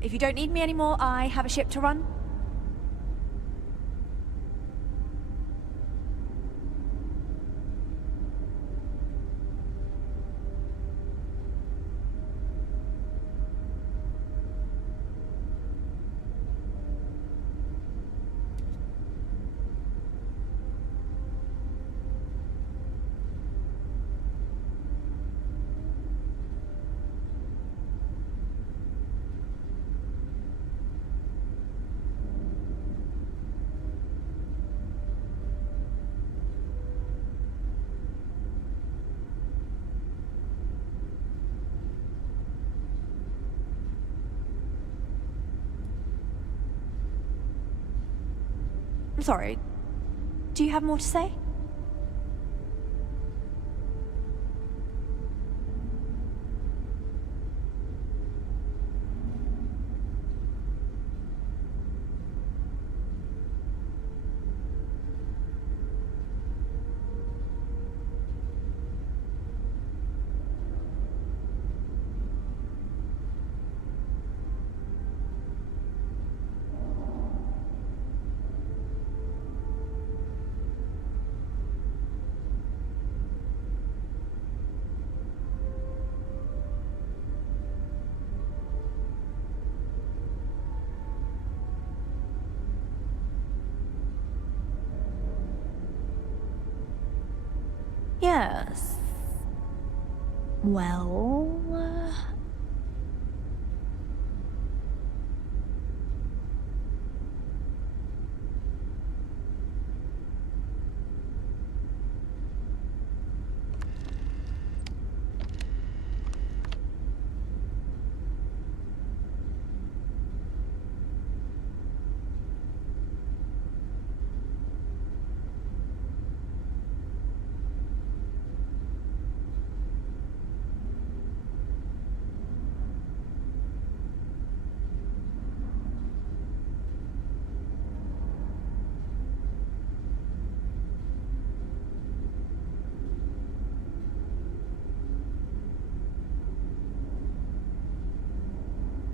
If you don't need me anymore, I have a ship to run. I'm sorry. Do you have more to say? Yes. Well...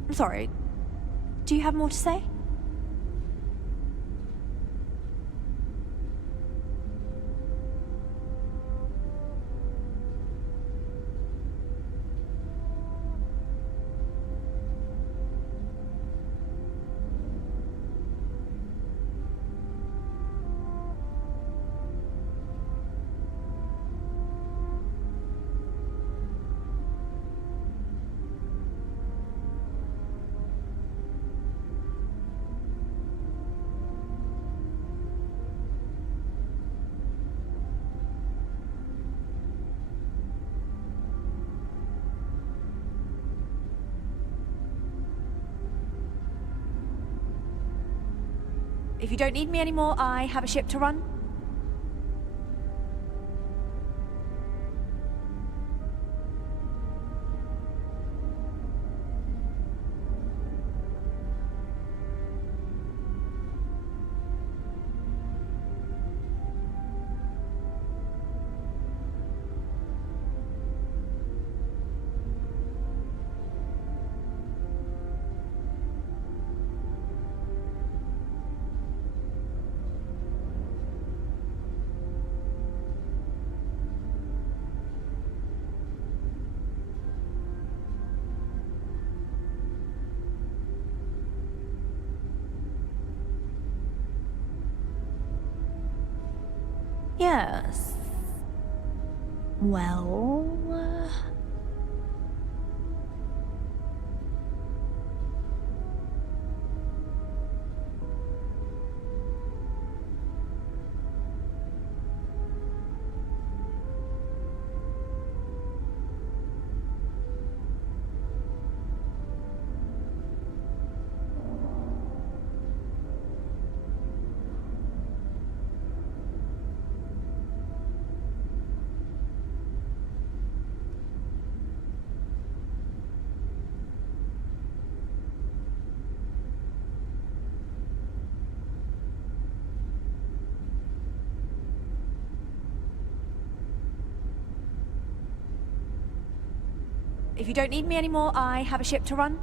I'm sorry. Do you have more to say? If you don't need me anymore, I have a ship to run. Yes. Well... If you don't need me anymore, I have a ship to run.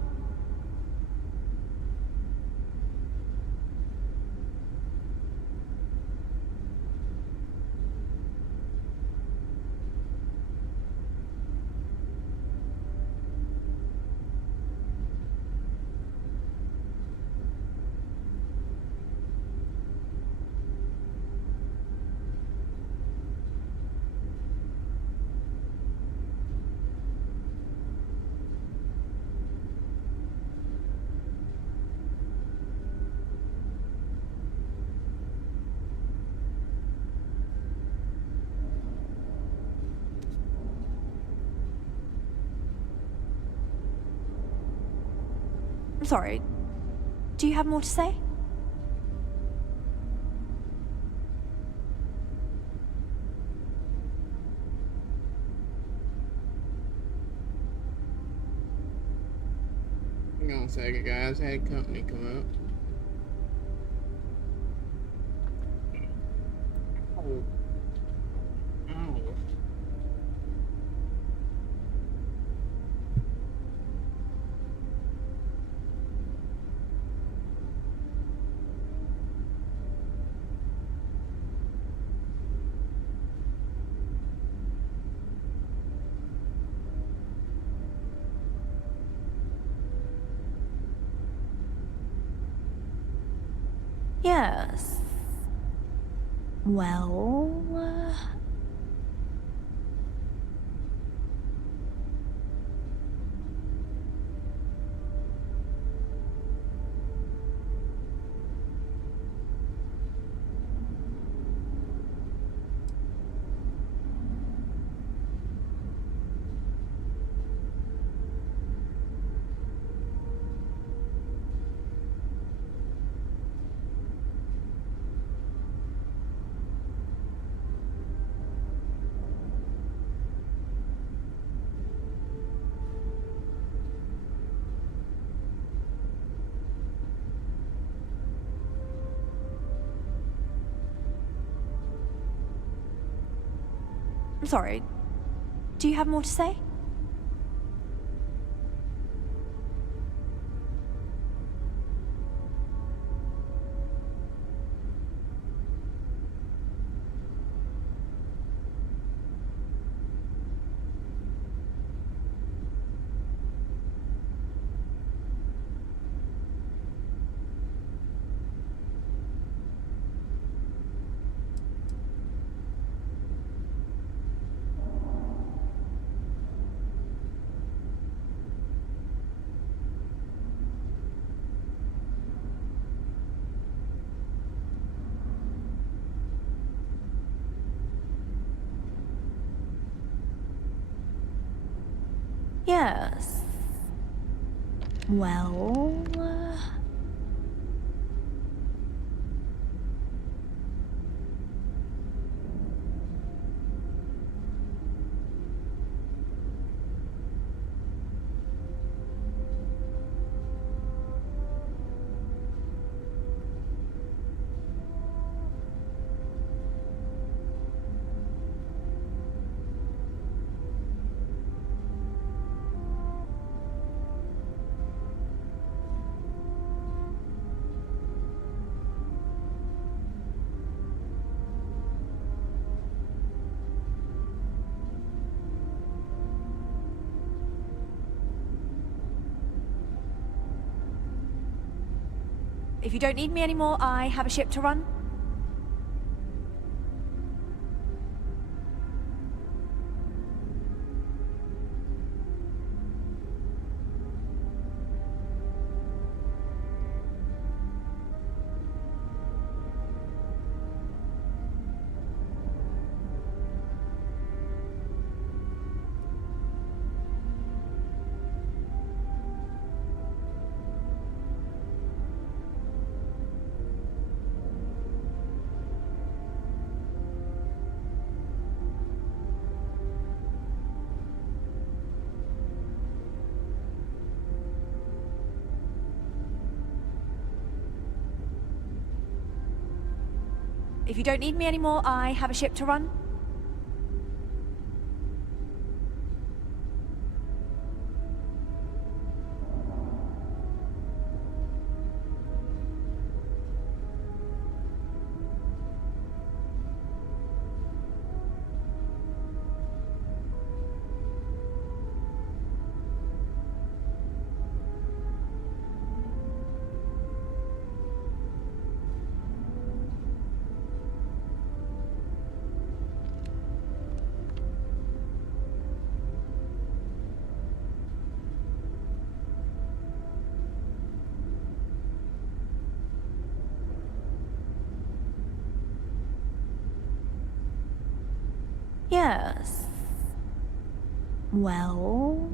I'm sorry. Do you have more to say? Hang on a second, guys. I had company come up. Oh. Oh. Yes. Well... I'm sorry. Do you have more to say? Yes. Well... If you don't need me anymore, I have a ship to run. If you don't need me anymore, I have a ship to run. Yes. Well...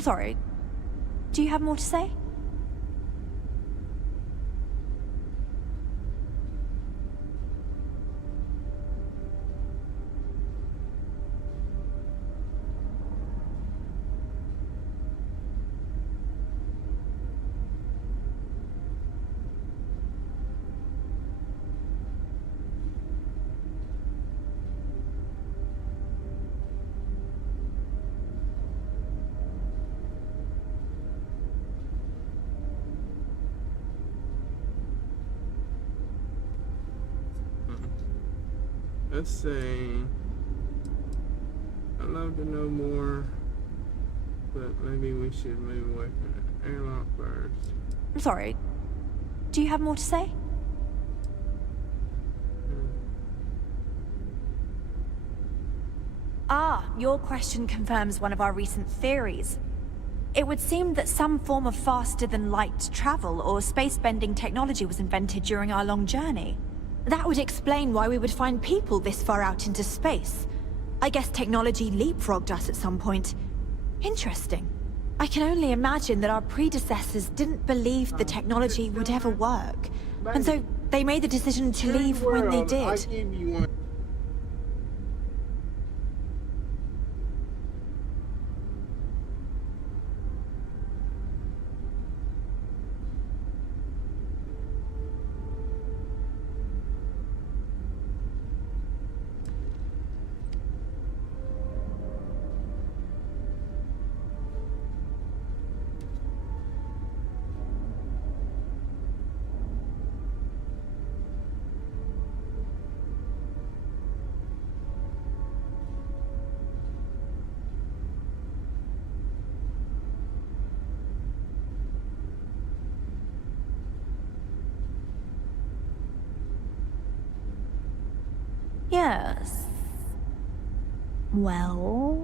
I'm sorry. Do you have more to say? Let's say I'd love to know more, but maybe we should move away from the airlock first. I'm sorry. Do you have more to say? Ah, your question confirms one of our recent theories. It would seem that some form of faster-than-light travel or space-bending technology was invented during our long journey. That would explain why we would find people this far out into space. I guess technology leapfrogged us at some point. Interesting. I can only imagine that our predecessors didn't believe the technology would ever work. And so they made the decision to leave when they did. Yes. Well...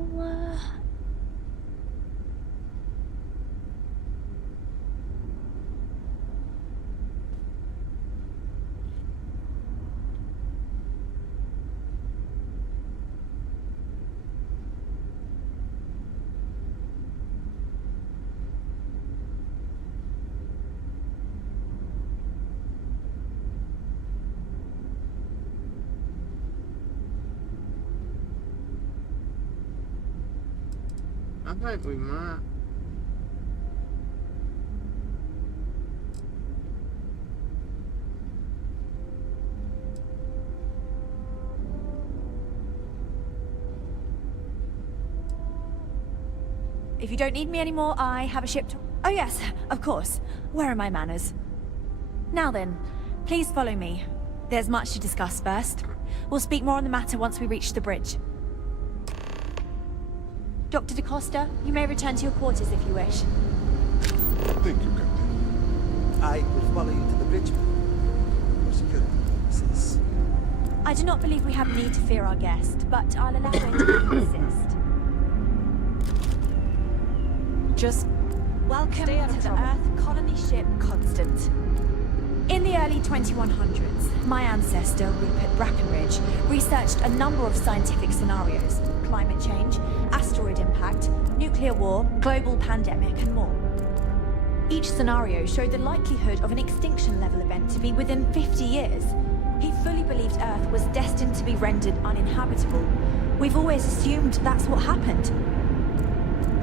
I think we might. If you don't need me anymore, I have a ship to... Oh yes, of course. Where are my manners? Now then, please follow me. There's much to discuss first. We'll speak more on the matter once we reach the bridge. Dr. DaCosta, you may return to your quarters if you wish. Thank you, Captain. I will follow you to the bridge for security purposes. I do not believe we have need to fear our guest, but I'll allow it if you insist. Just welcome to the Earth colony ship Constant. In the early 2100s, my ancestor, Rupert Brackenridge, researched a number of scientific scenarios: climate change, asteroid impact, nuclear war, global pandemic, and more. Each scenario showed the likelihood of an extinction-level event to be within 50 years. He fully believed Earth was destined to be rendered uninhabitable. We've always assumed that's what happened.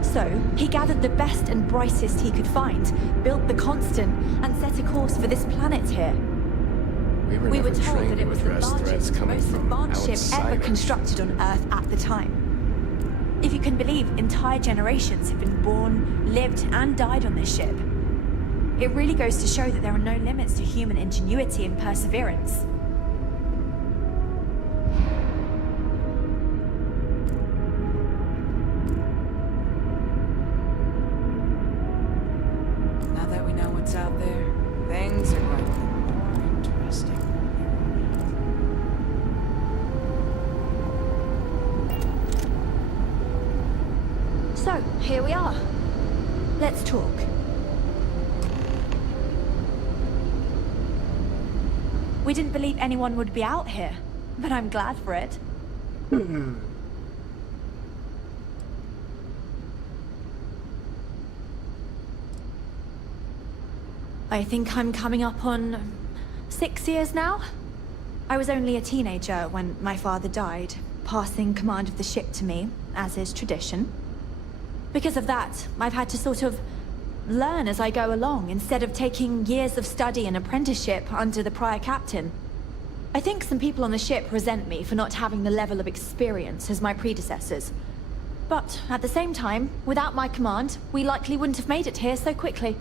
So, he gathered the best and brightest he could find, built the Constant, and set a course for this planet here. We were told that it was the largest, most advanced ship ever constructed on Earth at the time. If you can believe, entire generations have been born, lived, and died on this ship. It really goes to show that there are no limits to human ingenuity and perseverance. now that we know what's out there, things are going to be more interesting. So, here we are. Let's talk. We didn't believe anyone would be out here, but I'm glad for it. I think I'm coming up on 6 years now. I was only a teenager when my father died, passing command of the ship to me, as is tradition. Because of that, I've had to sort of learn as I go along, instead of taking years of study and apprenticeship under the prior captain. I think some people on the ship resent me for not having the level of experience as my predecessors. But at the same time, without my command, we likely wouldn't have made it here so quickly.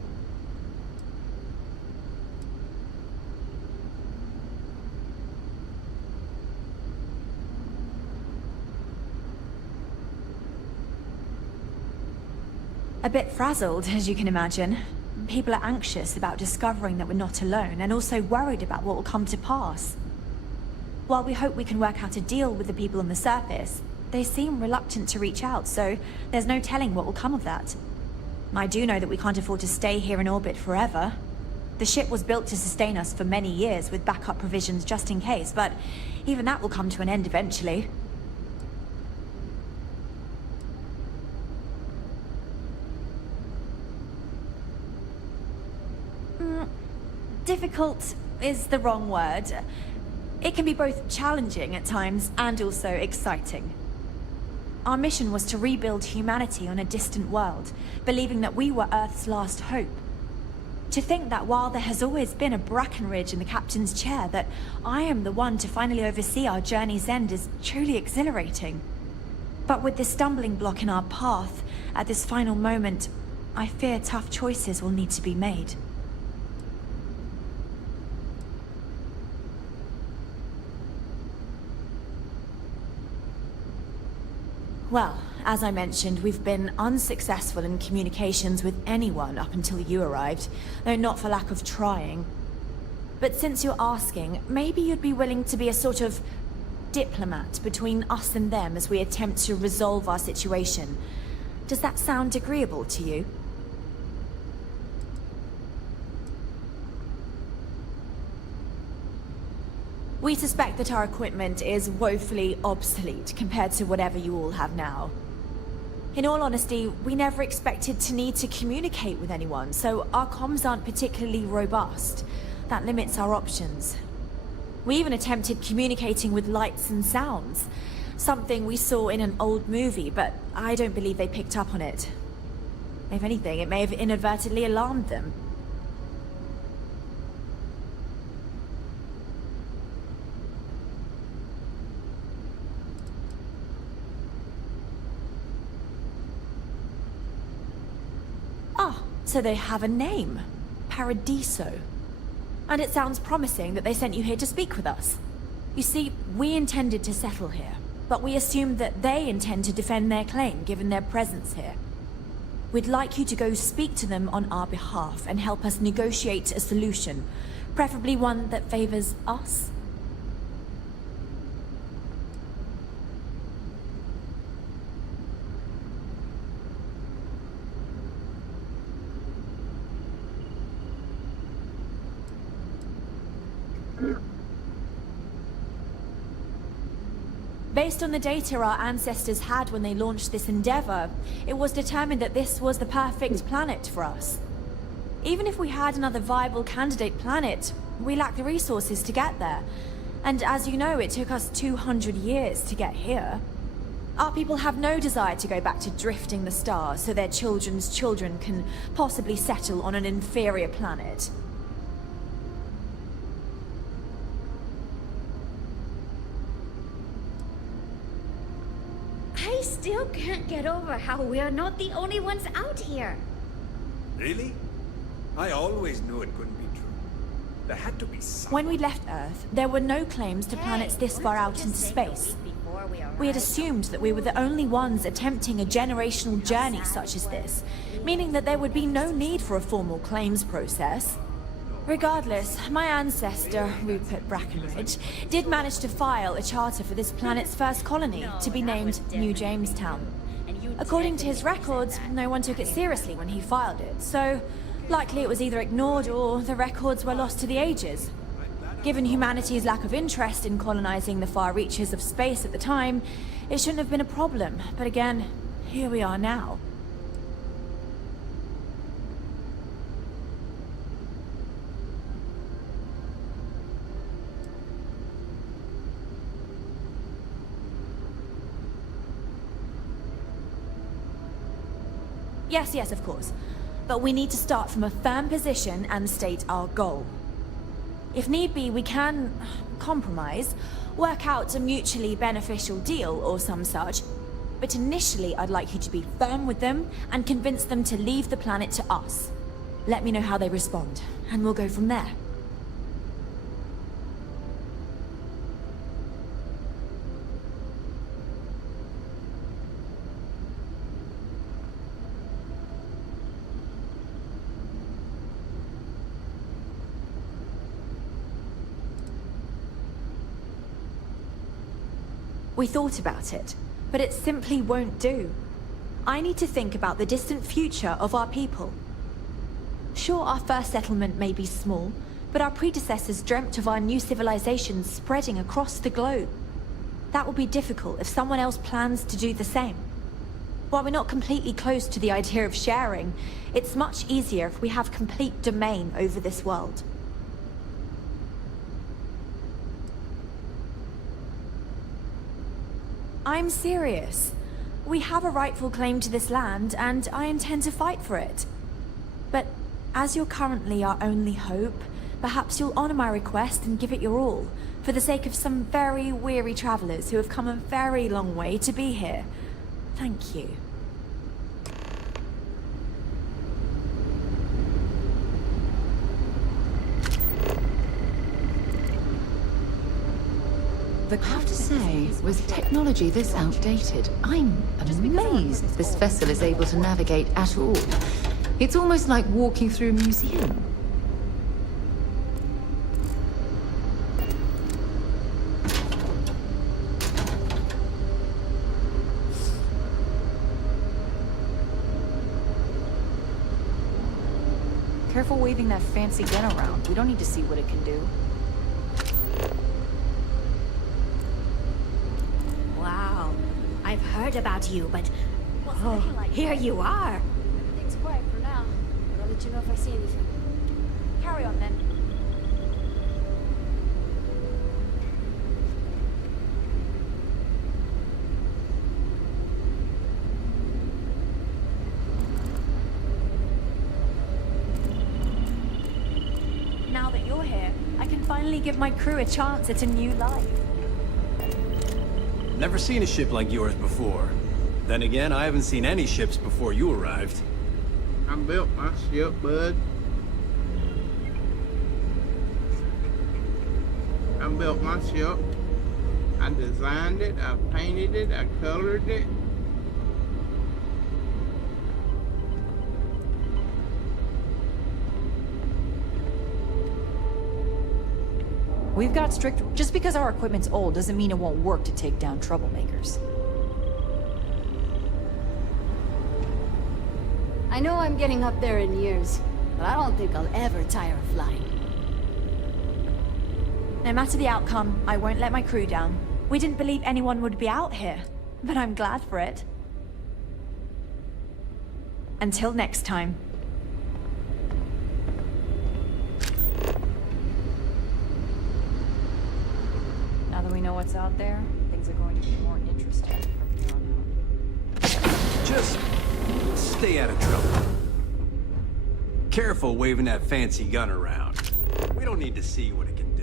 A bit frazzled, as you can imagine. People are anxious about discovering that we're not alone, and also worried about what will come to pass. While we hope we can work out a deal with the people on the surface, they seem reluctant to reach out, so there's no telling what will come of that. I do know that we can't afford to stay here in orbit forever. The ship was built to sustain us for many years with backup provisions just in case, but even that will come to an end eventually. Difficult is the wrong word. It can be both challenging at times and also exciting. Our mission was to rebuild humanity on a distant world, believing that we were Earth's last hope. To think that while there has always been a Brackenridge in the captain's chair, that I am the one to finally oversee our journey's end is truly exhilarating. But with this stumbling block in our path, at this final moment, I fear tough choices will need to be made. Well, as I mentioned, we've been unsuccessful in communications with anyone up until you arrived, though not for lack of trying. But since you're asking, maybe you'd be willing to be a sort of diplomat between us and them as we attempt to resolve our situation. Does that sound agreeable to you? We suspect that our equipment is woefully obsolete compared to whatever you all have now. In all honesty, we never expected to need to communicate with anyone, so our comms aren't particularly robust. That limits our options. We even attempted communicating with lights and sounds, something we saw in an old movie, but I don't believe they picked up on it. If anything, it may have inadvertently alarmed them. So they have a name. Paradiso. And it sounds promising that they sent you here to speak with us. You see, we intended to settle here, but we assumed that they intend to defend their claim given their presence here. We'd like you to go speak to them on our behalf and help us negotiate a solution, preferably one that favors us. Based on the data our ancestors had when they launched this endeavor, it was determined that this was the perfect planet for us. Even if we had another viable candidate planet, we lack the resources to get there. And as you know, it took us 200 years to get here. Our people have no desire to go back to drifting the stars so their children's children can possibly settle on an inferior planet. I still can't get over how we're not the only ones out here. Really? I always knew it couldn't be true. There had to be some. When we left Earth, there were no claims to planets this far out into space. We had assumed that we were the only ones attempting a generational journey such as this, meaning that there would be no need for a formal claims process. Regardless, my ancestor, Rupert Brackenridge, did manage to file a charter for this planet's first colony, to be named New Jamestown. According to his records, no one took it seriously when he filed it, so likely it was either ignored or the records were lost to the ages. Given humanity's lack of interest in colonizing the far reaches of space at the time, it shouldn't have been a problem, but again, here we are now. Yes, of course. But we need to start from a firm position and state our goal. If need be, we can compromise, work out a mutually beneficial deal or some such. But initially, I'd like you to be firm with them and convince them to leave the planet to us. Let me know how they respond, and we'll go from there. We thought about it, but it simply won't do. I need to think about the distant future of our people. Sure, our first settlement may be small, but our predecessors dreamt of our new civilizations spreading across the globe. That will be difficult if someone else plans to do the same. While we're not completely close to the idea of sharing, it's much easier if we have complete domain over this world. I'm serious. We have a rightful claim to this land, and I intend to fight for it. But as you're currently our only hope, perhaps you'll honor my request and give it your all, for the sake of some very weary travelers who have come a very long way to be here. Thank you. I have to say, with technology this outdated, I'm amazed this vessel is able to navigate at all. It's almost like walking through a museum. Careful waving that fancy gun around. We don't need to see what it can do. Wow. I've heard about you, but... Oh, here you are. Everything's quiet for now, but I'll let you know if I see anything. Carry on then. Now that you're here, I can finally give my crew a chance at a new life. Never seen a ship like yours before. Then again, I haven't seen any ships before you arrived. I built my ship, bud. I built my ship. I designed it, I painted it, I colored it. We've got strict... Just because our equipment's old doesn't mean it won't work to take down troublemakers. I know I'm getting up there in years, but I don't think I'll ever tire of flying. No matter the outcome, I won't let my crew down. We didn't believe anyone would be out here, but I'm glad for it. Until next time. Now that we know what's out there, things are going to be more interesting from here on out. Just stay out of trouble. Careful waving that fancy gun around. We don't need to see what it can do.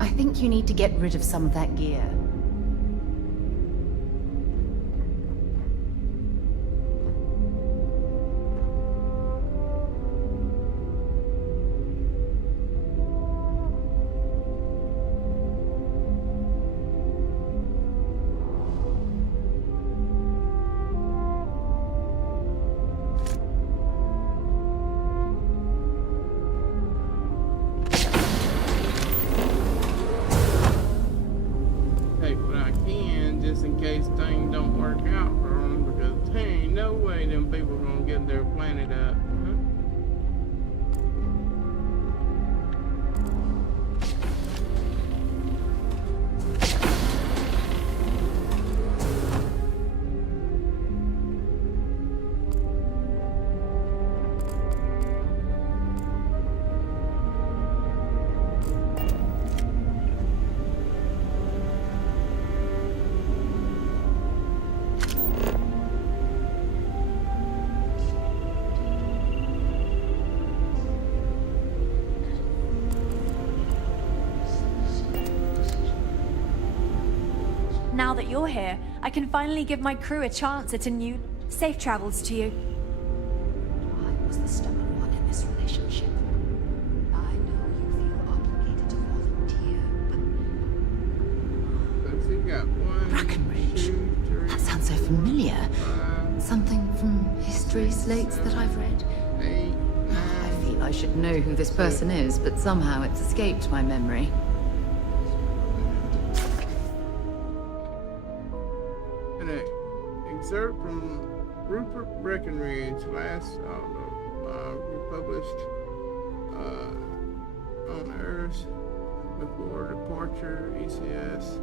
I think you need to get rid of some of that gear. that you're here, I can finally give my crew a chance at a new... Safe travels to you. I was the stubborn one in this relationship. I know you feel obligated to volunteer, but... Let's see, got 1, Breckenridge. 2, 3, That sounds so familiar. 5, Something from history slates that I've read. 8, 9. I feel I should know who this person is, but somehow it's escaped my memory. An excerpt from Rupert Breckenridge, last republished on Earth before departure, ECS.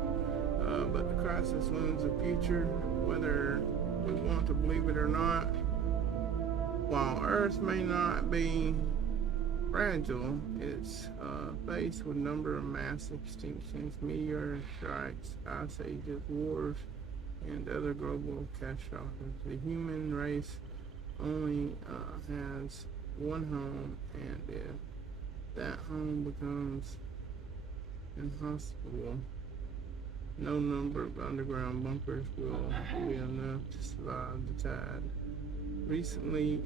But the crisis looms the future, whether we want to believe it or not. While Earth may not be fragile, it's faced with a number of mass extinctions, meteor strikes, ice ages, wars, and other global catastrophes. The human race only has one home, and if that home becomes inhospitable, no number of underground bunkers will be enough to survive the tide. Recently,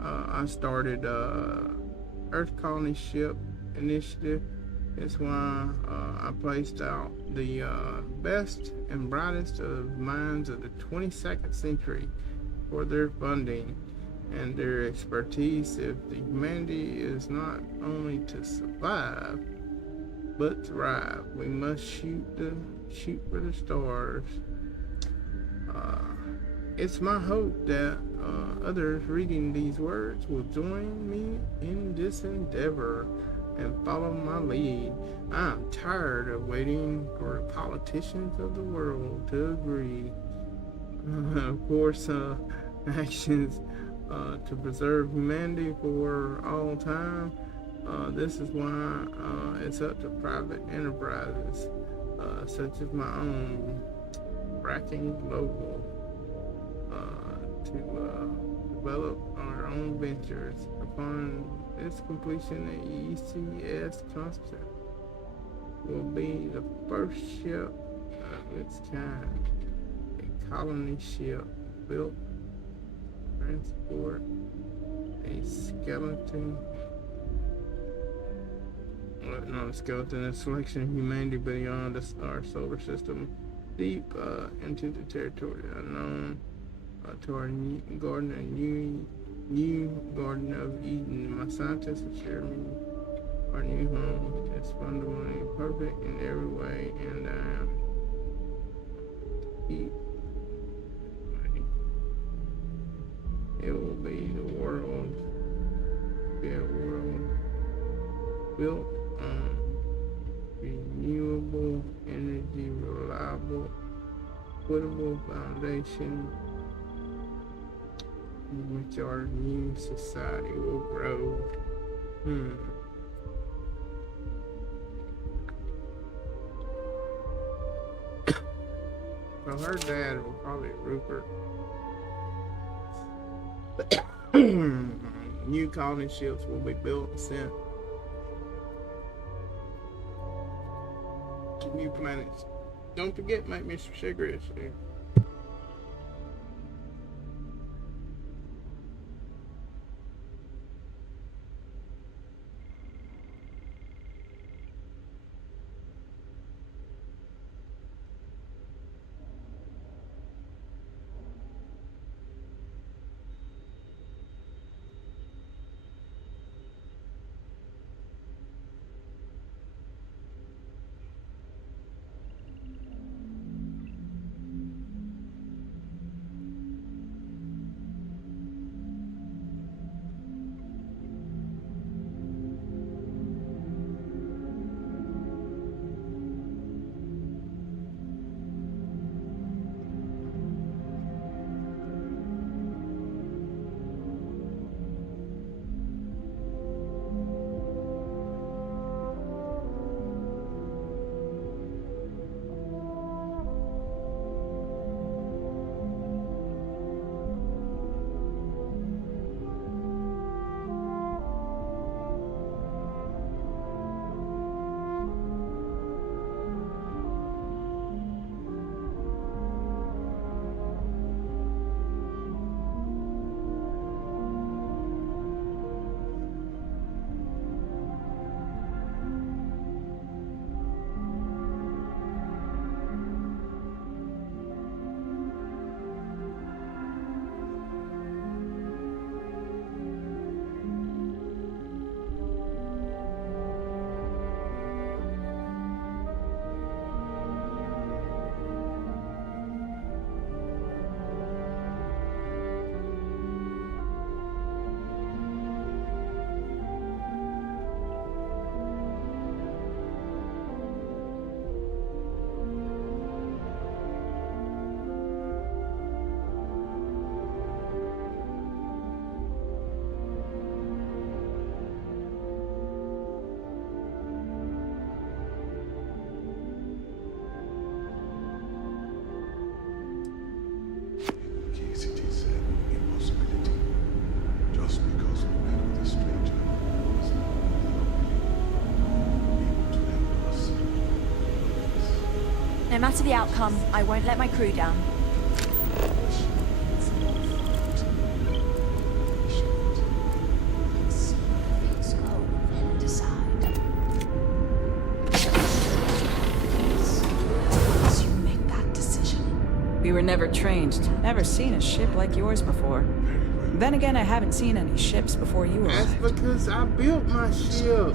I started Earth Colony Ship Initiative. It's why I placed out the best and brightest of minds of the 22nd century for their funding and their expertise. If the humanity is not only to survive, but thrive, we must shoot for the stars. It's my hope that others reading these words will join me in this endeavor and follow my lead. I'm tired of waiting for the politicians of the world to agree. Of course, actions to preserve humanity for all time. This is why it's up to private enterprises such as my own, Bracking Global, to develop our own ventures. Upon its completion, the ECS Constant will be the first ship of its kind, a colony ship built to transport a skeleton. Not a skeleton, a selection of humanity beyond our solar system, deep into the territory unknown, to our new Garden of Eden. My scientists assure me our new home is fundamentally perfect in every way, and I am it will be a world built on renewable energy, reliable, equitable foundation in which our new society will grow. So her dad will probably Rupert. New colony ships will be built and sent to new planets. Don't forget, make me some cigarettes. No matter the outcome, I won't let my crew down. We were never trained, never seen a ship like yours before. Then again, I haven't seen any ships before you That's arrived. because I built my ship.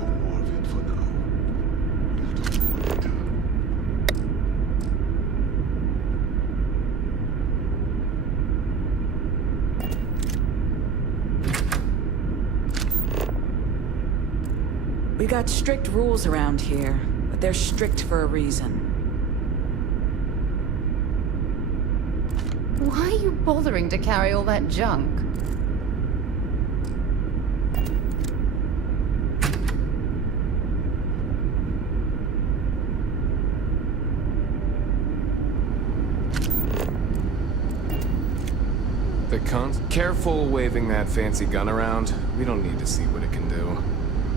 We got strict rules around here, but they're strict for a reason. Why are you bothering to carry all that junk? Careful waving that fancy gun around. We don't need to see what it can do.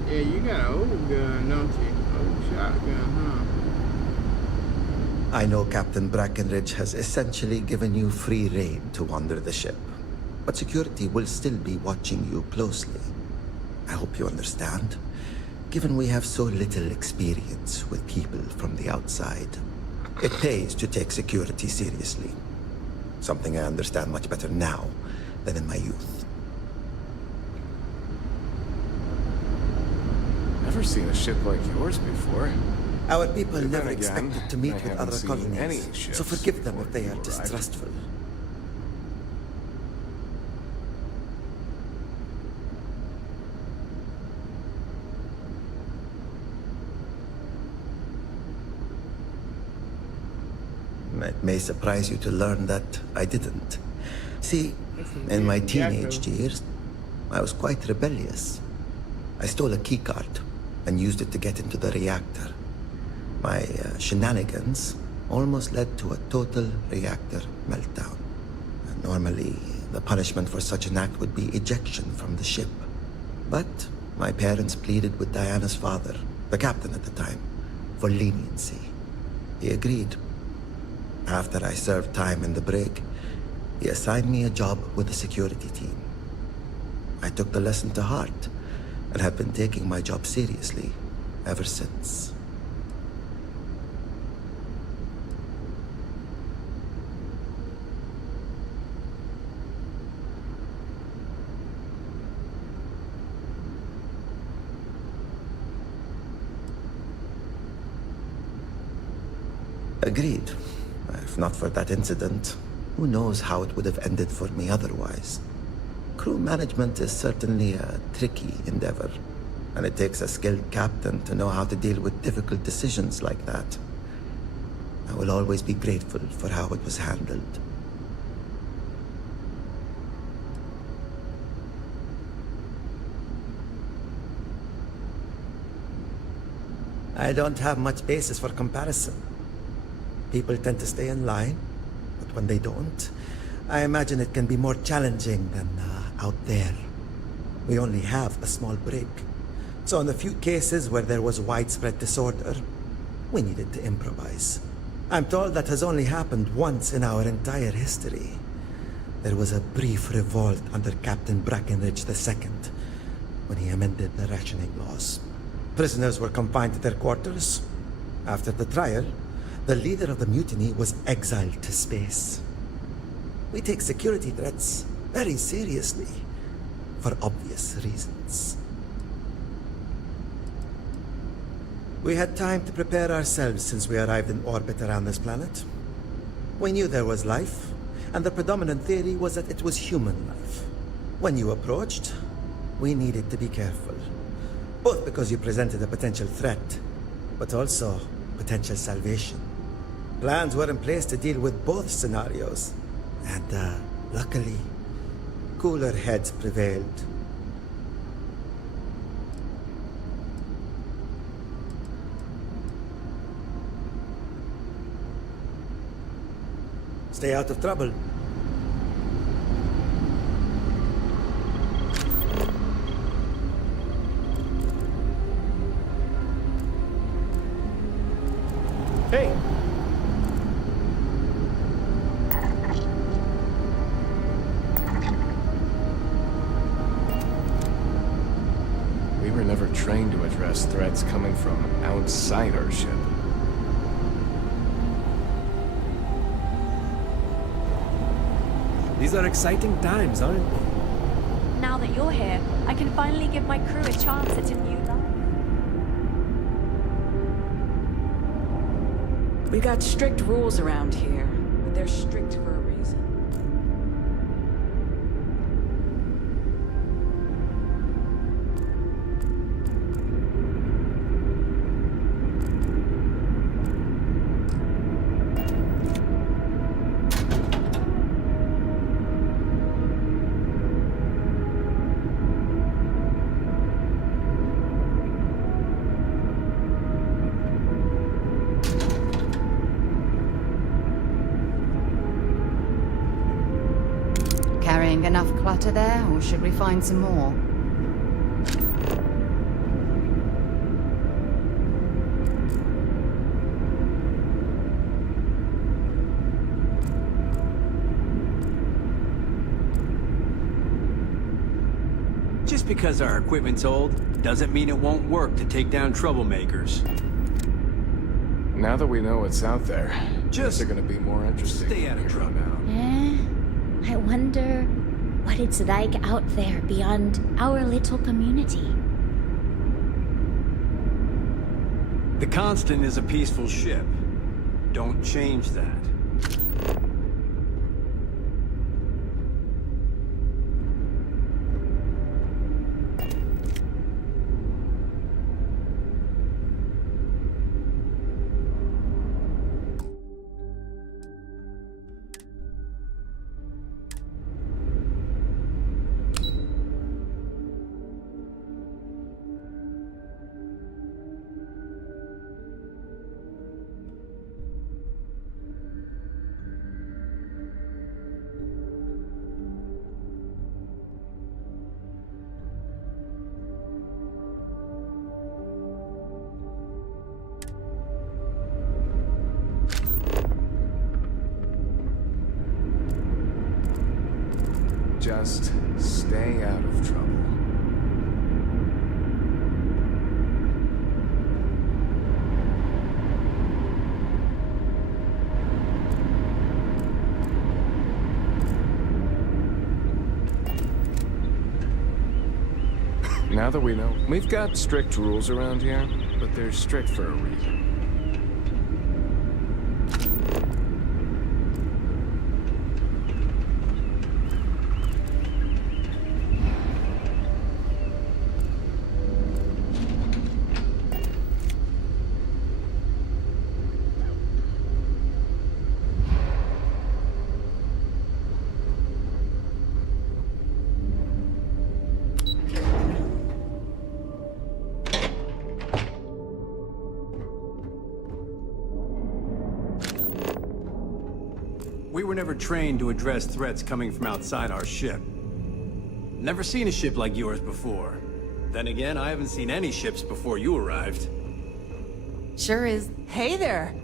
Yeah, you got an old gun, don't you? Old shotgun, huh? I know Captain Brackenridge has essentially given you free rein to wander the ship, but security will still be watching you closely. I hope you understand, given we have so little experience with people from the outside. It pays to take security seriously, something I understand much better now than in my youth. Never seen a ship like yours before. Our people Then never again, expected to meet I with haven't other seen colonies, any so ships forgive them if they before are you arrived. distrustful. It may surprise you to learn that I didn't. See, in my teenage years, I was quite rebellious. I stole a keycard and used it to get into the reactor. My shenanigans almost led to a total reactor meltdown. Normally, the punishment for such an act would be ejection from the ship. But my parents pleaded with Diana's father, the captain at the time, for leniency. He agreed. After I served time in the brig, he assigned me a job with the security team. I took the lesson to heart and have been taking my job seriously ever since. Agreed. If not for that incident, who knows how it would have ended for me otherwise. Crew management is certainly a tricky endeavor, and it takes a skilled captain to know how to deal with difficult decisions like that. I will always be grateful for how it was handled. I don't have much basis for comparison. People tend to stay in line, but when they don't, I imagine it can be more challenging than out there. We only have a small break. So in the few cases where there was widespread disorder, we needed to improvise. I'm told that has only happened once in our entire history. There was a brief revolt under Captain Brackenridge II, when he amended the rationing laws. Prisoners were confined to their quarters. After the trial, the leader of the mutiny was exiled to space. We take security threats very seriously, for obvious reasons. We had time to prepare ourselves since we arrived in orbit around this planet. We knew there was life, and the predominant theory was that it was human life. When you approached, we needed to be careful. Both because you presented a potential threat, but also potential salvation. Plans were in place to deal with both scenarios, and luckily, cooler heads prevailed. Stay out of trouble. Hey! never trained to address threats coming from outside our ship. These are exciting times, aren't they? Now that you're here, I can finally give my crew a chance at a new life. We got strict rules around here, but they're strict for a reason. Carrying enough clutter there, or should we find some more? Just because our equipment's old, doesn't mean it won't work to take down troublemakers. Now that we know what's out there, Just they're gonna be more interesting. stay out of trouble. I wonder what it's like out there beyond our little community. The Constant is a peaceful ship. Don't change that. Just stay out of trouble. Now that we know, we've got strict rules around here, but they're strict for a reason. We were never trained to address threats coming from outside our ship. Never seen a ship like yours before. Then again, I haven't seen any ships before you arrived. Sure is. Hey there!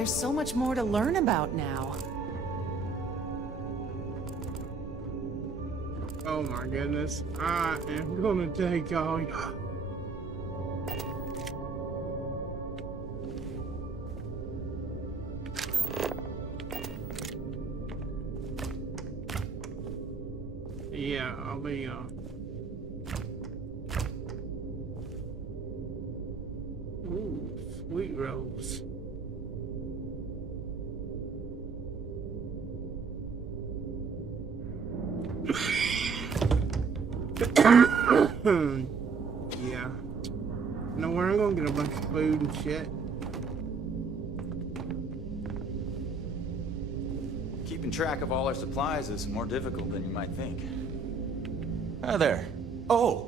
There's so much more to learn about now. Oh my goodness. I am gonna take all Yeah, I'll be Ooh, sweet rolls. Yeah. No, where I'm gonna get a bunch of food and shit. Keeping track of all our supplies is more difficult than you might think. Hi there. Oh!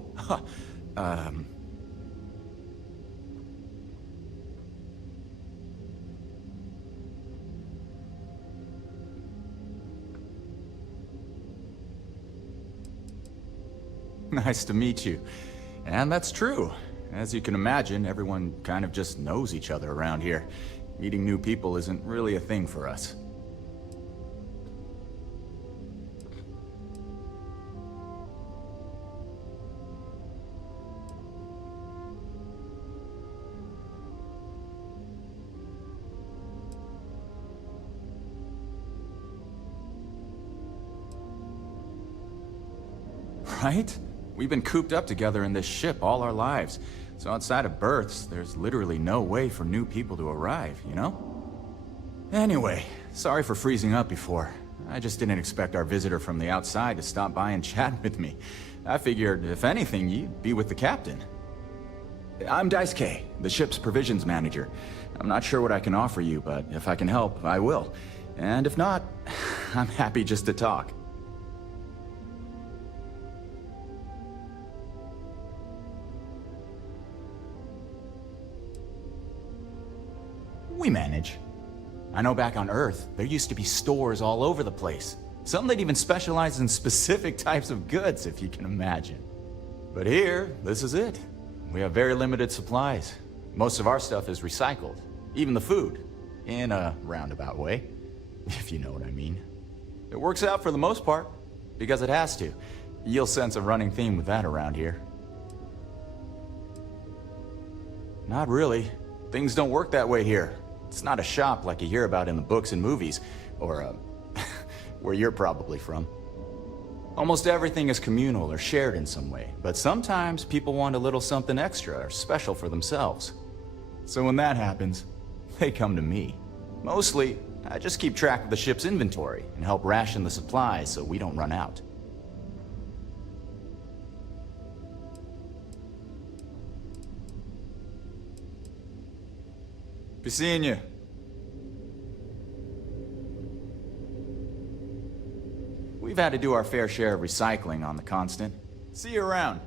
Nice to meet you. And that's true. As you can imagine, everyone kind of just knows each other around here. Meeting new people isn't really a thing for us. Right? We've been cooped up together in this ship all our lives. So outside of births, there's literally no way for new people to arrive, you know? Anyway, sorry for freezing up before. I just didn't expect our visitor from the outside to stop by and chat with me. I figured, if anything, you'd be with the captain. I'm Daisuke, the ship's provisions manager. I'm not sure what I can offer you, but if I can help, I will. And if not, I'm happy just to talk. We manage. I know back on Earth, there used to be stores all over the place. Some that even specialize in specific types of goods, if you can imagine. But here, this is it. We have very limited supplies. Most of our stuff is recycled. Even the food. In a roundabout way, if you know what I mean. It works out for the most part, because it has to. You'll sense a running theme with that around here. Not really. Things don't work that way here. It's not a shop like you hear about in the books and movies, or, where you're probably from. Almost everything is communal or shared in some way, but sometimes people want a little something extra or special for themselves. So when that happens, they come to me. Mostly, I just keep track of the ship's inventory and help ration the supplies so we don't run out. Be seeing you. We've had to do our fair share of recycling on the constant. See you around.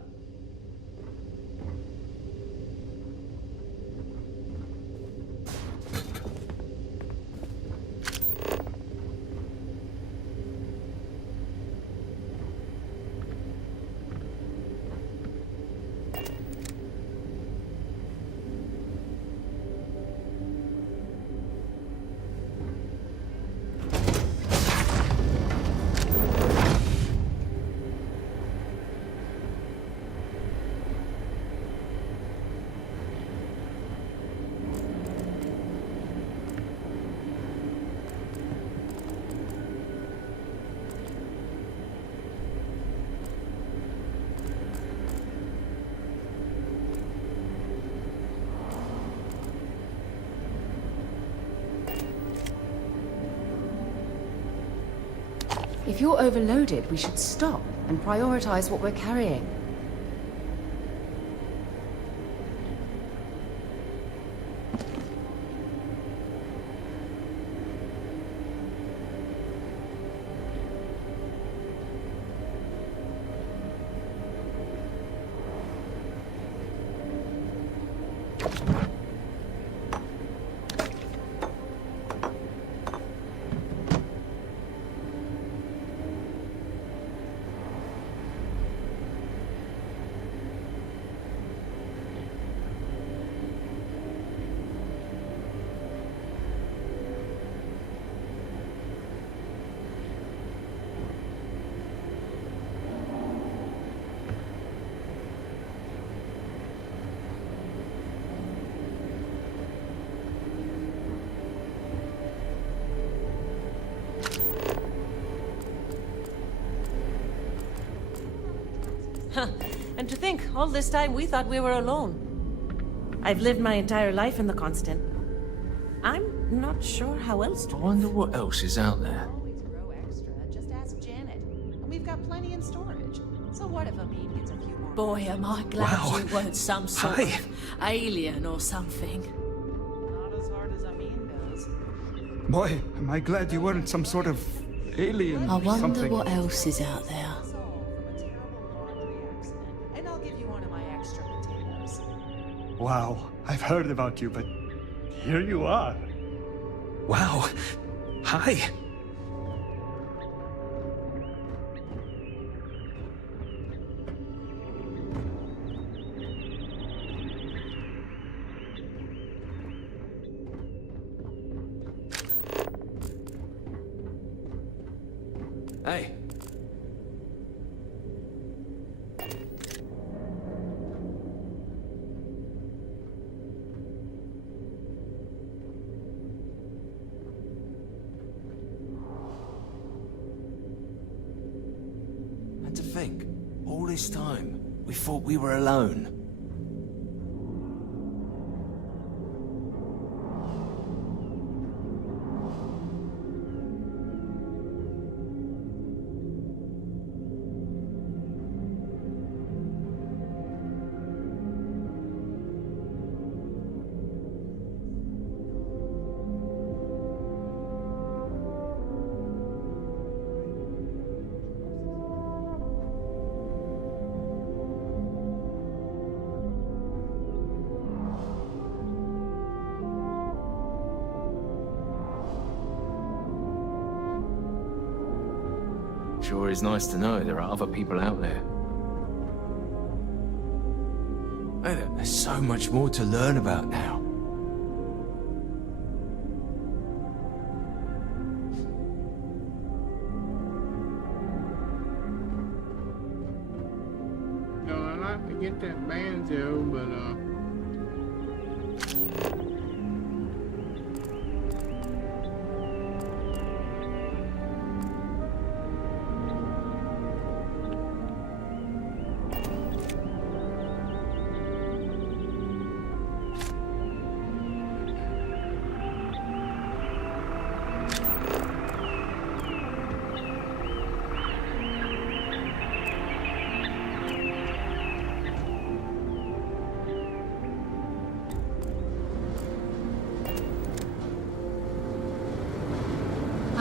If you're overloaded, we should stop and prioritize what we're carrying. And to think, all this time we thought we were alone. I've lived my entire life in the Constant. I'm not sure how else to. I wonder what else is out there. Just ask Janet. And we've got plenty in storage. So what if Amin gets a few more? Boy, am I glad you weren't some sort Hi. of alien or something. Not as hard as Amin does. Boy, am I glad you weren't some sort of alien I or wonder something. what else is out there. And I'll give you one of my extra potatoes. Wow, I've heard about you, but here you are. Wow. Hi. Hey. And to think, all this time, we thought we were alone. Sure is nice to know there are other people out there. Hey, there's so much more to learn about now. So I like to get that banjo, but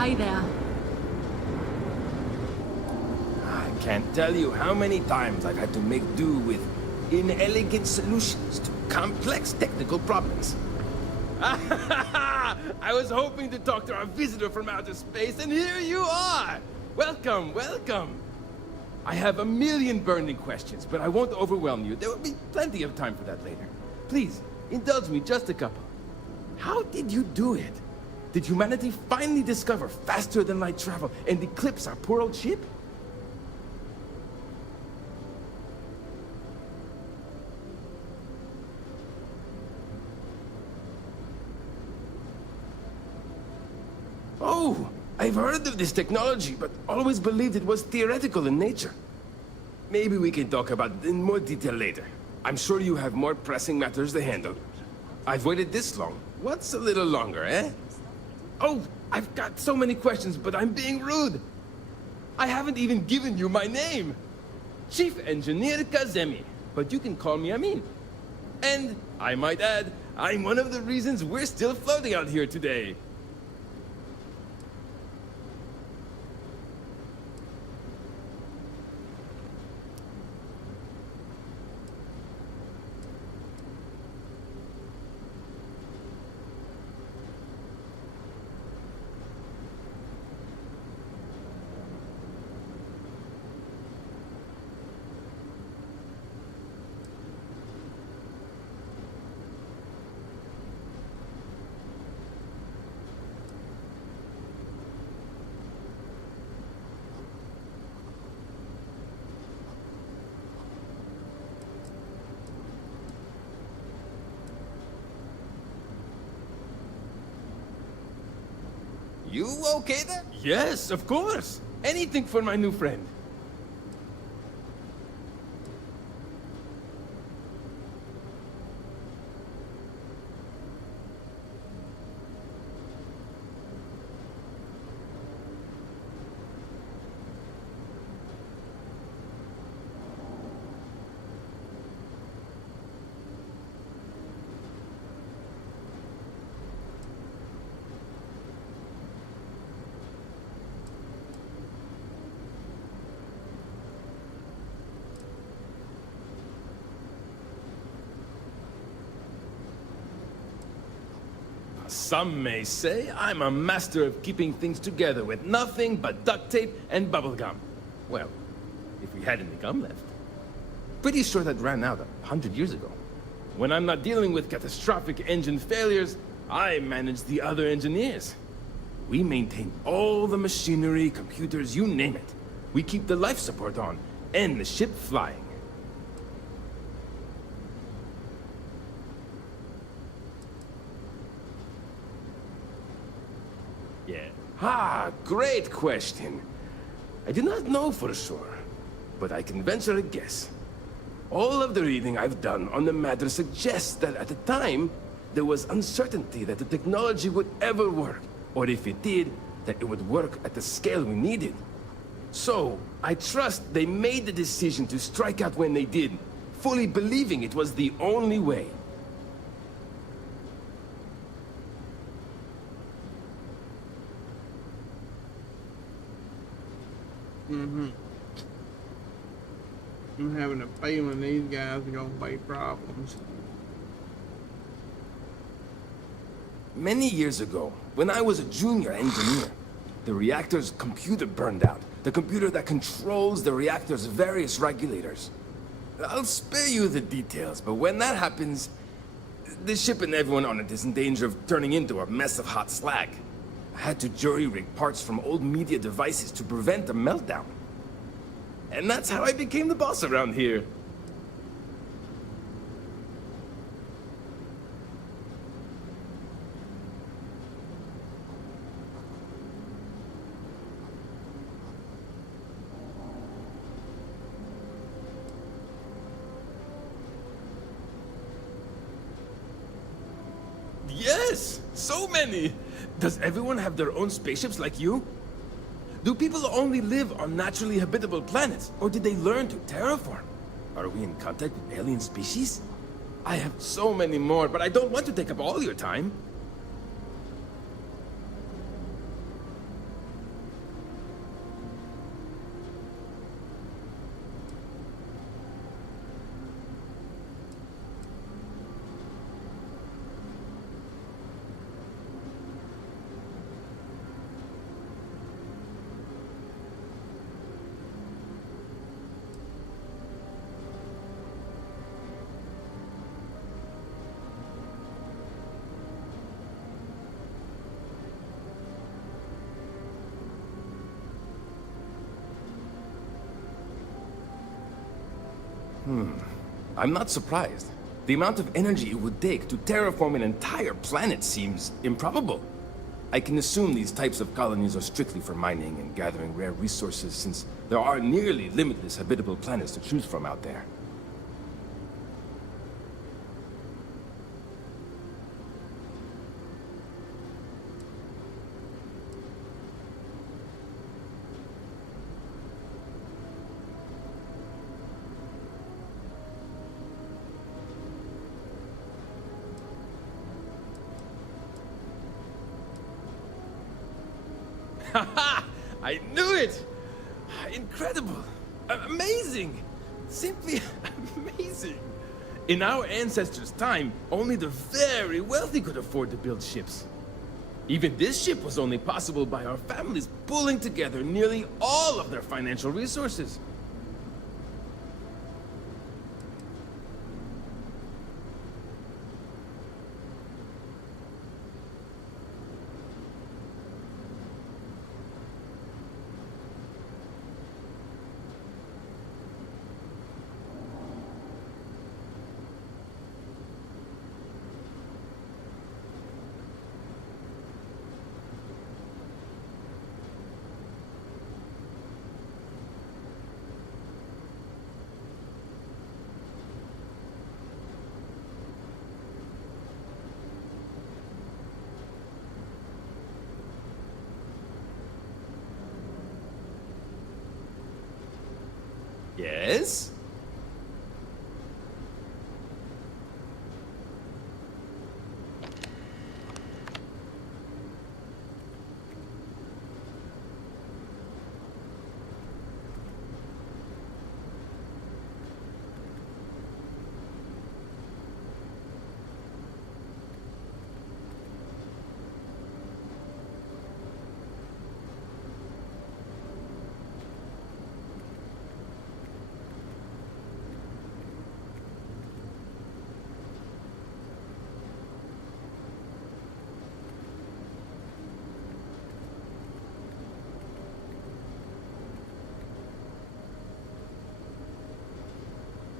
Hi there. I can't tell you how many times I've had to make do with inelegant solutions to complex technical problems. I was hoping to talk to our visitor from outer space, and here you are! Welcome, welcome! I have a million burning questions, but I won't overwhelm you. There will be plenty of time for that later. Please, indulge me just a couple. How did you do it? Did humanity finally discover faster-than-light travel and eclipse our poor old ship? Oh, I've heard of this technology, but always believed it was theoretical in nature. Maybe we can talk about it in more detail later. I'm sure you have more pressing matters to handle. I've waited this long. What's a little longer, eh? Oh, I've got so many questions, but I'm being rude. I haven't even given you my name. Chief Engineer Kazemi, but you can call me Amin. And, I might add, I'm one of the reasons we're still floating out here today. You okay there? Yes, of course. Anything for my new friend. Some may say I'm a master of keeping things together with nothing but duct tape and bubblegum. Well, if we had any gum left. Pretty sure that ran out 100 years ago. When I'm not dealing with catastrophic engine failures, I manage the other engineers. We maintain all the machinery, computers, you name it. We keep the life support on, and the ship flying. Yeah. Ah, great question. I do not know for sure, but I can venture a guess. All of the reading I've done on the matter suggests that at the time, there was uncertainty that the technology would ever work, or if it did, that it would work at the scale we needed. So, I trust they made the decision to strike out when they did, fully believing it was the only way. I'm having a feeling these guys are gonna be problems. Many years ago, when I was a junior engineer, the reactor's computer burned out. The computer that controls the reactor's various regulators. I'll spare you the details, but when that happens, the ship and everyone on it is in danger of turning into a mess of hot slag. I had to jury-rig parts from old media devices to prevent a meltdown. And that's how I became the boss around here. Yes! So many! Does everyone have their own spaceships like you? Do people only live on naturally habitable planets, or did they learn to terraform? Are we in contact with alien species? I have so many more, but I don't want to take up all your time. I'm not surprised. The amount of energy it would take to terraform an entire planet seems improbable. I can assume these types of colonies are strictly for mining and gathering rare resources, since there are nearly limitless habitable planets to choose from out there. Haha! I knew it! Incredible! Amazing! Simply amazing! In our ancestors' time, only the very wealthy could afford to build ships. Even this ship was only possible by our families pulling together nearly all of their financial resources. Yes?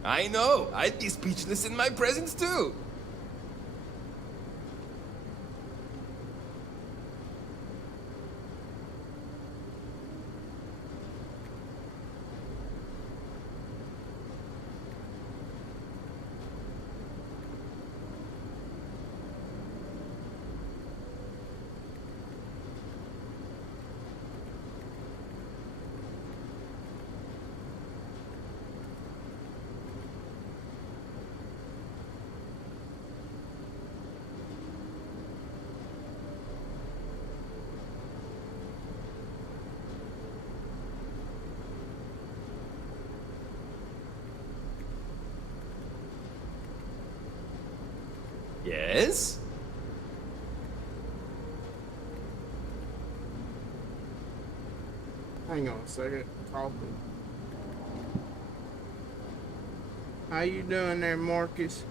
I know. I'd be speechless in my presence too. Yes? Hang on a second. Talking. How you doing there, Marcus?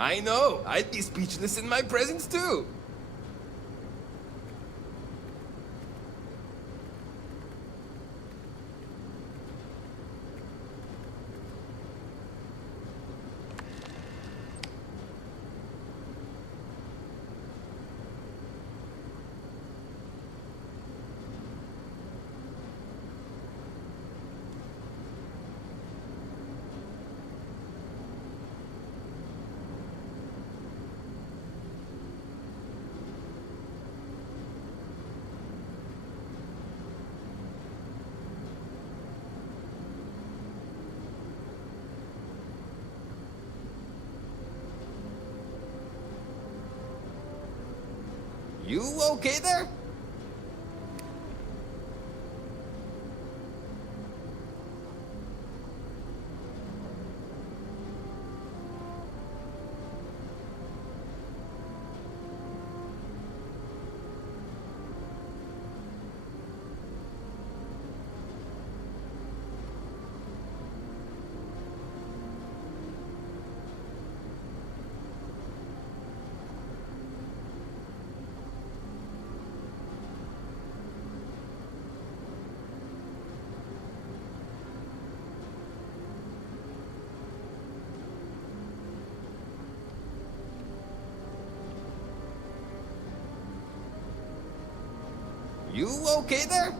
I know. I'd be speechless in my presence too. You okay there? You okay there?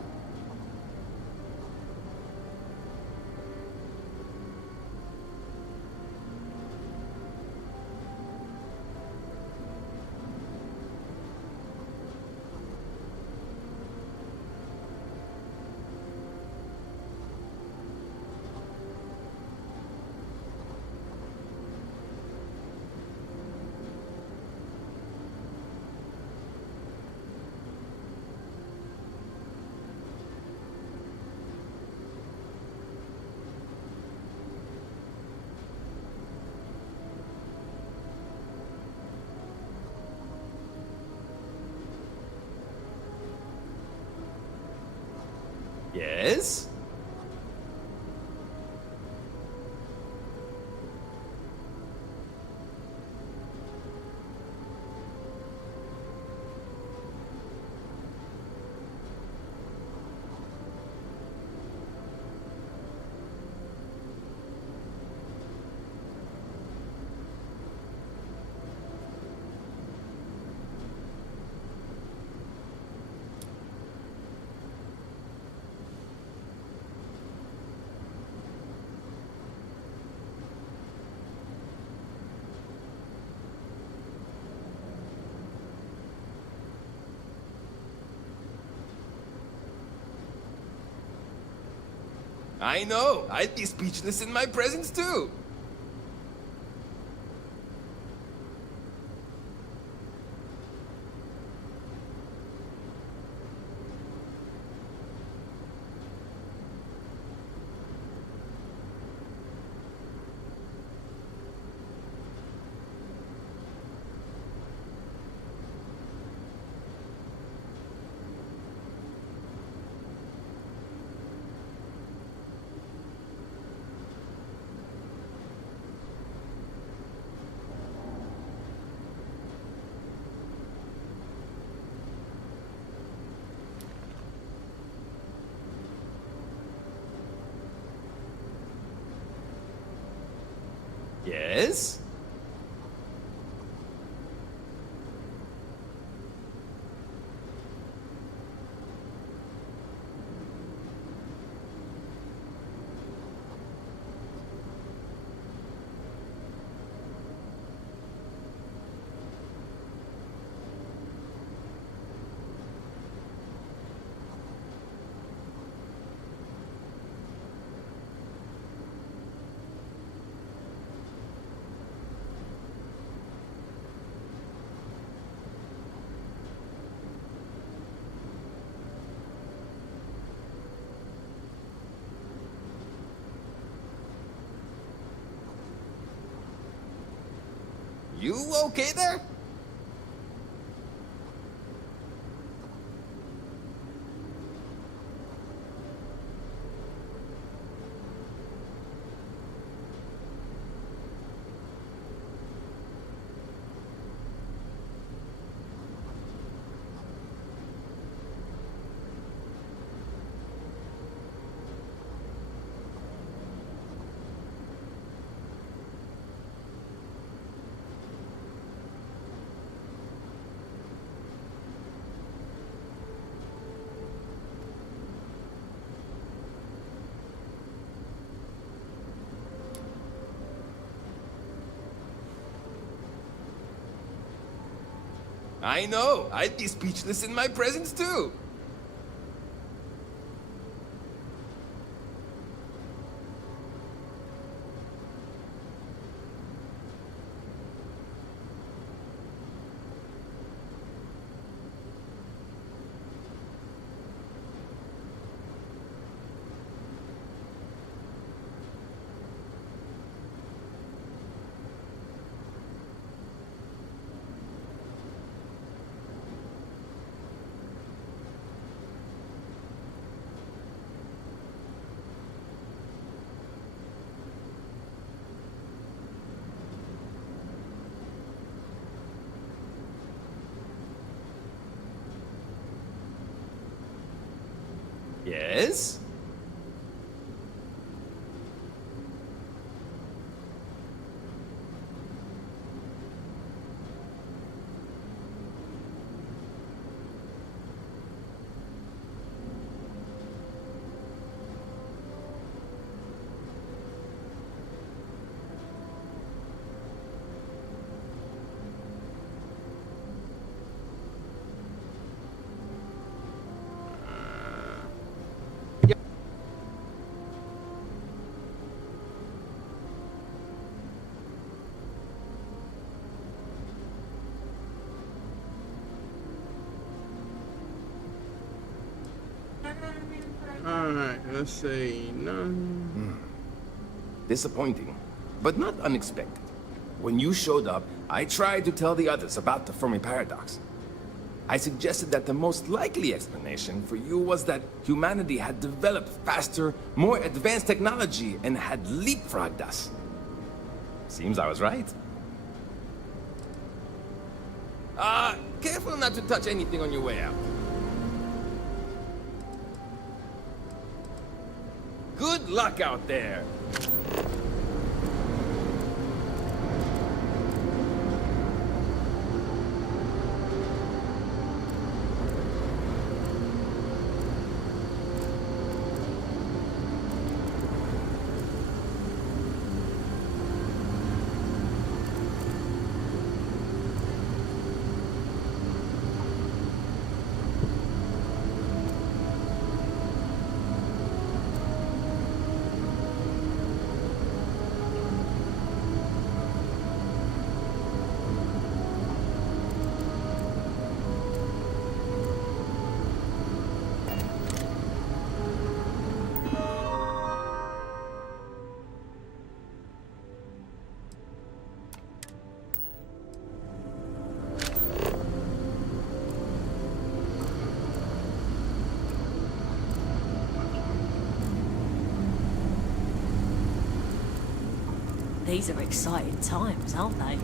Yes? I know. I'd be speechless in my presence too. Yes? You okay there? I know. I'd be speechless in my presence too. Yes? Alright, let's say none. Disappointing, but not unexpected. When you showed up, I tried to tell the others about the Fermi paradox. I suggested that the most likely explanation for you was that humanity had developed faster, more advanced technology and had leapfrogged us. Seems I was right. Careful not to touch anything on your way out. Good luck out there. These are exciting times, aren't they?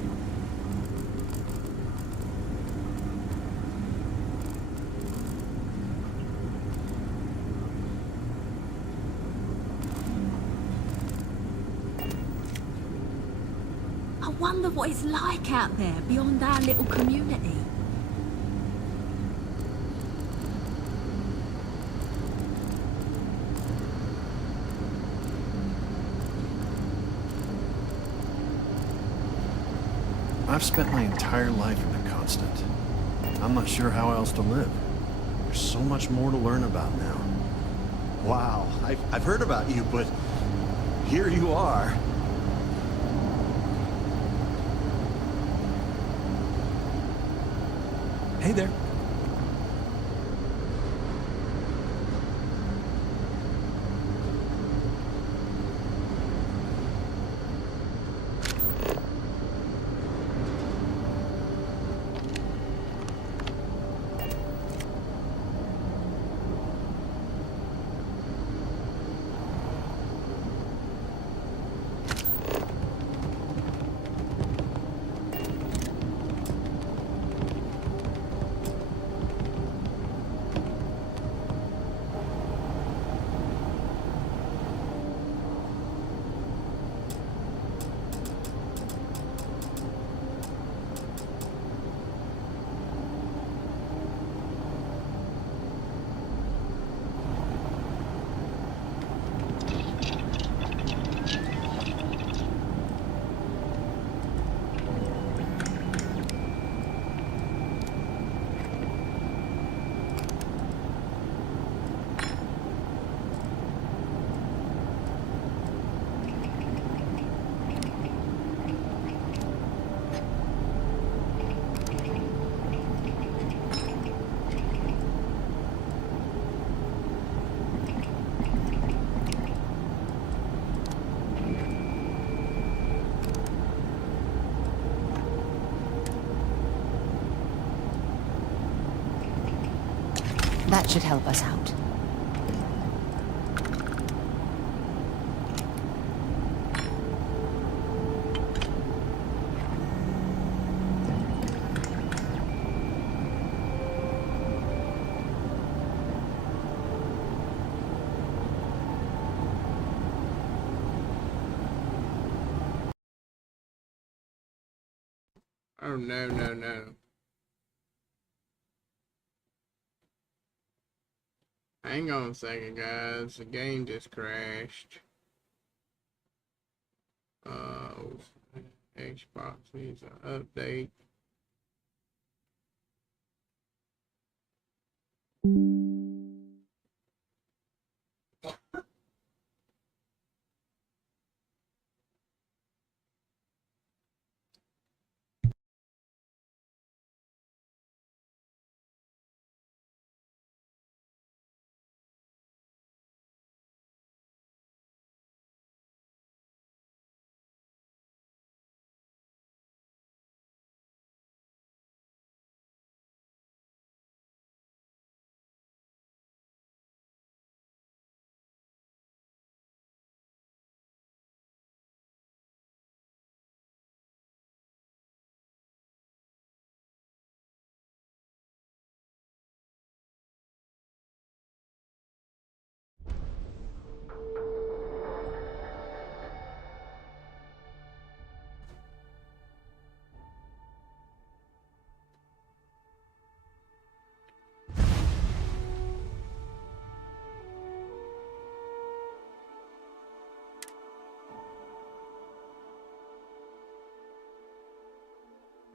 wonder what it's like out there beyond our little community. I've spent my entire life in the Constant. I'm not sure how else to live. There's so much more to learn about now. Wow, I've heard about you, but here you are. Hey there. That should help us out. Oh, no, no, no. Hang on a second, guys. The game just crashed. Xbox needs an update.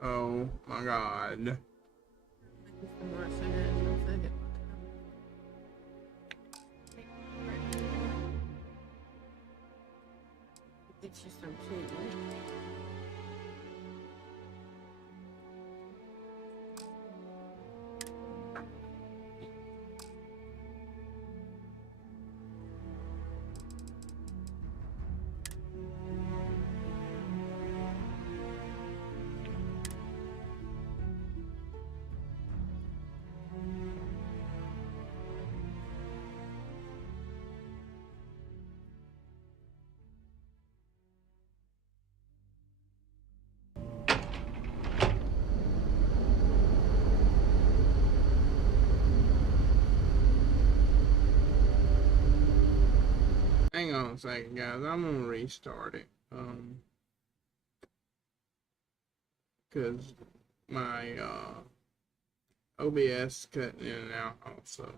Oh my god. It's just so cute. Hang on a second, guys. I'm gonna restart it. because my OBS cutting in and out also.